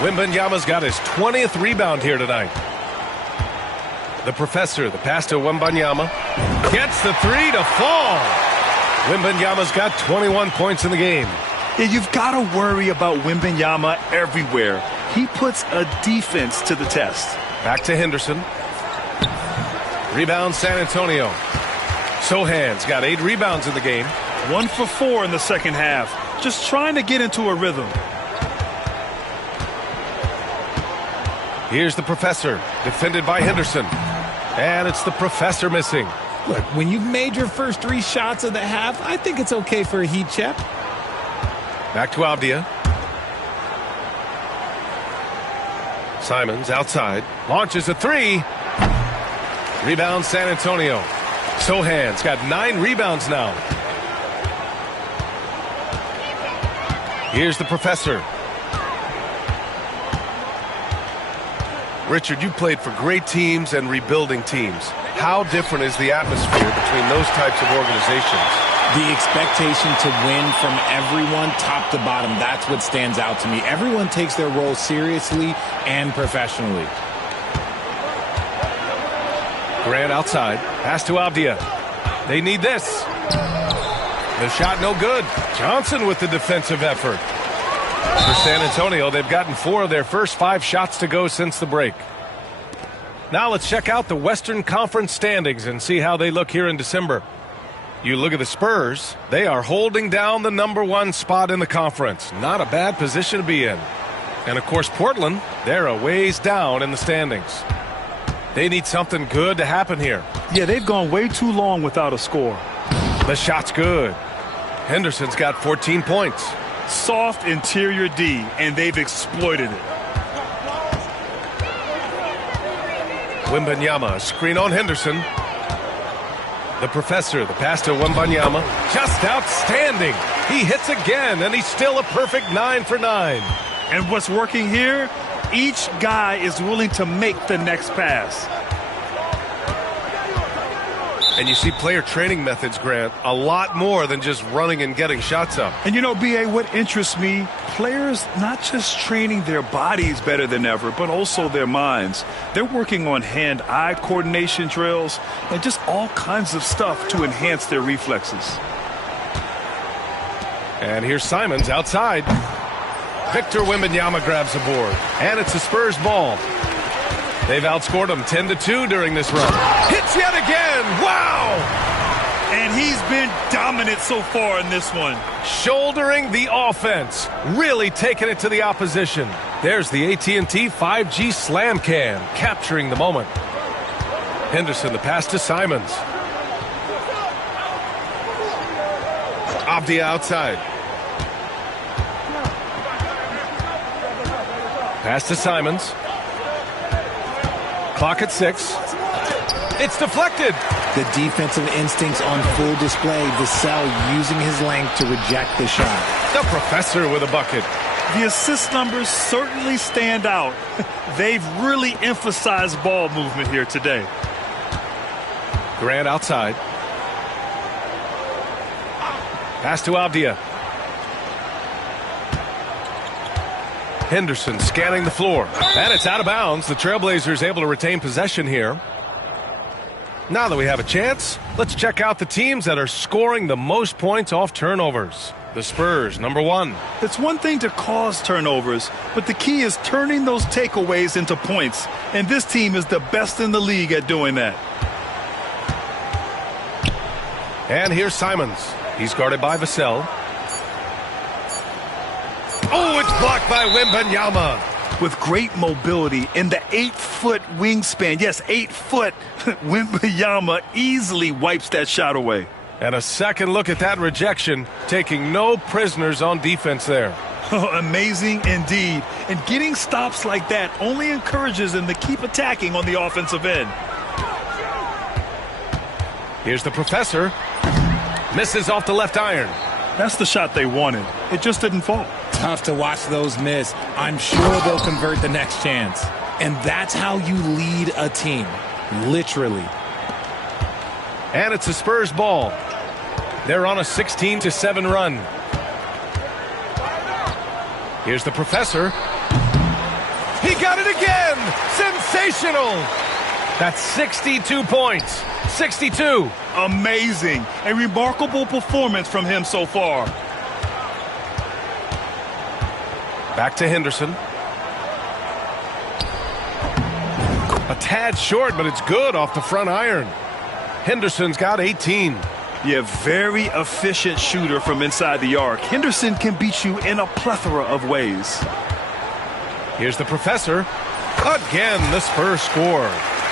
Wembanyama's got his 20th rebound here tonight. The professor, the pass to Wembanyama. Gets the three to fall. Wembanyama's got 21 points in the game. Yeah, you've got to worry about Wembanyama everywhere. He puts a defense to the test. Back to Henderson. Rebound San Antonio. Sohan's got 8 rebounds in the game. 1 for 4 in the second half. Just trying to get into a rhythm. Here's the professor, defended by Henderson. And it's the professor missing. Look, when you've made your first 3 shots of the half, I think it's okay for a heat check. Back to Avdia. Simons outside, launches a 3. Rebound San Antonio. Sohan's got 9 rebounds now. Here's the professor. Richard, you played for great teams and rebuilding teams. How different is the atmosphere between those types of organizations? The expectation to win from everyone, top to bottom, that's what stands out to me. Everyone takes their role seriously and professionally. Grant outside. Pass to Avdia. They need this. The shot no good. Johnson with the defensive effort. For San Antonio, they've gotten 4 of their first 5 shots to go since the break. Now let's check out the Western Conference standings and see how they look here in December. You look at the Spurs, they are holding down the #1 spot in the conference. Not a bad position to be in. And of course, Portland, they're a ways down in the standings. They need something good to happen here. Yeah, they've gone way too long without a score. The shot's good. Henderson's got 14 points. Soft interior D, and they've exploited it. Wembanyama, screen on Henderson. The professor, the pass to Wembanyama. Just outstanding. He hits again, and he's still a perfect 9 for 9. And what's working here? Each guy is willing to make the next pass. And you see player training methods, Grant, a lot more than just running and getting shots up. And you know, B.A., what interests me, players not just training their bodies better than ever, but also their minds. They're working on hand-eye coordination drills and just all kinds of stuff to enhance their reflexes. And here's Simons outside. Victor Wembanyama grabs the board, and it's the Spurs ball. They've outscored them 10-2 during this run. Hits yet again! Wow! And he's been dominant so far in this one. Shouldering the offense. Really taking it to the opposition. There's the AT&T 5G Slam Cam, capturing the moment. Henderson, the pass to Simons. Avdia outside. Pass to Simons. Clock at 6. It's deflected. The defensive instincts on full display. Vassell using his length to reject the shot. The professor with a bucket. The assist numbers certainly stand out. They've really emphasized ball movement here today. Grant outside. Pass to Avdia. Henderson scanning the floor. And it's out of bounds. The Trailblazers able to retain possession here. Now that we have a chance, let's check out the teams that are scoring the most points off turnovers. The Spurs, number 1. It's one thing to cause turnovers, but the key is turning those takeaways into points. And this team is the best in the league at doing that. And here's Simons. He's guarded by Vassell. Oh, it's blocked by Wembanyama. With great mobility and the 8-foot wingspan, yes, 8 foot, Wembanyama easily wipes that shot away. And a second look at that rejection, taking no prisoners on defense there. Oh, amazing indeed. And getting stops like that only encourages them to keep attacking on the offensive end. Here's the Professor. Misses off the left iron. That's the shot they wanted. It just didn't fall. Tough to watch those miss. I'm sure they'll convert the next chance. And that's how you lead a team. Literally. And it's a Spurs ball. They're on a 16-7 run. Here's the Professor. He got it again! Sensational! That's 62 points. 62. Amazing. A remarkable performance from him so far. Back to Henderson. A tad short, but it's good off the front iron. Henderson's got 18. Yeah, very efficient shooter from inside the arc. Henderson can beat you in a plethora of ways. Here's the Professor. Again, the Spurs score.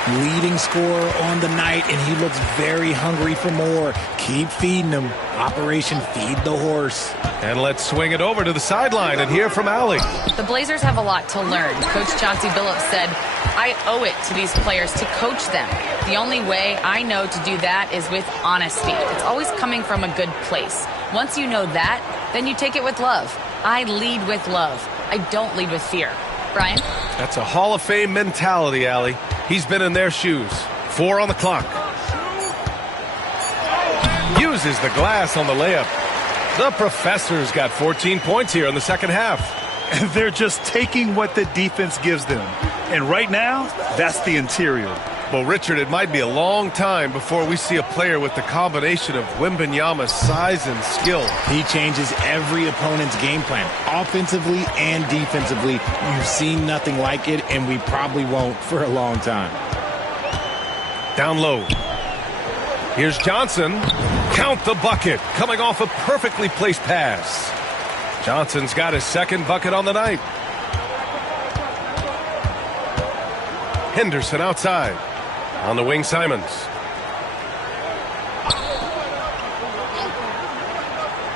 Leading scorer on the night, and he looks very hungry for more. Keep feeding him. Operation Feed the Horse. And let's swing it over to the sideline and hear from Allie. The Blazers have a lot to learn. Coach Chauncey Billups said, I owe it to these players to coach them. The only way I know to do that is with honesty. It's always coming from a good place. Once you know that, then you take it with love. I lead with love. I don't lead with fear. Brian? That's a Hall of Fame mentality, Allie. He's been in their shoes. 4 on the clock. Uses the glass on the layup. The Professor's got 14 points here in the second half. They're just taking what the defense gives them. And right now, that's the interior. Well, Richard, it might be a long time before we see a player with the combination of Wembanyama's size and skill. He changes every opponent's game plan, offensively and defensively. You've seen nothing like it, and we probably won't for a long time. Down low. Here's Johnson. Count the bucket, coming off a perfectly placed pass. Johnson's got his second bucket on the night. Henderson outside. On the wing, Simons.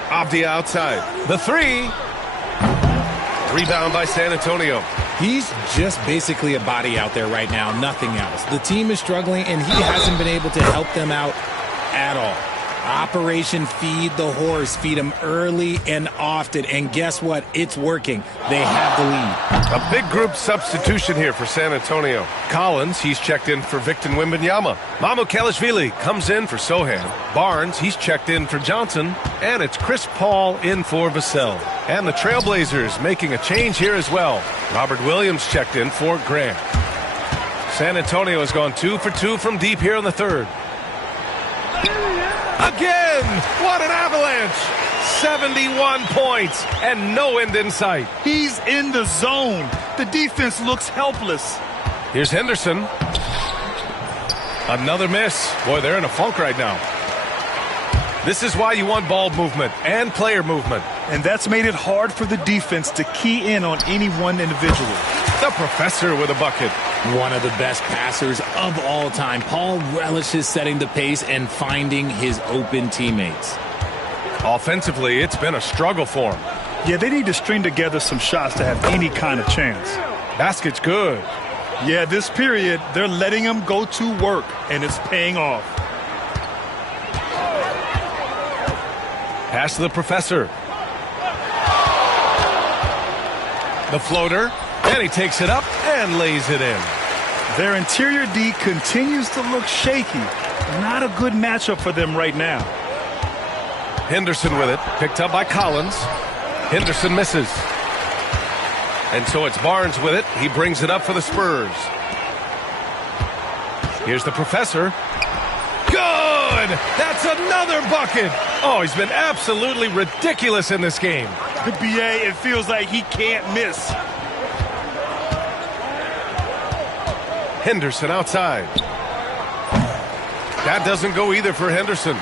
Avdia outside. The three. Rebound by San Antonio. He's just basically a body out there right now, nothing else. The team is struggling, and he hasn't been able to help them out at all. Operation Feed the Horse. Feed him early and often. And guess what? It's working. They have the lead. A big group substitution here for San Antonio. Collins, he's checked in for Victor Wembanyama. Mamukelashvili comes in for Sohan. Barnes, he's checked in for Johnson. And it's Chris Paul in for Vassell. And the Trailblazers making a change here as well. Robert Williams checked in for Grant. San Antonio has gone 2 for 2 from deep here in the third. Again! What an avalanche! 71 points and no end in sight. He's in the zone. The defense looks helpless. Here's Henderson. Another miss. Boy, they're in a funk right now. This is why you want ball movement and player movement. And that's made it hard for the defense to key in on any one individual. The Professor with a bucket. One of the best passers of all time. Paul relishes setting the pace and finding his open teammates. Offensively, it's been a struggle for him. Yeah, they need to string together some shots to have any kind of chance. Basket's good. Yeah, this period, they're letting him go to work, and it's paying off. Pass to the Professor. The floater. And he takes it up and lays it in. Their interior D continues to look shaky. Not a good matchup for them right now. Henderson with it. Picked up by Collins. Henderson misses. And so it's Barnes with it. He brings it up for the Spurs. Here's the Professor. Good! good. That's another bucket. Oh, he's been absolutely ridiculous in this game. The BA, it feels like he can't miss. Henderson outside. That doesn't go either for Henderson.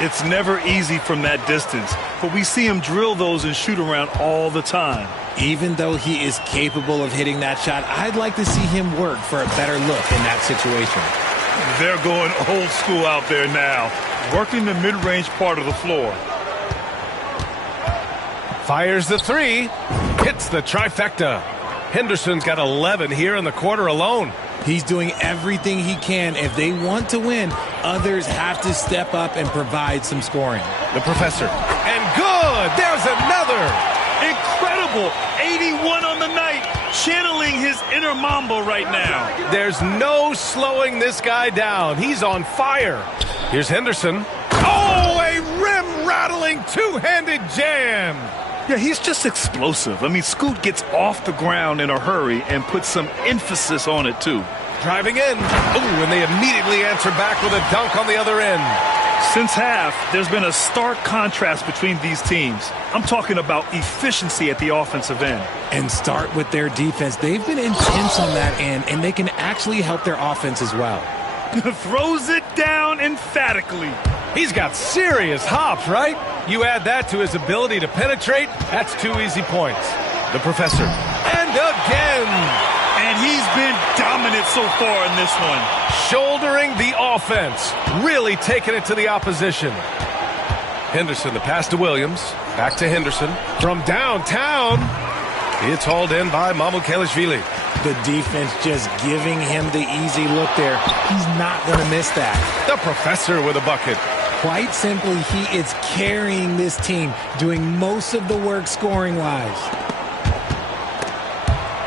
It's never easy from that distance, but we see him drill those and shoot around all the time. Even though he is capable of hitting that shot, I'd like to see him work for a better look in that situation. They're going old school out there now, working the mid-range part of the floor. Fires the three. Hits the trifecta. Henderson's got 11 here in the quarter alone. He's doing everything he can. If they want to win, others have to step up and provide some scoring. The professor. And good! There's another! Incredible! 81 on the night. Channeling his inner Mamba right now. There's no slowing this guy down. He's on fire. Here's Henderson. Oh, a rim-rattling two-handed jam. Yeah, he's just explosive. I mean, Scoot gets off the ground in a hurry and puts some emphasis on it, too. Driving in. Ooh, and they immediately answer back with a dunk on the other end. Since half, there's been a stark contrast between these teams. I'm talking about efficiency at the offensive end. And start with their defense. They've been intense on that end, and they can actually help their offense as well. Throws it down emphatically. He's got serious hops, right? You add that to his ability to penetrate, that's 2 easy points. The professor. And again. And he's been dominant so far in this one. Shouldering the offense. Really taking it to the opposition. Henderson, the pass to Williams. Back to Henderson. From downtown. It's hauled in by Mamukelashvili. The defense just giving him the easy look there. He's not going to miss that. The professor with a bucket. Quite simply, he is carrying this team, doing most of the work scoring-wise.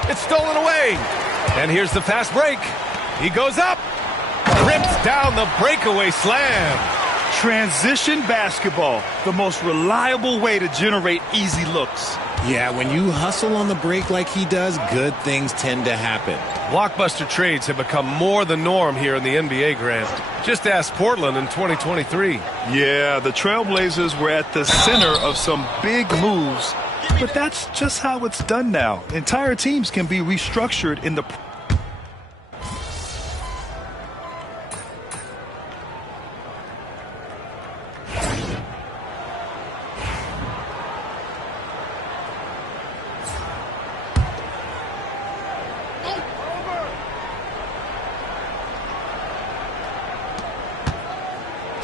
It's stolen away. And here's the fast break. He goes up. Rips down the breakaway slam. Transition basketball, the most reliable way to generate easy looks. Yeah, when you hustle on the break like he does, good things tend to happen. Blockbuster trades have become more the norm here in the NBA, Grant. Just ask Portland in 2023. Yeah, the Trailblazers were at the center of some big moves, but that's just how it's done now. Entire teams can be restructured in the...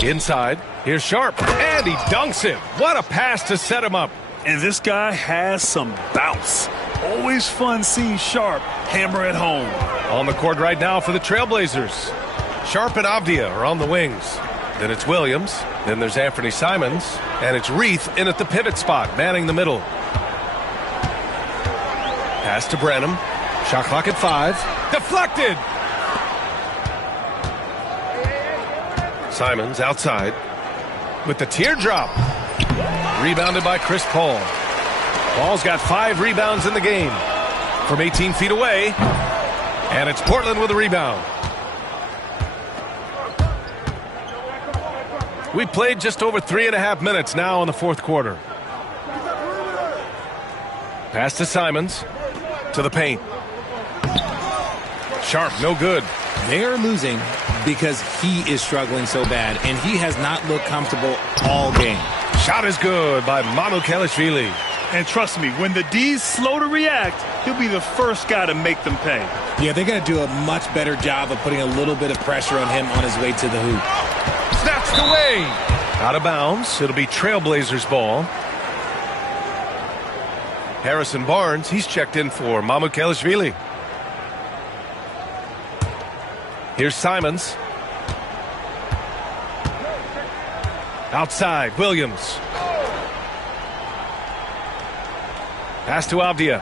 Inside, here's Sharp, and he dunks it. What a pass to set him up. And this guy has some bounce. Always fun seeing Sharp hammer it home. On the court right now for the Trailblazers. Sharp and Avdia are on the wings. Then it's Williams. Then there's Anthony Simons. And it's Reith in at the pivot spot, manning the middle. Pass to Branham. Shot clock at 5. Deflected! Simons outside with the teardrop. Rebounded by Chris Paul. Paul's got 5 rebounds in the game from 18 feet away. And it's Portland with a rebound. We played just over 3.5 minutes now in the fourth quarter. Pass to Simons. To the paint. Sharp, no good. They are losing because he is struggling so bad, and he has not looked comfortable all game. Shot is good by Mamukelashvili. And trust me, when the D's slow to react, he'll be the first guy to make them pay. Yeah, they're going to do a much better job of putting a little bit of pressure on him on his way to the hoop. Snatched away. Out of bounds. It'll be Trailblazers ball. Harrison Barnes, he's checked in for Mamukelashvili. Here's Simons. Outside, Williams. Pass to Avdia.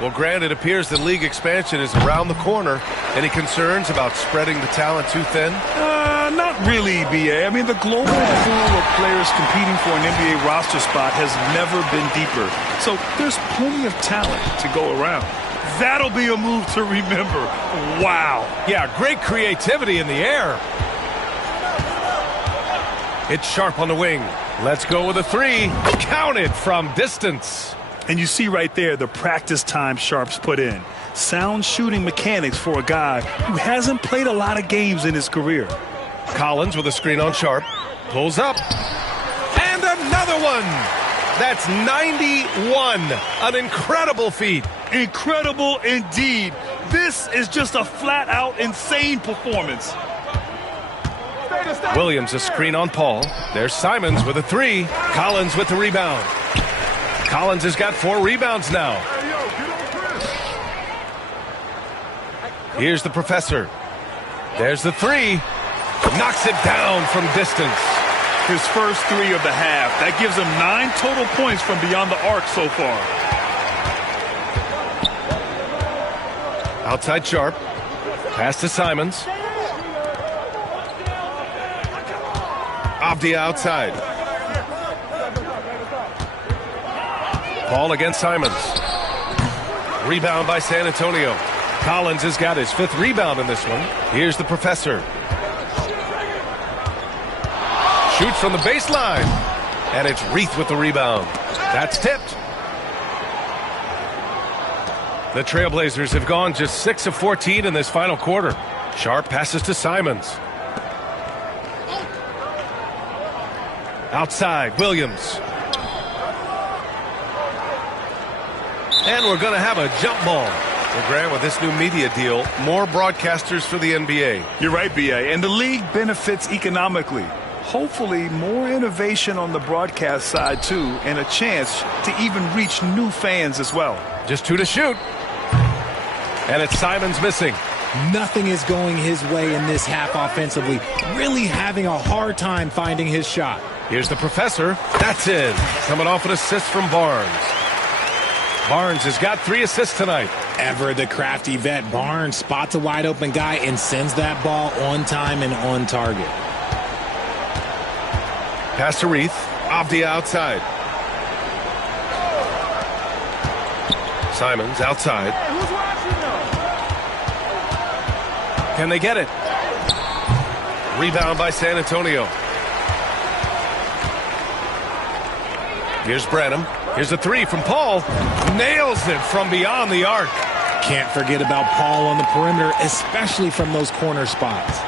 Well, Grant, it appears the league expansion is around the corner. Any concerns about spreading the talent too thin? Not really, BA. I mean, the global pool of players competing for an NBA roster spot has never been deeper. So there's plenty of talent to go around. That'll be a move to remember. Wow. Yeah, great creativity in the air. It's Sharp on the wing. Let's go with a three. Counted from distance. And you see right there the practice time Sharp's put in. Sound shooting mechanics for a guy who hasn't played a lot of games in his career. Collins with a screen on Sharp. Pulls up. And another one. That's 91. An incredible feat. Incredible indeed. This is just a flat-out insane performance. Williams a screen on Paul. There's Simons with a three. Collins with the rebound. Collins has got 4 rebounds now. Here's the professor. There's the three. Knocks it down from distance. His first 3 of the half. That gives him 9 total points from beyond the arc so far. Outside Sharp. Pass to Simons. Avdia outside. Paul against Simons. Rebound by San Antonio. Collins has got his 5th rebound in this one. Here's the professor. Shoots from the baseline. And it's Reith with the rebound. That's tipped. The Trailblazers have gone just 6 of 14 in this final quarter. Sharp passes to Simons. Outside, Williams. And we're going to have a jump ball. Well, Grant, with this new media deal, more broadcasters for the NBA. You're right, B.A. And the league benefits economically. Hopefully, more innovation on the broadcast side, too, and a chance to even reach new fans as well. Just 2 to shoot. And it's Simons missing. Nothing is going his way in this half offensively. Really having a hard time finding his shot. Here's the professor. That's in. Coming off an assist from Barnes. Barnes has got 3 assists tonight. Ever the crafty vet, Barnes spots a wide open guy and sends that ball on time and on target. Pass to Reith. Avdia outside. Simons outside. Can they get it? Rebound by San Antonio. Here's Branham. Here's a 3 from Paul. Nails it from beyond the arc. Can't forget about Paul on the perimeter, especially from those corner spots.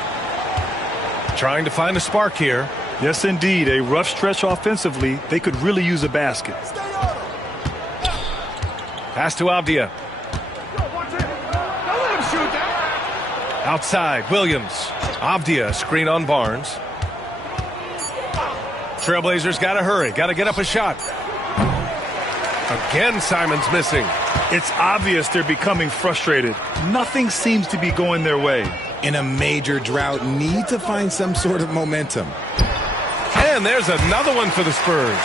Trying to find a spark here. Yes, indeed. A rough stretch offensively. They could really use a basket. Pass to Avdia. Outside, Williams. Avdia, screen on Barnes. Trailblazers got to hurry. Got to get up a shot. Again, Simons missing. It's obvious they're becoming frustrated. Nothing seems to be going their way. In a major drought, need to find some sort of momentum. And there's another one for the Spurs.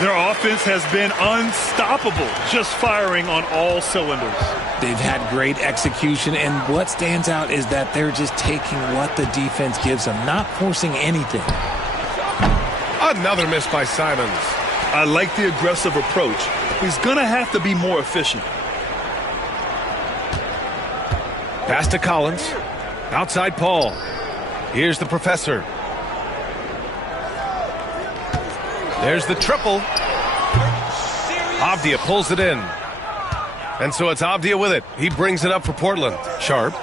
Their offense has been unstoppable, just firing on all cylinders. They've had great execution, and what stands out is that they're just taking what the defense gives them, not forcing anything. Another miss by Simons. I like the aggressive approach. He's going to have to be more efficient. Pass to Collins. Outside Paul. Here's the professor. There's the triple. Avdia pulls it in. And so it's Avdia with it. He brings it up for Portland. Sharp.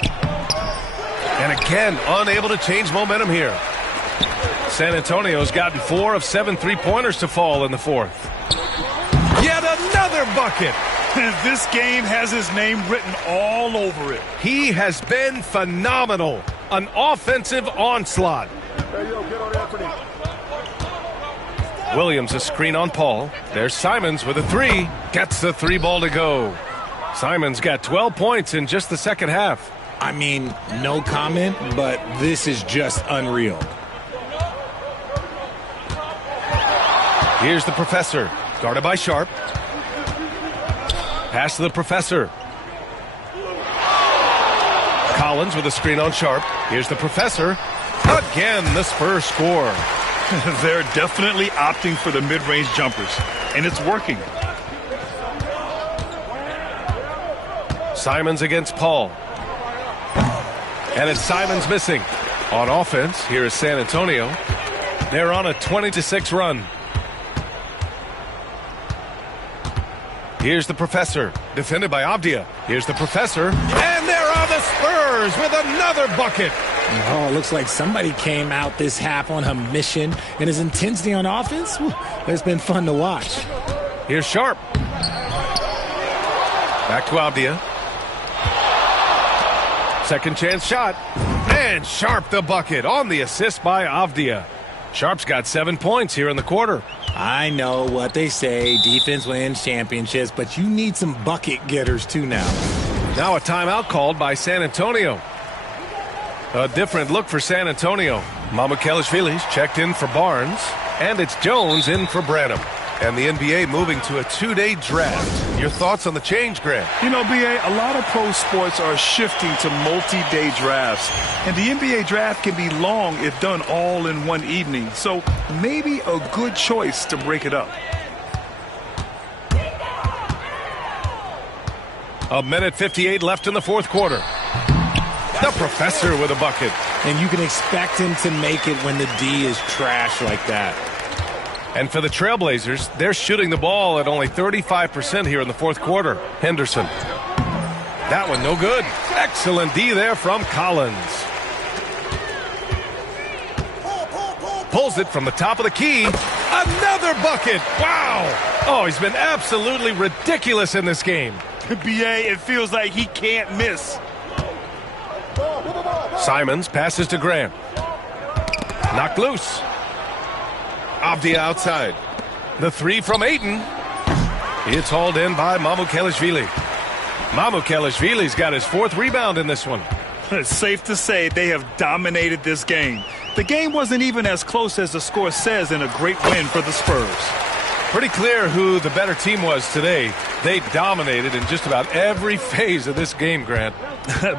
And again, unable to change momentum here. San Antonio's gotten 4 of 7 3-pointers to fall in the 4th. Yet another bucket. This game has his name written all over it. He has been phenomenal. An offensive onslaught. Williams a screen on Paul. There's Simons with a 3. Gets the 3 ball to go. Simons got 12 points in just the second half. I mean, no comment, but this is just unreal. Here's the professor, guarded by Sharp. Pass to the professor. Collins with a screen on Sharp. Here's the professor. Again, the Spurs score. They're definitely opting for the mid-range jumpers, and it's working. Simons against Paul. And it's Simons missing. On offense, here is San Antonio. They're on a 20-6 run. Here's the Professor, defended by Avdia. Here's the Professor, and there are the Spurs with another bucket. Oh, looks like somebody came out this half on a mission, and his intensity on offense, it's been fun to watch. Here's Sharp. Back to Avdia. Second chance shot. And Sharp the bucket on the assist by Avdia. Sharp's got 7 points here in the quarter. I know what they say, defense wins championships, but you need some bucket getters too now. Now a timeout called by San Antonio. A different look for San Antonio. Mamukelashvili's checked in for Barnes, and it's Jones in for Branham. And the NBA moving to a 2-day draft. Your thoughts on the change, Grant? You know, B.A., a lot of pro sports are shifting to multi-day drafts. And the NBA draft can be long if done all in one evening. So maybe a good choice to break it up. A minute 58 left in the fourth quarter. The Professor with a bucket. And you can expect him to make it when the D is trash like that. And for the Trailblazers, they're shooting the ball at only 35% here in the fourth quarter. Henderson. That one no good. Excellent D there from Collins. Pulls it from the top of the key. Another bucket. Wow. Oh, he's been absolutely ridiculous in this game. B.A., it feels like he can't miss. Simons passes to Grant. Knocked loose. Avdia outside. The three from Ayton. It's hauled in by Mamukelashvili. Mamukelashvili's got his 4th rebound in this one. It's safe to say they have dominated this game. The game wasn't even as close as the score says in a great win for the Spurs. Pretty clear who the better team was today. They dominated in just about every phase of this game, Grant.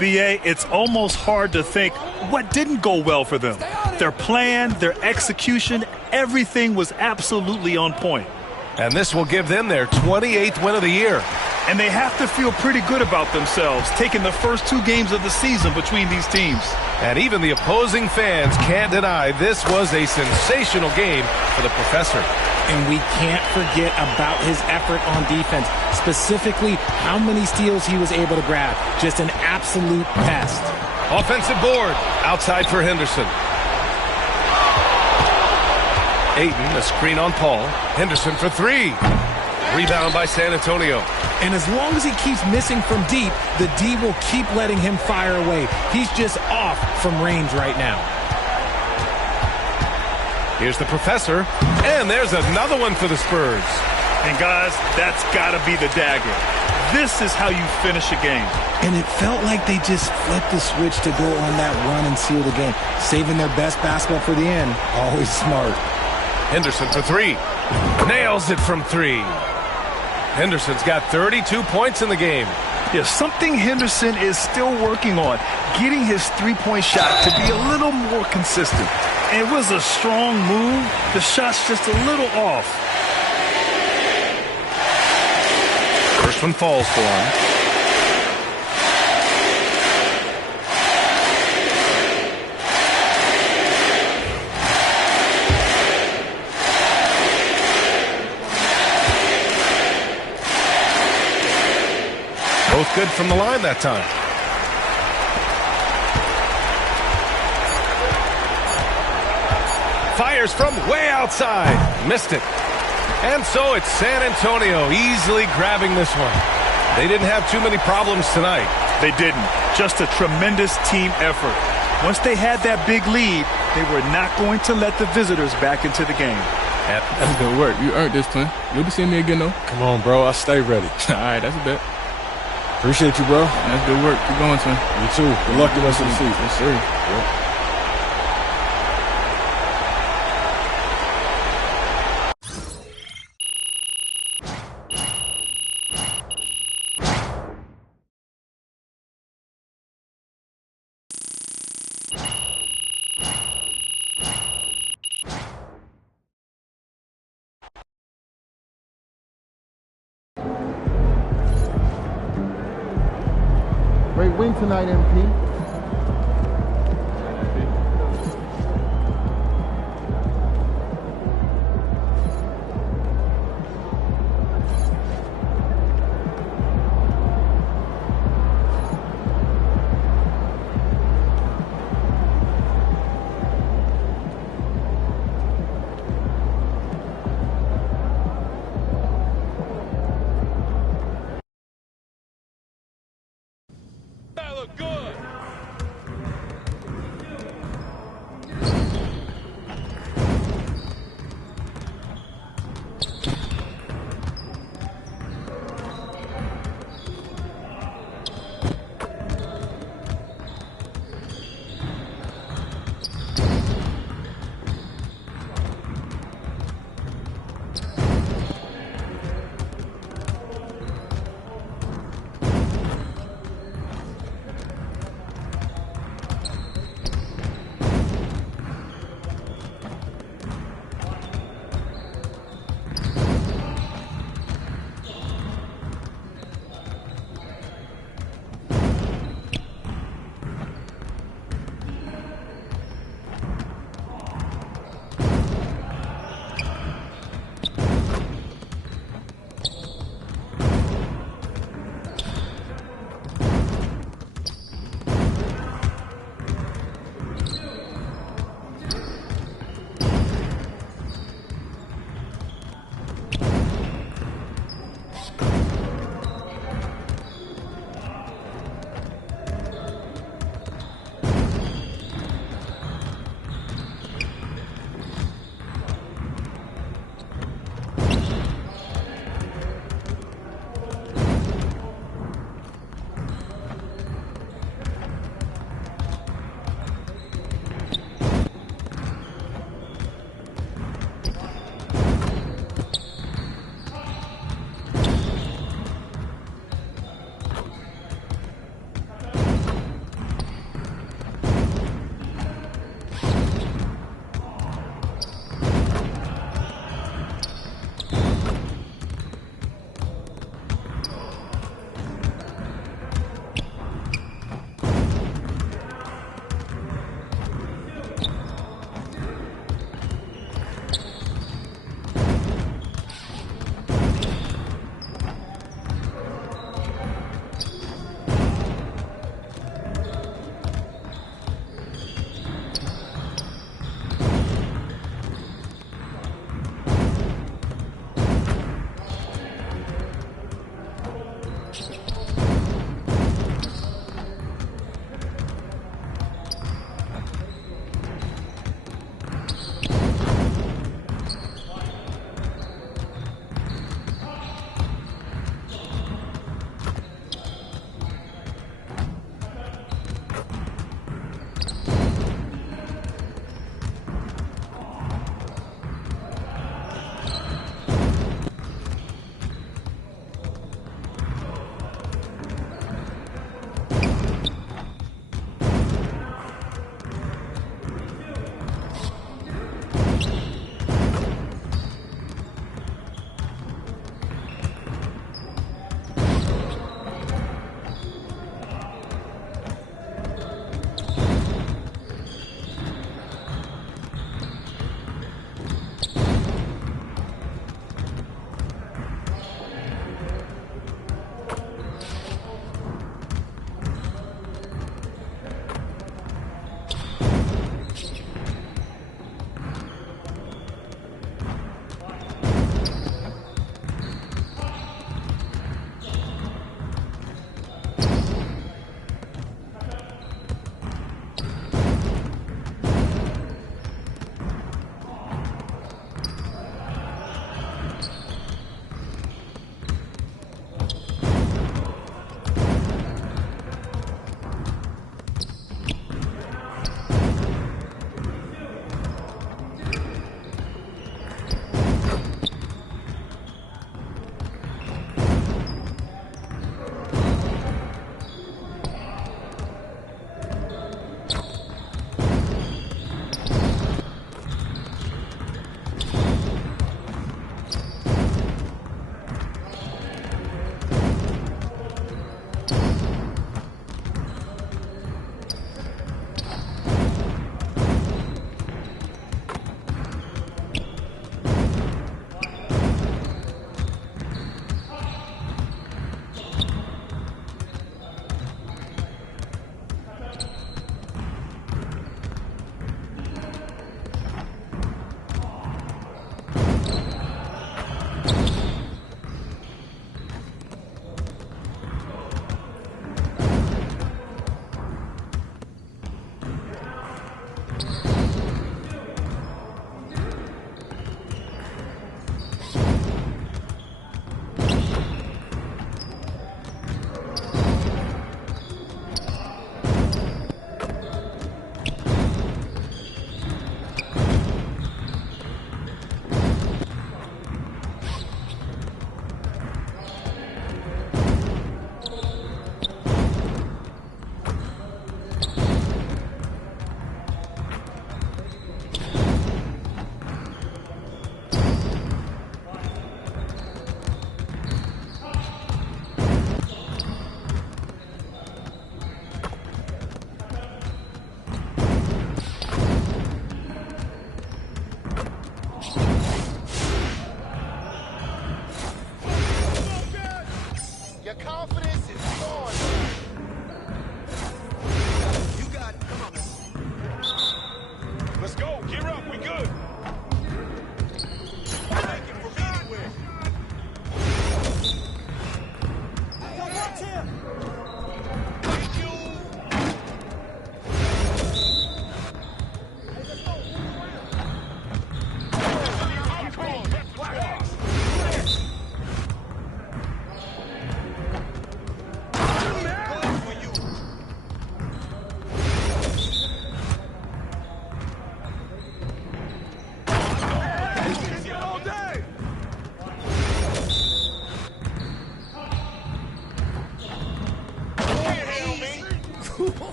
B.A., it's almost hard to think what didn't go well for them. Their plan, their execution, everything was absolutely on point. And this will give them their 28th win of the year. And they have to feel pretty good about themselves, taking the first 2 games of the season between these teams. And even the opposing fans can't deny this was a sensational game for the Professor. And we can't forget about his effort on defense, specifically how many steals he was able to grab. Just an absolute pest. Offensive board outside for Henderson. Ayton, a screen on Paul. Henderson for 3. Rebound by San Antonio. And as long as he keeps missing from deep, the D will keep letting him fire away. He's just off from range right now. Here's the Professor, and there's another one for the Spurs. And guys, that's got to be the dagger. This is how you finish a game. And it felt like they just flipped the switch to go on that run and seal the game, saving their best basketball for the end. Always smart. Henderson for 3. Nails it from 3. Henderson's got 32 points in the game. Yeah, something Henderson is still working on, getting his 3-point shot to be a little more consistent. And it was a strong move. The shot's just a little off. First one falls for him. Both good from the line that time. Fires from way outside. Missed it. And so it's San Antonio easily grabbing this one. They didn't have too many problems tonight. They didn't. Just a tremendous team effort. Once they had that big lead, they were not going to let the visitors back into the game. That's good work. You earned this, Clint. You'll be seeing me again, though. Come on, bro. I stay ready. All right, that's a bet. Appreciate you, bro. That's good work. Keep going, Twin. You too. Good luck the rest of the season. Yes, sir. Yep. win tonight, MP. That look good.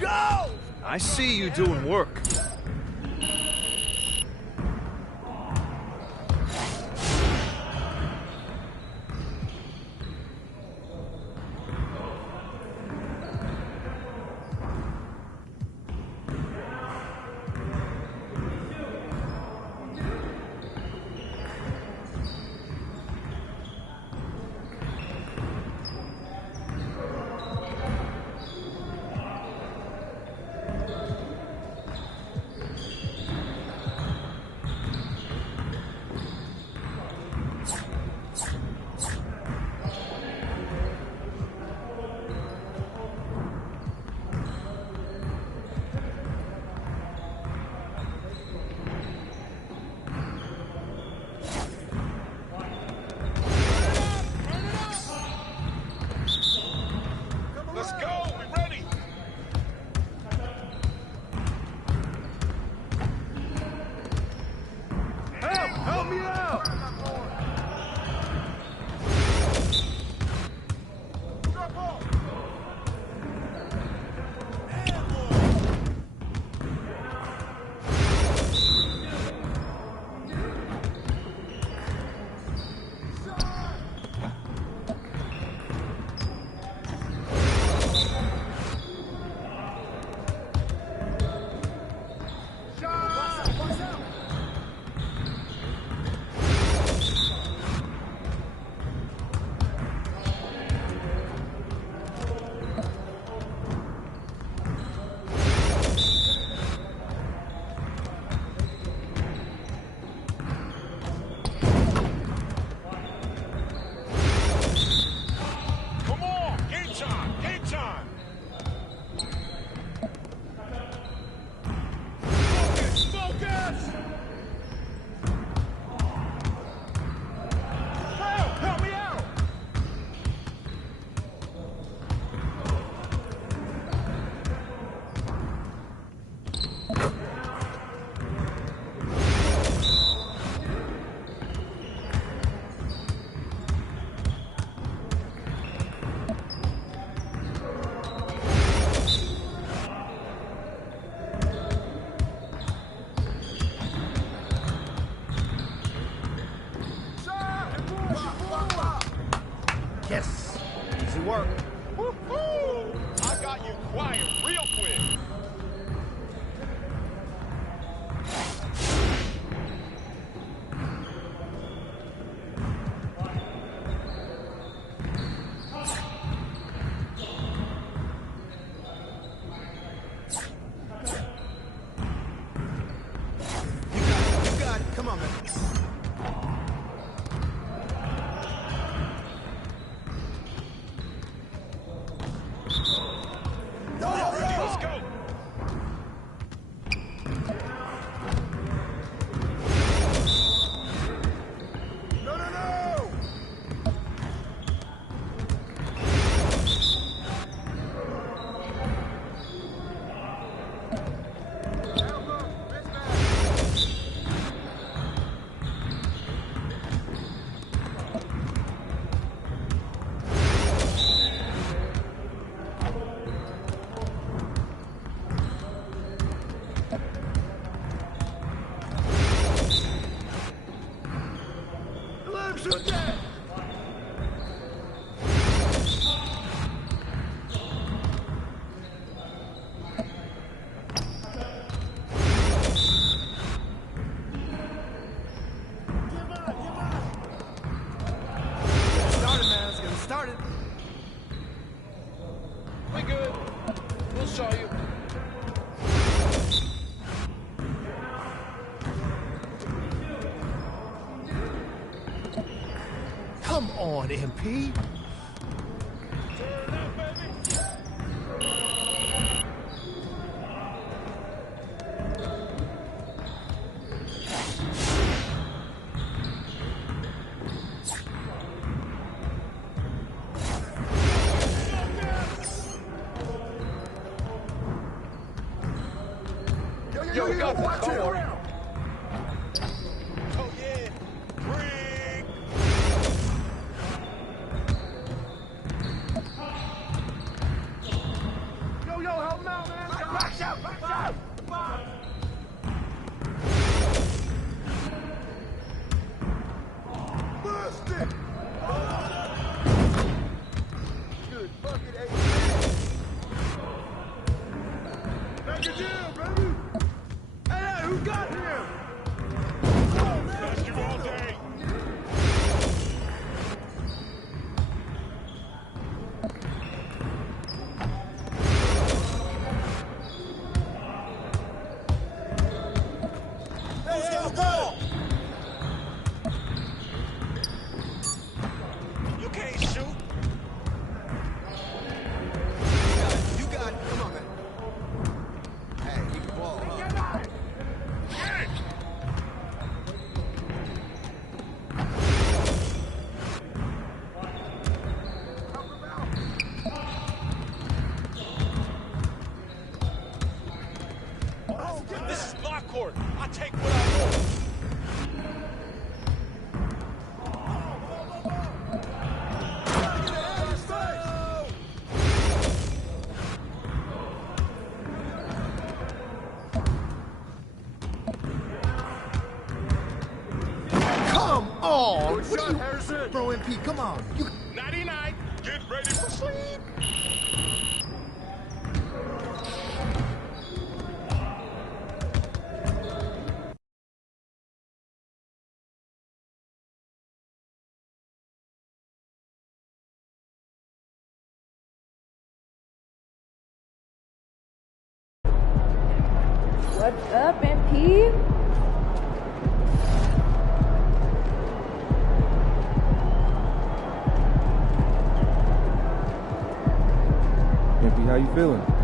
go! I see you doing work. Let's go. We ready. Help me out! Come on. Game time. Game time. Focus. Focus. Help me out. Yes. Easy work. Woo-hoo. I got you quiet real quick. You got it. Come on, man. Let's go. No, no, no! Let him shoot that! Started, man. Let's get it started. We good. We'll show you. Come on, MP. Yo, we got watch the it. cover. Oh, yeah. Bring. Yo, help him out, man. Bro, MP, come on. 99, get ready for sleep. What's up, MP? MP, how you feeling?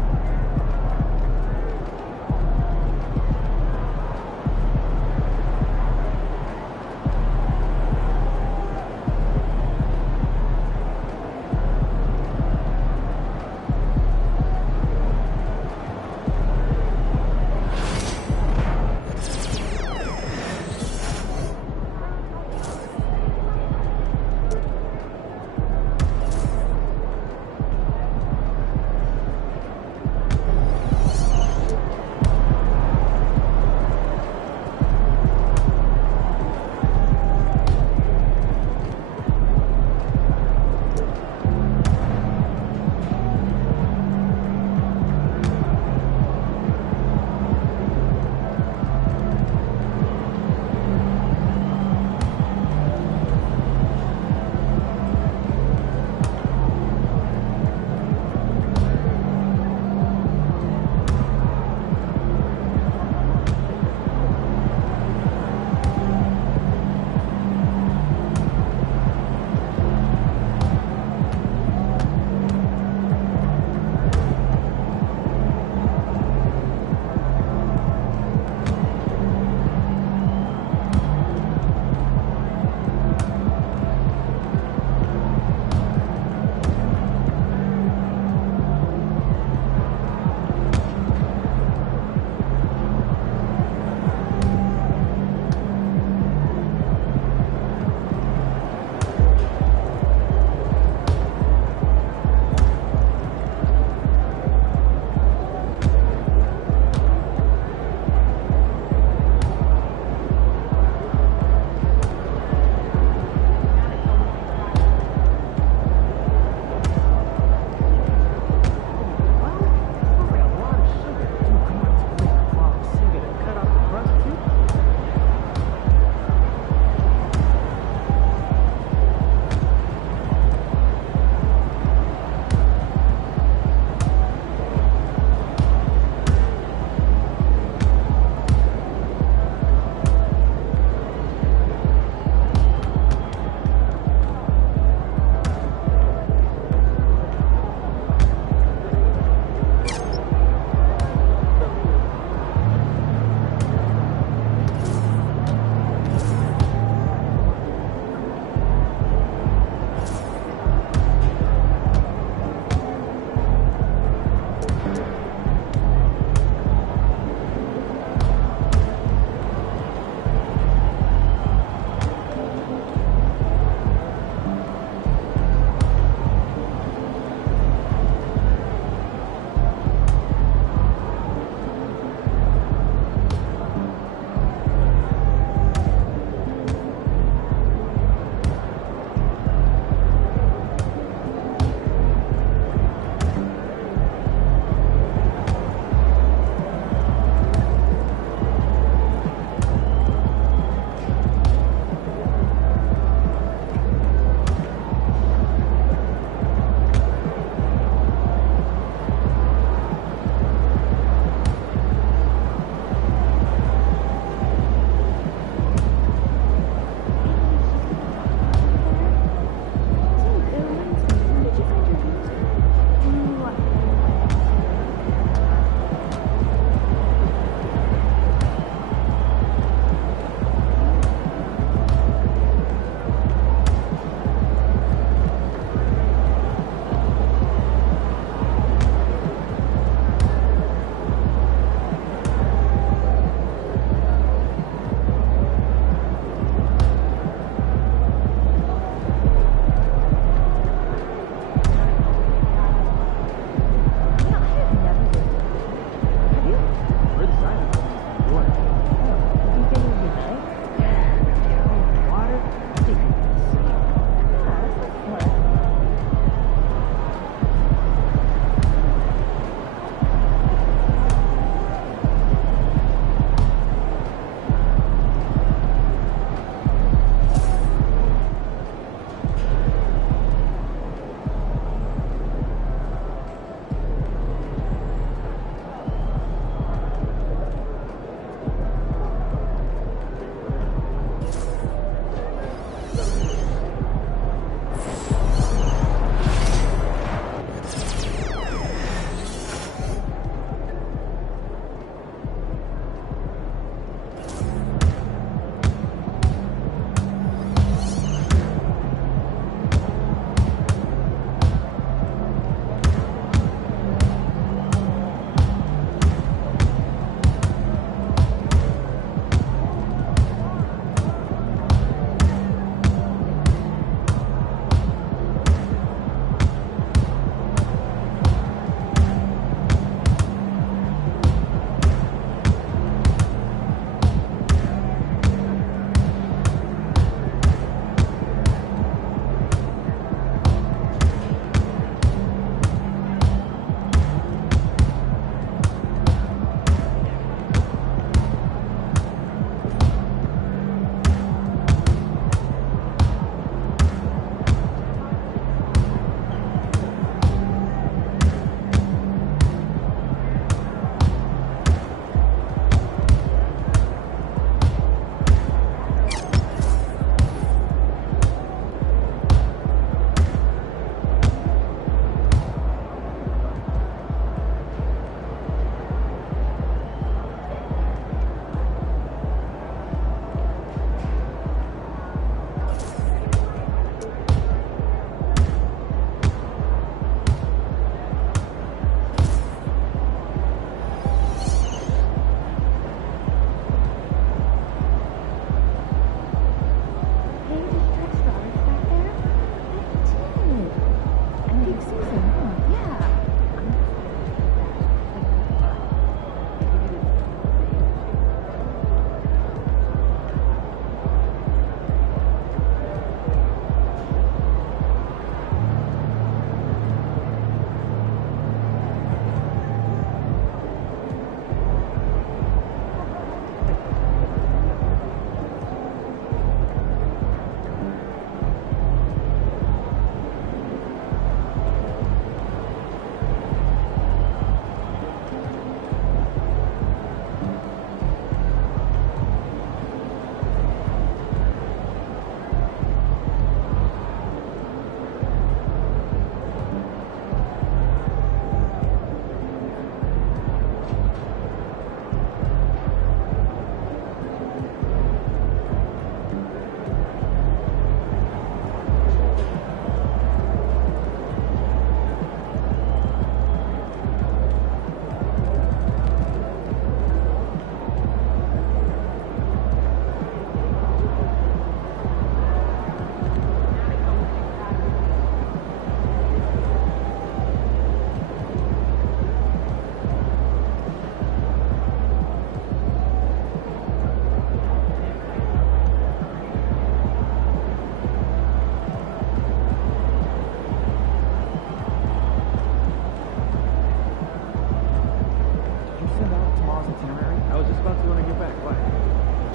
itinerary? I was just about to when I get back. What?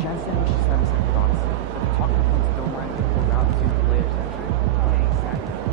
Jen said we should send some thoughts. But the talking points don't mind the route to the players actually. Yeah, exactly.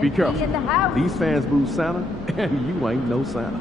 Be careful. These fans boo Santa, and you ain't no Santa.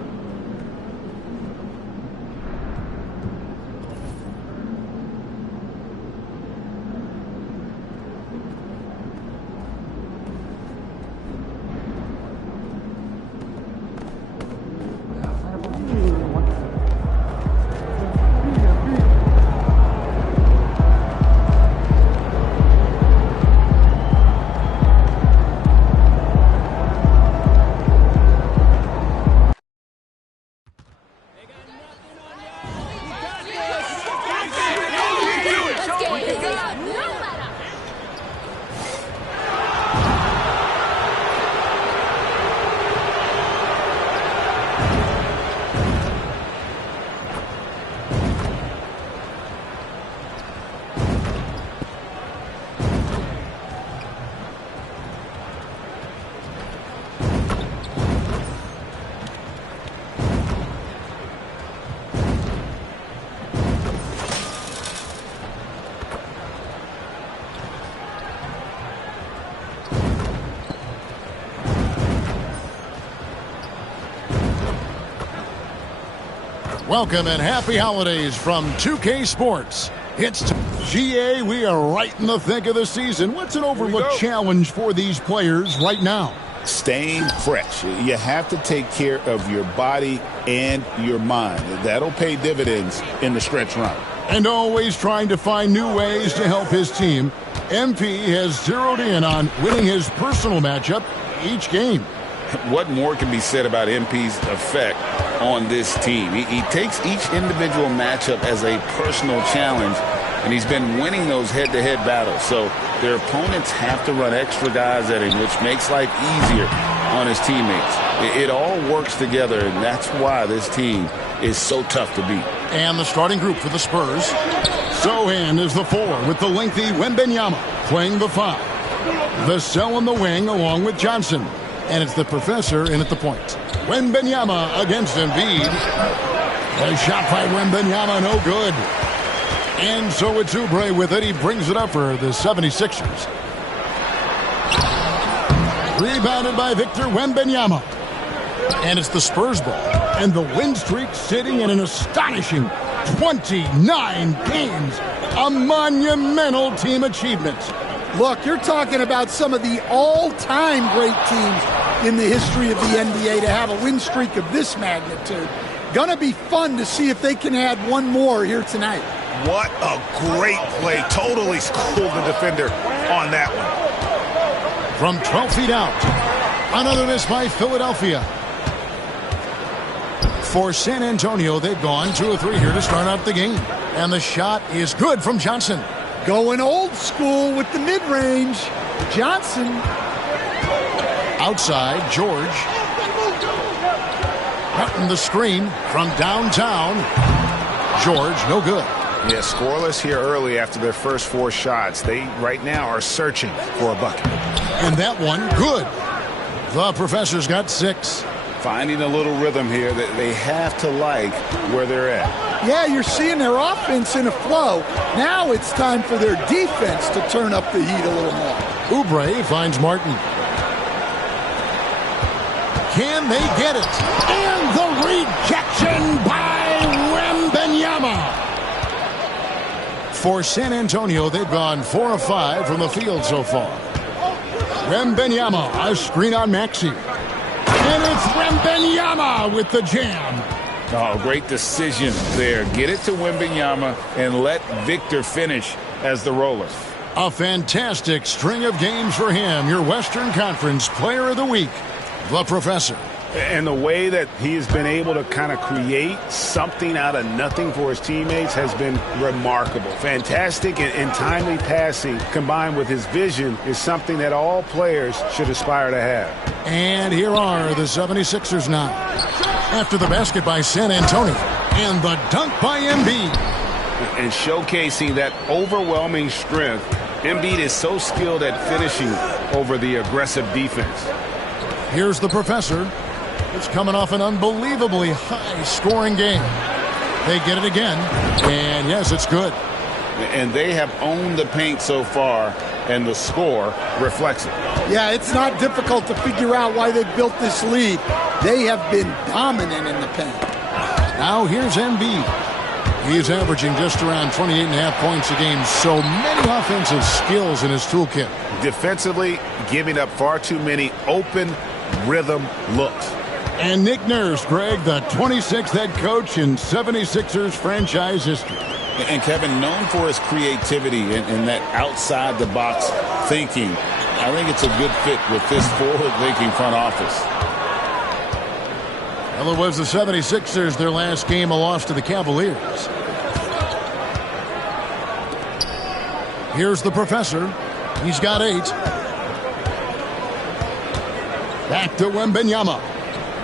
Welcome and happy holidays from 2K Sports. It's GA. We are right in the thick of the season. What's an overlooked challenge for these players right now? Staying fresh. You have to take care of your body and your mind. That'll pay dividends in the stretch run. And always trying to find new ways to help his team, MP has zeroed in on winning his personal matchup each game. What more can be said about MP's effect on this team? He takes each individual matchup as a personal challenge, and he's been winning those head-to-head battles. So their opponents have to run extra guys at him, which makes life easier on his teammates. It all works together, and that's why this team is so tough to beat. And the starting group for the Spurs. Sochan is the 4 with the lengthy Wembanyama playing the 5. The Cell in the wing along with Johnson. And it's the Professor in at the point. Wembanyama against Embiid. A shot by Wembanyama, no good. And so it's Oubre with it. He brings it up for the 76ers. Rebounded by Victor Wembanyama. And it's the Spurs ball. And the win streak sitting in an astonishing 29 games. A monumental team achievement. Look, you're talking about some of the all-time great teams in the history of the NBA to have a win streak of this magnitude. Gonna be fun to see if they can add one more here tonight. What a great play. Totally schooled the defender on that one. From 12 feet out, another miss by Philadelphia. For San Antonio, they've gone 2 or 3 here to start out the game. And the shot is good from Johnson. Going old school with the mid-range. Johnson. Outside, George. Cutting the screen from downtown. George, no good. Yeah, scoreless here early after their first 4 shots. They, right now, are searching for a bucket. And that one, good. The Professor's got 6. Finding a little rhythm here that they have to like where they're at. Yeah, you're seeing their offense in a flow. Now it's time for their defense to turn up the heat a little more. Oubre finds Martin. Can they get it? And the rejection by Wembanyama. For San Antonio, they've gone 4 of 5 from the field so far. Wembanyama, a screen on Maxey. And it's Wembanyama with the jam. Oh, great decision there. Get it to Wembanyama and let Victor finish as the roller. A fantastic string of games for him. Your Western Conference Player of the Week, the Professor. And the way that he has been able to kind of create something out of nothing for his teammates has been remarkable. Fantastic and timely passing combined with his vision is something that all players should aspire to have. And here are the 76ers now. After the basket by San Antonio and the dunk by Embiid. And showcasing that overwhelming strength, Embiid is so skilled at finishing over the aggressive defense. Here's the Professor. It's coming off an unbelievably high-scoring game. They get it again, and yes, it's good. And they have owned the paint so far and the score reflects it. Yeah, it's not difficult to figure out why they built this lead. They have been dominant in the paint. Now here's Embiid. He's averaging just around 28.5 points a game. So many offensive skills in his toolkit. Defensively, giving up far too many open rhythm looks. And Nick Nurse, Greg, the 26th head coach in 76ers franchise history. And Kevin, known for his creativity and that outside-the-box thinking, I think it's a good fit with this forward-thinking front office. Well, it was the 76ers, their last game, a loss to the Cavaliers. Here's the professor. He's got 8. Back to Wembanyama.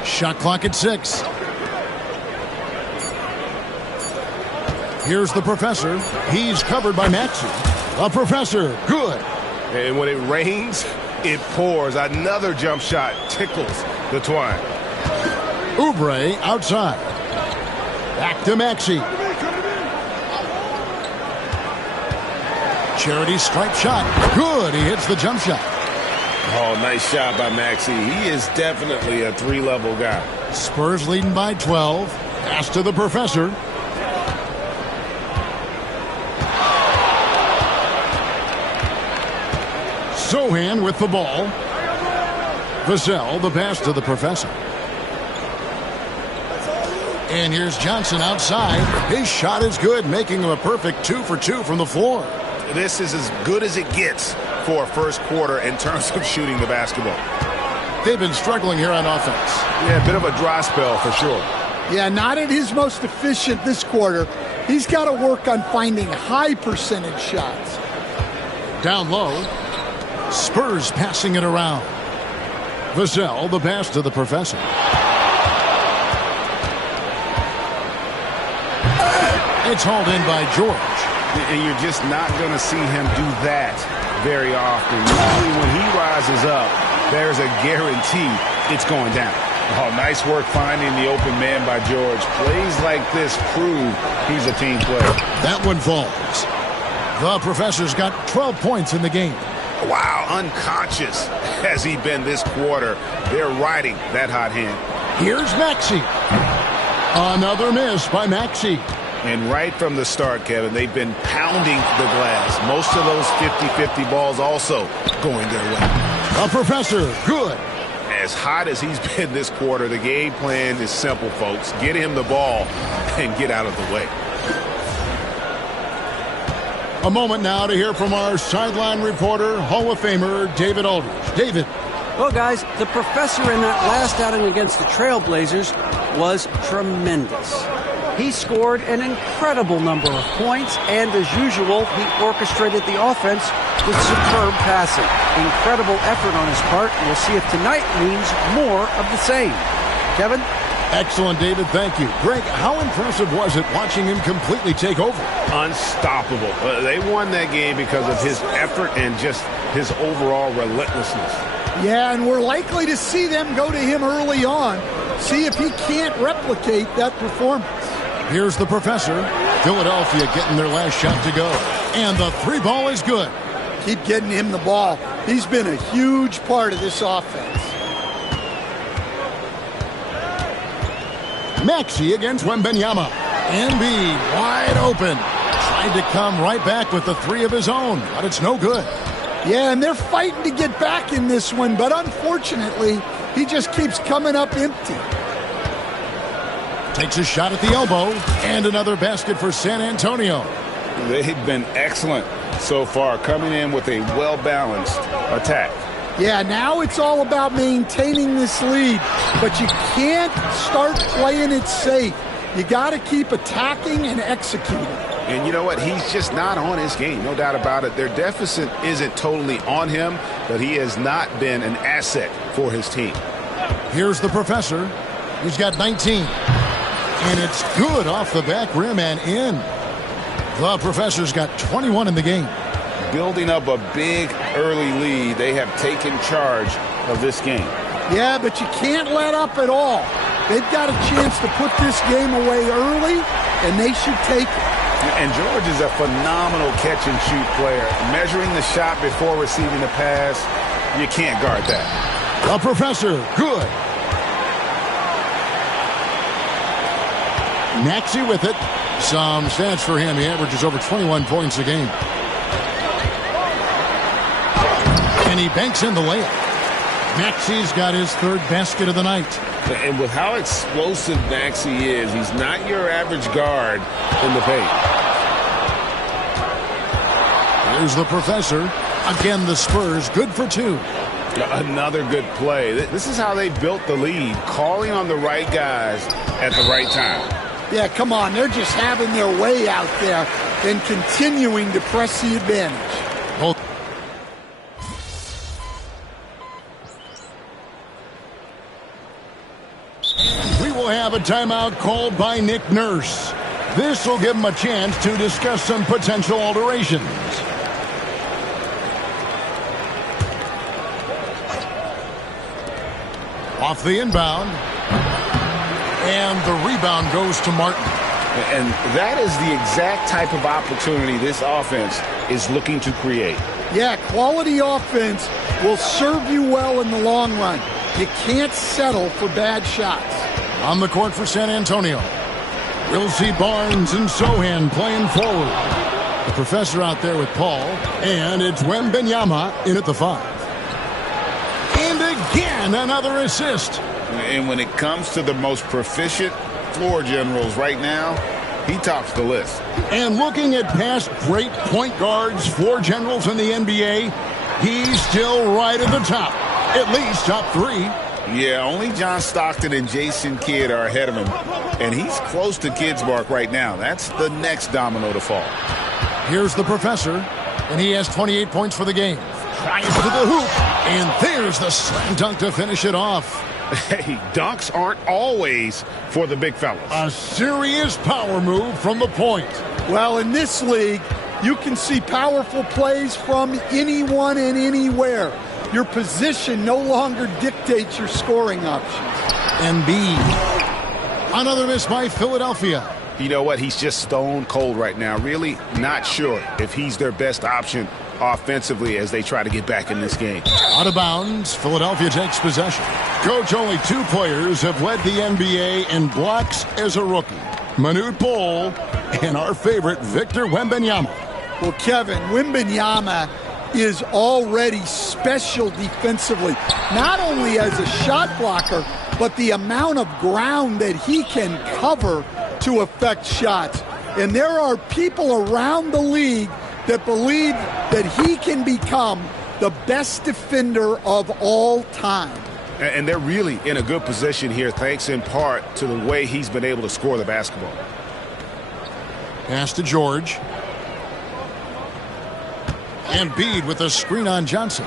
Shot clock at 6. Here's the professor. He's covered by Maxey. The professor, good. And when it rains, it pours. Another jump shot tickles the twine. Oubre outside. Back to Maxey. Charity stripe shot. Good. He hits the jump shot. Oh, nice shot by Maxey. He is definitely a 3-level guy. Spurs leading by 12. Pass to the professor. Sohan with the ball. Vassell, the pass to the professor. And here's Johnson outside. His shot is good, making him a perfect 2 for 2 from the floor. This is as good as it gets for a first quarter in terms of shooting the basketball. They've been struggling here on offense. Yeah, a bit of a dry spell for sure. Yeah, not at his most efficient this quarter. He's got to work on finding high percentage shots. Down low. Spurs passing it around. Vassell, the pass to the professor. It's hauled in by George. And you're just not going to see him do that very often. Usually when he rises up, there's a guarantee it's going down. Oh, nice work finding the open man by George. Plays like this prove he's a team player. That one falls. The professor's got 12 points in the game. Wow, unconscious has he been this quarter. They're riding that hot hand. Here's Maxey. Another miss by Maxey. And right from the start, Kevin, they've been pounding the glass. Most of those 50-50 balls also going their way. A professor, good. As hot as he's been this quarter, the game plan is simple, folks. Get him the ball and get out of the way. A moment now to hear from our sideline reporter, Hall of Famer David Aldridge. David. Well, guys, the professor in that last outing against the Trailblazers was tremendous. He scored an incredible number of points, and as usual, he orchestrated the offense with superb passing. Incredible effort on his part, and we'll see if tonight means more of the same. Kevin? Excellent, David. Thank you. Greg, how impressive was it watching him completely take over? Unstoppable. They won that game because of his effort and just his overall relentlessness. Yeah, and we're likely to see them go to him early on, see if he can't replicate that performance. Here's the professor. Philadelphia getting their last shot to go. And the 3 ball is good. Keep getting him the ball. He's been a huge part of this offense. Maxey against Wembanyama. Embiid wide open. Tried to come right back with the 3 of his own, but it's no good. Yeah, and they're fighting to get back in this one, but unfortunately, he just keeps coming up empty. Takes a shot at the elbow, and another basket for San Antonio. They've been excellent so far, coming in with a well-balanced attack. Yeah, now it's all about maintaining this lead, but you can't start playing it safe. You got to keep attacking and executing. And you know what? He's just not on his game, no doubt about it. Their deficit isn't totally on him, but he has not been an asset for his team. Here's the professor. He's got 19. And it's good off the back rim and in. The professor's got 21 in the game. Building up a big early lead, they have taken charge of this game. Yeah, but you can't let up at all. They've got a chance to put this game away early, and they should take it. And George is a phenomenal catch-and-shoot player. Measuring the shot before receiving the pass, you can't guard that. The Professor, good. Maxey with it. Some stats for him. He averages over 21 points a game. And he banks in the layup. Maxey's got his third basket of the night. And with how explosive Maxey is, he's not your average guard in the paint. Here's the Professor. Again, the Spurs good for 2. Another good play. This is how they built the lead, calling on the right guys at the right time. Yeah, come on. They're just having their way out there and continuing to press the advantage. We will have a timeout called by Nick Nurse. This will give him a chance to discuss some potential alterations. Off the inbound. And the rebound goes to Martin. And that is the exact type of opportunity this offense is looking to create. Yeah, quality offense will serve you well in the long run. You can't settle for bad shots. On the court for San Antonio. We'll see Barnes and Sohan playing forward. The Professor out there with Paul. And it's Wembanyama in at the 5. And again, another assist. And when it comes to the most proficient floor generals right now, he tops the list. And looking at past great point guards, floor generals in the NBA, he's still right at the top. At least top 3. Yeah, only John Stockton and Jason Kidd are ahead of him. And he's close to Kidd's mark right now. That's the next domino to fall. Here's the Professor, and he has 28 points for the game. Tries to the hoop, and there's the slam dunk to finish it off. Hey, dunks aren't always for the big fellas. A serious power move from the point. Well, in this league, you can see powerful plays from anyone and anywhere. Your position no longer dictates your scoring options. Embiid. Another miss by Philadelphia. You know what? He's just stone cold right now. Really not sure if he's their best option offensively as they try to get back in this game. Out of bounds, Philadelphia takes possession. Coach, only 2 players have led the NBA in blocks as a rookie. Manute Bol and our favorite Victor Wembanyama. Well, Kevin, Wembanyama is already special defensively, not only as a shot blocker, but the amount of ground that he can cover to affect shots. And there are people around the league that believe that he can become the best defender of all time. And they're really in a good position here, thanks in part to the way he's been able to score the basketball. Pass to George. Embiid with a screen on Johnson.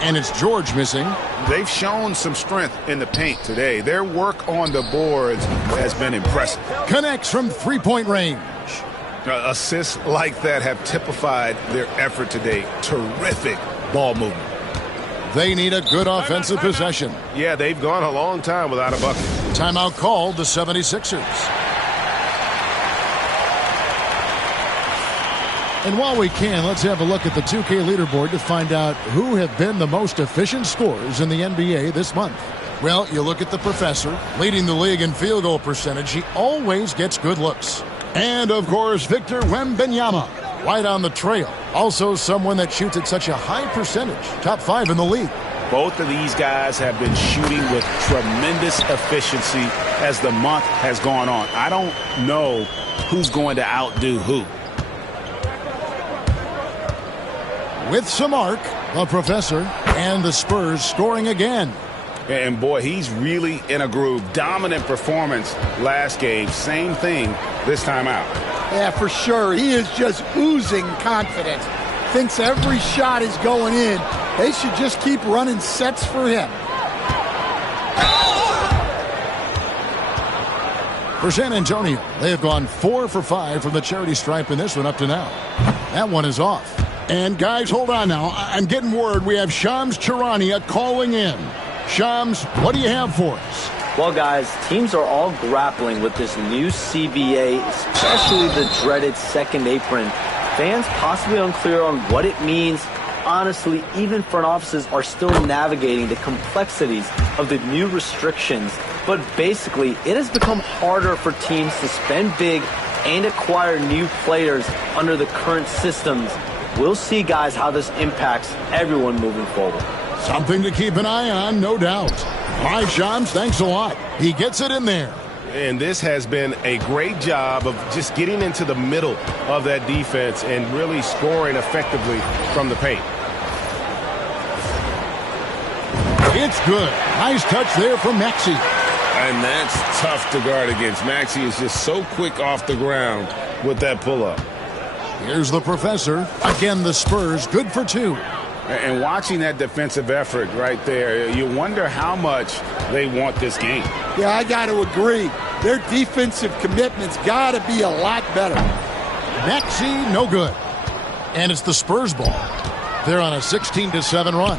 And it's George missing. They've shown some strength in the paint today. Their work on the boards has been impressive. Connects from three-point range. Assists like that have typified their effort today. Terrific ball movement. They need a good offensive possession. Yeah, they've gone a long time without a bucket. Timeout called the 76ers. And while we can, let's have a look at the 2K leaderboard to find out who have been the most efficient scorers in the NBA this month. Well, you look at the Professor, leading the league in field goal percentage. He always gets good looks. And, of course, Victor Wembanyama, right on the trail. Also someone that shoots at such a high percentage, top 5 in the league. Both of these guys have been shooting with tremendous efficiency as the month has gone on. I don't know who's going to outdo who. With some arc, the Professor and the Spurs scoring again. And boy, he's really in a groove. Dominant performance last game. Same thing this time out. Yeah, for sure. He is just oozing confidence. Thinks every shot is going in. They should just keep running sets for him. For San Antonio, they have gone 4 for 5 from the charity stripe in this one up to now. That one is off. And guys, hold on now. I'm getting word we have Shams Charania calling in. Shams, what do you have for us? Well, guys, teams are all grappling with this new CBA, especially the dreaded second apron. Fans possibly unclear on what it means. Honestly, even front offices are still navigating the complexities of the new restrictions. But basically, it has become harder for teams to spend big and acquire new players under the current systems. We'll see, guys, how this impacts everyone moving forward. Something to keep an eye on, no doubt. All right, Shams, thanks a lot. He gets it in there. And this has been a great job of just getting into the middle of that defense and really scoring effectively from the paint. It's good. Nice touch there from Maxey. And that's tough to guard against. Maxey is just so quick off the ground with that pull-up. Here's the professor. Again, the Spurs, good for 2. And watching that defensive effort right there, you wonder how much they want this game. Yeah, I got to agree. Their defensive commitment's got to be a lot better. Maxey, no good. And it's the Spurs ball. They're on a 16-7 run.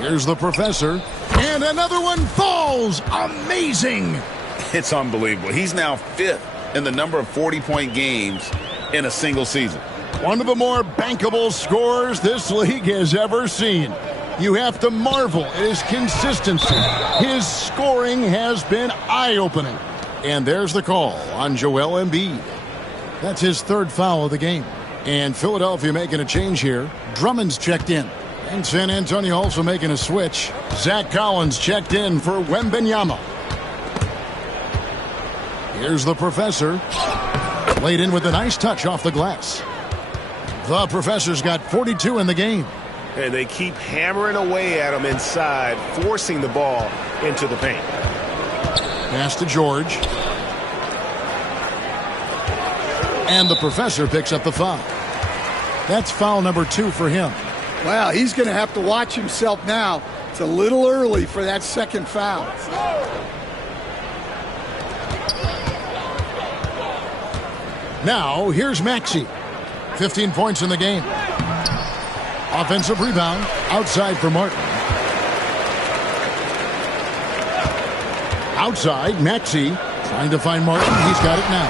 Here's the professor. And another one falls. Amazing. It's unbelievable. He's now 5th in the number of 40-point games in a single season. One of the more bankable scorers this league has ever seen. You have to marvel at his consistency. His scoring has been eye-opening. And there's the call on Joel Embiid. That's his 3rd foul of the game. And Philadelphia making a change here. Drummond's checked in. And San Antonio also making a switch. Zach Collins checked in for Wembanyama. Here's the professor. Laid in with a nice touch off the glass. The professor's got 42 in the game. And they keep hammering away at him inside, forcing the ball into the paint. Pass to George. And the professor picks up the foul. That's foul number 2 for him. Wow, he's going to have to watch himself now. It's a little early for that second foul. Now, here's Maxey. 15 points in the game. Offensive rebound. Outside for Martin. Outside, Maxey. Trying to find Martin. He's got it now.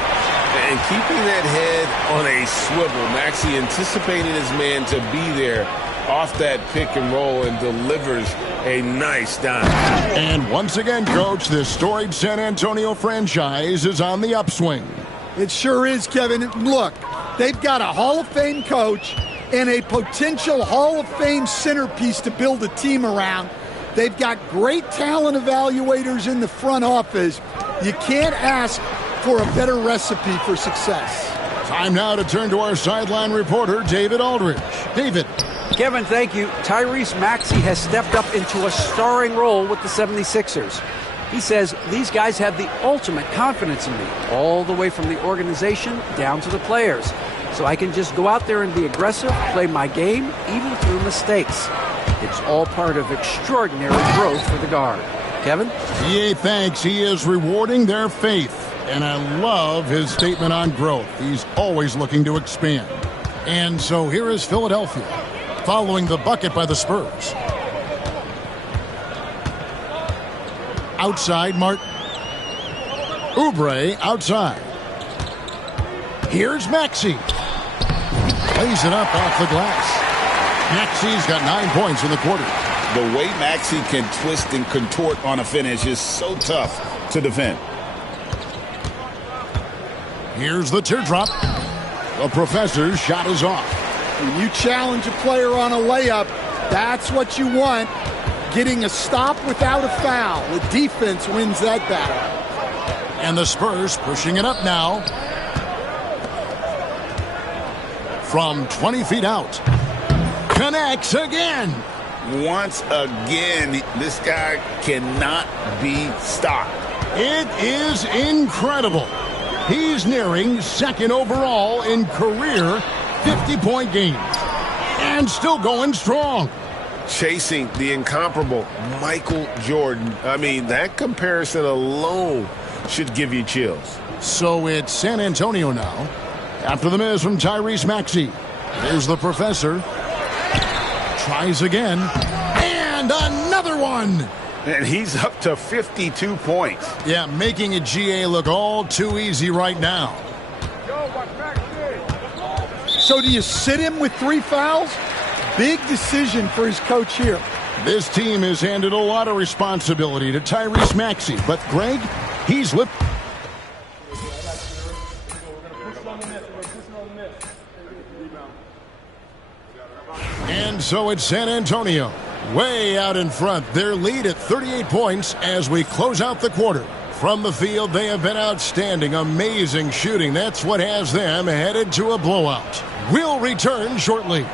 And keeping that head on a swivel. Maxey anticipating his man to be there off that pick and roll and delivers a nice dime. And once again, Coach, this storied San Antonio franchise is on the upswing. It sure is, Kevin. Look, they've got a Hall of Fame coach and a potential Hall of Fame centerpiece to build a team around. They've got great talent evaluators in the front office. You can't ask for a better recipe for success. Time now to turn to our sideline reporter, David Aldridge. David. Kevin, thank you. Tyrese Maxey has stepped up into a starring role with the 76ers. He says, these guys have the ultimate confidence in me, all the way from the organization down to the players. So I can just go out there and be aggressive, play my game, even through mistakes. It's all part of extraordinary growth for the guard. Kevin? Yeah, thanks. He is rewarding their faith. And I love his statement on growth. He's always looking to expand. And so here is Philadelphia, following the bucket by the Spurs. Outside, Martin. Oubre outside. Here's Maxey. Plays it up off the glass. Maxey's got 9 points in the quarter. The way Maxey can twist and contort on a finish is so tough to defend. Here's the teardrop. The professor's shot is off. When you challenge a player on a layup, that's what you want. Getting a stop without a foul. The defense wins that battle. And the Spurs pushing it up now. From 20 feet out. Connects again. Once again, this guy cannot be stopped. It is incredible. He's nearing second overall in career 50-point games. And still going strong. Chasing the incomparable Michael Jordan. I mean, that comparison alone should give you chills. So it's San Antonio now. After the miss from Tyrese Maxey. Here's the professor. Tries again. And another one. And he's up to 52 points. Yeah, making a GA look all too easy right now. So do you sit him with 3 fouls? Big decision for his coach here. This team has handed a lot of responsibility to Tyrese Maxey, but Greg, he's lit. And so it's San Antonio, way out in front. Their lead at 38 points as we close out the quarter. From the field, they have been outstanding, amazing shooting. That's what has them headed to a blowout. We'll return shortly.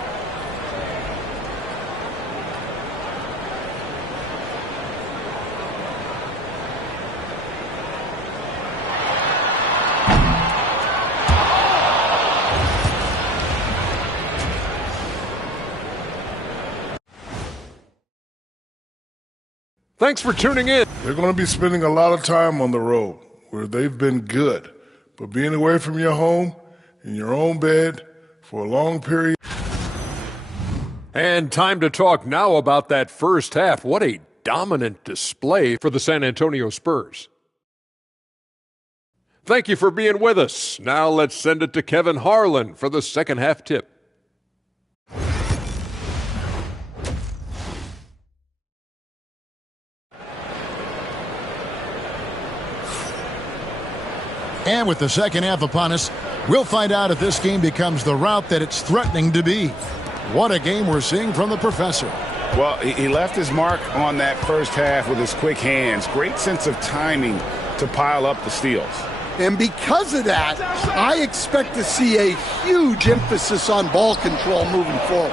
Thanks for tuning in. They're going to be spending a lot of time on the road where they've been good. But being away from your home, in your own bed, for a long period. And time to talk now about that first half. What a dominant display for the San Antonio Spurs. Thank you for being with us. Now let's send it to Kevin Harlan for the second half tip. And with the second half upon us, we'll find out if this game becomes the route that it's threatening to be. What a game we're seeing from the professor. Well, he left his mark on that first half with his quick hands. Great sense of timing to pile up the steals. And because of that, I expect to see a huge emphasis on ball control moving forward.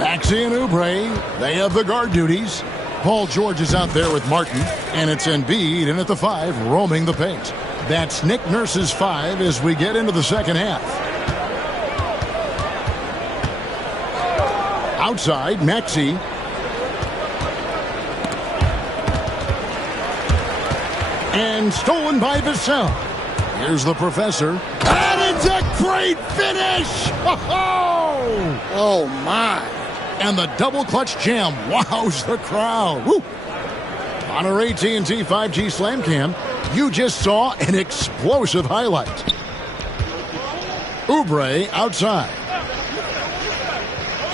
Maxey and Oubre, they have the guard duties. Paul George is out there with Martin, and it's Embiid in at the 5, roaming the paint. That's Nick Nurse's 5 as we get into the second half. Outside, Maxey. And stolen by Vassell. Here's the professor. And it's a great finish! Oh, my. And the double clutch jam wows the crowd. Woo. On our AT&T 5G Slam Cam, you just saw an explosive highlight. Oubre outside.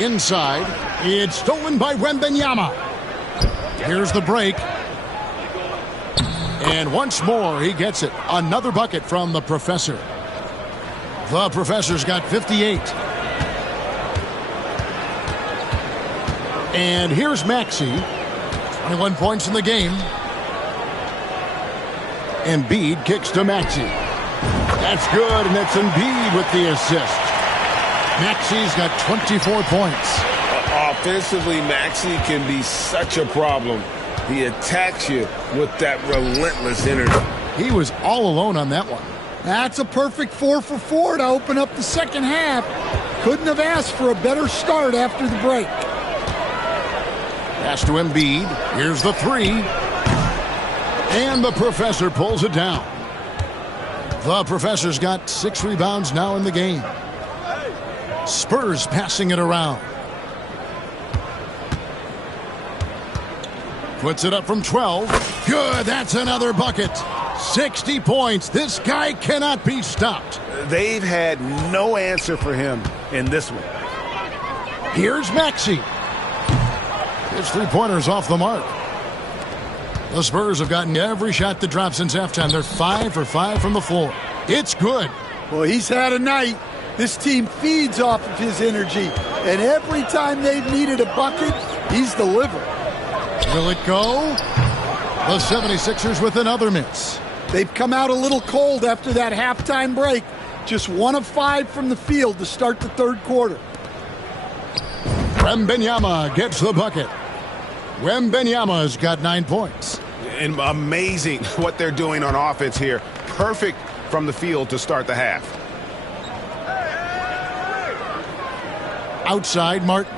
Inside, it's stolen by Wembanyama. Here's the break. And once more, he gets it. Another bucket from the professor. The professor's got 58. And here's Maxey. 21 points in the game. Embiid kicks to Maxey. That's good, and it's Embiid with the assist. Maxey's got 24 points. Offensively, Maxey can be such a problem. He attacks you with that relentless energy. He was all alone on that one. That's a perfect 4 for 4 to open up the second half. Couldn't have asked for a better start after the break. Pass to Embiid. Here's the 3. And the professor pulls it down. The professor's got 6 rebounds now in the game. Spurs passing it around. Puts it up from 12. Good, that's another bucket. 60 points. This guy cannot be stopped. They've had no answer for him in this one. Here's Maxey. His three-pointer's off the mark. The Spurs have gotten every shot that dropped since halftime. They're 5 for 5 from the floor. It's good. Well, he's had a night. This team feeds off of his energy. And every time they've needed a bucket, he's delivered. Will it go? The 76ers with another miss. They've come out a little cold after that halftime break. Just 1 of 5 from the field to start the third quarter. Wembanyama gets the bucket. Wembanyama's got 9 points. And amazing what they're doing on offense here. Perfect from the field to start the half. Outside, Martin.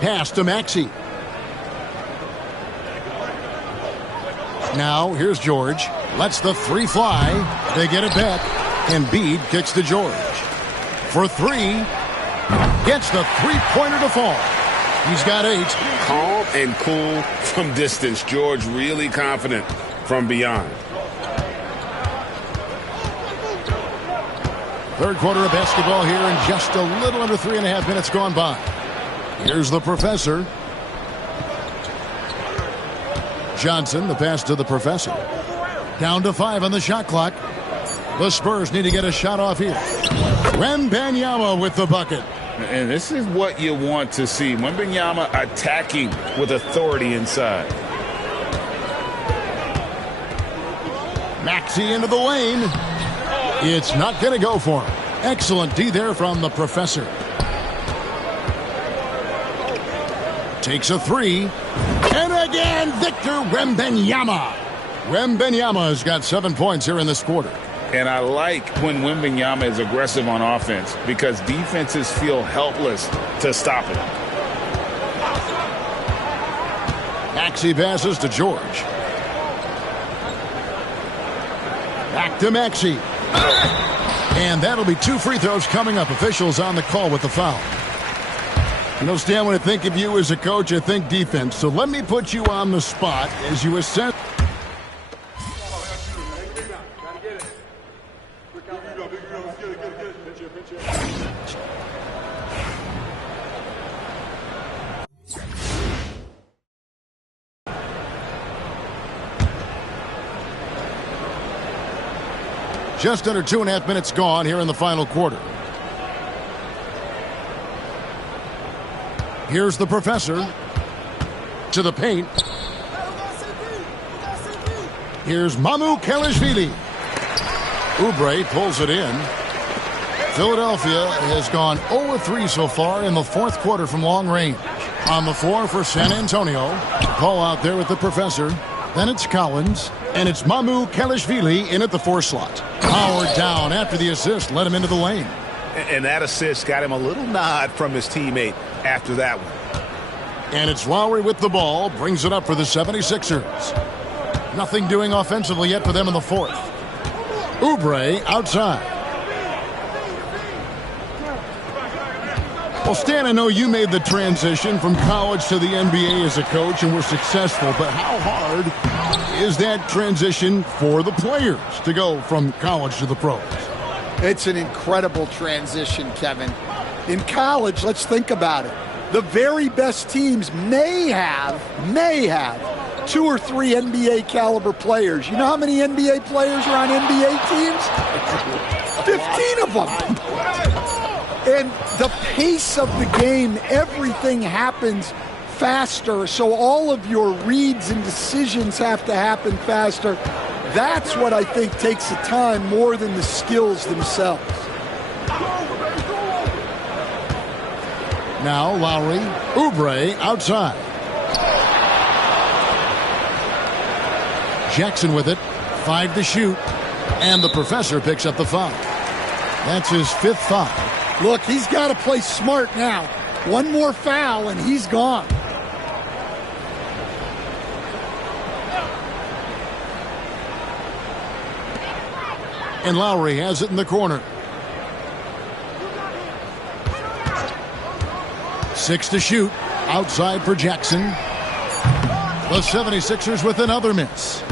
Pass to Maxey. Now, here's George. Lets the 3 fly. They get it back. Embiid kicks to George. For 3. Gets the three-pointer to fall. He's got 8. Calm and cool from distance. George really confident from beyond. Third quarter of basketball here, and just a little under 3.5 minutes gone by. Here's the professor. Johnson, the pass to the professor. Down to 5 on the shot clock. The Spurs need to get a shot off here. Wembanyama with the bucket. And this is what you want to see. Wembanyama attacking with authority inside. Maxey into the lane. It's not going to go for him. Excellent D there from the professor. Takes a 3. And again, Victor Wembanyama. Wembanyama has got 7 points here in this quarter. And I like when Wembanyama is aggressive on offense because defenses feel helpless to stop it. Maxey passes to George. Back to Maxey. And that'll be 2 free throws coming up. Officials on the call with the foul. You know, Stan, when I think of you as a coach, I think defense. So let me put you on the spot as you assess. Just under 2.5 minutes gone here in the final quarter. Here's the professor to the paint. Here's Mamu Kelishvili. Oubre pulls it in. Philadelphia has gone 0-3 so far in the fourth quarter from long range. On the floor for San Antonio. Call out there with the professor. Then it's Collins. And it's Mamu Kelishvili in at the 4 slot. Powered down after the assist led him into the lane. And that assist got him a little nod from his teammate after that one. And it's Lowry with the ball. Brings it up for the 76ers. Nothing doing offensively yet for them in the fourth. Oubre outside. Well, Stan, I know you made the transition from college to the NBA as a coach and were successful, but how hard is that transition for the players to go from college to the pros? It's an incredible transition, Kevin. In college, let's think about it. The very best teams may have 2 or 3 NBA caliber players. You know how many NBA players are on NBA teams? 15 of them. And the pace of the game, everything happens faster, so all of your reads and decisions have to happen faster. That's what I think takes the time more than the skills themselves. Now Lowry, Oubre outside. Jackson with it, 5 to shoot, and the professor picks up the foul. That's his 5th foul. Look, he's got to play smart now. One more foul and he's gone. And Lowry has it in the corner. 6 to shoot. Outside for Jackson. The 76ers with another miss.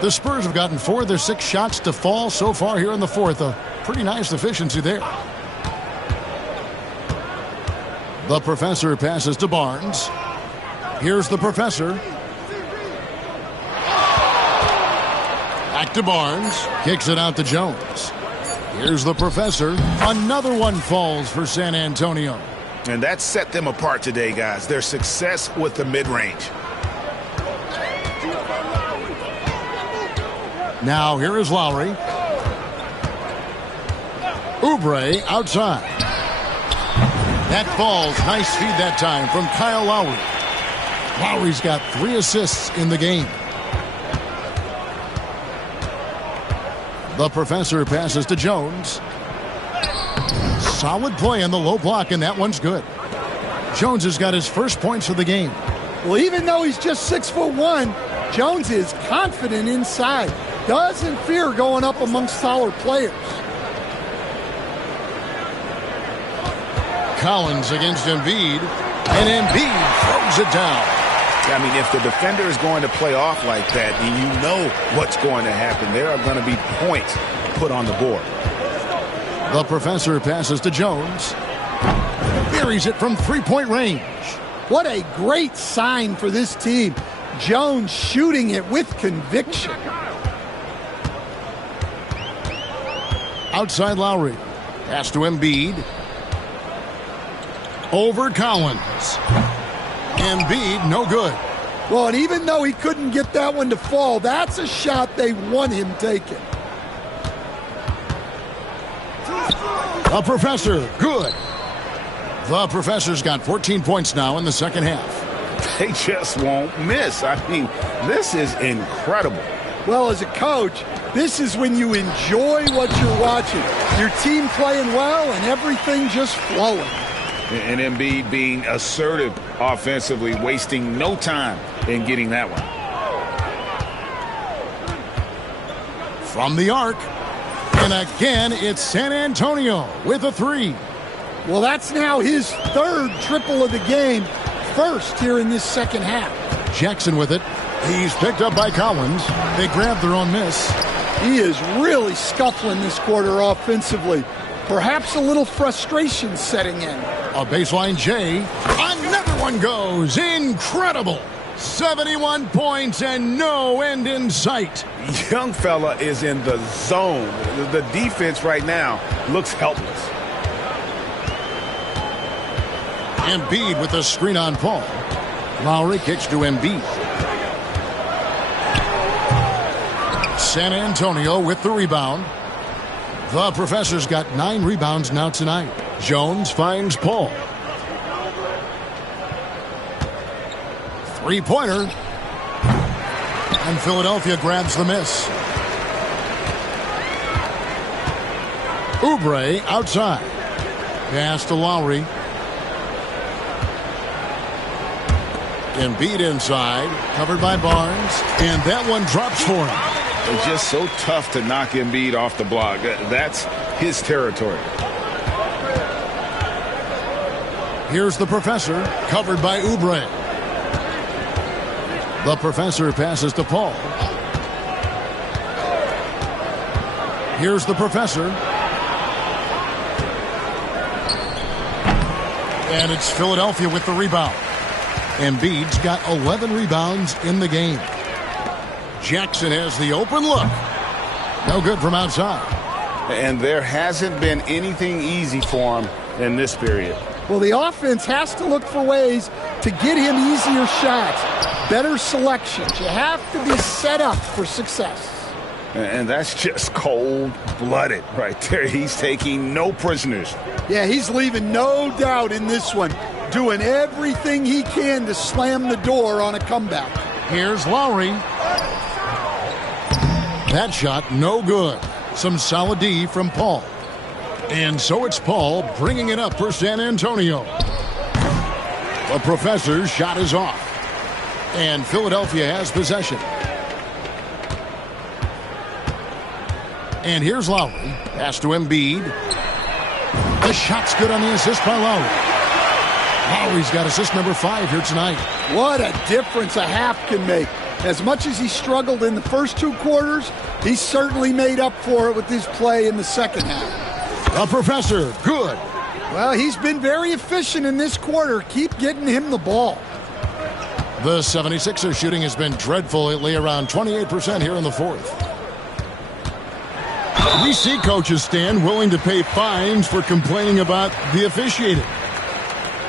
The Spurs have gotten 4 of their 6 shots to fall so far here in the fourth. A pretty nice efficiency there. The professor passes to Barnes. Here's the professor. Back to Barnes. Kicks it out to Jones. Here's the professor. Another one falls for San Antonio. And that set them apart today, guys. Their success with the mid-range. Now here is Lowry. Oubre outside. That falls. Nice feed that time from Kyle Lowry. Lowry's got 3 assists in the game. The professor passes to Jones. Solid play in the low block, and that one's good. Jones has got his first points of the game. Well, even though he's just 6'1", Jones is confident inside. Doesn't fear going up amongst taller players. Collins against Embiid. And Embiid throws it down. I mean, if the defender is going to play off like that, then you know what's going to happen. There are going to be points put on the board. The professor passes to Jones. Buries it from three-point range. What a great sign for this team. Jones shooting it with conviction. Outside Lowry. Pass to Embiid. Over Collins. Embiid, no good. Well, and even though he couldn't get that one to fall, that's a shot they want him taking. The professor, good. The professor's got 14 points now in the second half. They just won't miss. I mean, this is incredible. Well, as a coach, this is when you enjoy what you're watching. Your team playing well and everything just flowing. And Embiid being assertive offensively, wasting no time in getting that one. From the arc. And again, it's San Antonio with a three. Well, that's now his third triple of the game. First here in this second half. Jackson with it. He's picked up by Collins. They grab their own miss. He is really scuffling this quarter offensively. Perhaps a little frustration setting in. A baseline J. Another one goes. Incredible. 71 points and no end in sight. Young fella is in the zone. The defense right now looks helpless. Embiid with the screen on Paul. Lowry kicks to Embiid. San Antonio with the rebound. The professor's got 9 rebounds now tonight. Jones finds Paul. Three-pointer. And Philadelphia grabs the miss. Oubre outside. Pass to Lowry. Embiid inside. Covered by Barnes. And that one drops for him. It's just so tough to knock Embiid off the block. That's his territory. Here's the professor, covered by Oubre. The professor passes to Paul. Here's the professor. And it's Philadelphia with the rebound. Embiid's got 11 rebounds in the game. Jackson has the open look. No good from outside. And there hasn't been anything easy for him in this period. Well, the offense has to look for ways to get him easier shots, better selections. You have to be set up for success. And that's just cold-blooded right there. He's taking no prisoners. Yeah, he's leaving no doubt in this one, doing everything he can to slam the door on a comeback. Here's Lowry. That shot, no good. Some solid D from Paul. And so it's Paul bringing it up for San Antonio. The professor's shot is off. And Philadelphia has possession. And here's Lowry. Pass to Embiid. The shot's good on the assist by Lowry. Lowry's got assist number 5 here tonight. What a difference a half can make. As much as he struggled in the first 2 quarters, he certainly made up for it with his play in the second half. The professor, good. Well, he's been very efficient in this quarter. Keep getting him the ball. The 76ers shooting has been dreadful lately, around 28% here in the fourth. We see coaches stand willing to pay fines for complaining about the officiating.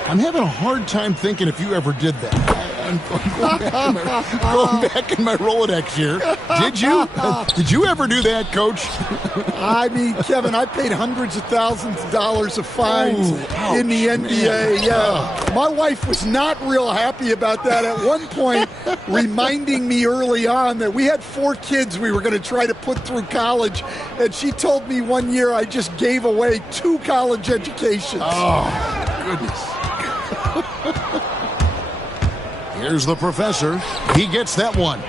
I'm having a hard time thinking if you ever did that. I'm going back in my Rolodex here. Did you? Did you ever do that, Coach? I mean, Kevin, I paid hundreds of thousands of dollars of fines in the NBA. Yeah, my wife was not real happy about that at one point, reminding me early on that we had 4 kids we were going to try to put through college, and she told me one year I just gave away 2 college educations. Oh, goodness. Here's the professor. He gets that one.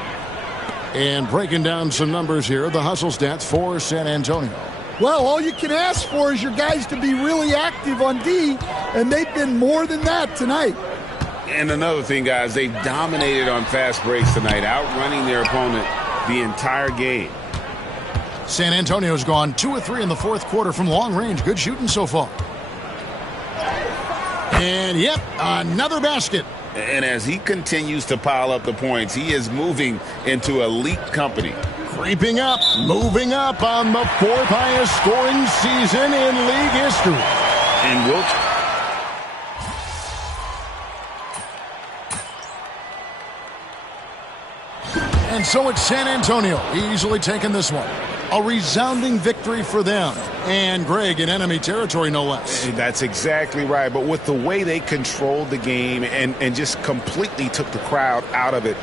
And breaking down some numbers here, the hustle stats for San Antonio. Well, all you can ask for is your guys to be really active on D, and they've been more than that tonight. And another thing, guys, they've dominated on fast breaks tonight, outrunning their opponent the entire game. San Antonio's gone 2 of 3 in the fourth quarter from long range. Good shooting so far. And, yep, another basket. And as he continues to pile up the points, he is moving into elite company. Creeping up, moving up on the 4th highest scoring season in league history. And Wilt. And so it's San Antonio easily taking this one. A resounding victory for them. And Greg in enemy territory, no less. That's exactly right. But with the way they controlled the game and just completely took the crowd out of it,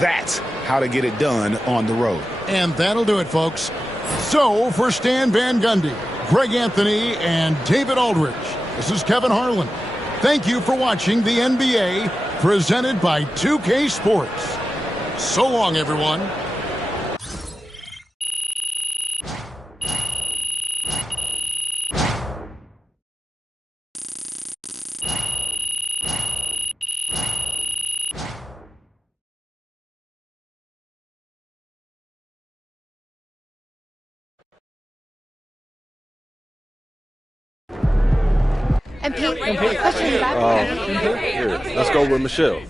that's how to get it done on the road. And that'll do it, folks. So for Stan Van Gundy, Greg Anthony, and David Aldridge, this is Kevin Harlan. Thank you for watching the NBA presented by 2K Sports. So long, everyone. MP, question back. Here, let's go with Michelle.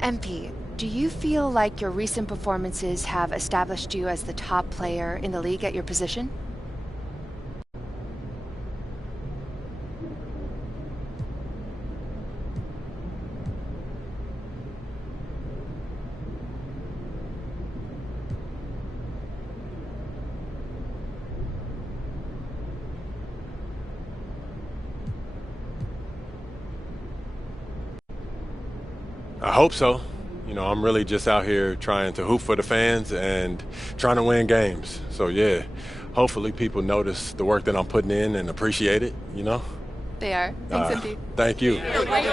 MP, do you feel like your recent performances have established you as the top player in the league at your position? I hope so. You know, I'm really just out here trying to hoop for the fans and trying to win games. So, yeah, hopefully people notice the work that I'm putting in and appreciate it, you know? They are. Thanks, MP. Thank you. Great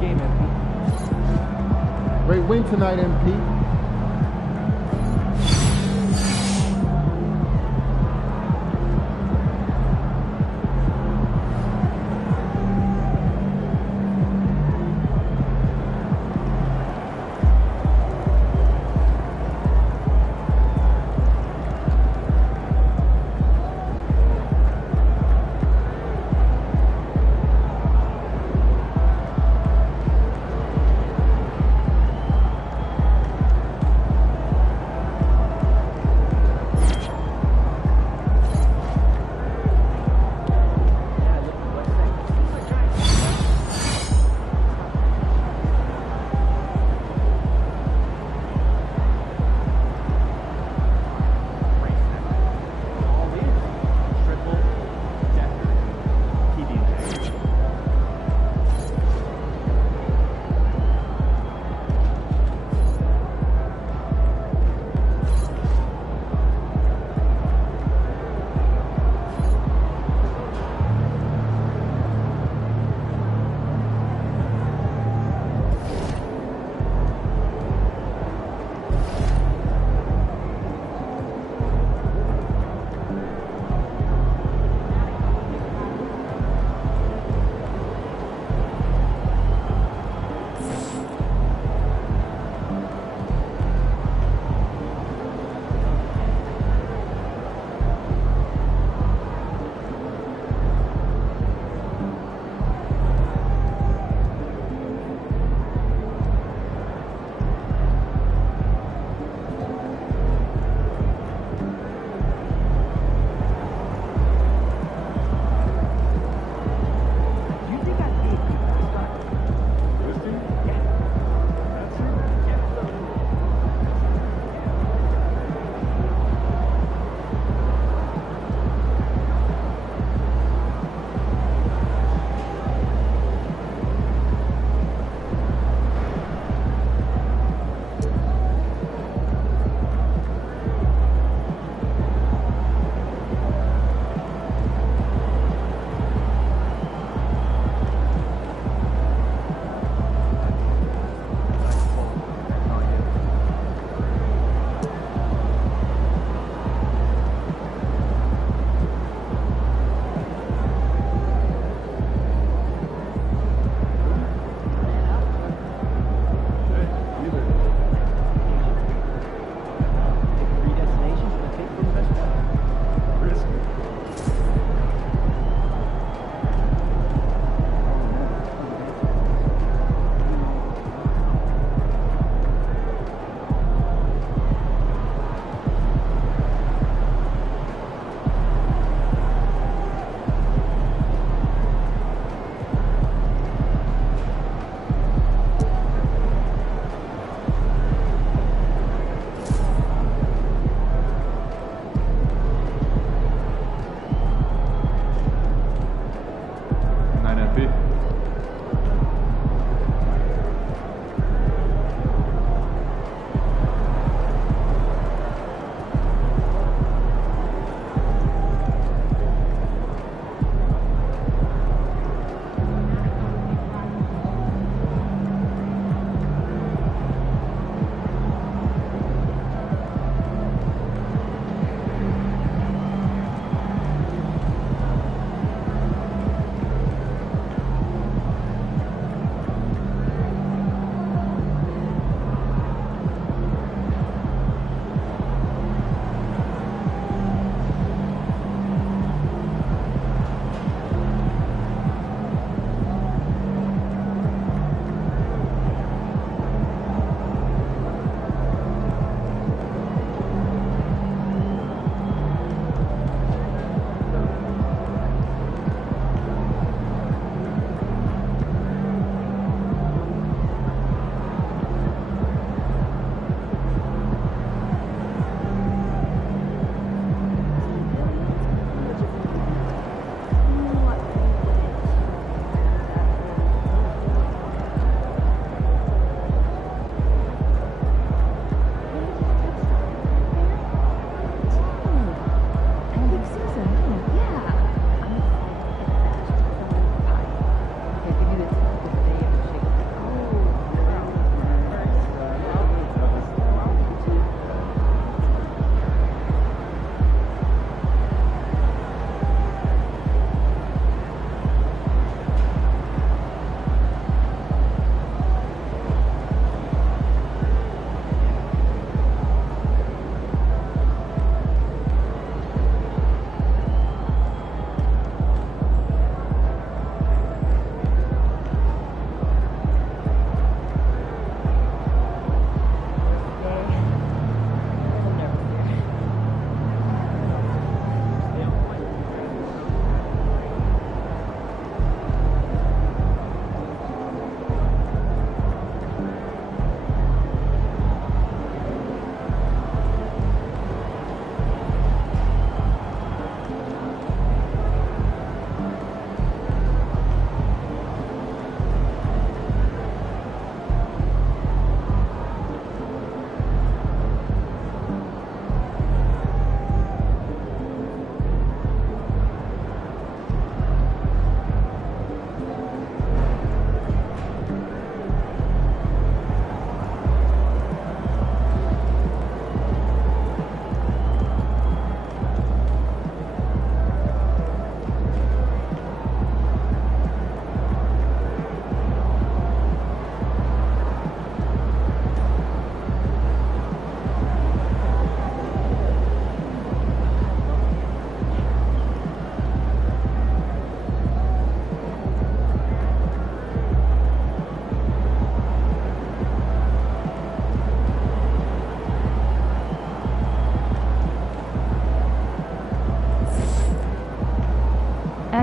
game, MP. Great win tonight, MP.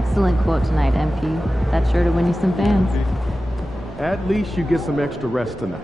Excellent quote tonight, MP. That's sure to win you some fans. At least you get some extra rest tonight.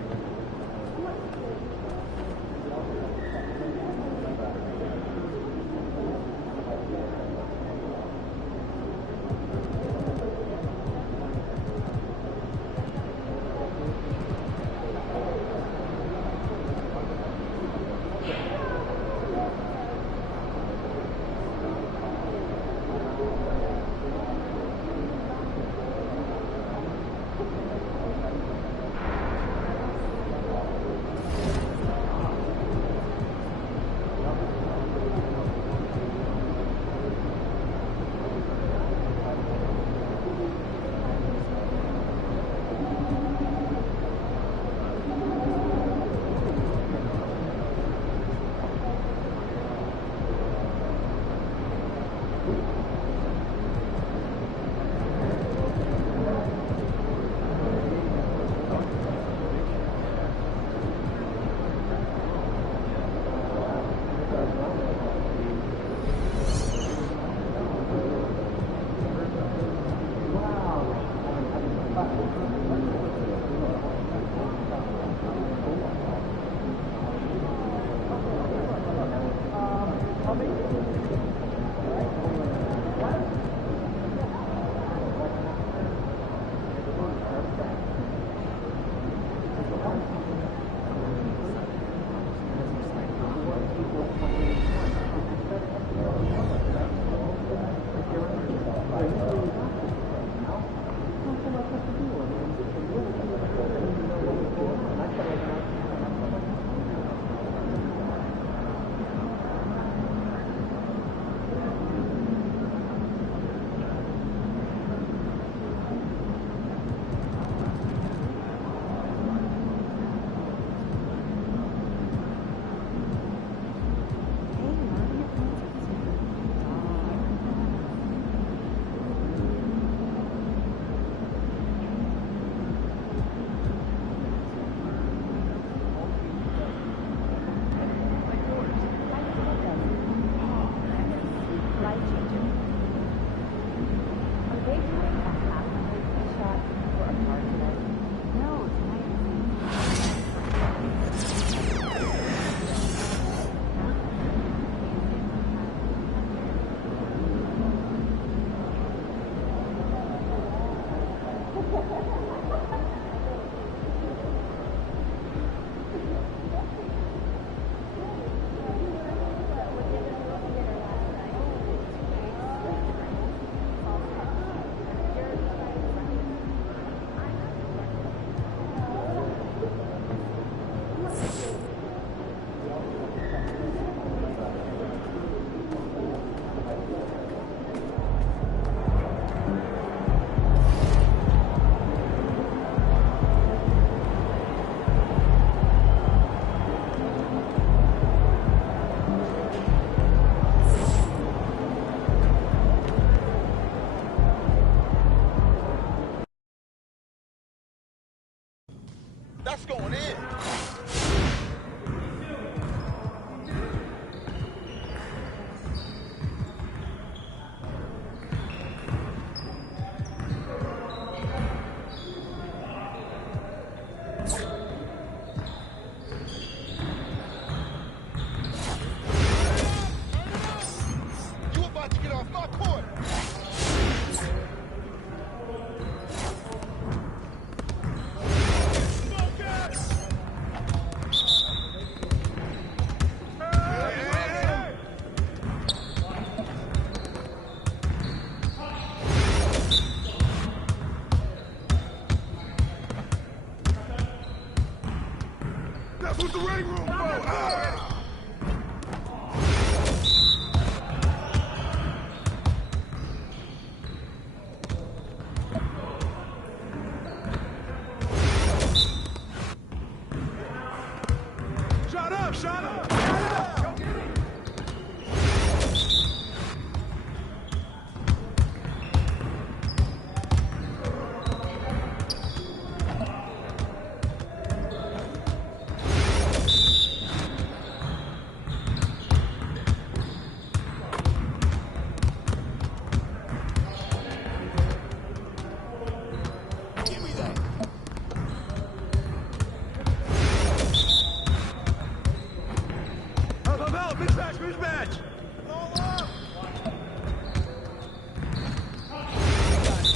out! Mismatch! Mismatch!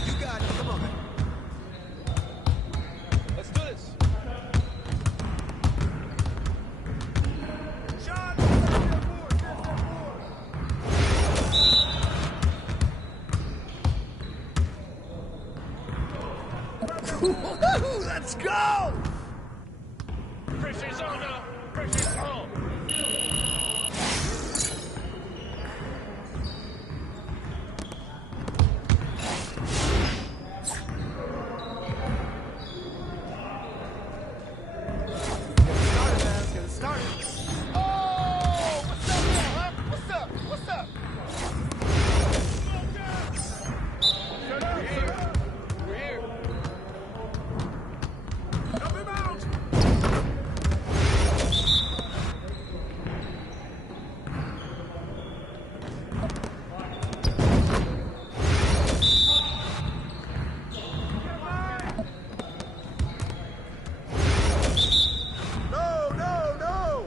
You got it. Come on, man. Let's do this. Shot! Let's go! Pressure's on now. Pressure's on. Get it started. Oh! What's up, man? Huh? What's up? What's up? Shut up, sir. We're here. Help him out! No, no, no!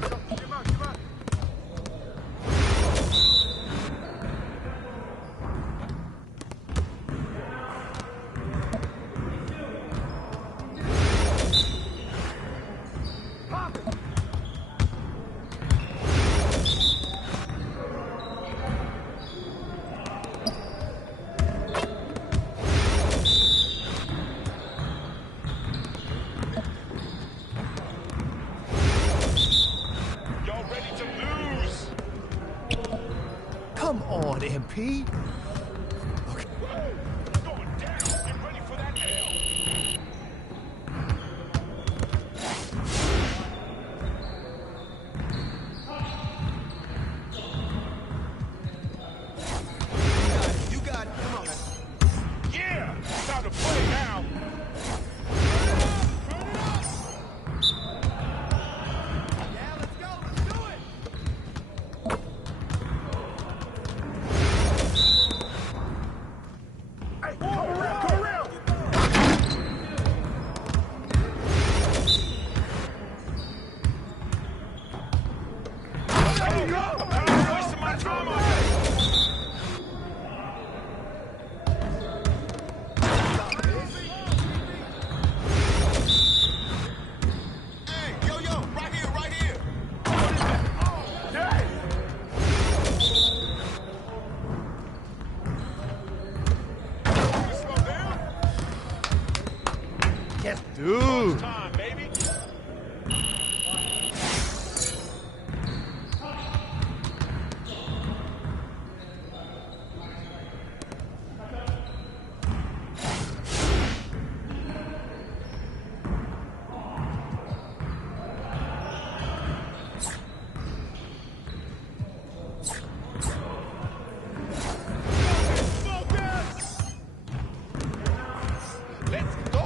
Come on, come on. Pop it! Y'all ready to lose? Come on, MP. Okay. It's going down. Get ready for that L. You got it. Come on, man. Yeah! Time to play now. Yeah, let's go. Let's do it. Hey, come around, come around. There you go. I'm wasting my time on Hey, yo, yo, right here, right here. What is that? Oh, dang. Slow down. Yes, dude. Time, baby. Let's go.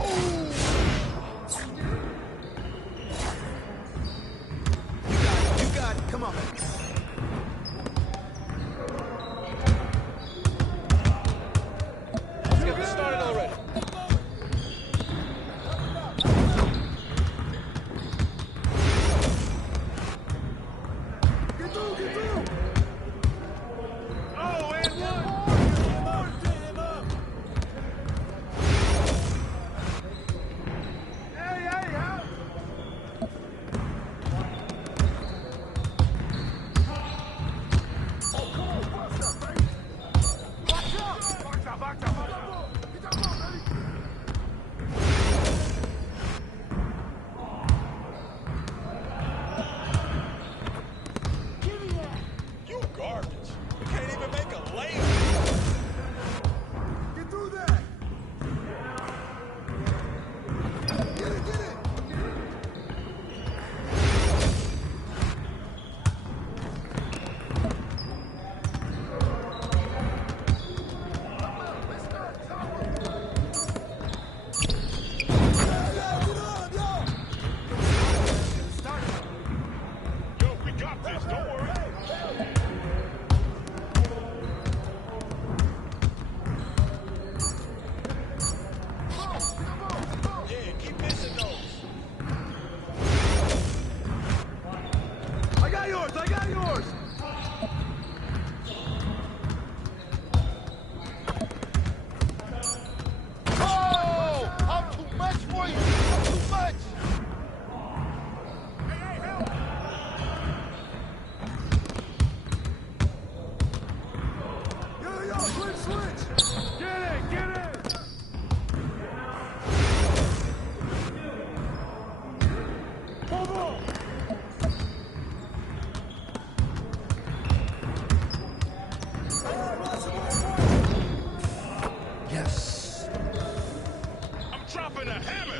dropping a hammer.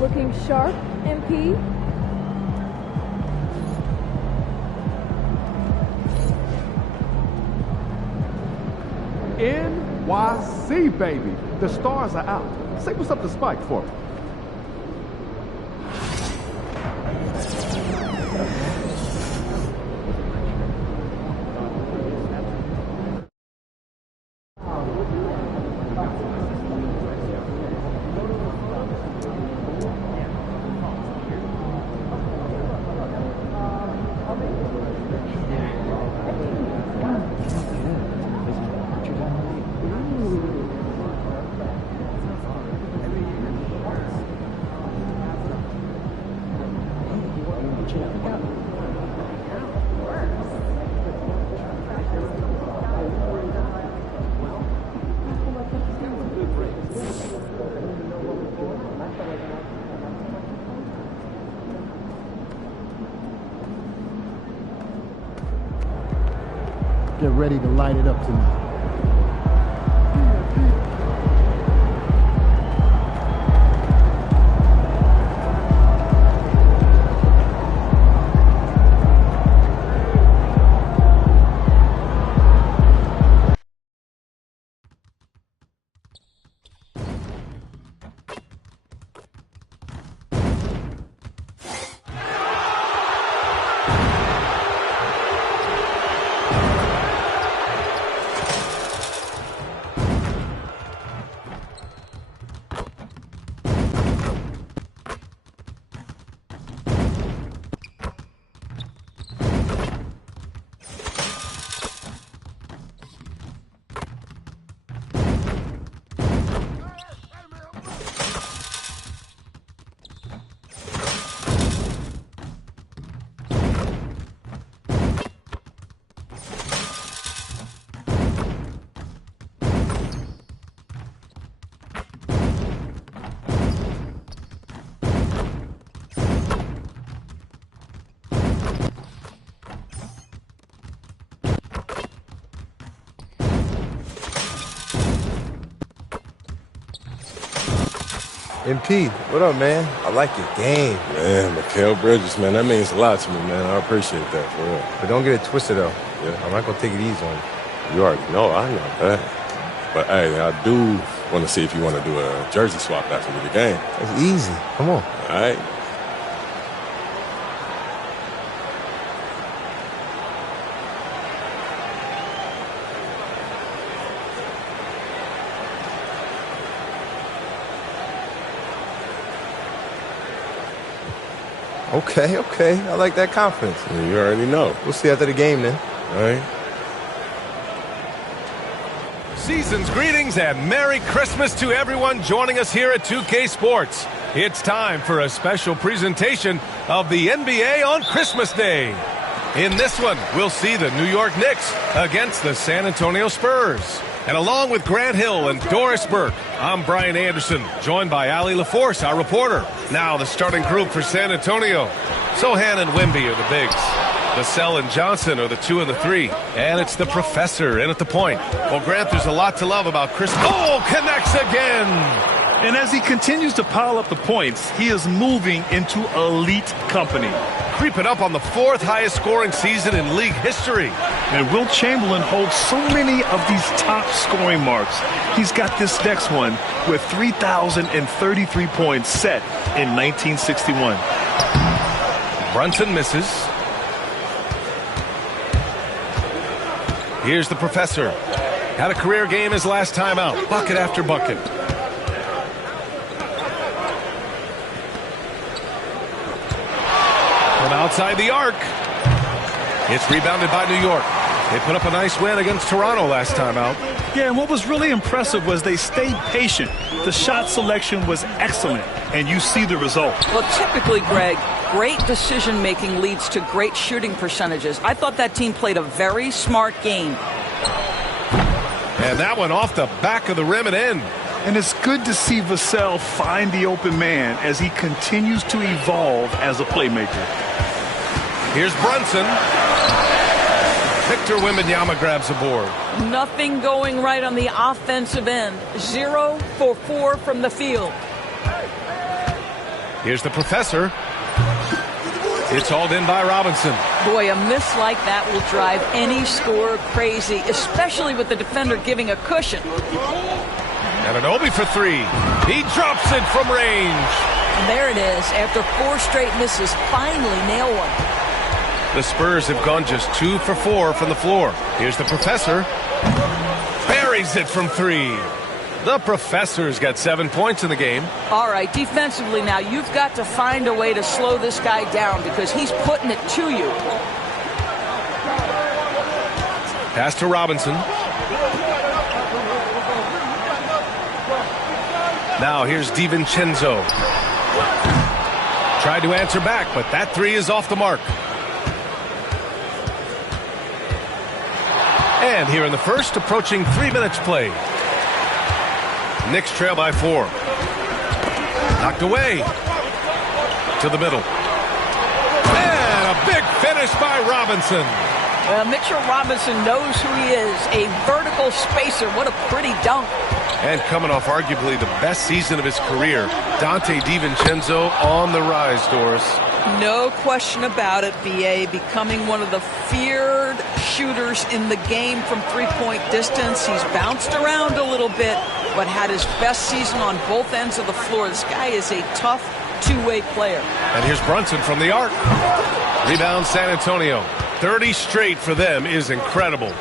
Looking sharp, MP. NYC, baby. The stars are out. Say what's up to Spike for me. Get ready to light it up tonight. MP, what up, man? I like your game. Man, Mikal Bridges, man, that means a lot to me, man. I appreciate that, for real. But don't get it twisted, though. Yeah. I'm not going to take it easy on you. You already know, I know that. But, hey, I do want to see if you want to do a jersey swap after the game. It's easy. Come on. All right. Okay. I like that confidence. Yeah, you already know. We'll see after the game, then. All right. Season's greetings and Merry Christmas to everyone joining us here at 2K Sports. It's time for a special presentation of the NBA on Christmas Day. In this one, we'll see the New York Knicks against the San Antonio Spurs. And along with Grant Hill and Doris Burke, I'm Brian Anderson, joined by Ali LaForce, our reporter. Now the starting group for San Antonio. Sohan and Wemby are the bigs. Vassell and Johnson are the 2 and the 3. And it's the professor in at the point. Well, Grant, there's a lot to love about Chris. Oh, connects again! And as he continues to pile up the points, he is moving into elite company. Creeping up on the 4th highest scoring season in league history. And Wilt Chamberlain holds so many of these top scoring marks. He's got this next one with 3,033 points set in 1961. Brunson misses. Here's the professor. Had a career game his last time out. Bucket after bucket. From outside the arc. It's rebounded by New York. They put up a nice win against Toronto last time out. Yeah, and what was really impressive was they stayed patient. The shot selection was excellent, and you see the result. Well, typically, Greg, great decision-making leads to great shooting percentages. I thought that team played a very smart game. And that one off the back of the rim and in. And it's good to see Vassell find the open man as he continues to evolve as a playmaker. Here's Brunson. Victor Wembanyama grabs a board. Nothing going right on the offensive end. 0 for 4 from the field. Here's the professor. It's hauled in by Robinson. Boy, a miss like that will drive any scorer crazy, especially with the defender giving a cushion. Anunoby for 3. He drops it from range. And there it is. After 4 straight misses, finally nail one. The Spurs have gone just 2 for 4 from the floor. Here's the professor. Buries it from 3. The professor's got 7 points in the game. All right, defensively now, you've got to find a way to slow this guy down because he's putting it to you. Pass to Robinson. Now here's DiVincenzo. Tried to answer back, but that 3 is off the mark. And here in the first, approaching 3 minutes played. Knicks trail by 4. Knocked away. To the middle. And a big finish by Robinson. Well, Mitchell Robinson knows who he is. A vertical spacer. What a pretty dunk. And coming off arguably the best season of his career, Donte DiVincenzo on the rise, Doris. No question about it, B.A. becoming one of the feared shooters in the game from three-point distance. He's bounced around a little bit, but had his best season on both ends of the floor. This guy is a tough two-way player. And here's Brunson from the arc. Rebound San Antonio. 30 straight for them is incredible.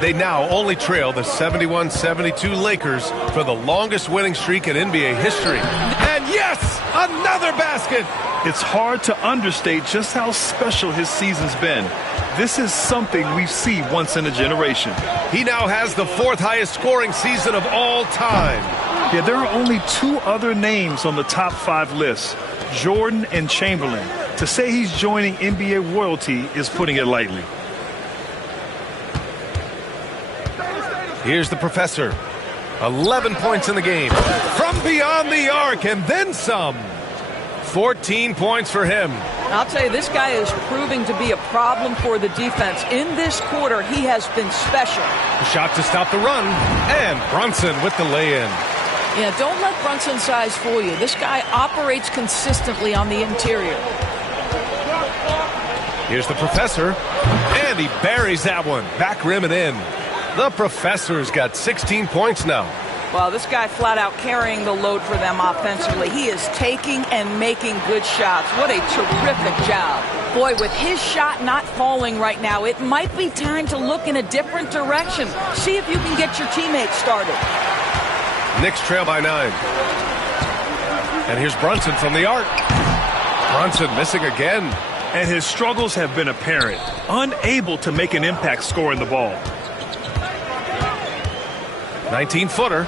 They now only trail the 71-72 Lakers for the longest winning streak in NBA history. And yes, another basket. It's hard to understate just how special his season's been. This is something we see once in a generation. He now has the 4th highest scoring season of all time. Yeah, there are only 2 other names on the top 5 list, Jordan and Chamberlain. To say he's joining NBA royalty is putting it lightly. Here's the professor. 11 points in the game. From beyond the arc and then some. 14 points for him. I'll tell you, this guy is proving to be a problem for the defense. In this quarter, he has been special. The shot to stop the run. And Brunson with the lay-in. Yeah, don't let Brunson's size fool you. This guy operates consistently on the interior. Here's the professor. And he buries that one. Back rim and in. The professor's got 16 points now. Well, this guy flat out carrying the load for them offensively. He is taking and making good shots. What a terrific job. Boy, with his shot not falling right now, it might be time to look in a different direction. See if you can get your teammates started. Knicks trail by 9. And here's Brunson from the arc. Brunson missing again. And his struggles have been apparent. Unable to make an impact scoring the ball. 19-footer.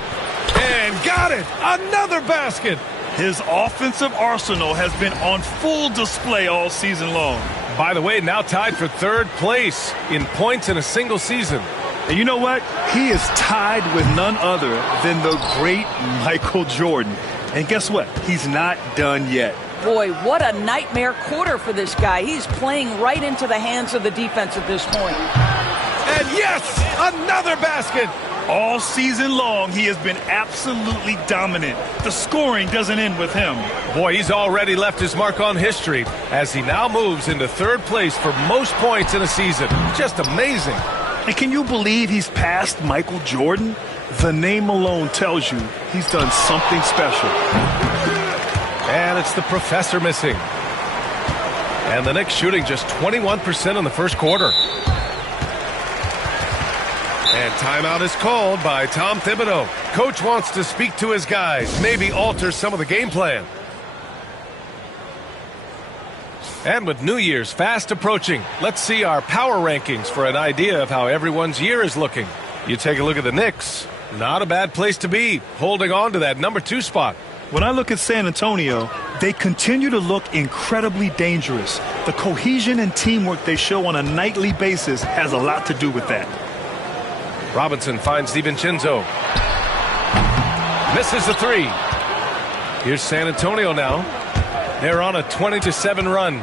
And got it! Another basket! His offensive arsenal has been on full display all season long. By the way, now tied for 3rd place in points in a single season. And you know what? He is tied with none other than the great Michael Jordan. And guess what? He's not done yet. Boy, what a nightmare quarter for this guy. He's playing right into the hands of the defense at this point. And yes, another basket! All season long, he has been absolutely dominant. The scoring doesn't end with him. Boy, he's already left his mark on history as he now moves into 3rd place for most points in a season. Just amazing. And can you believe he's passed Michael Jordan? The name alone tells you he's done something special. And it's the professor missing. And the Knicks shooting just 21% in the first quarter. And timeout is called by Tom Thibodeau. Coach wants to speak to his guys, maybe alter some of the game plan. And with New Year's fast approaching, let's see our power rankings for an idea of how everyone's year is looking. You take a look at the Knicks. Not a bad place to be, holding on to that number 2 spot. When I look at San Antonio, they continue to look incredibly dangerous. The cohesion and teamwork they show on a nightly basis has a lot to do with that. Robinson finds DiVincenzo. Misses the 3. Here's San Antonio now. They're on a 20-7 run.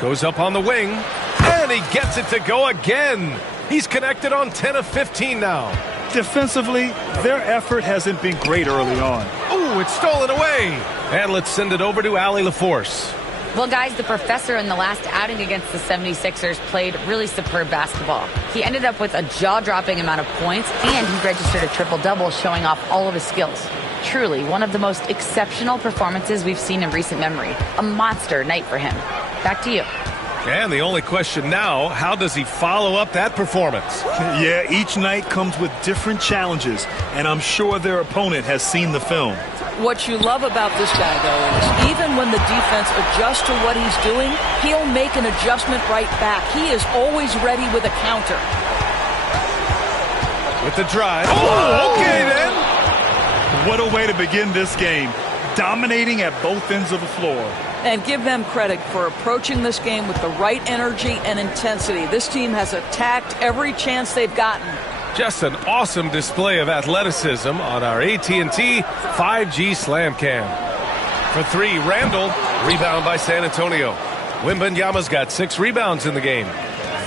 Goes up on the wing, and he gets it to go again. He's connected on 10 of 15 now. Defensively, their effort hasn't been great early on. Ooh, it's stolen away. And let's send it over to Allie LaForce. Well, guys, the professor in the last outing against the 76ers played really superb basketball. He ended up with a jaw-dropping amount of points, and he registered a triple-double, showing off all of his skills. Truly, one of the most exceptional performances we've seen in recent memory. A monster night for him. Back to you. And the only question now, how does he follow up that performance? Yeah, each night comes with different challenges, and I'm sure their opponent has seen the film. What you love about this guy, though, is even when the defense adjusts to what he's doing, he'll make an adjustment right back. He is always ready with a counter. With the drive. Oh, okay then. What a way to begin this game. Dominating at both ends of the floor. And give them credit for approaching this game with the right energy and intensity. This team has attacked every chance they've gotten. Just an awesome display of athleticism on our AT&T 5G Slam Cam. For 3, Randall. Rebound by San Antonio. Wembanyama's got 6 rebounds in the game.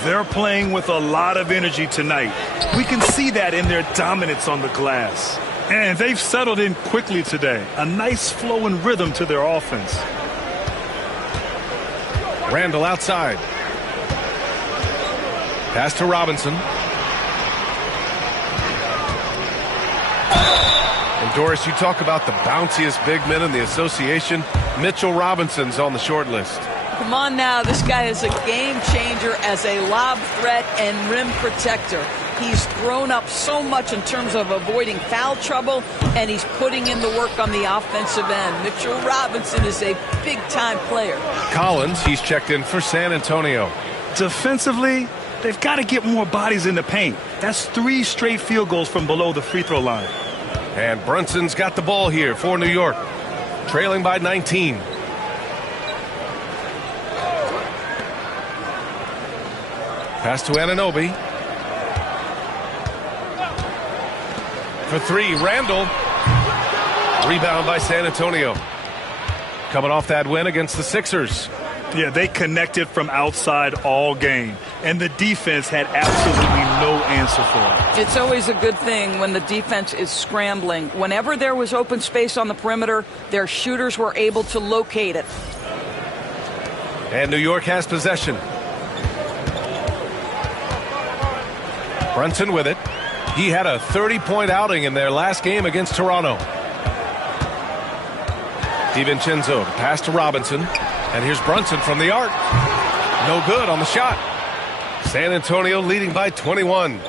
They're playing with a lot of energy tonight. We can see that in their dominance on the glass. And they've settled in quickly today. A nice flow and rhythm to their offense. Randall outside. Pass to Robinson. And Doris, you talk about the bounciest big men in the association. Mitchell Robinson's on the short list. Come on now, this guy is a game changer as a lob threat and rim protector. He's grown up so much in terms of avoiding foul trouble, and he's putting in the work on the offensive end. Mitchell Robinson is a big-time player. Collins, he's checked in for San Antonio. Defensively, they've got to get more bodies in the paint. That's 3 straight field goals from below the free throw line. And Brunson's got the ball here for New York, trailing by 19. Pass to Anunoby. For 3, Randall. Rebound by San Antonio. Coming off that win against the Sixers. Yeah, they connected from outside all game, and the defense had absolutely no answer for it. It's always a good thing when the defense is scrambling. Whenever there was open space on the perimeter, their shooters were able to locate it. And New York has possession. Brunson with it. He had a 30-point outing in their last game against Toronto. DiVincenzo, pass to Robinson. And here's Brunson from the arc. No good on the shot. San Antonio leading by 21.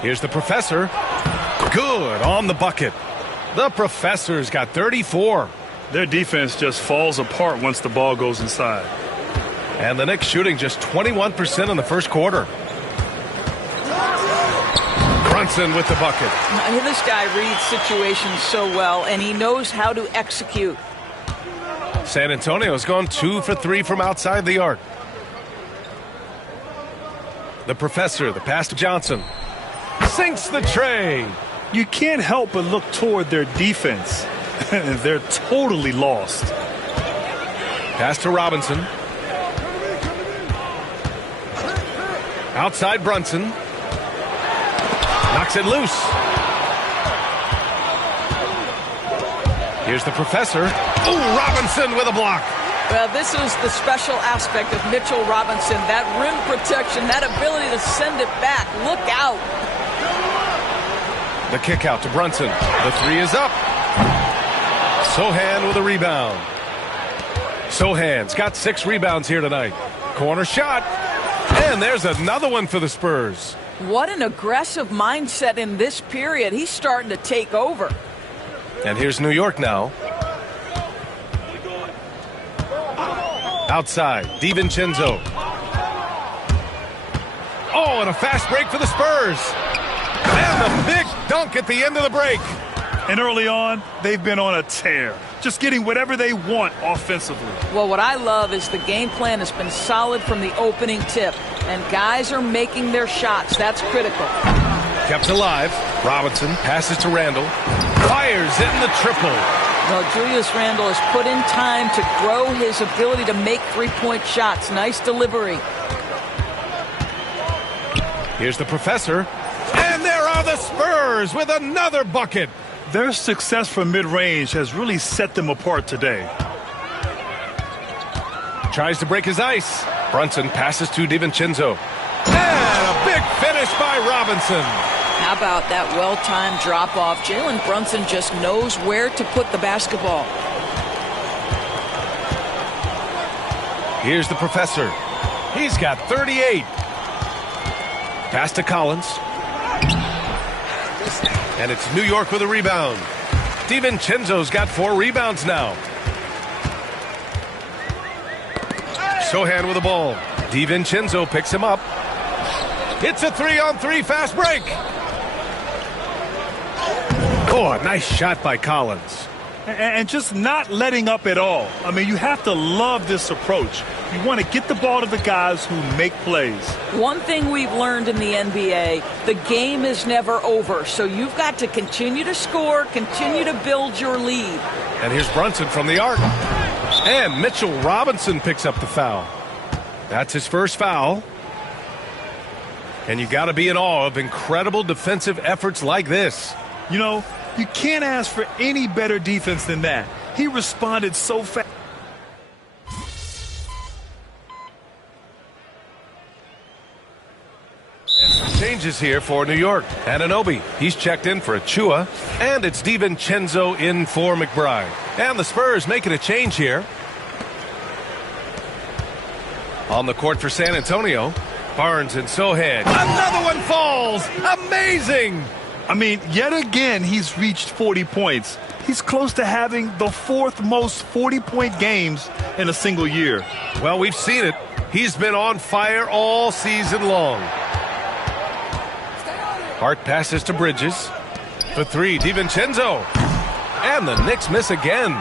Here's the professor. Good on the bucket. The professor's got 34. Their defense just falls apart once the ball goes inside. And the Knicks shooting just 21% in the first quarter. Brunson with the bucket. This guy reads situations so well, and he knows how to execute. San Antonio's gone 2 for 3 from outside the arc. The professor, the pass to Johnson. Sinks the tray. You can't help but look toward their defense. They're totally lost. Pass to Robinson. Outside Brunson. Knocks it loose. Here's the professor. Ooh, Robinson with a block. Well, this is the special aspect of Mitchell Robinson. That rim protection, that ability to send it back. Look out. The kick out to Brunson. The 3 is up. Sohan with a rebound. Sohan's got 6 rebounds here tonight. Corner shot. And there's another one for the Spurs. What an aggressive mindset in this period. He's starting to take over. And here's New York now. Outside, DiVincenzo. Oh, and a fast break for the Spurs. And a big dunk at the end of the break. And early on, they've been on a tear, just getting whatever they want offensively. Well, what I love is the game plan has been solid from the opening tip, and guys are making their shots. That's critical. Kept alive. Robinson passes to Randall. Fires in the triple. Well, Julius Randle has put in time to grow his ability to make three-point shots. Nice delivery. Here's the Professor. And there are the Spurs with another bucket. Their success from mid-range has really set them apart today. Tries to break his ice. Brunson passes to DiVincenzo. And a big finish by Robinson. How about that well-timed drop-off? Jalen Brunson just knows where to put the basketball. Here's the Professor. He's got 38. Pass to Collins. And it's New York with a rebound. DiVincenzo's got 4 rebounds now. Sochan with the ball. DiVincenzo picks him up. It's a 3-on-3 fast break. Oh, a nice shot by Collins. And just not letting up at all. I mean, you have to love this approach. You want to get the ball to the guys who make plays. One thing we've learned in the NBA, the game is never over. So you've got to continue to score, continue to build your lead. And here's Brunson from the arc. And Mitchell Robinson picks up the foul. That's his first foul. And you got to be in awe of incredible defensive efforts like this. You know, you can't ask for any better defense than that. He responded so fast. Changes here for New York. Anunoby, he's checked in for Achua. And it's DiVincenzo in for McBride. And the Spurs making a change here. On the court for San Antonio, Barnes and Sochan. Another one falls! Amazing! I mean, yet again, he's reached 40 points. He's close to having the 4th most 40-point games in a single year. Well, we've seen it. He's been on fire all season long. Hart passes to Bridges. For 3, DiVincenzo. And the Knicks miss again.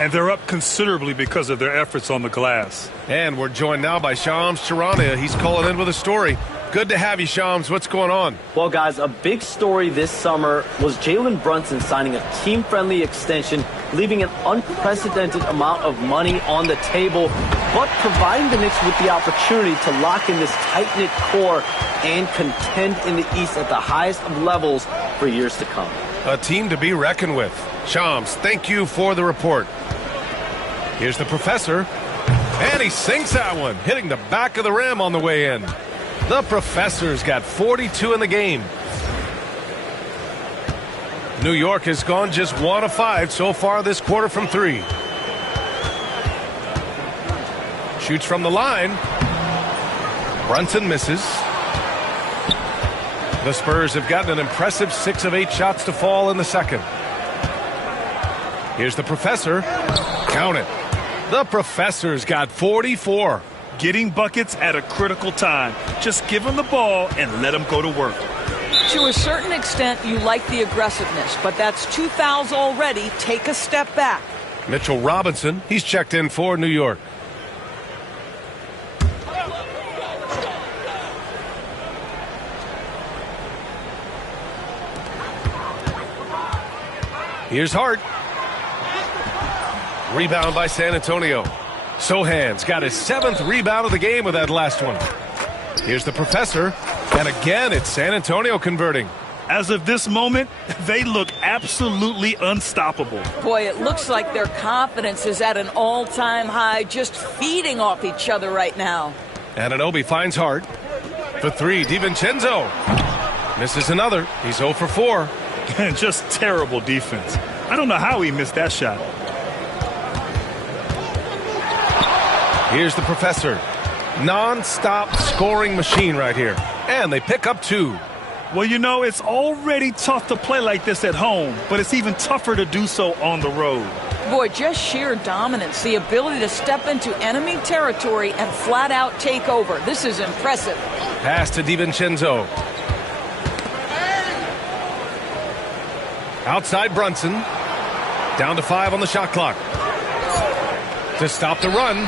And they're up considerably because of their efforts on the glass. And we're joined now by Shams Charania. He's calling in with a story. Good to have you, Shams. What's going on? Well, guys, a big story this summer was Jalen Brunson signing a team-friendly extension, leaving an unprecedented amount of money on the table, but providing the Knicks with the opportunity to lock in this tight-knit core and contend in the East at the highest of levels for years to come. A team to be reckoned with. Shams, thank you for the report. Here's the Professor, and he sinks that one, hitting the back of the rim on the way in. The Professor's got 42 in the game. New York has gone just 1 of 5 so far this quarter from 3. Shoots from the line. Brunson misses. The Spurs have gotten an impressive 6 of 8 shots to fall in the second. Here's the Professor. Count it. The Professor's got 44. Getting buckets at a critical time. Just give him the ball and let him go to work. To a certain extent, you like the aggressiveness, but that's 2 fouls already. Take a step back. Mitchell Robinson, he's checked in for New York. Here's Hart. Rebound by San Antonio. Sochan's got his 7th rebound of the game with that last one. Here's the Professor. And again, it's San Antonio converting. As of this moment, they look absolutely unstoppable. Boy, it looks like their confidence is at an all-time high, just feeding off each other right now. Anunoby finds Hart. For 3, DiVincenzo. Misses another. He's 0 for 4. Just terrible defense. I don't know how he missed that shot. Here's the Professor. Non-stop scoring machine right here. And they pick up 2. Well, you know, it's already tough to play like this at home, but it's even tougher to do so on the road. Boy, just sheer dominance, the ability to step into enemy territory and flat out take over. This is impressive. Pass to DiVincenzo. Outside Brunson. Down to 5 on the shot clock. To stop the run.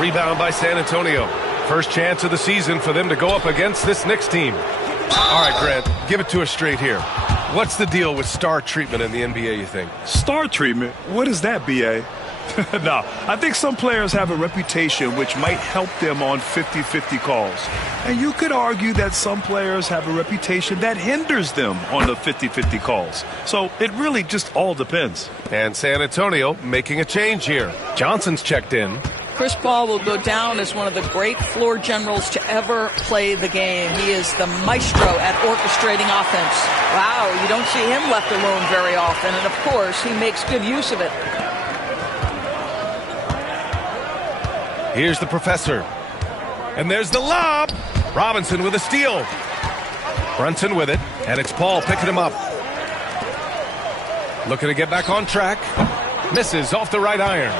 Rebound by San Antonio. First chance of the season for them to go up against this Knicks team. All right, Grant, give it to us straight here. What's the deal with star treatment in the NBA, you think? Star treatment? What is that, B.A.? No, I think some players have a reputation which might help them on 50-50 calls. And you could argue that some players have a reputation that hinders them on the 50-50 calls. So it really just all depends. And San Antonio making a change here. Johnson's checked in. Chris Paul will go down as one of the great floor generals to ever play the game. He is the maestro at orchestrating offense. Wow, you don't see him left alone very often. And, of course, he makes good use of it. Here's the professor. And there's the lob. Robinson with a steal. Brunson with it. And it's Paul picking him up. Looking to get back on track. Misses off the right iron.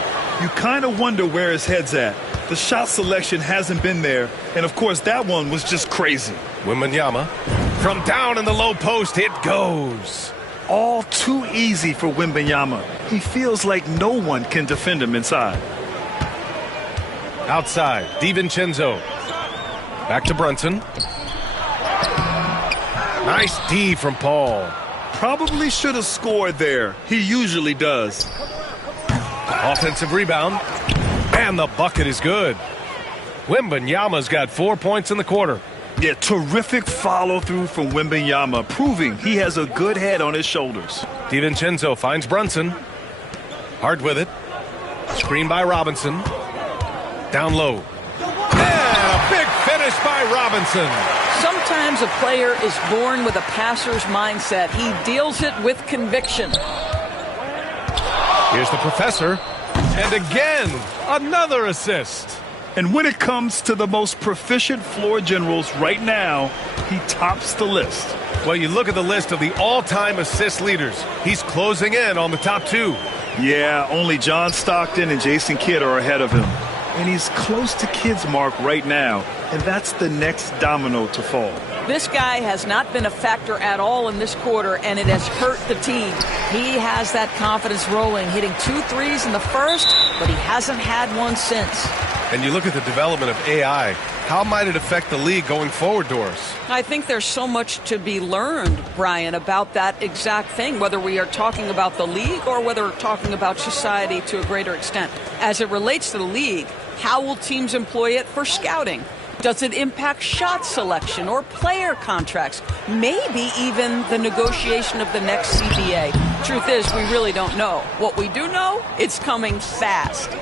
You kind of wonder where his head's at. The shot selection hasn't been there. And, of course, that one was just crazy. Wembanyama. From down in the low post, it goes. All too easy for Wembanyama. He feels like no one can defend him inside. Outside, DiVincenzo. Back to Brunson. Nice D from Paul. Probably should have scored there. He usually does. Offensive rebound. And the bucket is good. Wembanyama's got 4 points in the quarter. Yeah, terrific follow-through from Wembanyama, proving he has a good head on his shoulders. DiVincenzo finds Brunson. Hard with it. Screen by Robinson. Down low. And a big finish by Robinson. Sometimes a player is born with a passer's mindset. He deals it with conviction. Here's the professor. And again, another assist. And when it comes to the most proficient floor generals right now, he tops the list. Well, you look at the list of the all-time assist leaders. He's closing in on the top 2. Yeah, only John Stockton and Jason Kidd are ahead of him. And he's close to Kidd's mark right now. And that's the next domino to fall. This guy has not been a factor at all in this quarter, and it has hurt the team. He has that confidence rolling, hitting 2 threes in the first, but he hasn't had one since. And you look at the development of AI. How might it affect the league going forward, Doris? I think there's so much to be learned, Brian, about that exact thing, whether we are talking about the league or whether we're talking about society to a greater extent. As it relates to the league, how will teams employ it for scouting? Does it impact shot selection or player contracts? Maybe even the negotiation of the next CBA. Truth is, we really don't know. What we do know, it's coming fast.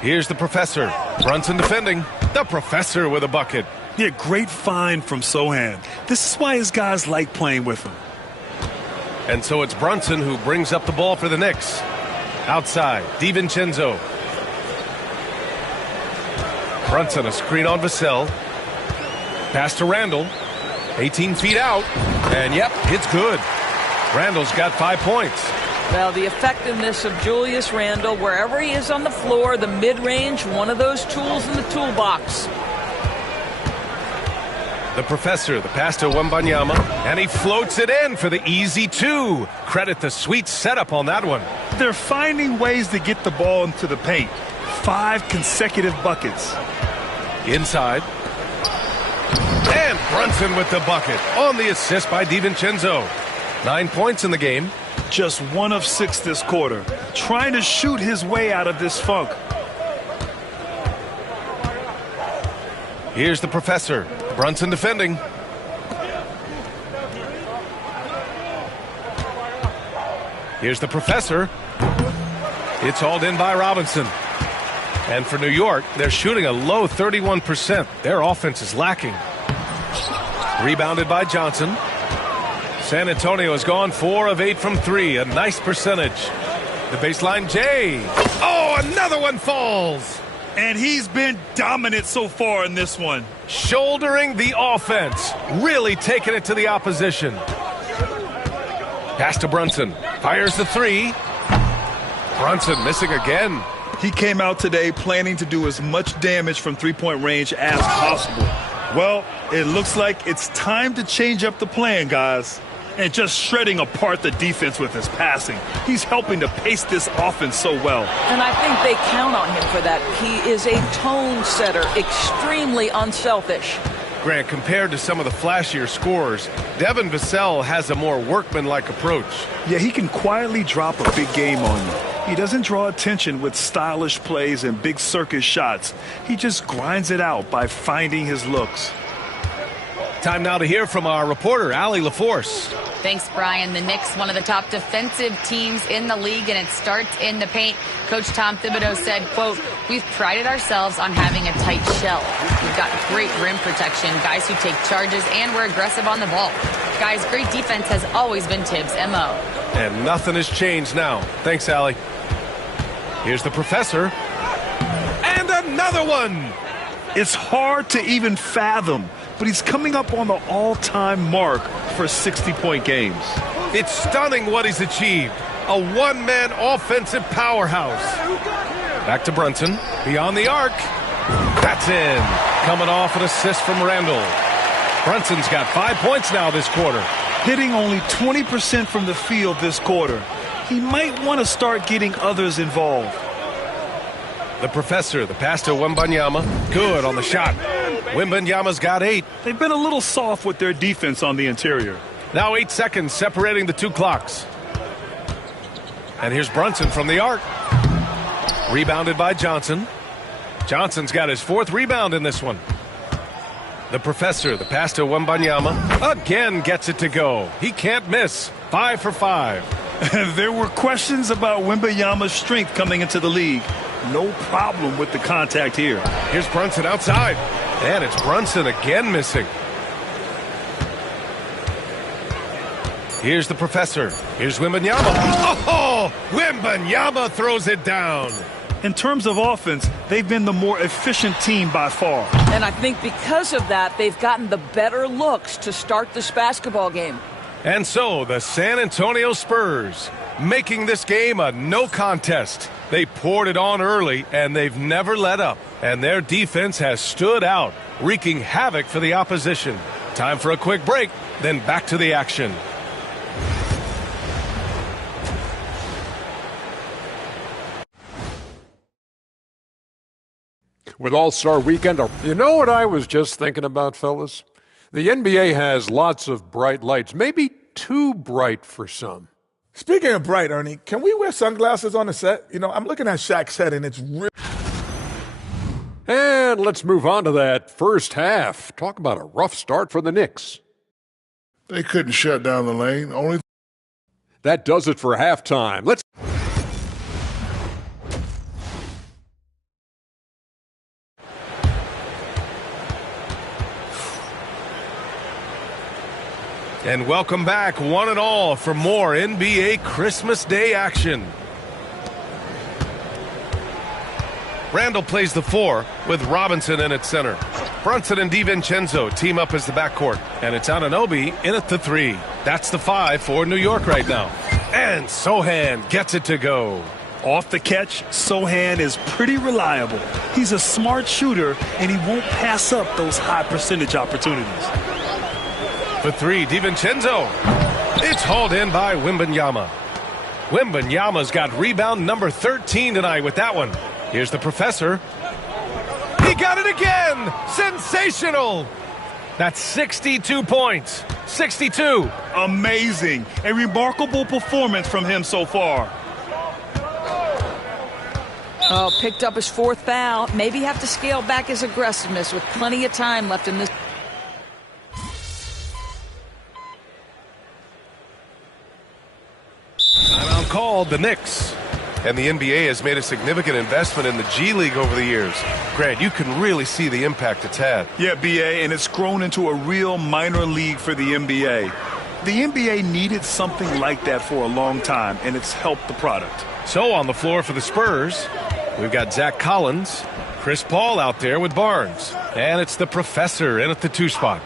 Here's the professor. Brunson defending. The professor with a bucket. Yeah, great find from Sohan. This is why his guys like playing with him. And so it's Brunson who brings up the ball for the Knicks. Outside, DiVincenzo. Brunson, a screen on Vassell. Pass to Randall. 18 feet out. And, yep, it's good. Randall's got 5 points. Well, the effectiveness of Julius Randle, wherever he is on the floor, the mid-range, one of those tools in the toolbox. The professor, the pass to Wembanyama, and he floats it in for the easy 2. Credit the sweet setup on that one. They're finding ways to get the ball into the paint. 5 consecutive buckets. Inside. And Brunson with the bucket on the assist by DiVincenzo. 9 points in the game. Just 1 of 6 this quarter. Trying to shoot his way out of this funk. Here's the professor. Brunson defending. Here's the professor. It's hauled in by Robinson. And for New York, they're shooting a low 31%. Their offense is lacking. Rebounded by Johnson. San Antonio has gone 4 of 8 from 3. A nice percentage. The baseline, Jay. Oh, another one falls. And he's been dominant so far in this one. Shouldering the offense. Really taking it to the opposition. Pass to Brunson. Fires the three. Brunson missing again. He came out today planning to do as much damage from three-point range as possible. Well, it looks like it's time to change up the plan, guys. And just shredding apart the defense with his passing. He's helping to pace this offense so well. And I think they count on him for that. He is a tone setter, extremely unselfish. Grant, compared to some of the flashier scorers, Devin Vassell has a more workmanlike approach. Yeah, he can quietly drop a big game on you. He doesn't draw attention with stylish plays and big circus shots. He just grinds it out by finding his looks. Time now to hear from our reporter, Allie LaForce. Thanks, Brian. The Knicks, one of the top defensive teams in the league, and it starts in the paint. Coach Tom Thibodeau said, quote, "We've prided ourselves on having a tight shell. We've got great rim protection, guys who take charges, and we're aggressive on the ball. Guys, great defense has always been Tibbs' MO." And nothing has changed now. Thanks, Allie. Here's the professor. And another one! It's hard to even fathom, but he's coming up on the all-time mark for 60-point games. It's stunning what he's achieved. A one-man offensive powerhouse. Back to Brunson. Beyond the arc. That's in. Coming off an assist from Randall. Brunson's got 5 points now this quarter. Hitting only 20% from the field this quarter. He might want to start getting others involved. The professor, the pass to Wembanyama. Good on the shot. Wembanyama's got 8. They've been a little soft with their defense on the interior. Now 8 seconds separating the two clocks. And here's Brunson from the arc. Rebounded by Johnson. Johnson's got his 4th rebound in this one. The professor, the pass to Wembanyama. Again gets it to go. He can't miss. 5 for 5. There were questions about Wembanyama's strength coming into the league. No problem with the contact here. Here's Brunson outside. And it's Brunson again missing. Here's the professor. Here's Wembanyama. Oh, Wembanyama throws it down. In terms of offense, they've been the more efficient team by far. And I think because of that, they've gotten the better looks to start this basketball game. And so the San Antonio Spurs making this game a no contest. They poured it on early, and they've never let up. And their defense has stood out, wreaking havoc for the opposition. Time for a quick break, then back to the action. With All-Star Weekend, you know what I was just thinking about, fellas? The NBA has lots of bright lights, maybe too bright for some. Speaking of bright, Ernie, can we wear sunglasses on the set? You know, I'm looking at Shaq's head, and it's real. And let's move on to that first half. Talk about a rough start for the Knicks. They couldn't shut down the lane. That does it for halftime. Let's. And welcome back, one and all, for more NBA Christmas Day action. Randall plays the 4 with Robinson in at center. Brunson and DiVincenzo team up as the backcourt. And it's Anunoby in at the 3. That's the 5 for New York right now. And Sochan gets it to go. Off the catch, Sochan is pretty reliable. He's a smart shooter, and he won't pass up those high percentage opportunities. For 3, DiVincenzo. It's hauled in by Wembanyama. Wembanyama's got rebound number 13 tonight with that one. Here's the professor. He got it again! Sensational! That's 62 points. 62. Amazing. A remarkable performance from him so far. Oh, picked up his 4th foul. Maybe have to scale back his aggressiveness with plenty of time left in this. Timeout called the Knicks. And the NBA has made a significant investment in the G League over the years. Grant, you can really see the impact it's had. Yeah, BA, and it's grown into a real minor league for the NBA. The NBA needed something like that for a long time, and it's helped the product. So on the floor for the Spurs, we've got Zach Collins, Chris Paul out there with Barnes. And it's the professor in at the 2 spot.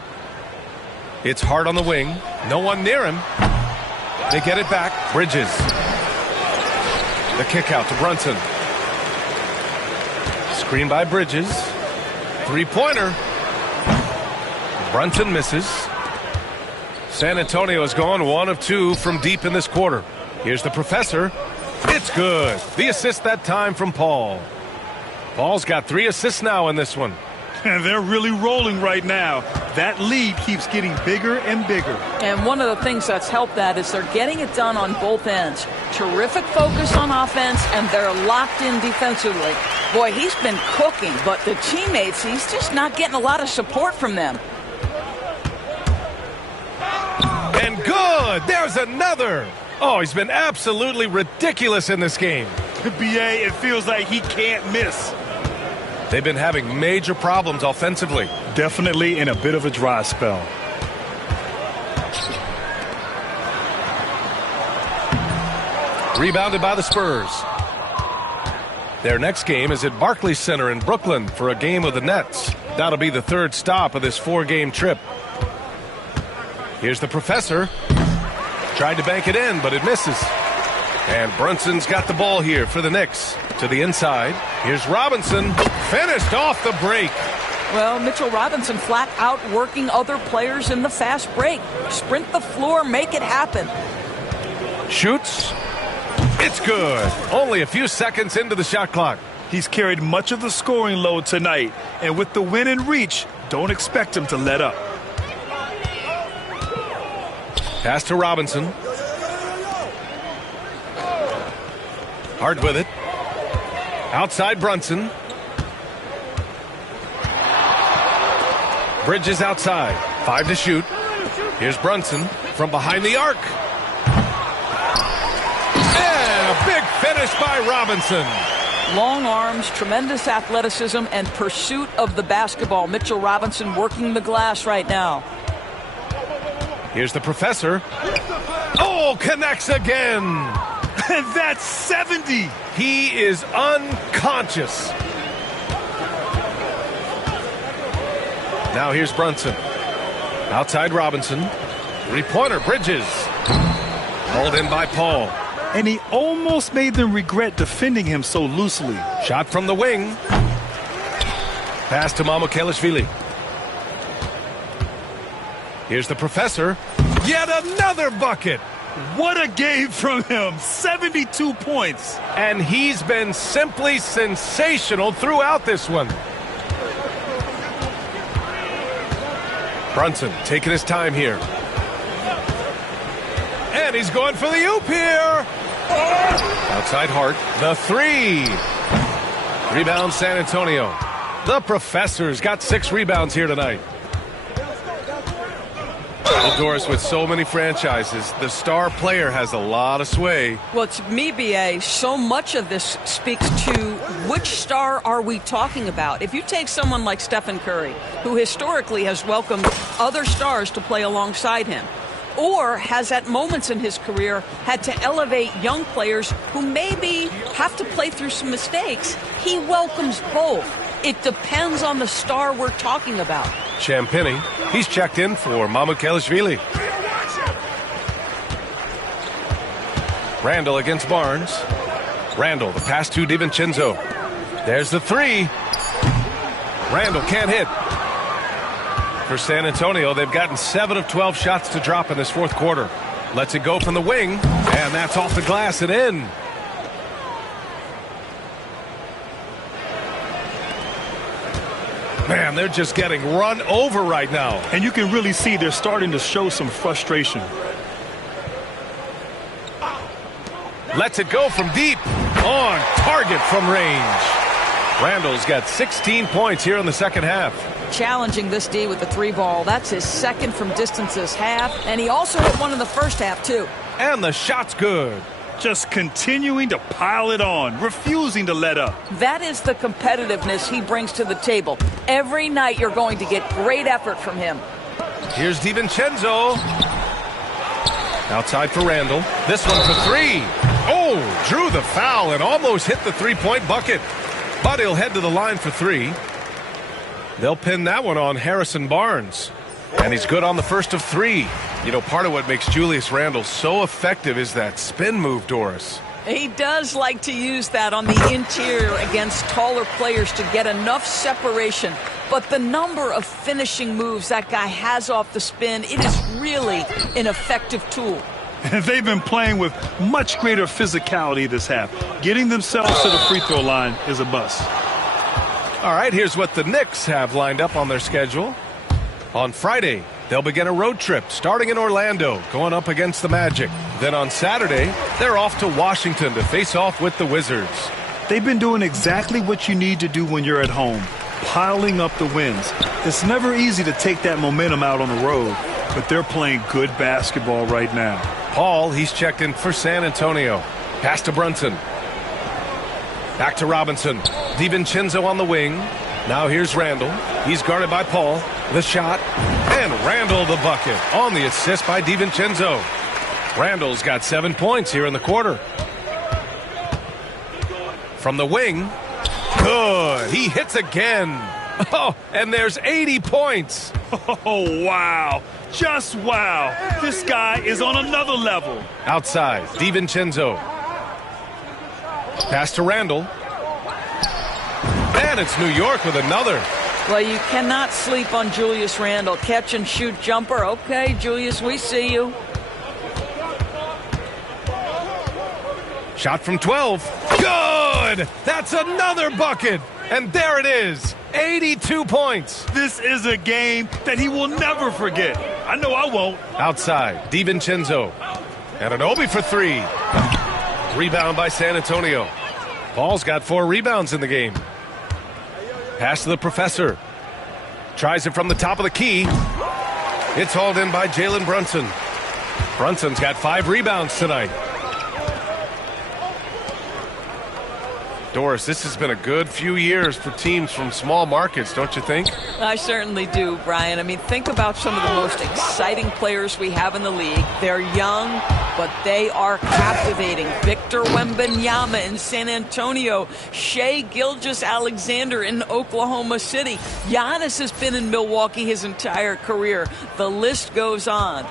It's Hart on the wing. No one near him. They get it back. Bridges. The kick out to Brunson. Screen by Bridges. Three-pointer. Brunson misses. San Antonio has gone 1 of 2 from deep in this quarter. Here's the professor. It's good. The assist that time from Paul. Paul's got 3 assists now in this one. And they're really rolling right now. That lead keeps getting bigger and bigger. And one of the things that's helped that is they're getting it done on both ends. Terrific focus on offense, and they're locked in defensively. Boy, he's been cooking, but the teammates, he's just not getting a lot of support from them. And good! There's another! Oh, he's been absolutely ridiculous in this game. BA, it feels like he can't miss. They've been having major problems offensively. Definitely in a bit of a dry spell. Rebounded by the Spurs. Their next game is at Barclays Center in Brooklyn for a game of the Nets. That'll be the 3rd stop of this 4-game trip. Here's the professor. Tried to bank it in, but it misses. And Brunson's got the ball here for the Knicks. To the inside. Here's Robinson. Finished off the break. Well, Mitchell Robinson flat out working other players in the fast break. Sprint the floor, make it happen. Shoots. It's good. Only a few seconds into the shot clock. He's carried much of the scoring load tonight. And with the win in reach, don't expect him to let up. Pass to Robinson. Hard with it. Outside Brunson. Bridges outside. 5 to shoot. Here's Brunson from behind the arc. And a big finish by Robinson. Long arms, tremendous athleticism, and pursuit of the basketball. Mitchell Robinson working the glass right now. Here's the professor. Oh, connects again. And that's 70. He is unconscious. Now here's Brunson. Outside Robinson. 3-pointer, Bridges. Hauled in by Paul. And he almost made them regret defending him so loosely. Shot from the wing. Pass to Mamukelashvili. Here's the professor. Yet another bucket. What a game from him. 72 points. And he's been simply sensational throughout this one. Brunson taking his time here. And he's going for the oop here. Outside Hart. The 3. Rebound San Antonio. The professor's got 6 rebounds here tonight. Well, Doris, with so many franchises, the star player has a lot of sway. Well, to me, BA, so much of this speaks to which star are we talking about. If you take someone like Stephen Curry, who historically has welcomed other stars to play alongside him, or has at moments in his career had to elevate young players who maybe have to play through some mistakes, he welcomes both. It depends on the star we're talking about. Champagny, he's checked in for Mamukelashvili. Randall against Barnes. Randall, the pass to DiVincenzo. There's the 3. Randall can't hit. For San Antonio, they've gotten 7 of 12 shots to drop in this 4th quarter. Lets it go from the wing, and that's off the glass and in. Man, they're just getting run over right now. And you can really see they're starting to show some frustration. Lets it go from deep. On target from range. Randall's got 16 points here in the second half. Challenging this D with the 3 ball. That's his 2nd from distance this half. And he also hit one in the first half, too. And the shot's good. Just continuing to pile it on, refusing to let up. That is the competitiveness he brings to the table. Every night you're going to get great effort from him. Here's DiVincenzo. Outside for Randall. This one for 3. Oh, drew the foul and almost hit the 3-point bucket. But he'll head to the line for 3. They'll pin that one on Harrison Barnes. And he's good on the first of 3. You know, part of what makes Julius Randle so effective is that spin move, Doris. He does like to use that on the interior against taller players to get enough separation. But the number of finishing moves that guy has off the spin, it is really an effective tool. And they've been playing with much greater physicality this half. Getting themselves to the free throw line is a bust. All right, here's what the Knicks have lined up on their schedule. On Friday, they'll begin a road trip starting in Orlando, going up against the Magic. Then on Saturday, they're off to Washington to face off with the Wizards. They've been doing exactly what you need to do when you're at home, piling up the wins. It's never easy to take that momentum out on the road, but they're playing good basketball right now. Paul, he's checked in for San Antonio. Pass to Brunson. Back to Robinson. DiVincenzo on the wing. Now here's Randle. He's guarded by Paul. The shot. And Randle the bucket on the assist by DiVincenzo. Randle's got 7 points here in the quarter. From the wing. Good. He hits again. Oh, and there's 80 points. Oh, wow. Just wow. This guy is on another level. Outside, DiVincenzo. Pass to Randle. And it's New York with another. Well, you cannot sleep on Julius Randle. Catch and shoot jumper. Okay, Julius, we see you. Shot from 12. Good! That's another bucket. And there it is. 82 points. This is a game that he will never forget. I know I won't. Outside, DiVincenzo. Anunoby for 3. Rebound by San Antonio. Paul's got 4 rebounds in the game. Pass to the professor. Tries it from the top of the key. It's hauled in by Jalen Brunson. Brunson's got 5 rebounds tonight. Doris, this has been a good few years for teams from small markets, don't you think? I certainly do, Brian. I mean, think about some of the most exciting players we have in the league. They're young, but they are captivating. Victor Wembanyama in San Antonio. Shai Gilgeous-Alexander in Oklahoma City. Giannis has been in Milwaukee his entire career. The list goes on.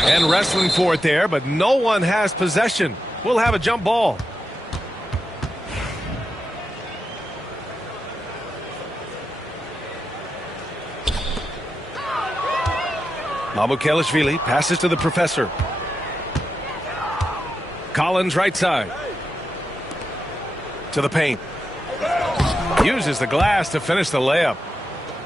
And wrestling for it there, but no one has possession. We'll have a jump ball. Mamukelashvili passes to the professor. Collins right side. To the paint. Uses the glass to finish the layup.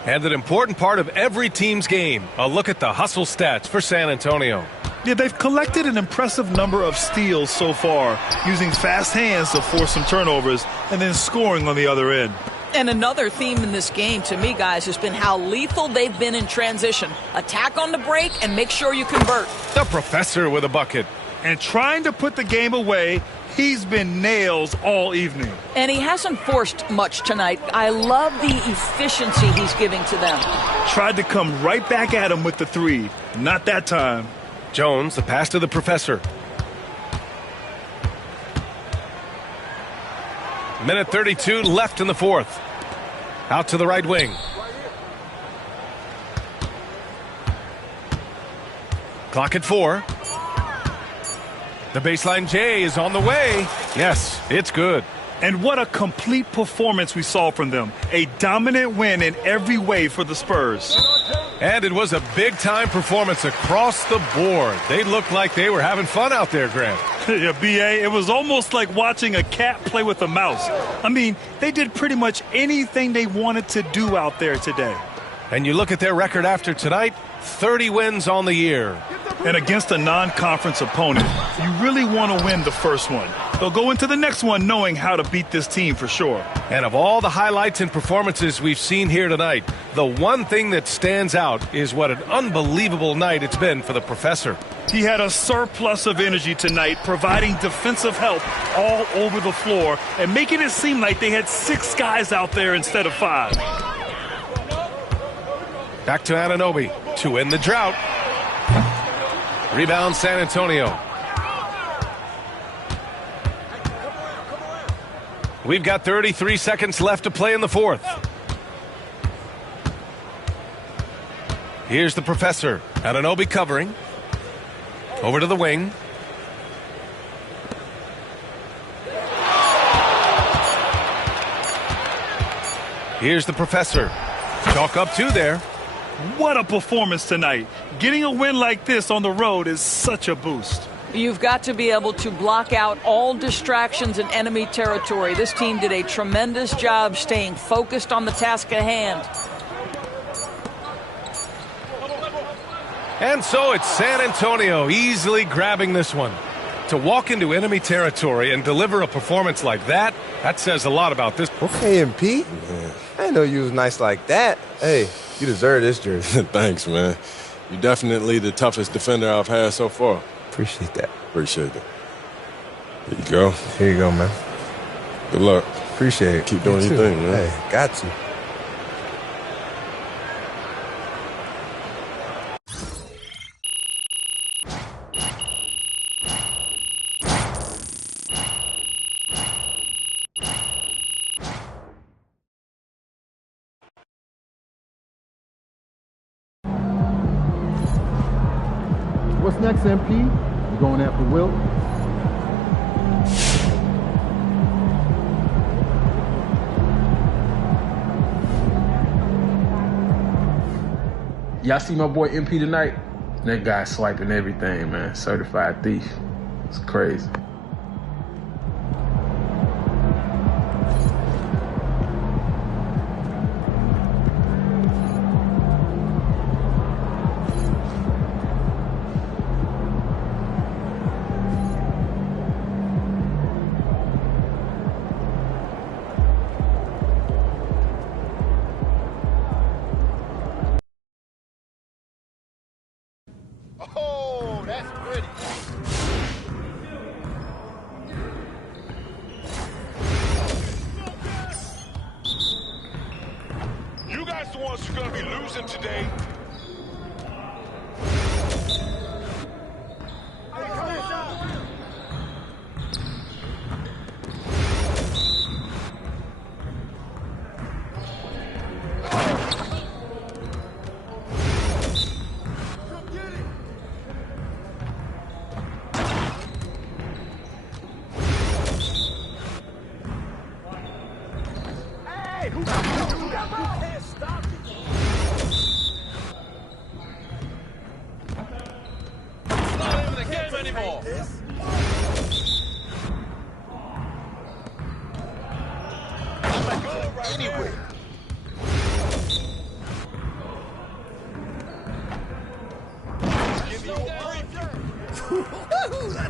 And an important part of every team's game. A look at the hustle stats for San Antonio. Yeah, they've collected an impressive number of steals so far, using fast hands to force some turnovers and then scoring on the other end. And another theme in this game, to me, guys, has been how lethal they've been in transition. Attack on the break and make sure you convert. The professor with a bucket. And trying to put the game away, he's been nails all evening. And he hasn't forced much tonight. I love the efficiency he's giving to them. Tried to come right back at him with the 3. Not that time. Jones, the pass to the professor. Minute 32 left in the fourth. Out to the right wing. Clock at 4. The baseline J is on the way. Yes, it's good. And what a complete performance we saw from them. A dominant win in every way for the Spurs. And it was a big-time performance across the board. They looked like they were having fun out there, Grant. Yeah, B.A., it was almost like watching a cat play with a mouse. I mean, they did pretty much anything they wanted to do out there today. And you look at their record after tonight, 30 wins on the year. And against a non-conference opponent, you really want to win the first one. They'll go into the next one knowing how to beat this team for sure. And of all the highlights and performances we've seen here tonight, the one thing that stands out is what an unbelievable night it's been for the professor. He had a surplus of energy tonight, providing defensive help all over the floor and making it seem like they had 6 guys out there instead of 5. Back to Anunoby to end the drought. Rebound San Antonio. We've got 33 seconds left to play in the fourth. Here's the professor. Anunoby covering. Over to the wing. Here's the professor. Chalk up 2 there. What a performance tonight. Getting a win like this on the road is such a boost. You've got to be able to block out all distractions in enemy territory. This team did a tremendous job staying focused on the task at hand. And so it's San Antonio easily grabbing this one. To walk into enemy territory and deliver a performance like that, that says a lot about this. Okay, MP. I didn't know you was nice like that. Hey, you deserve this jersey. Thanks, man. You're definitely the toughest defender I've had so far. Appreciate that. Appreciate it. Here you go. Here you go, man. Good luck. Appreciate it. Keep doing your thing, man. Hey, got to. What's next, MP? You going after Will? Y'all see my boy MP tonight? That guy swiping everything, man. Certified thief. It's crazy. Oh, that's pretty. You guys the ones who are going to be losing today.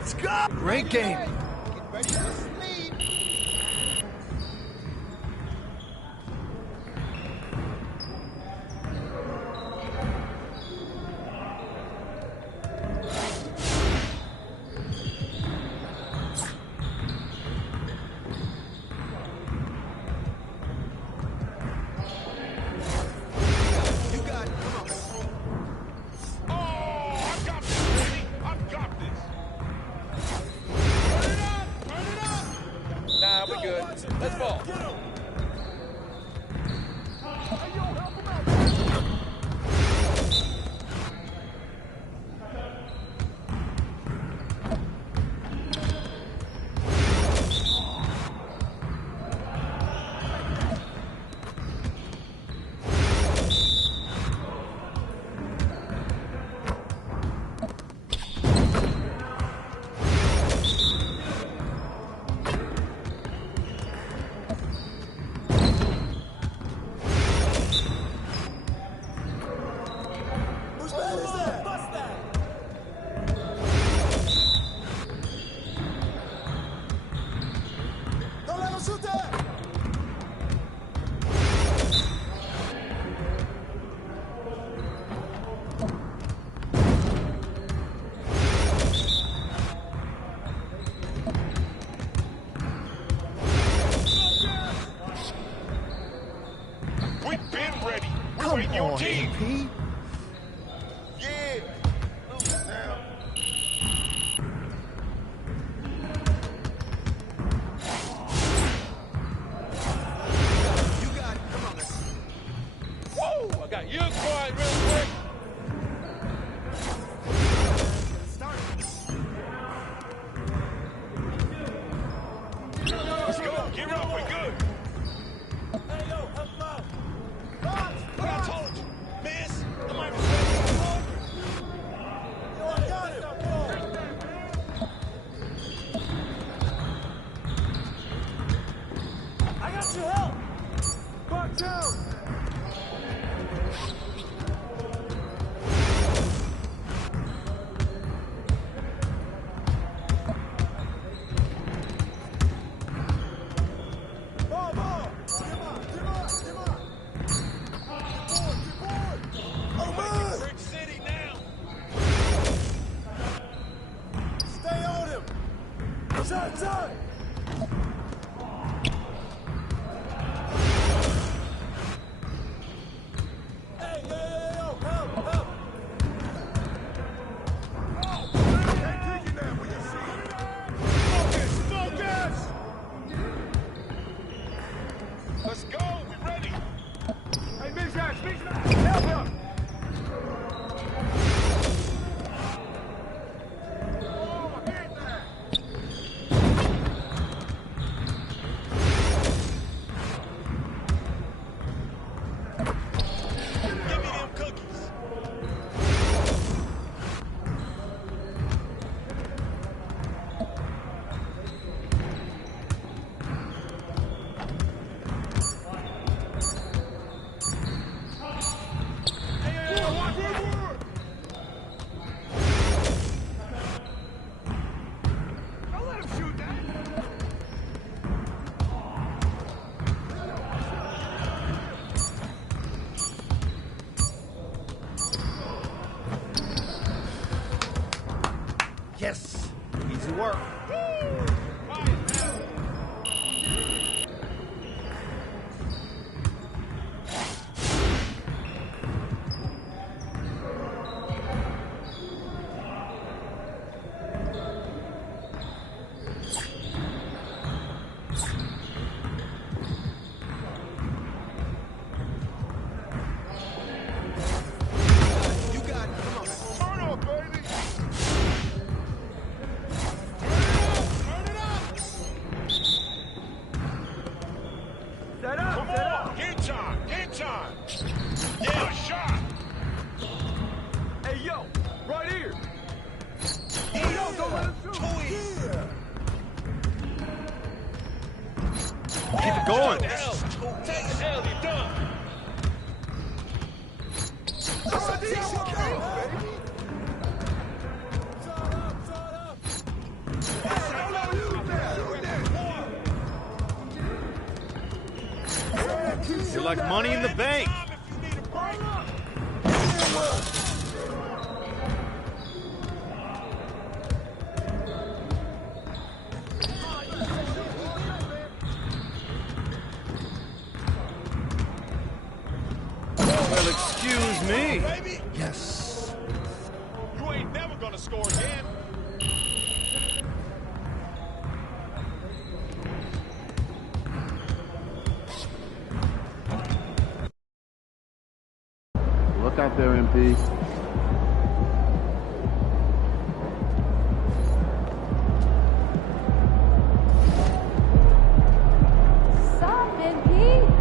Let's go! Great game. Let's ball. We've been ready. We're waiting your team. MP. Yeah. Now. You got it. Come on. Woo! I got you quiet real quick. Yes, easy work. Going. You're like money in the bank. Well, excuse me. Yes. You ain't never gonna score again. Look out there, MP. Stop, MP.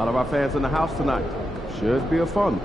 lot of our fans in the house tonight. Should be a fun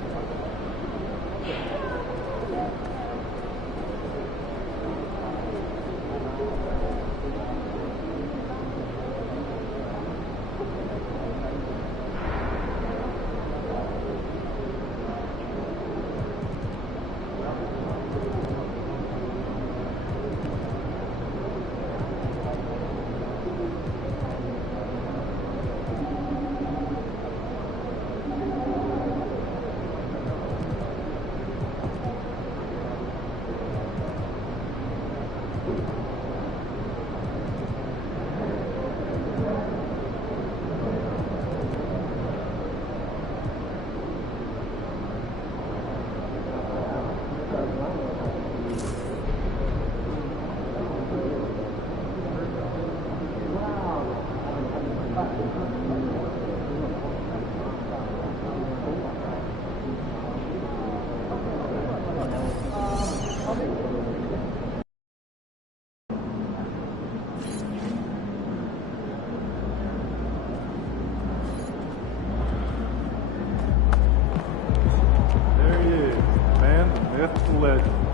one.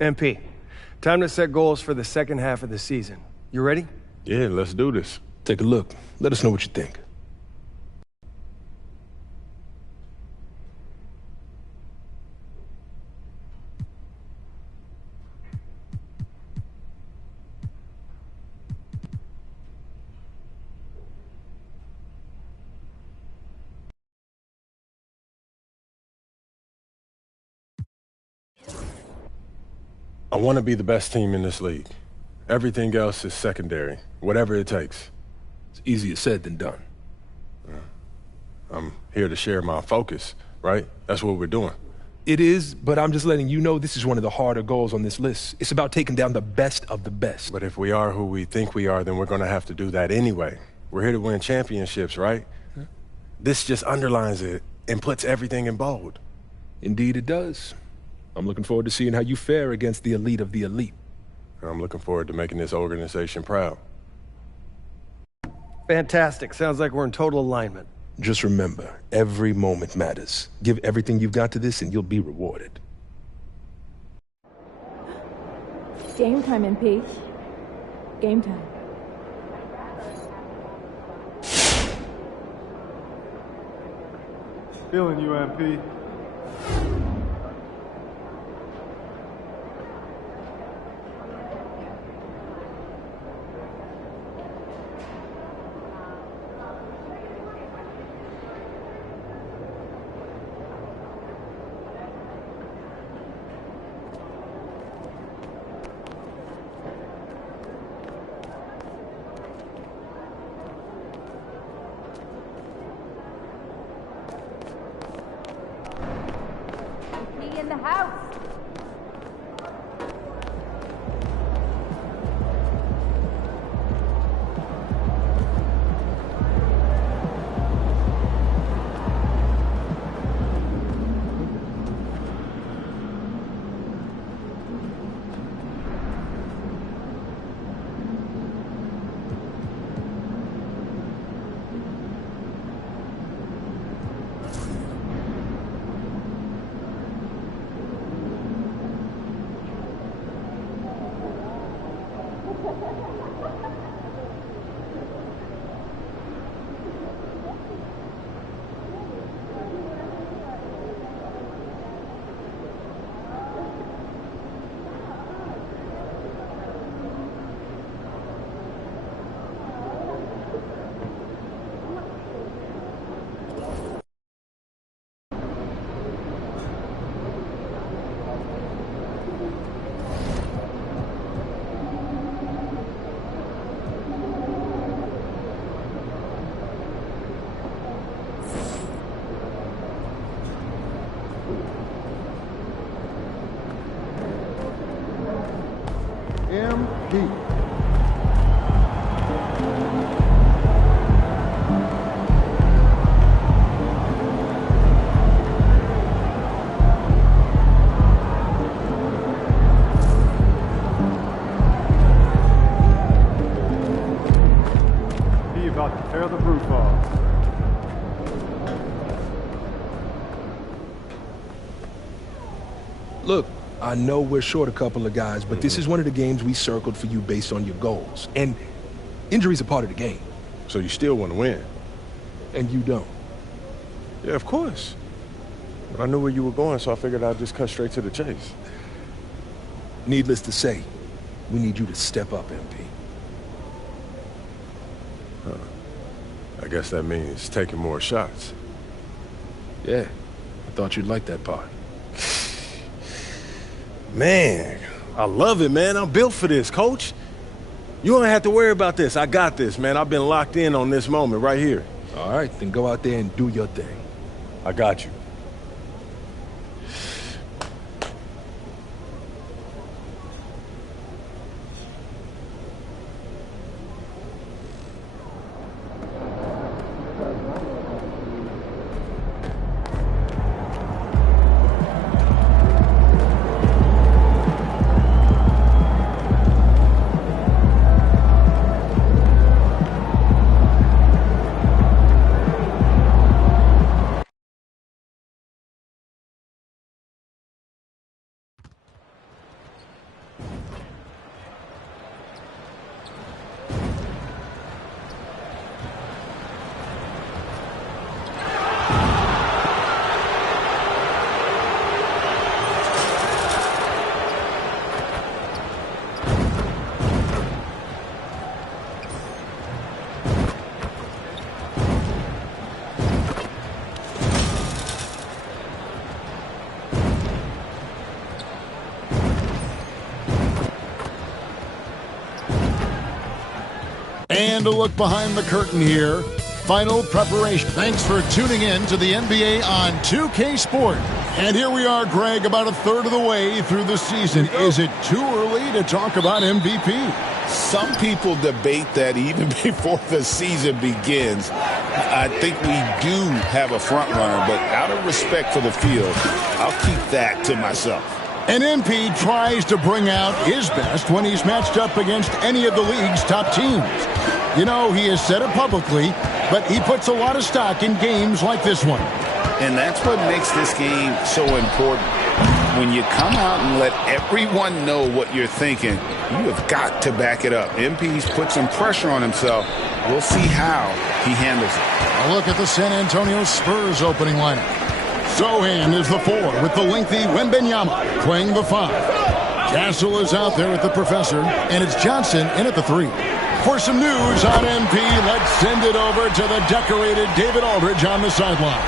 MP, time to set goals for the second half of the season. You ready? Yeah, let's do this. Take a look. Let us know what you think. I want to be the best team in this league. Everything else is secondary, whatever it takes. It's easier said than done. I'm here to share my focus, right? That's what we're doing. It is, but I'm just letting you know this is one of the harder goals on this list. It's about taking down the best of the best. But if we are who we think we are, then we're going to have to do that anyway. We're here to win championships, right? Huh? This just underlines it and puts everything in bold. Indeed it does. I'm looking forward to seeing how you fare against the elite of the elite. I'm looking forward to making this organization proud. Fantastic. Sounds like we're in total alignment. Just remember, every moment matters. Give everything you've got to this and you'll be rewarded. Game time, MP. Game time. Feeling you, MP. In the house. MP. I know we're short a couple of guys, but this is one of the games we circled for you based on your goals. And injuries are part of the game. So you still want to win? And you don't? Yeah, of course. But I knew where you were going, so I figured I'd just cut straight to the chase. Needless to say, we need you to step up, MP. Huh. I guess that means taking more shots. Yeah, I thought you'd like that part. Man, I love it, man. I'm built for this, Coach. You don't have to worry about this. I got this, man. I've been locked in on this moment right here. All right, then go out there and do your thing. I got you. And a look behind the curtain here. Final preparation. Thanks for tuning in to the NBA on 2K Sport. And here we are, Greg, about a third of the way through the season. Is it too early to talk about MVP? Some people debate that even before the season begins. I think we do have a front runner, but out of respect for the field, I'll keep that to myself. And MP tries to bring out his best when he's matched up against any of the league's top teams. You know, he has said it publicly, but he puts a lot of stock in games like this one. And that's what makes this game so important. When you come out and let everyone know what you're thinking, you have got to back it up. MP's put some pressure on himself. We'll see how he handles it. A look at the San Antonio Spurs opening lineup. Sochan is the 4 with the lengthy Wembanyama playing the 5. Castle is out there with the professor, and it's Johnson in at the 3. For some news on MP, let's send it over to the decorated David Aldridge on the sideline.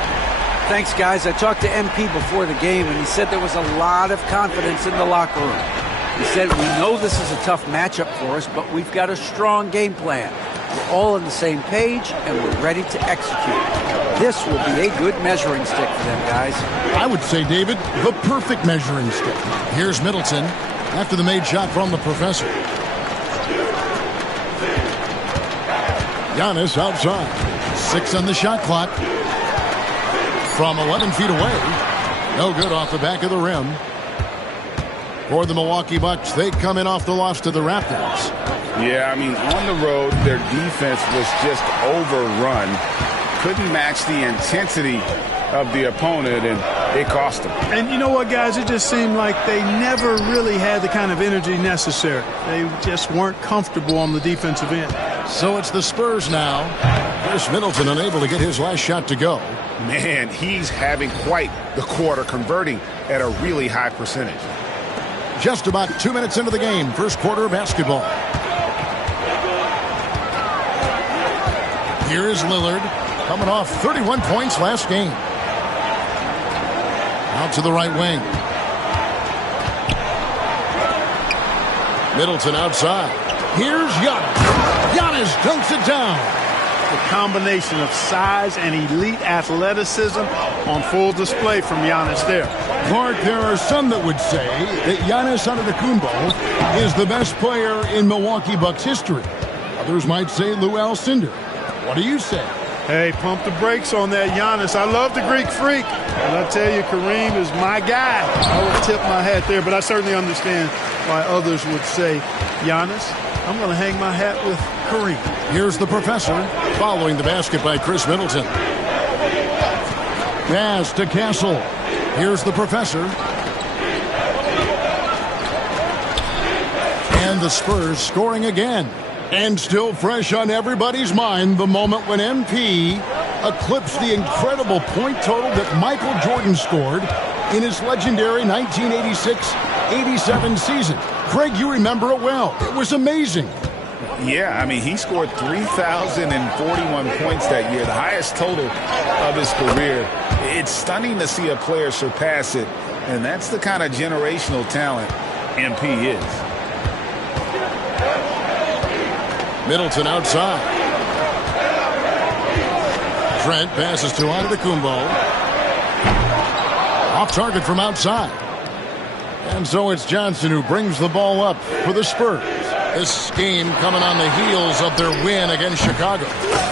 Thanks, guys. I talked to MP before the game, and he said there was a lot of confidence in the locker room. He said, we know this is a tough matchup for us, but we've got a strong game plan. We're all on the same page, and we're ready to execute. This will be a good measuring stick for them, guys. I would say, David, the perfect measuring stick. Here's Middleton after the made shot from the professor. Giannis outside. 6 on the shot clock. From 11 feet away. No good off the back of the rim. For the Milwaukee Bucks, they come in off the loss to the Raptors. Yeah, I mean, on the road, their defense was just overrun. Couldn't match the intensity of the opponent, and it cost them. And you know what, guys? It just seemed like they never really had the kind of energy necessary. They just weren't comfortable on the defensive end. So it's the Spurs now. Chris Middleton unable to get his last shot to go. Man, he's having quite the quarter, converting at a really high percentage. Just about 2 minutes into the game, first quarter of basketball. Here is Lillard, coming off 31 points last game. Out to the right wing. Middleton outside. Here's Giannis. Giannis dunks it down. The combination of size and elite athleticism on full display from Giannis there. Clark, there are some that would say that Giannis Antetokounmpo is the best player in Milwaukee Bucks history. Others might say Lou Alcindor. What do you say? Hey, pump the brakes on that Giannis. I love the Greek freak. And I tell you, Kareem is my guy. I would tip my hat there, but I certainly understand why others would say Giannis. I'm going to hang my hat with Kareem. Here's the professor following the basket by Chris Middleton. Pass to Castle. Here's the professor. the Spurs scoring again. And still fresh on everybody's mind, the moment when MP eclipsed the incredible point total that Michael Jordan scored in his legendary 1986-87 season. Craig, you remember it well. It was amazing. Yeah, I mean, he scored 3,041 points that year, the highest total of his career. It's stunning to see a player surpass it, and that's the kind of generational talent MP is. Middleton outside. Trent passes to Antetokounmpo. Off target from outside. And so it's Johnson who brings the ball up for the Spurs. This game coming on the heels of their win against Chicago.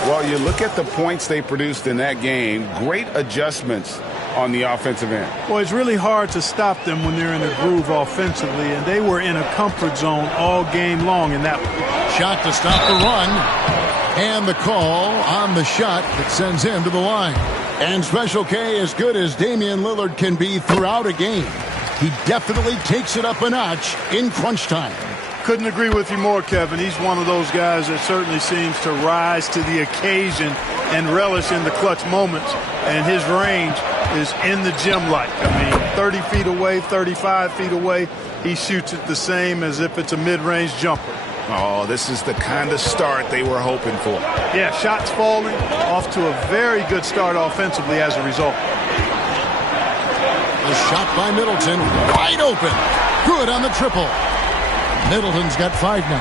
Well, you look at the points they produced in that game. Great adjustments on the offensive end. Well, it's really hard to stop them when they're in a groove offensively, and they were in a comfort zone all game long in that one. Shot to stop the run. And the call on the shot that sends him to the line. And Special K, as good as Damian Lillard can be throughout a game, he definitely takes it up a notch in crunch time. Couldn't agree with you more, Kevin. He's one of those guys that certainly seems to rise to the occasion and relish in the clutch moments. And his range is in the gym like. I mean, 30 feet away, 35 feet away, he shoots it the same as if it's a mid-range jumper. Oh, this is the kind of start they were hoping for. Yeah, shots falling, off to a very good start offensively as a result. A shot by Middleton, wide open. Good on the triple. Middleton's got 5 now.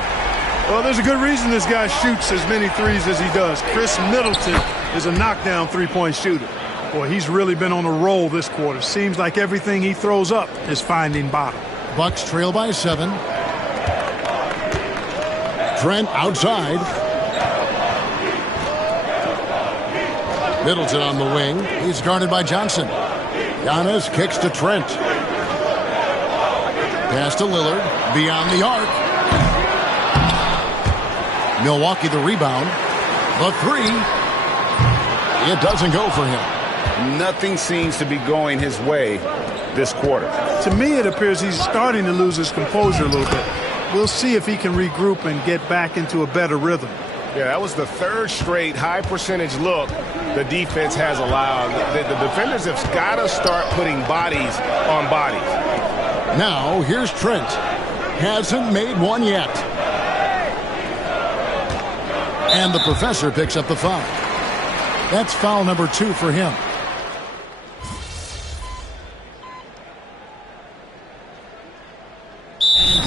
Well, there's a good reason this guy shoots as many threes as he does. Chris Middleton is a knockdown three-point shooter. Boy, he's really been on a roll this quarter. Seems like everything he throws up is finding bottom. Bucks trail by 7. Trent outside. Middleton on the wing. He's guarded by Johnson. Giannis kicks to Trent. Pass to Lillard. Beyond the arc. Milwaukee the rebound. The 3. It doesn't go for him. Nothing seems to be going his way this quarter. To me, it appears he's starting to lose his composure a little bit. We'll see if he can regroup and get back into a better rhythm. Yeah, that was the 3rd straight high percentage look the defense has allowed. The defenders have got to start putting bodies on bodies. Now, here's Trent. Hasn't made one yet. And the professor picks up the foul. That's foul number 2 for him.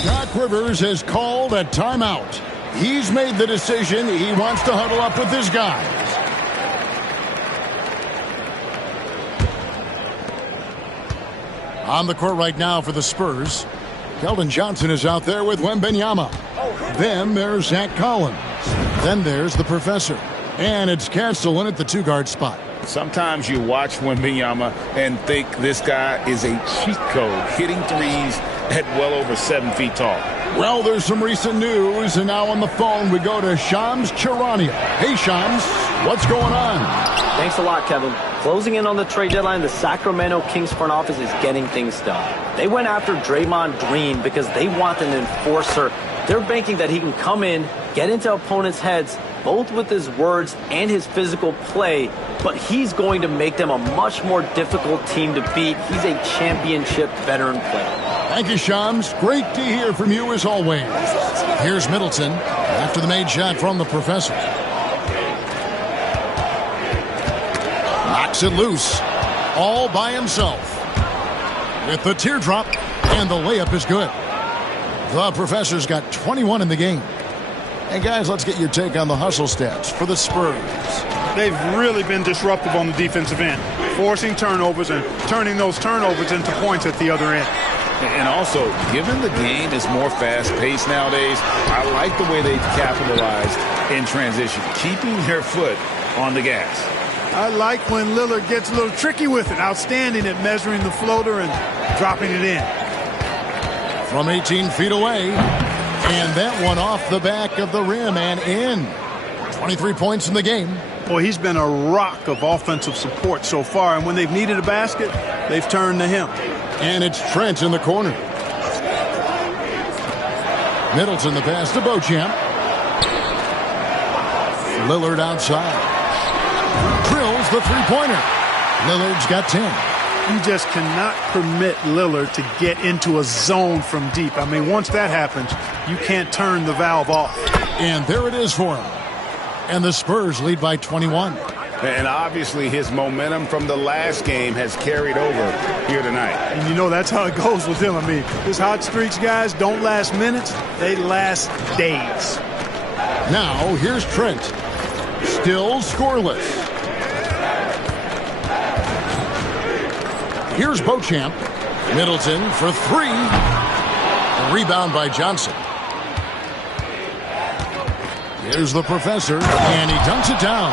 Doc Rivers has called a timeout. He's made the decision. He wants to huddle up with his guys. On the court right now for the Spurs, Keldon Johnson is out there with Wembanyama. Then there's Zach Collins. Then there's the professor. And it's Castellan at the 2-guard spot. Sometimes you watch Wembanyama and think this guy is a cheat code, hitting threes at well over 7 feet tall. Well, there's some recent news, and now on the phone we go to Shams Charania. Hey, Shams, what's going on? Thanks a lot, Kevin. Closing in on the trade deadline, the Sacramento Kings front office is getting things done. They went after Draymond Green because they want an enforcer. They're banking that he can come in, get into opponents' heads, both with his words and his physical play, but he's going to make them a much more difficult team to beat. He's a championship veteran player. Thank you, Shams. Great to hear from you as always. Here's Middleton after the made shot from the professor. Knocks it loose all by himself with the teardrop, and the layup is good. The professor's got 21 in the game. And guys, let's get your take on the hustle stats for the Spurs. They've really been disruptive on the defensive end, forcing turnovers and turning those turnovers into points at the other end. And also, given the game is more fast-paced nowadays, I like the way they've capitalized in transition, keeping their foot on the gas. I like when Lillard gets a little tricky with it, outstanding at measuring the floater and dropping it in. From 18 feet away, and that one off the back of the rim and in. 23 points in the game. Boy, he's been a rock of offensive support so far, and when they've needed a basket, they've turned to him. And it's Trent in the corner. Middleton the pass to Beauchamp. Lillard outside. Drills the three-pointer. Lillard's got 10. You just cannot permit Lillard to get into a zone from deep. I mean, once that happens, you can't turn the valve off. And there it is for him. And the Spurs lead by 21. And obviously his momentum from the last game has carried over here tonight. And you know that's how it goes with him. I mean, his hot streaks, guys, don't last minutes. They last days. Now, here's Trent. Still scoreless. Here's Beauchamp. Middleton for three. A rebound by Johnson. Here's the Professor, and he dunks it down.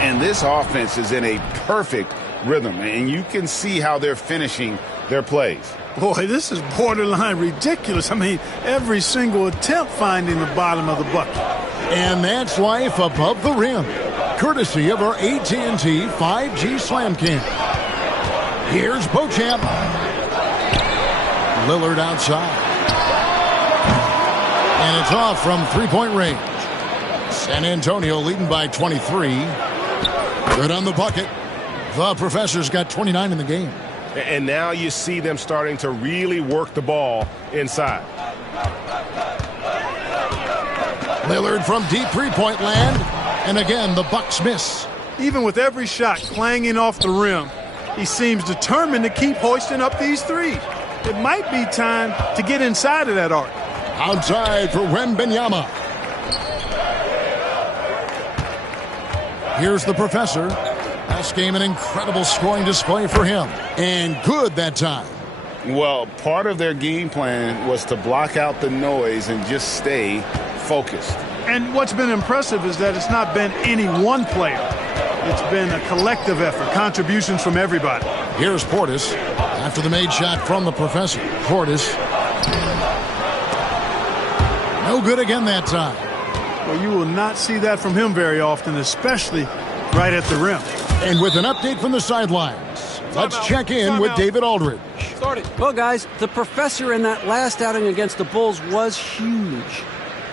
And this offense is in a perfect rhythm, and you can see how they're finishing their plays. Boy, this is borderline ridiculous. I mean, every single attempt finding the bottom of the bucket. And that's life above the rim, courtesy of our AT&T 5G Slam Cam. Here's Beauchamp. Lillard outside. And it's off from three-point range. San Antonio leading by 23. Good on the bucket. The Professor's got 29 in the game. And now you see them starting to really work the ball inside. Lillard from deep three-point land. And again, the Bucks miss. Even with every shot clanging off the rim, he seems determined to keep hoisting up these threes. It might be time to get inside of that arc. Outside for Wembanyama. Here's the Professor. Last game, an incredible scoring display for him. And good that time. Well, part of their game plan was to block out the noise and just stay focused. And what's been impressive is that it's not been any one player. It's been a collective effort, contributions from everybody. Here's Portis after the made shot from the Professor. Portis. No good again that time. Well, you will not see that from him very often, especially right at the rim. And with an update from the sidelines, let's check in with David Aldridge. Well, guys, the Professor in that last outing against the Bulls was huge.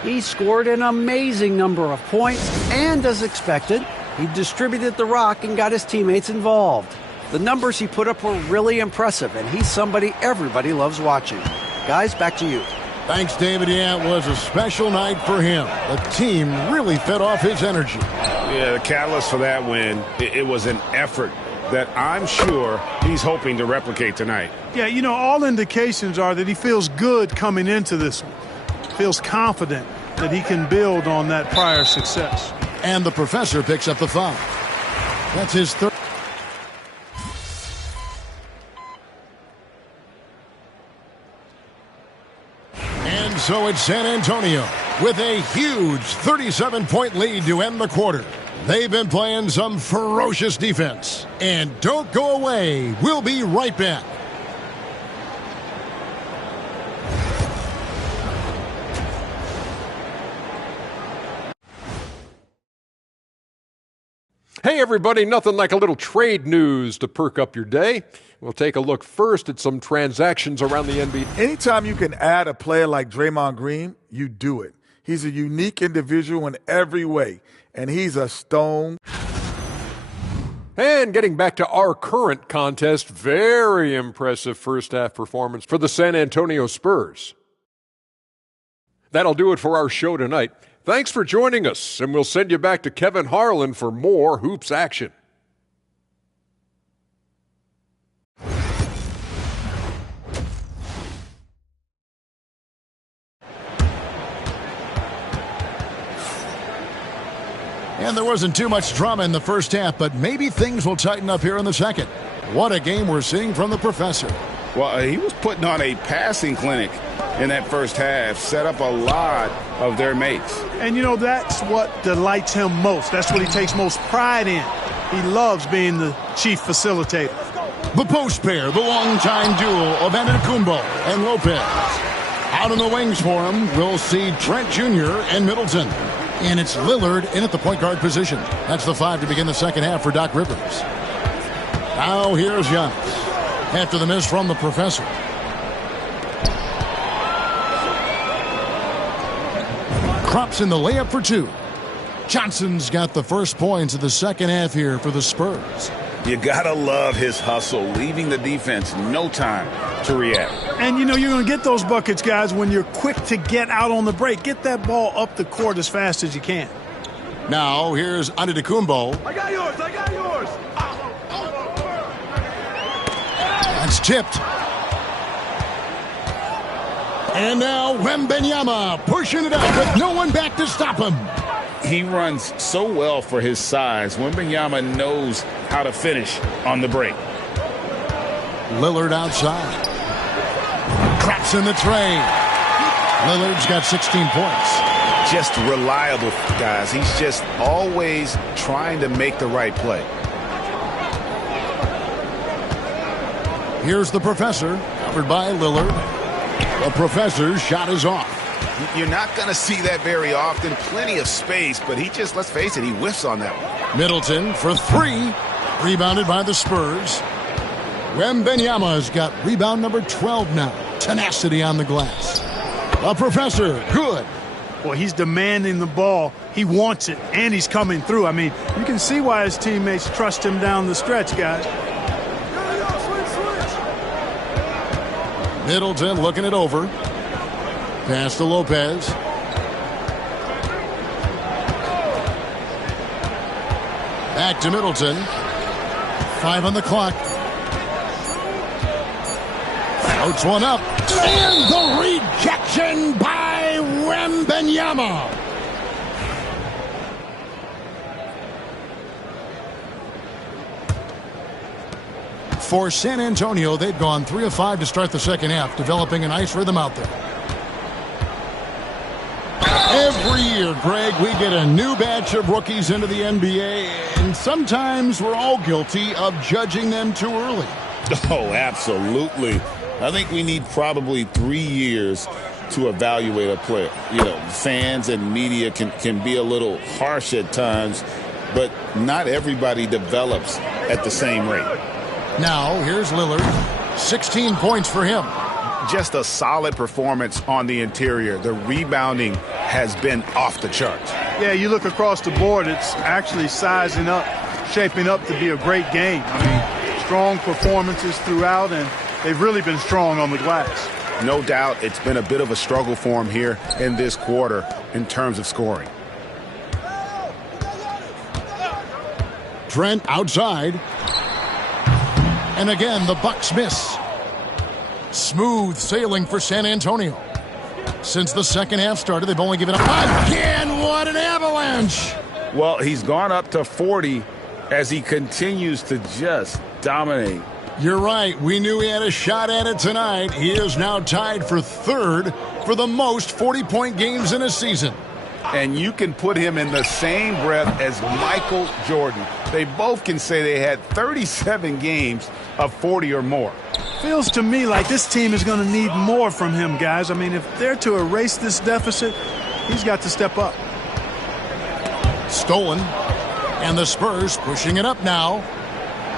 He scored an amazing number of points, and as expected, he distributed the rock and got his teammates involved. The numbers he put up were really impressive, and he's somebody everybody loves watching. Guys, back to you. Thanks, David. Yeah, it was a special night for him. The team really fed off his energy. Yeah, the catalyst for that win, it was an effort that I'm sure he's hoping to replicate tonight. Yeah, you know, all indications are that he feels good coming into this one. Feels confident that he can build on that prior success. And the Professor picks up the foul. That's his third. And so it's San Antonio with a huge 37-point lead to end the quarter. They've been playing some ferocious defense. And don't go away. We'll be right back. Hey everybody, nothing like a little trade news to perk up your day. We'll take a look first at some transactions around the NBA. Anytime you can add a player like Draymond Green, you do it. He's a unique individual in every way, and he's a stone. And getting back to our current contest, very impressive first half performance for the San Antonio Spurs. That'll do it for our show tonight. Thanks for joining us, and we'll send you back to Kevin Harlan for more Hoops action. And there wasn't too much drama in the first half, but maybe things will tighten up here in the second. What a game we're seeing from the Professor. Well, he was putting on a passing clinic in that first half, set up a lot of their mates. And, you know, that's what delights him most. That's what he takes most pride in. He loves being the chief facilitator. The post pair, the longtime duo of Antetokounmpo and Lopez. Out in the wings for him, we'll see Trent Jr. and Middleton. And it's Lillard in at the point guard position. That's the 5 to begin the second half for Doc Rivers. Now here's Giannis. After the miss from the Professor. Drops in the layup for two. Johnson's got the first points of the second half here for the Spurs. You gotta love his hustle, leaving the defense no time to react. And, you know, you're going to get those buckets, guys, when you're quick to get out on the break. Get that ball up the court as fast as you can. Now, here's Antetokounmpo. I got yours. I got yours. That's tipped. And now Wembanyama pushing it up with no one back to stop him. He runs so well for his size. Wembanyama knows how to finish on the break. Lillard outside. Drops in the tray. Lillard's got 16 points. Just reliable, guys. He's just always trying to make the right play. Here's the Professor, covered by Lillard. The Professor's shot is off. You're not going to see that very often. Plenty of space, but he just, let's face it, he whiffs on that one. Middleton for three. Rebounded by the Spurs. Wembanyama's got rebound number 12 now. Tenacity on the glass. The Professor, good. Well, he's demanding the ball. He wants it, and he's coming through. I mean, you can see why his teammates trust him down the stretch, guys. Middleton looking it over. Pass to Lopez. Back to Middleton. 5 on the clock. Floats one up. And the rejection by Wembanyama. For San Antonio, they've gone 3 of 5 to start the second half, developing a nice rhythm out there. Every year, Greg, we get a new batch of rookies into the NBA, and sometimes we're all guilty of judging them too early. Oh, absolutely. I think we need probably 3 years to evaluate a player. You know, fans and media can be a little harsh at times, but not everybody develops at the same rate. Now, here's Lillard. 16 points for him. Just a solid performance on the interior. The rebounding has been off the charts. Yeah, you look across the board, it's actually sizing up, shaping up to be a great game. I mean, strong performances throughout, and they've really been strong on the glass. No doubt it's been a bit of a struggle for him here in this quarter in terms of scoring. Trent outside. And again, the Bucks miss. Smooth sailing for San Antonio. Since the second half started, they've only given up again. What an avalanche! Well, he's gone up to 40 as he continues to just dominate. You're right. We knew he had a shot at it tonight. He is now tied for third for the most 40-point games in a season. And you can put him in the same breath as Michael Jordan. They both can say they had 37 games of 40 or more. Feels to me like this team is going to need more from him, guys. I mean, if they're to erase this deficit, he's got to step up. Stolen. And the Spurs pushing it up now. Look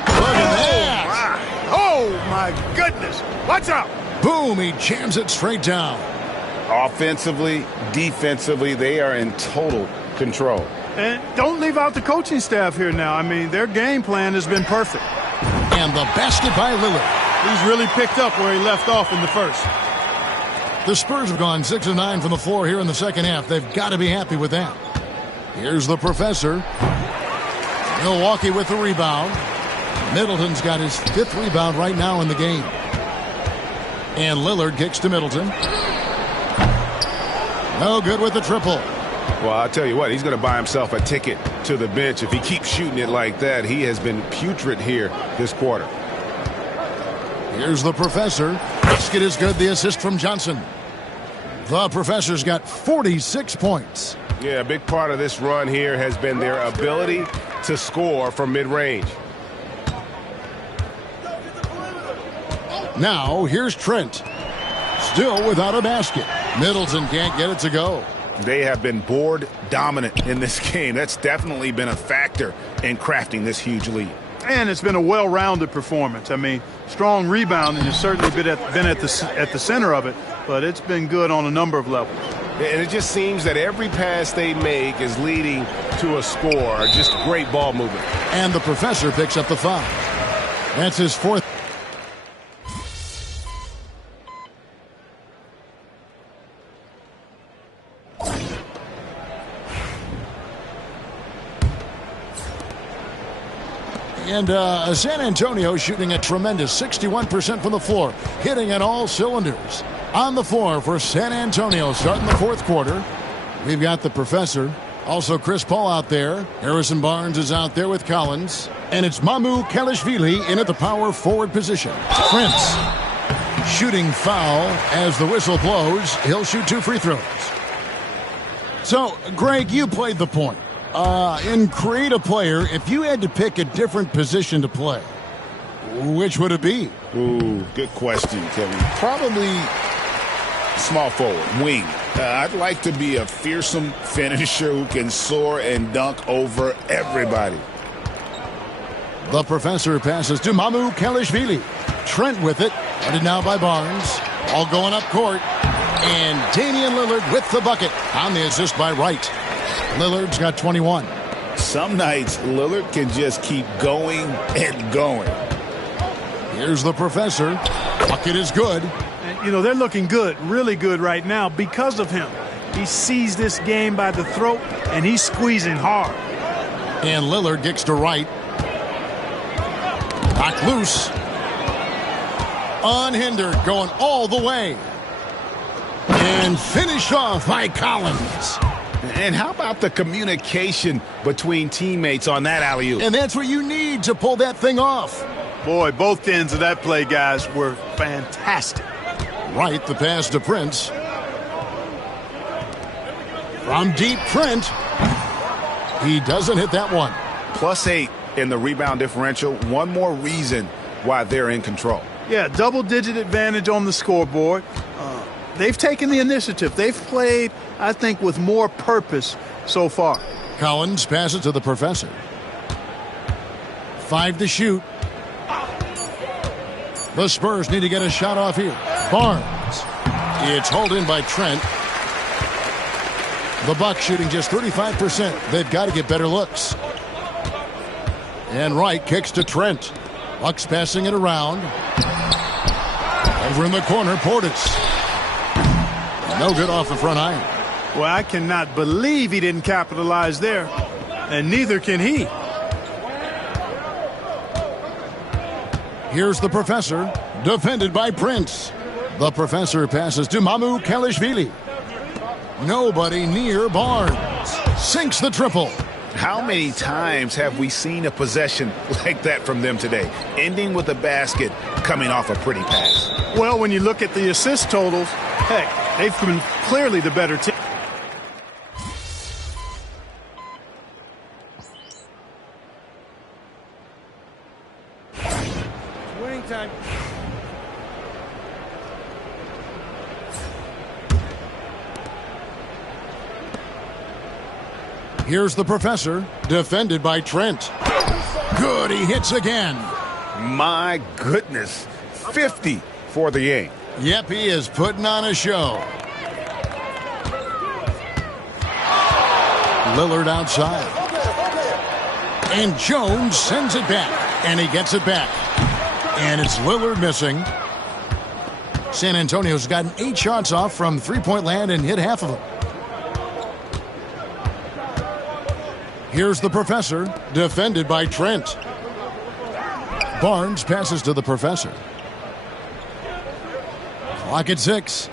at that. Oh, my goodness. Watch out. Boom, he jams it straight down. Offensively, defensively, they are in total control. And don't leave out the coaching staff here now. I mean, their game plan has been perfect. And the basket by Lillard. He's really picked up where he left off in the first. The Spurs have gone 6 of 9 from the floor here in the second half. They've got to be happy with that. Here's the Professor. Milwaukee with the rebound. Middleton's got his 5th rebound right now in the game. And Lillard kicks to Middleton. No good with the triple. Well, I'll tell you what, he's going to buy himself a ticket to the bench. If he keeps shooting it like that, he has been putrid here this quarter. Here's the Professor. Basket is good. The assist from Johnson. The Professor's got 46 points. Yeah, a big part of this run here has been their ability to score from mid-range. Now, here's Trent. Still without a basket. Middleton can't get it to go. They have been board dominant in this game. That's definitely been a factor in crafting this huge lead. And it's been a well-rounded performance. I mean, strong rebounding has certainly been at the center of it, but it's been good on a number of levels. And it just seems that every pass they make is leading to a score. Just great ball movement. And the professor picks up the foul. That's his fourth. And San Antonio shooting a tremendous 61% from the floor, hitting on all cylinders. On the floor for San Antonio starting the fourth quarter. We've got the professor, also Chris Paul out there. Harrison Barnes is out there with Collins. And it's Mamu Kelishvili in at the power forward position. Prince shooting foul as the whistle blows. He'll shoot 2 free throws. So, Greg, you played the point. In Create a Player, if you had to pick a different position to play, which would it be? Ooh, good question, Kevin. Probably small forward, wing. I'd like to be a fearsome finisher who can soar and dunk over everybody. The professor passes to Mamu Kelishvili. Trent with it. Headed now by Barnes. All going up court. And Damian Lillard with the bucket on the assist by Wright. Lillard's got 21. Some nights, Lillard can just keep going and going. Here's the professor. Bucket is good. And, you know, they're looking good, really good right now because of him. He sees this game by the throat, and he's squeezing hard. And Lillard gets to Wright. Back loose. Unhindered, going all the way. And finished off by Collins. And how about the communication between teammates on that alley-oop? And that's what you need to pull that thing off. Boy, both ends of that play, guys, were fantastic. Right, the pass to Prince. From deep, Trent. He doesn't hit that one. +8 in the rebound differential. One more reason why they're in control. Yeah, double-digit advantage on the scoreboard. They've taken the initiative. They've played, I think, with more purpose so far. Collins passes to the professor. 5 to shoot. The Spurs need to get a shot off here. Barnes. It's hauled in by Trent. The Bucks shooting just 35%. They've got to get better looks. And Wright kicks to Trent. Bucks passing it around. Over in the corner, Portis. No good off the front iron. Well, I cannot believe he didn't capitalize there. And neither can he. Here's the professor, defended by Prince. The professor passes to Mamu Kelishvili. Nobody near Barnes. Sinks the triple. How many times have we seen a possession like that from them today? Ending with a basket, coming off a pretty pass. Well, when you look at the assist totals, heck, they've been clearly the better team. Winning time. Here's the professor, defended by Trent. Good, he hits again. My goodness, 50 for the game. Yep, he is putting on a show. Lillard outside. And Jones sends it back. And he gets it back. And it's Lillard missing. San Antonio's gotten 8 shots off from three-point land and hit half of them. Here's the professor, defended by Trent. Barnes passes to the professor. Clock at 6.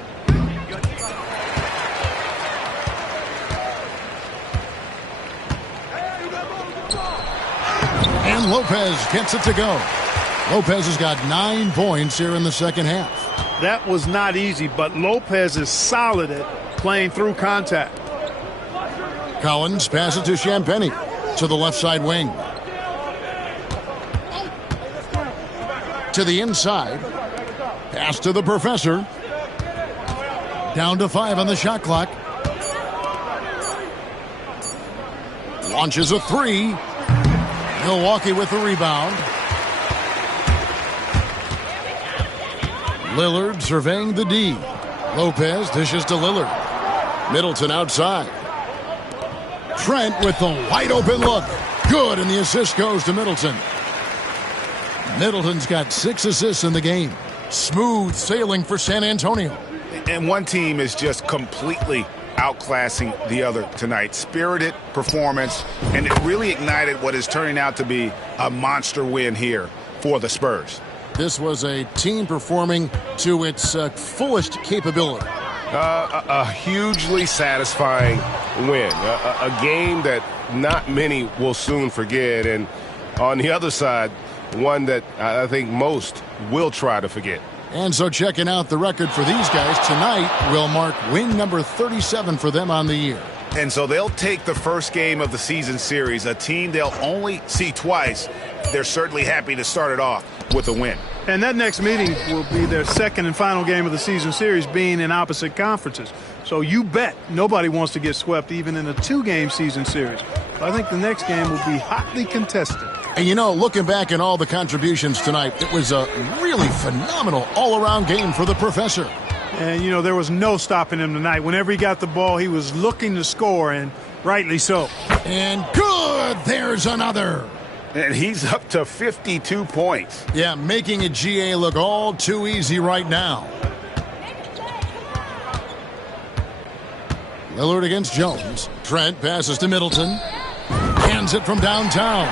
And Lopez gets it to go. Lopez has got 9 points here in the second half. That was not easy, but Lopez is solid at playing through contact. Collins passes to Champagnie to the left side wing. To the inside. Pass to the professor. Down to 5 on the shot clock. Launches a 3. Milwaukee with the rebound. Lillard surveying the D. Lopez dishes to Lillard. Middleton outside. Trent with the wide open look. Good, and the assist goes to Middleton. Middleton's got 6 assists in the game. Smooth sailing for San Antonio. And one team is just completely outclassing the other tonight. Spirited performance, and it really ignited what is turning out to be a monster win here for the Spurs. This was a team performing to its fullest capability. A hugely satisfying win. A game that not many will soon forget. And on the other side, one that I think most will try to forget. And so checking out the record for these guys tonight will mark win number 37 for them on the year. And so they'll take the first game of the season series, a team they'll only see twice. They're certainly happy to start it off with a win. And that next meeting will be their second and final game of the season series, being in opposite conferences. So you bet nobody wants to get swept even in a 2-game season series. So I think the next game will be hotly contested. And you know, looking back at all the contributions tonight, it was a really phenomenal all-around game for the professor. And, you know, there was no stopping him tonight. Whenever he got the ball, he was looking to score, and rightly so. And good, there's another. And he's up to 52 points. Yeah, making a GA look all too easy right now. Lillard against Jones. Trent passes to Middleton. Hands it from downtown.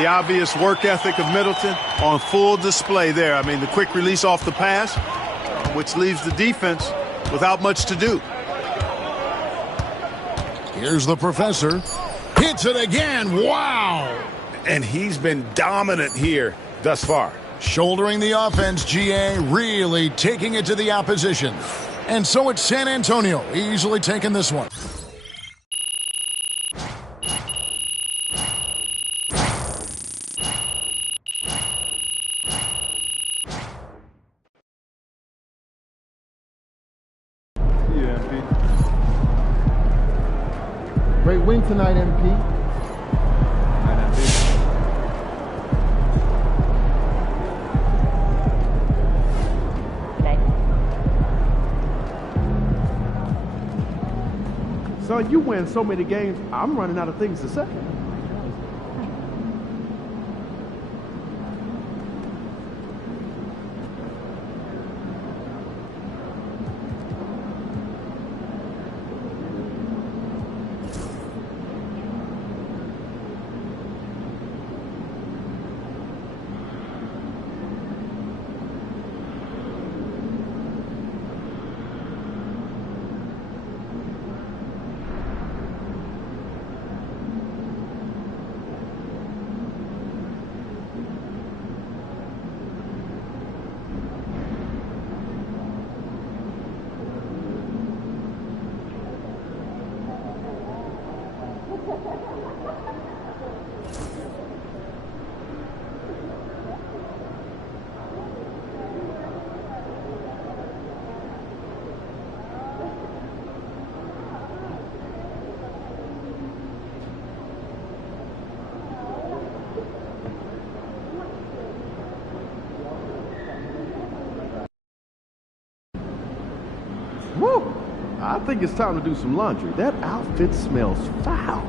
The obvious work ethic of Middleton on full display there. I mean, the quick release off the pass, which leaves the defense without much to do. Here's the professor. Hits it again. Wow. And he's been dominant here thus far. Shouldering the offense, GA really taking it to the opposition. And so it's San Antonio easily taking this one. Great win tonight, MP. Son, you win so many games, I'm running out of things to say. Woo! I think it's time to do some laundry. That outfit smells foul.